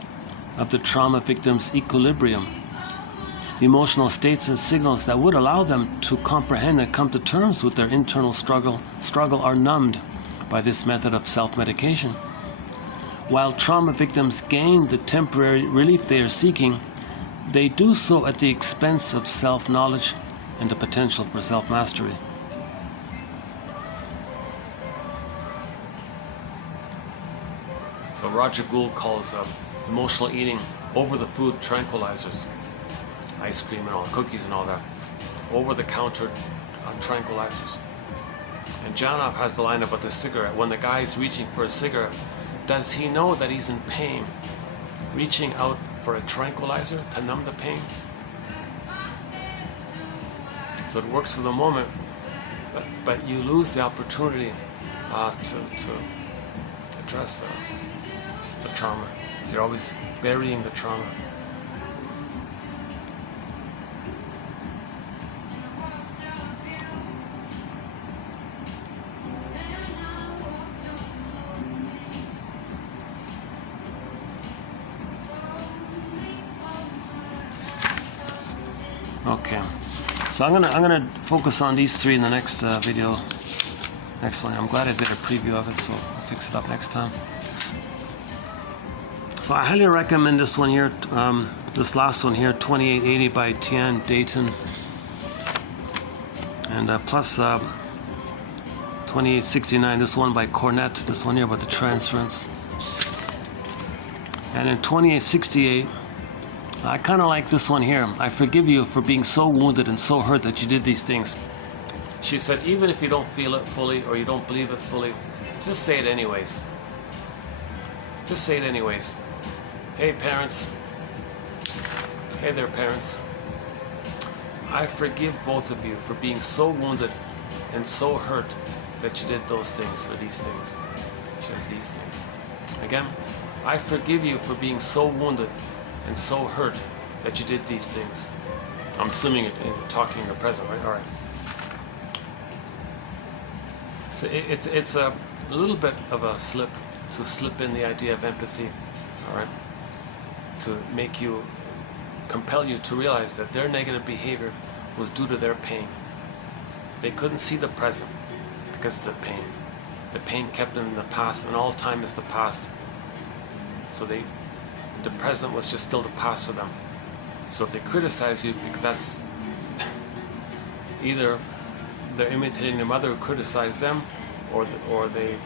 of the trauma victim's equilibrium. The emotional states and signals that would allow them to comprehend and come to terms with their internal struggle are numbed by this method of self-medication. While trauma victims gain the temporary relief they are seeking, they do so at the expense of self-knowledge and the potential for self-mastery. So Roger Gould calls emotional eating over-the-food tranquilizers. Ice cream and all, cookies and all that. Over-the-counter tranquilizers. And Janov has the line about the cigarette. When the guy is reaching for a cigarette, Does he know that he's in pain, reaching out for a tranquilizer to numb the pain? So it works for the moment, but you lose the opportunity to address the trauma. So you're always burying the trauma. Okay, so I'm gonna focus on these three in the next video. Next one. I'm glad I did a preview of it, so I'll fix it up next time. So I highly recommend this one here, this last one here, 2880 by Tian Dayton, and plus 2869, this one by Cornett, this one here about the transference. And in 2868, I kind of like this one here. I forgive you for being so wounded and so hurt that you did these things. She said, even if you don't feel it fully or you don't believe it fully, just say it anyways. Just say it anyways. Hey parents. Hey there parents. I forgive both of you for being so wounded and so hurt that you did those things or these things. She has these things. Again, I forgive you for being so wounded and so hurt that you did these things. I'm assuming you're talking in the present, right? All right. So it's a little bit of a slip to slip in the idea of empathy, all right, to make you, compel you to realize that their negative behavior was due to their pain. They couldn't see the present because of the pain. The pain kept them in the past, and all time is the past. So the present was just still the past for them. So if they criticize you, because that's either they're imitating their mother who criticized them, or they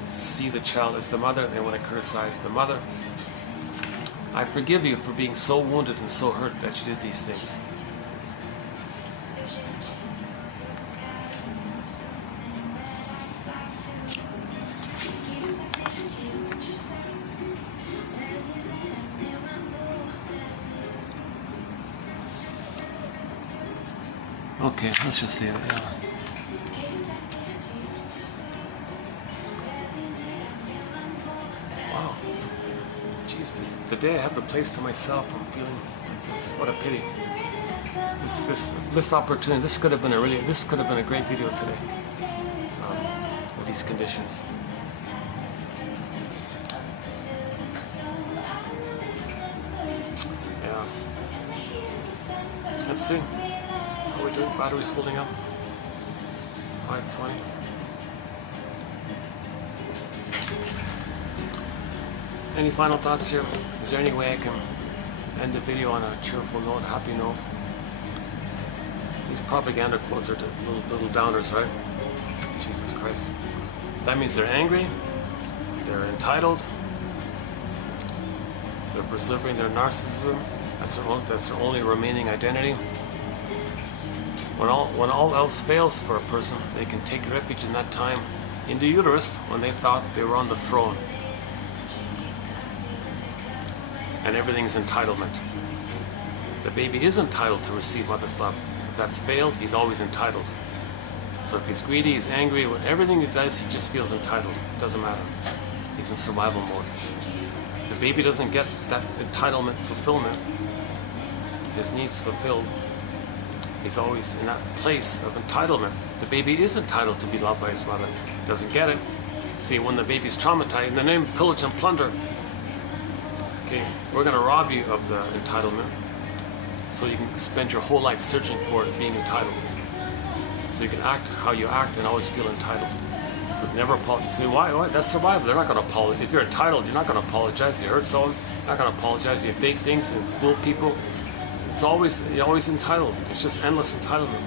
see the child as the mother and they want to criticize the mother. I forgive you for being so wounded and so hurt that you did these things. Okay, let's just leave it, yeah. Wow. Jeez, the day I have the place to myself, I'm feeling like this. What a pity. This missed opportunity. This could have been a great video today. With these conditions. Yeah. Let's see. How are we doing? Battery's holding up. 520. Any final thoughts here? Is there any way I can end the video on a cheerful note, happy note? These propaganda quotes are little downers, right? Jesus Christ. That means they're angry, they're entitled, they're preserving their narcissism, that's their only remaining identity. When all else fails for a person, they can take refuge in that time in the uterus when they thought they were on the throne. And everything's entitlement. The baby is entitled to receive mother's love. If that's failed, he's always entitled. So if he's greedy, he's angry, with everything he does, he just feels entitled. It doesn't matter. He's in survival mode. If the baby doesn't get that entitlement fulfillment, his needs fulfilled, he's always in that place of entitlement. The baby is entitled to be loved by his mother. Doesn't get it. See, when the baby's traumatized, in the name of pillage and plunder, okay, we're going to rob you of the entitlement so you can spend your whole life searching for it, being entitled. So you can act how you act and always feel entitled. So never apologize. Say, why? That's survival. They're not going to apologize. If you're entitled, you're not going to apologize. You hurt someone, you're not going to apologize. You fake things and fool people. It's always, you're always entitled. It's just endless entitlement.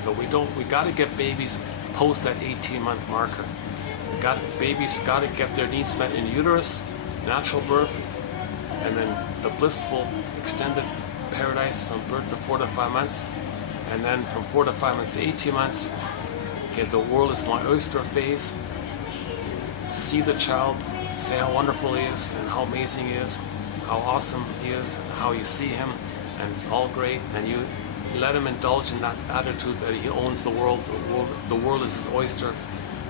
So we got to get babies post that 18-month marker. Babies got to get their needs met in uterus, natural birth, and then the blissful extended paradise from birth to 4 to 5 months, and then from 4 to 5 months to 18 months, Okay, the world is my oyster phase. See the child, say how wonderful he is and how amazing he is, how awesome he is, and how you see him, and it's all great, and you let him indulge in that attitude that he owns the world, the world is his oyster,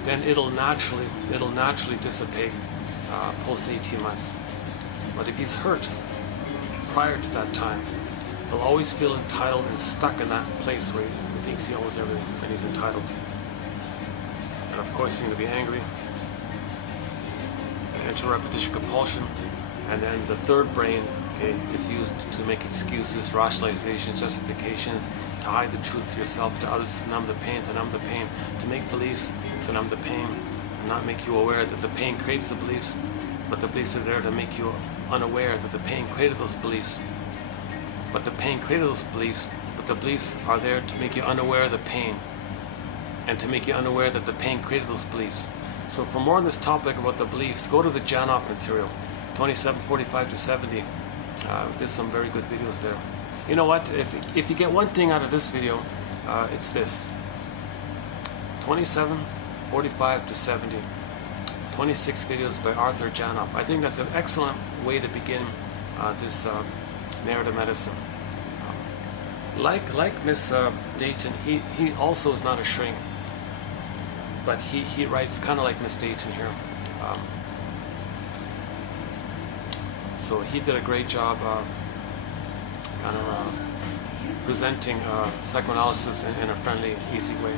then it'll naturally dissipate post 18 months. But if he's hurt prior to that time, he'll always feel entitled and stuck in that place where he thinks he owns everything and he's entitled. And of course he's going to be angry, enter repetition compulsion, and then the third brain, okay, is used to make excuses, rationalizations, justifications, to hide the truth to yourself, to others, to numb the pain, to make beliefs, to numb the pain, and not make you aware that the pain creates the beliefs, but the beliefs are there to make you unaware that the pain created those beliefs. But the pain created those beliefs, but the beliefs are there to make you unaware of the pain, and to make you unaware that the pain created those beliefs. So for more on this topic about the beliefs, go to the Janoff material, 2745 to 70. Did some very good videos there. You know what? If you get one thing out of this video, it's this: 2745 to 70. 26 videos by Harter and John. I think that's an excellent way to begin this narrative medicine. Like Miss Dayton, he also is not a shrink, but he writes kind of like Miss Dayton here. So he did a great job kind of presenting psychoanalysis in a friendly, easy way.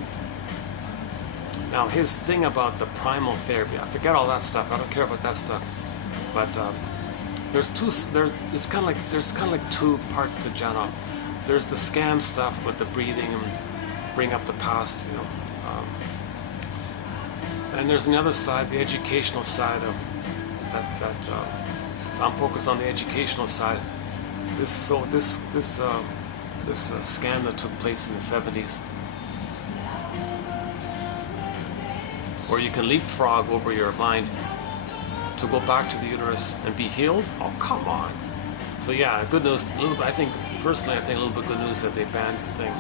Now his thing about the primal therapy, I forget all that stuff. I don't care about that stuff. But there's kind of like two parts to Janoff. There's the scam stuff with the breathing and bring up the past, you know. And there's the other side, the educational side of that. So I'm focused on the educational side. This scam that took place in the 70s, where you can leapfrog over your mind to go back to the uterus and be healed. Oh, come on. So yeah, good news. I think personally, a little bit good news that they banned the thing.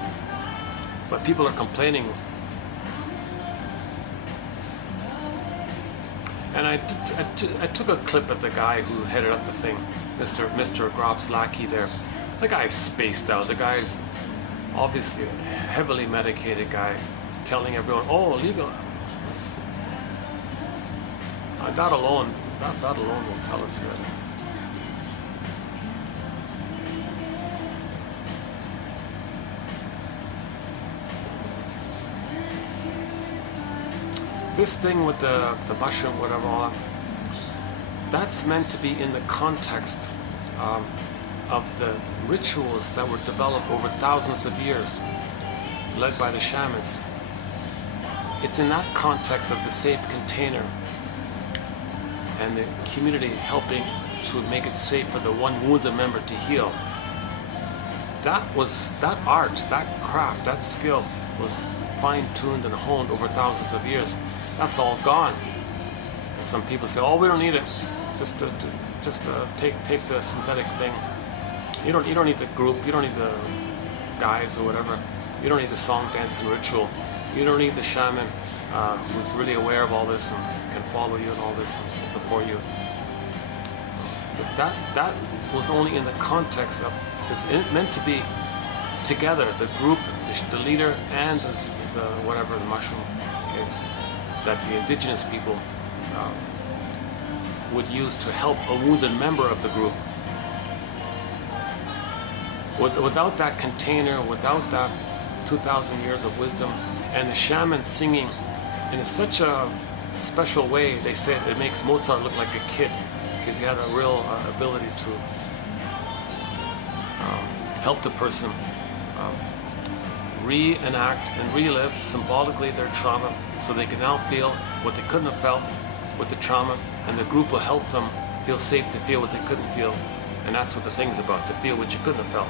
But people are complaining. And I took a clip of the guy who headed up the thing, Mr. Grof's lackey there. The guy's spaced out. The guy's obviously a heavily medicated guy, telling everyone, "Oh, legal." That alone will tell us good. This thing with the mushroom, whatever, all that, that's meant to be in the context of the rituals that were developed over thousands of years, led by the shamans. It's in that context of the safe container and the community helping to make it safe for the one wounded member to heal. That art, that craft, that skill was fine-tuned and honed over thousands of years. That's all gone. And some people say, "Oh, we don't need it. Just take the synthetic thing. You don't need the group. You don't need the guys or whatever. You don't need the song, dance, and ritual. You don't need the shaman who's really aware of all this and can follow you and all this and support you." But that was only in the context of this, meant to be together, the group, the leader, and the whatever, the mushroom, okay, that the indigenous people would use to help a wounded member of the group. Without that container, without that 2,000 years of wisdom, and the shaman singing in such a special way, they say it makes Mozart look like a kid, because he had a real ability to help the person reenact and relive symbolically their trauma, so they can now feel what they couldn't have felt with the trauma, and the group will help them feel safe to feel what they couldn't feel. And that's what the thing's about, to feel what you couldn't have felt.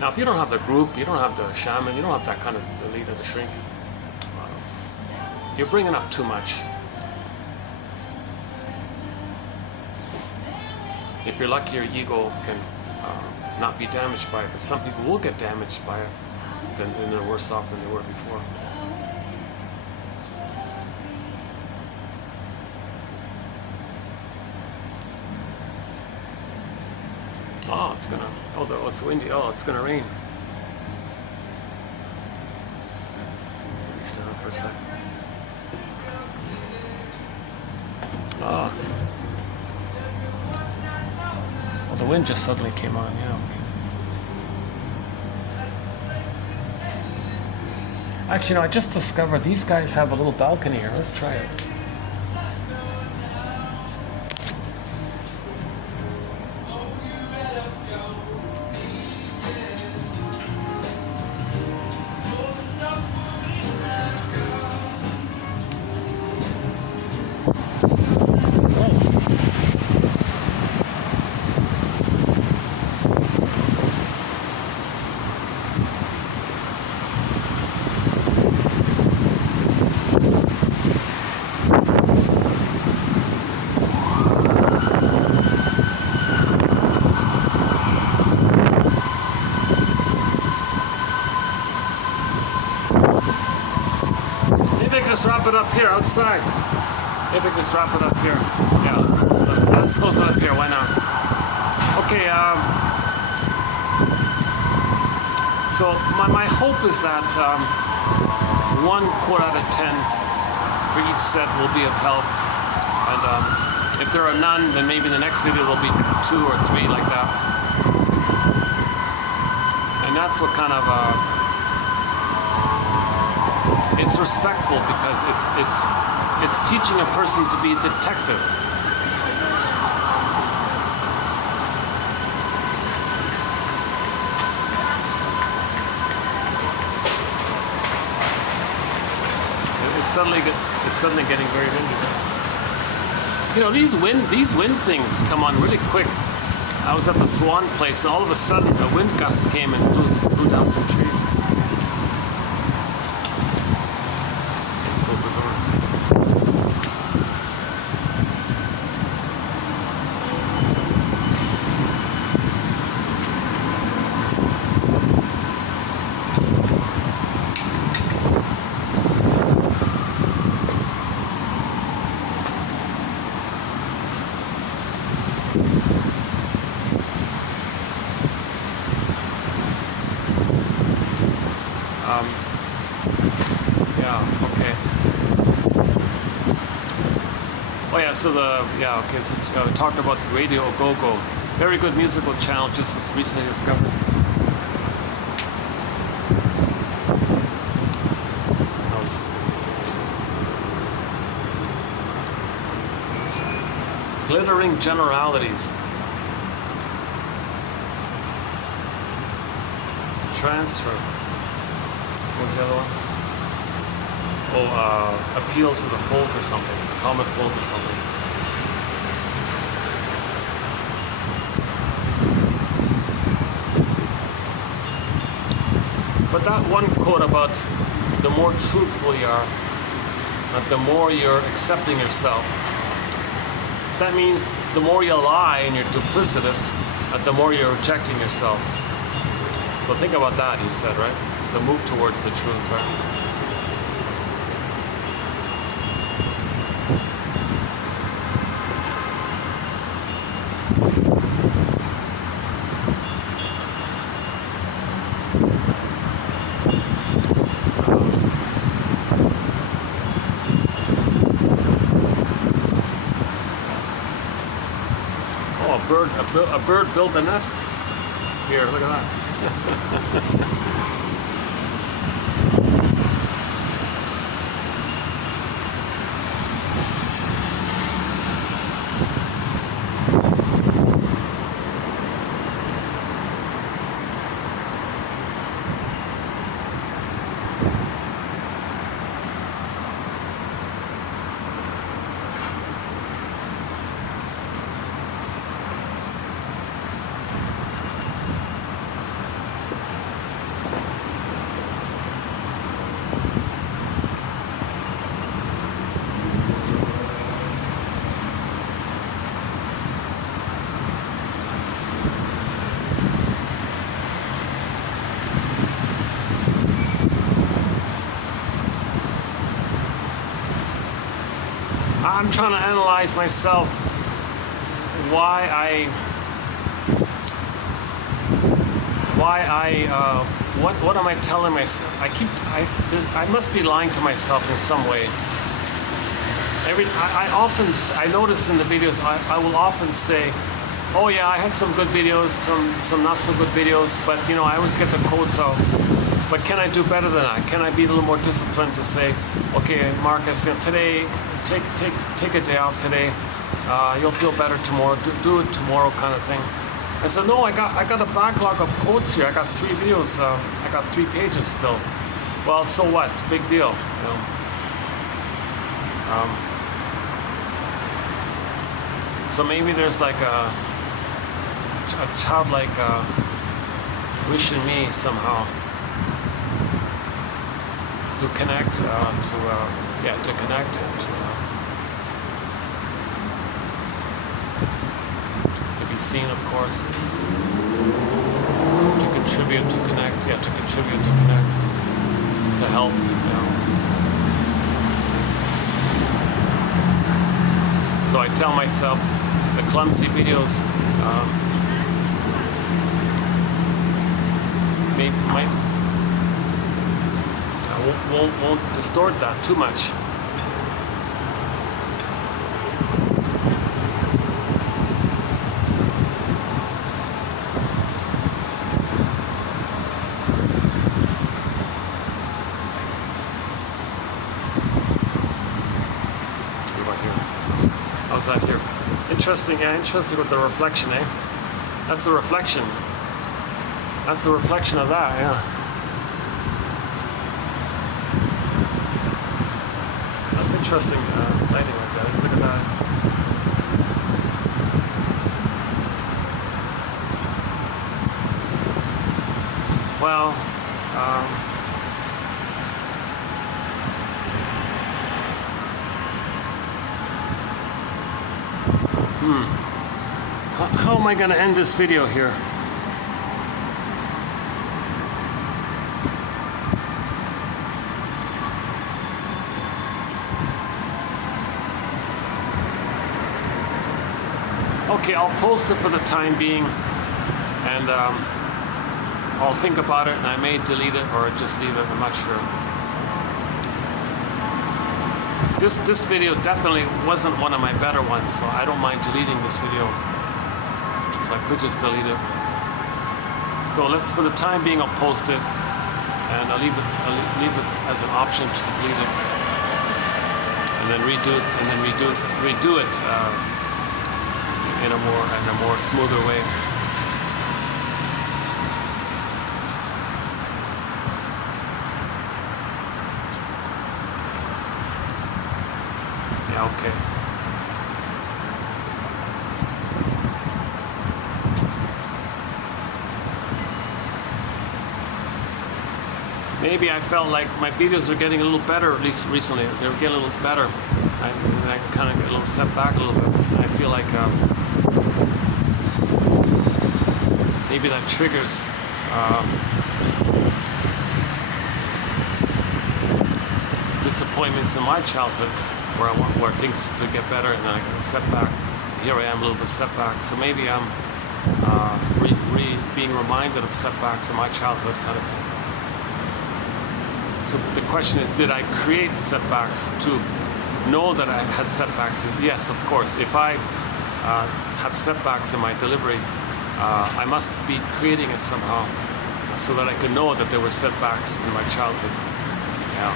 Now, if you don't have the group, you don't have the shaman, you don't have that kind of the leader, the shrink, you're bringing up too much. If you're lucky, your ego can not be damaged by it, but some people will get damaged by it, then they're worse off than they were before. Oh, it's gonna. Oh, it's windy. Oh, it's gonna rain. Let me stand up for a sec. Oh. Well, the wind just suddenly came on. Yeah. Actually, no, I just discovered these guys have a little balcony here. Let's try it. Just wrap it up here outside. Maybe just wrap it up here. Yeah, let's close it up here. Why not? Okay. So my hope is that 1 quote out of 10 for each set will be of help, and if there are none, then maybe the next video will be 2 or 3 like that. And that's what kind of. It's respectful because it's teaching a person to be a detective. It's suddenly getting very windy. You know, these wind things come on really quick. I was at the Swan place, and all of a sudden a wind gust came and blew down some trees. So we talked about Radio Go-Go. Very good musical channel, just as recently discovered. What else? Glittering Generalities. Transfer. What's the other one? Oh, appeal to the folk or something. Common folk or something. But that one quote about the more truthful you are, the more you're accepting yourself, that means the more you lie and you're duplicitous, the more you're rejecting yourself. So think about that, he said, right? So move towards the truth, right? A bird built a nest. Here, look at that. I'm trying to analyze myself, why why what am I telling myself? I must be lying to myself in some way. I notice in the videos, I will often say, oh yeah, I had some good videos, some not so good videos, but you know, I always get the quotes out. But can I do better than that? Can I be a little more disciplined to say, okay, Marcus, you know, today, take a day off today. You'll feel better tomorrow. Do it tomorrow, kind of thing. I said, no, I got a backlog of quotes here. I got 3 videos. I got 3 pages still. Well, so what? Big deal. You know? So maybe there's like a childlike wish in me somehow to connect, to connect, to be seen, of course, to contribute, to connect, to contribute, to connect, to help, you know. So I tell myself the clumsy videos won't distort that too much. How's that here? Interesting, yeah, interesting with the reflection, eh? That's the reflection. That's the reflection of that, yeah. That's interesting lighting like that. Look at that. Well, how am I going to end this video here? Okay, I'll post it for the time being, and I'll think about it, and I may delete it or just leave it, I'm not sure. This video definitely wasn't one of my better ones, so I don't mind deleting this video. So I could just delete it. So for the time being, I'll post it, and I'll leave it as an option to delete it, and then redo it, and then redo it in a more smoother way. Yeah, okay. Maybe I felt like my videos are getting a little better, at least recently. They were getting a little better. I kind of get a little set back a little bit. I feel like maybe that triggers disappointments in my childhood, where things could get better, and then I get a setback. Here I am, a little bit setback. So maybe I'm being reminded of setbacks in my childhood, kind of thing. So the question is, did I create setbacks to know that I had setbacks? Yes, of course. If I have setbacks in my delivery, I must be creating it somehow so that I can know that there were setbacks in my childhood. Yeah.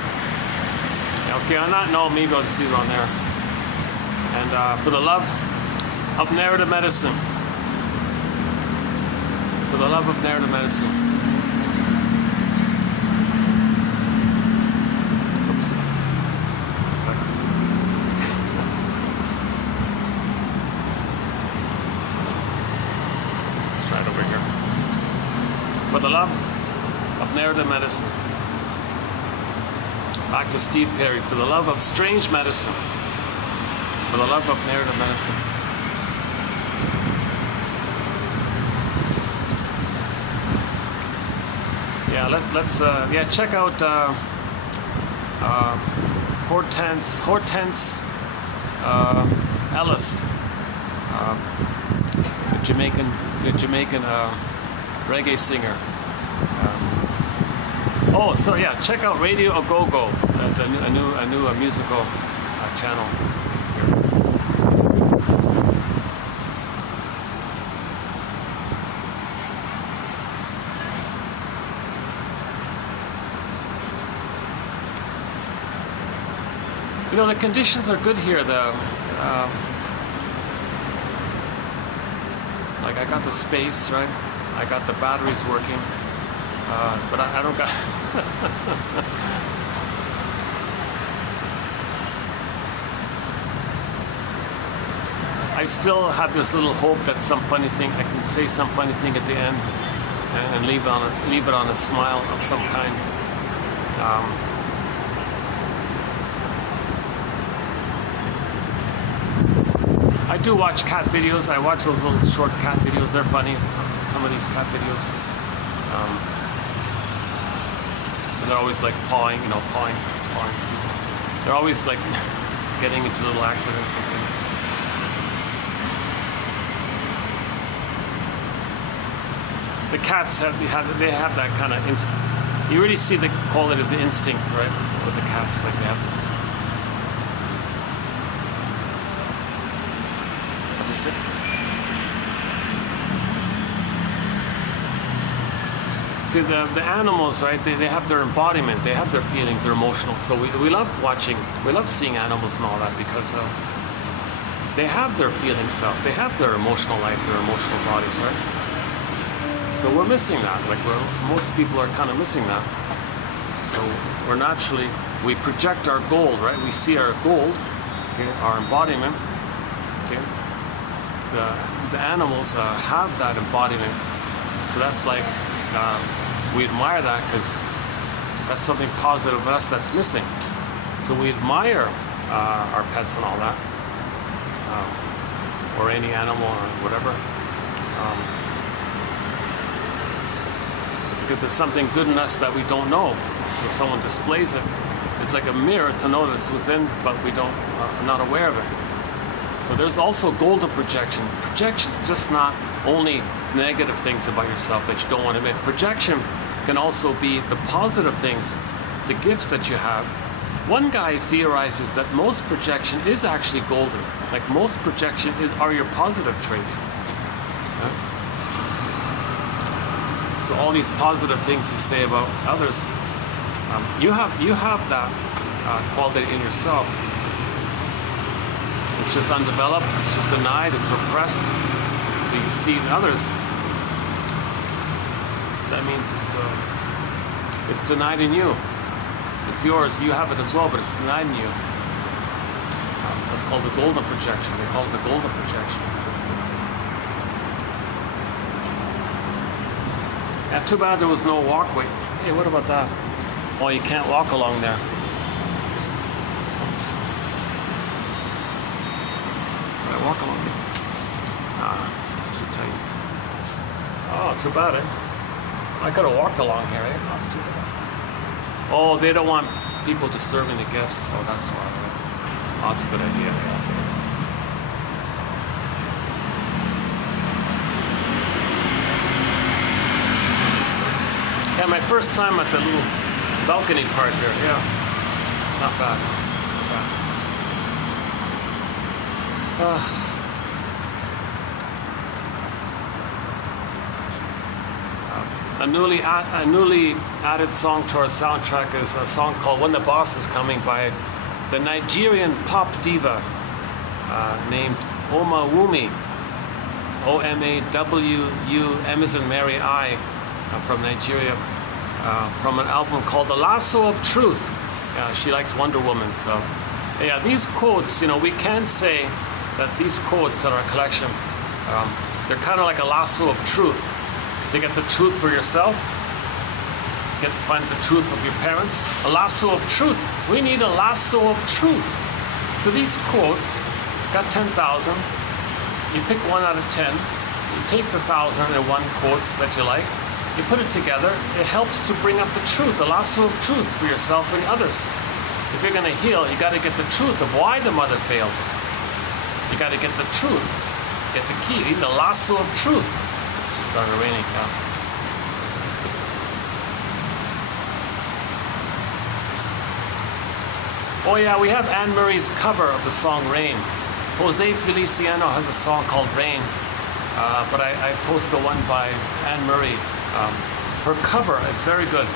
Okay, on that note, maybe I'll just leave it on there. And for the love of narrative medicine, for the love of narrative medicine. Oops. A second. Let's try it over here. For the love of narrative medicine. Back to Steve Perry. For the love of strange medicine. For the love of narrative medicine. Yeah, let's check out Hortense Ellis, the Jamaican reggae singer. Oh, so yeah, check out Radio A Go Go, a new musical channel. You know, the conditions are good here. Like I got the space, right? I got the batteries working, but I don't got. I still have this little hope that some funny thing, I can say some funny thing at the end, and leave it on a smile of some kind. I do watch cat videos. I watch those little short cat videos. They're funny. Some of these cat videos. And they're always like pawing. They're always like getting into little accidents and things. The cats they have that kind of instinct. You really see the quality of the instinct, right, with the cats. Like they have this. See, the animals, right, they have their embodiment, they have their feelings, they're emotional. So we love seeing animals and all that, because they have their feeling self, they have their emotional life, their emotional bodies, right? So we're missing that. Like most people are kind of missing that. So we project our gold, right? We see our gold, okay, our embodiment, okay? The animals have that embodiment, so that's like we admire that because that's something positive of us that's missing. So we admire our pets and all that, or any animal or whatever, because there's something good in us that we don't know. So someone displays it. It's like a mirror to know that's within, but we are not aware of it. So there's also golden projection. Projection is just not only negative things about yourself that you don't want to admit. Projection can also be the positive things, the gifts that you have. One guy theorizes that most projection is actually golden. Like most projection are your positive traits. Yeah? So all these positive things you say about others, you have that quality in yourself. It's just undeveloped, it's just denied, it's repressed. So you see in others, that means it's denied in you. It's yours, you have it as well, but it's denied in you. That's called the golden projection. They call it the golden projection. Yeah, too bad there was no walkway. Hey, what about that? Oh, you can't walk along there. Walk along it. It's too tight. Oh, too bad, eh? I could have walked along here, eh? That's too bad. Oh, they don't want people disturbing the guests, so that's why. Oh, that's a good idea. Yeah, my first time at the little balcony part there, yeah. Not bad. A newly added song to our soundtrack is a song called When the Boss Is Coming by the Nigerian pop diva named Omawumi. O-M-A-W-U-M as in Mary I, from Nigeria, from an album called The Lasso of Truth. She likes Wonder Woman, so yeah, these quotes, you know, we can say that these quotes in our collection, they're kind of like a lasso of truth. To get the truth for yourself, find the truth of your parents. A lasso of truth. We need a lasso of truth. So these quotes got 10,000. You pick 1 out of 10. You take the 1,001 quotes that you like. You put it together. It helps to bring up the truth, the lasso of truth for yourself and others. If you're going to heal, you got to get the truth of why the mother failed. You got to get the truth. Get the key. You need the lasso of truth. It's just started raining now. Oh yeah, we have Anne Murray's cover of the song Rain. Jose Feliciano has a song called Rain, but I post the one by Anne Murray. Her cover is very good.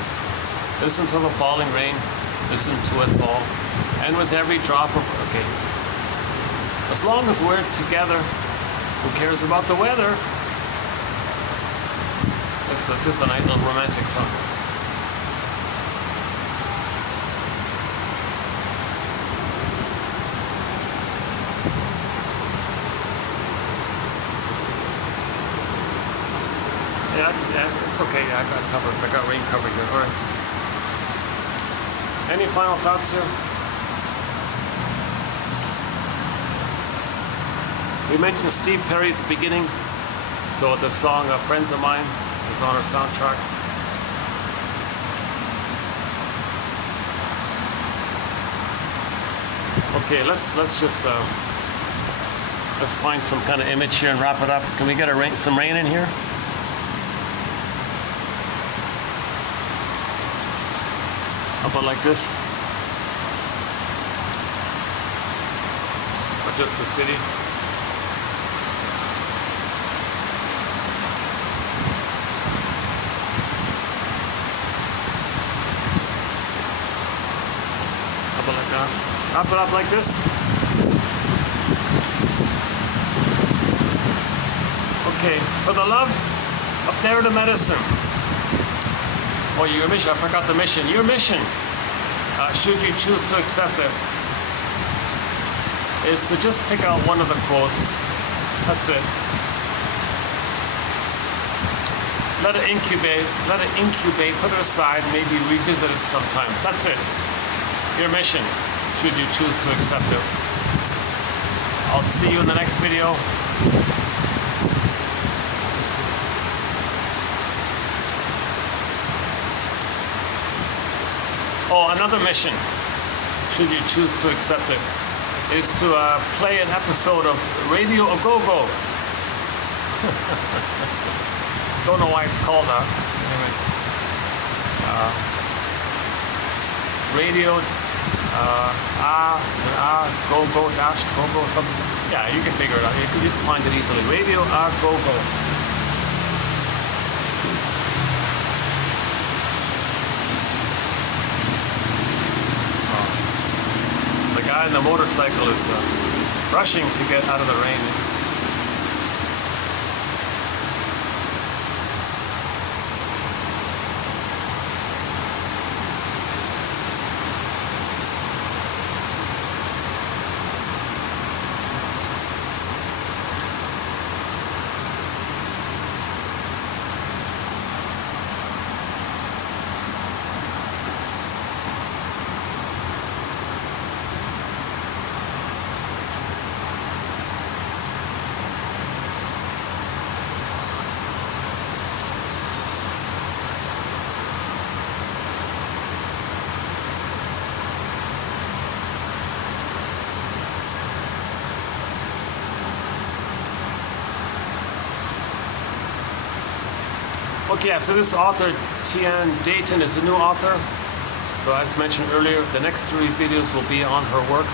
Listen to the falling rain, listen to it fall, and with every drop of, okay. As long as we're together, who cares about the weather? It's just a nice little romantic song. Yeah, it's okay. Yeah, I got covered. I got rain covered here. All right. Any final thoughts here? We mentioned Steve Perry at the beginning, so the song "Friends of Mine" is on our soundtrack. Okay, let's just let's find some kind of image here and wrap it up. Can we get some rain in here? How about like this? Or just the city? How about like that? Wrap it up like this? Okay, for the love of narrative medicine. Oh, your mission, I forgot the mission. Your mission, should you choose to accept it, is to just pick out one of the quotes. That's it. Let it incubate, put it aside, maybe revisit it sometime. That's it. Your mission, should you choose to accept it. I'll see you in the next video. Oh, another mission, should you choose to accept it, is to play an episode of Radio A-Go-Go. Don't know why it's called that. Anyways, Radio Go-Go dash Go-Go something. Yeah, you can figure it out. You can find it easily. Radio A-Go-Go. The guy on the motorcycle is rushing to get out of the rain. Okay, so this author, Tian Dayton, is a new author. So as mentioned earlier, the next 3 videos will be on her work.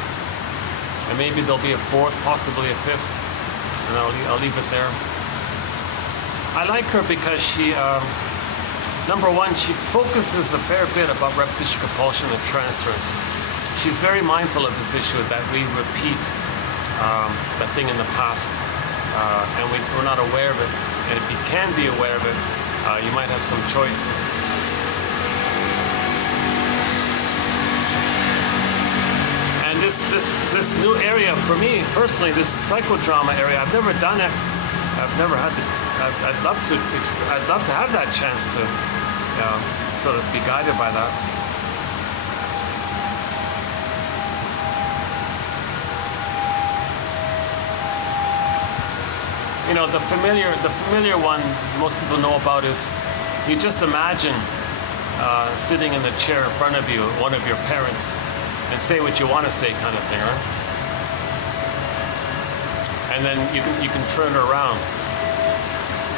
And maybe there'll be a 4th, possibly a 5th. And I'll leave it there. I like her because she, number one, she focuses a fair bit about repetition, compulsion, and transference. She's very mindful of this issue that we repeat the thing in the past. And we're not aware of it. And if you can be aware of it, you might have some choices. And this new area for me personally, this psychodrama area, I've never done it. I've never had the. I'd love to have that chance to sort of be guided by that. You know, the familiar one most people know about is, you just imagine sitting in the chair in front of you, one of your parents, and say what you want to say, kind of thing, right? And then you can turn it around.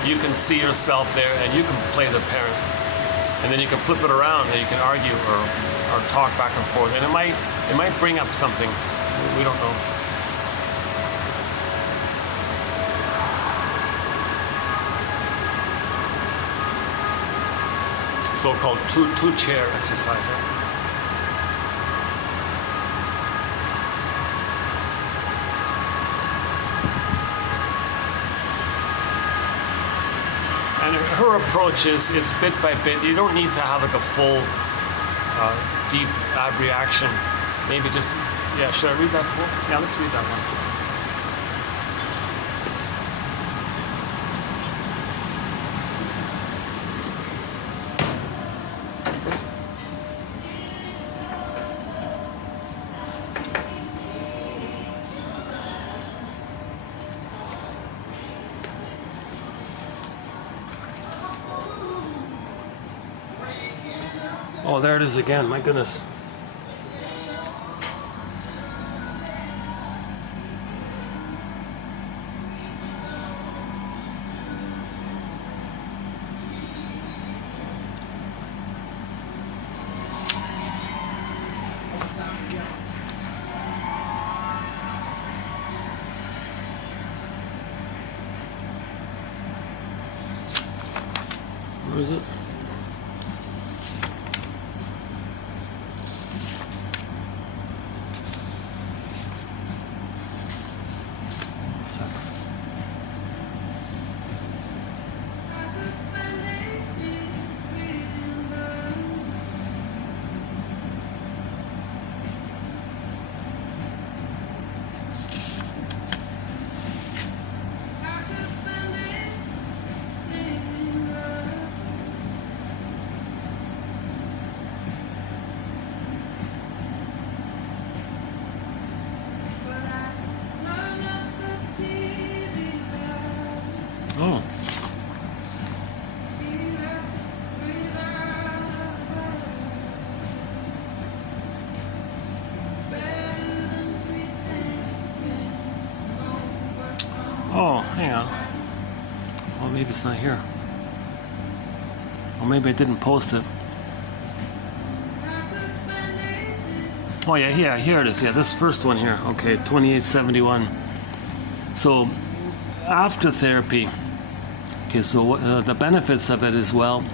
You can see yourself there, and you can play the parent, and then you can flip it around, and you can argue or or talk back and forth, and it might bring up something. We don't know. So-called two-chair exercise. Right? And her approach is bit by bit. You don't need to have like a full, deep reaction. Maybe just, yeah, should I read that book? Yeah, let's read that one. Oh, there it is again. My goodness. Where is it? Oh. Oh, hang on. Well, maybe it's not here. Or maybe I didn't post it. Oh yeah, here it is. Yeah, this first one here. Okay, 2871. So after therapy, okay, so the benefits of it as well,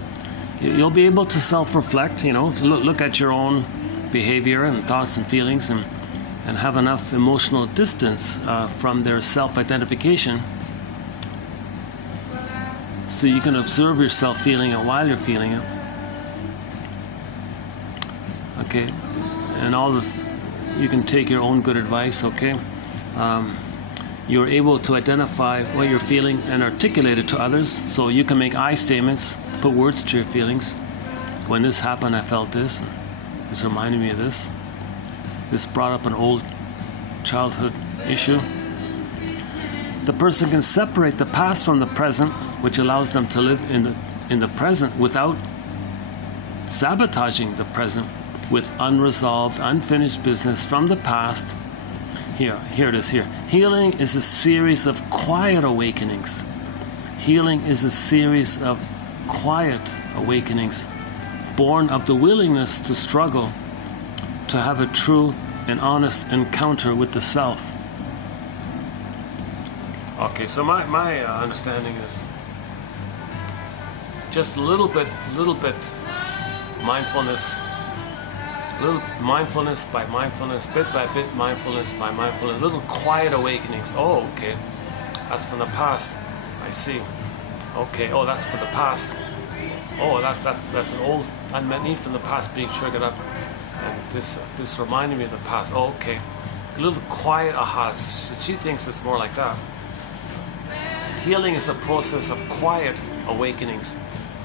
you'll be able to self-reflect, you know, look at your own behavior and thoughts and feelings, and have enough emotional distance from their self-identification, so you can observe yourself feeling it while you're feeling it. Okay, and you can take your own good advice. Okay. You're able to identify what you're feeling and articulate it to others, so you can make I statements, put words to your feelings. When this happened, I felt this. This reminded me of this. This brought up an old childhood issue. The person can separate the past from the present, which allows them to live in the present without sabotaging the present with unresolved, unfinished business from the past. Here it is here. Healing is a series of quiet awakenings. Healing is a series of quiet awakenings, born of the willingness to struggle, to have a true and honest encounter with the self. Okay, so my understanding is just a little bit mindfulness. Little mindfulness by mindfulness, bit by bit, mindfulness by mindfulness, little quiet awakenings. Oh, okay, that's from the past. I see. Okay, oh, that's for the past. Oh, that's an old unmet need from the past being triggered up, and this reminded me of the past. Oh, okay, a little quiet ahas. She thinks it's more like that. Healing is a process of quiet awakenings,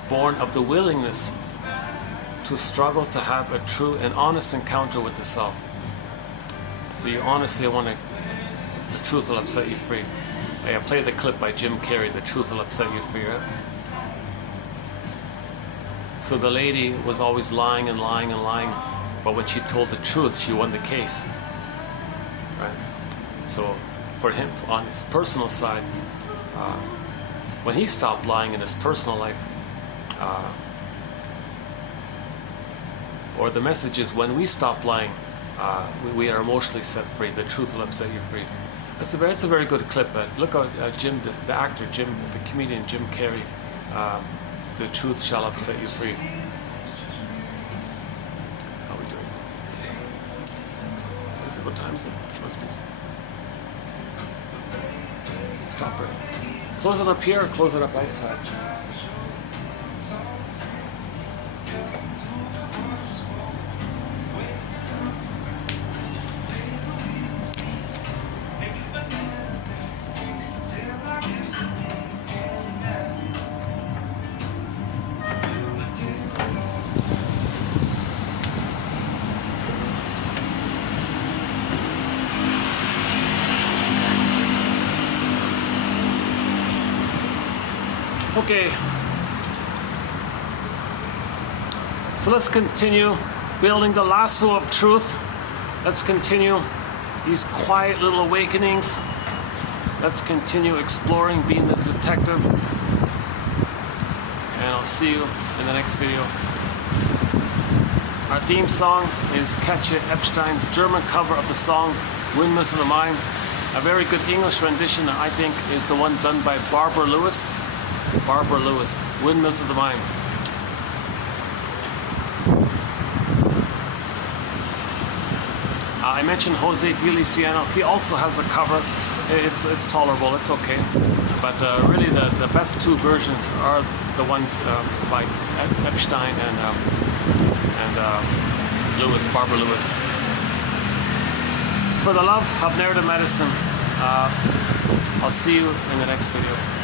born of the willingness to struggle to have a true and honest encounter with the self. So you honestly the truth will upset you free. I play the clip by Jim Carrey, the truth will upset you free, right? So the lady was always lying and lying and lying, but when she told the truth, she won the case, right? So for him, on his personal side, when he stopped lying in his personal life, or the message is, when we stop lying, we are emotionally set free. The truth will set you free. That's a very good clip. Look at Jim, the actor Jim, the comedian Jim Carrey. The truth shall upset you free. How are we doing? Is it, what time is it? Must be. Stop it. Close it up here or close it up outside? Okay, so let's continue building the lasso of truth. Let's continue these quiet little awakenings. Let's continue exploring, being the detective. And I'll see you in the next video. Our theme song is Katja Epstein's German cover of the song Windmills of the Mind. A very good English rendition, I think, is the one done by Barbara Lewis. Barbara Lewis, Windmills of the Mind. I mentioned Jose Feliciano. He also has a cover. It's tolerable. It's okay. But really, the best two versions are the ones by Epstein and Lewis, Barbara Lewis. For the love of narrative medicine, I'll see you in the next video.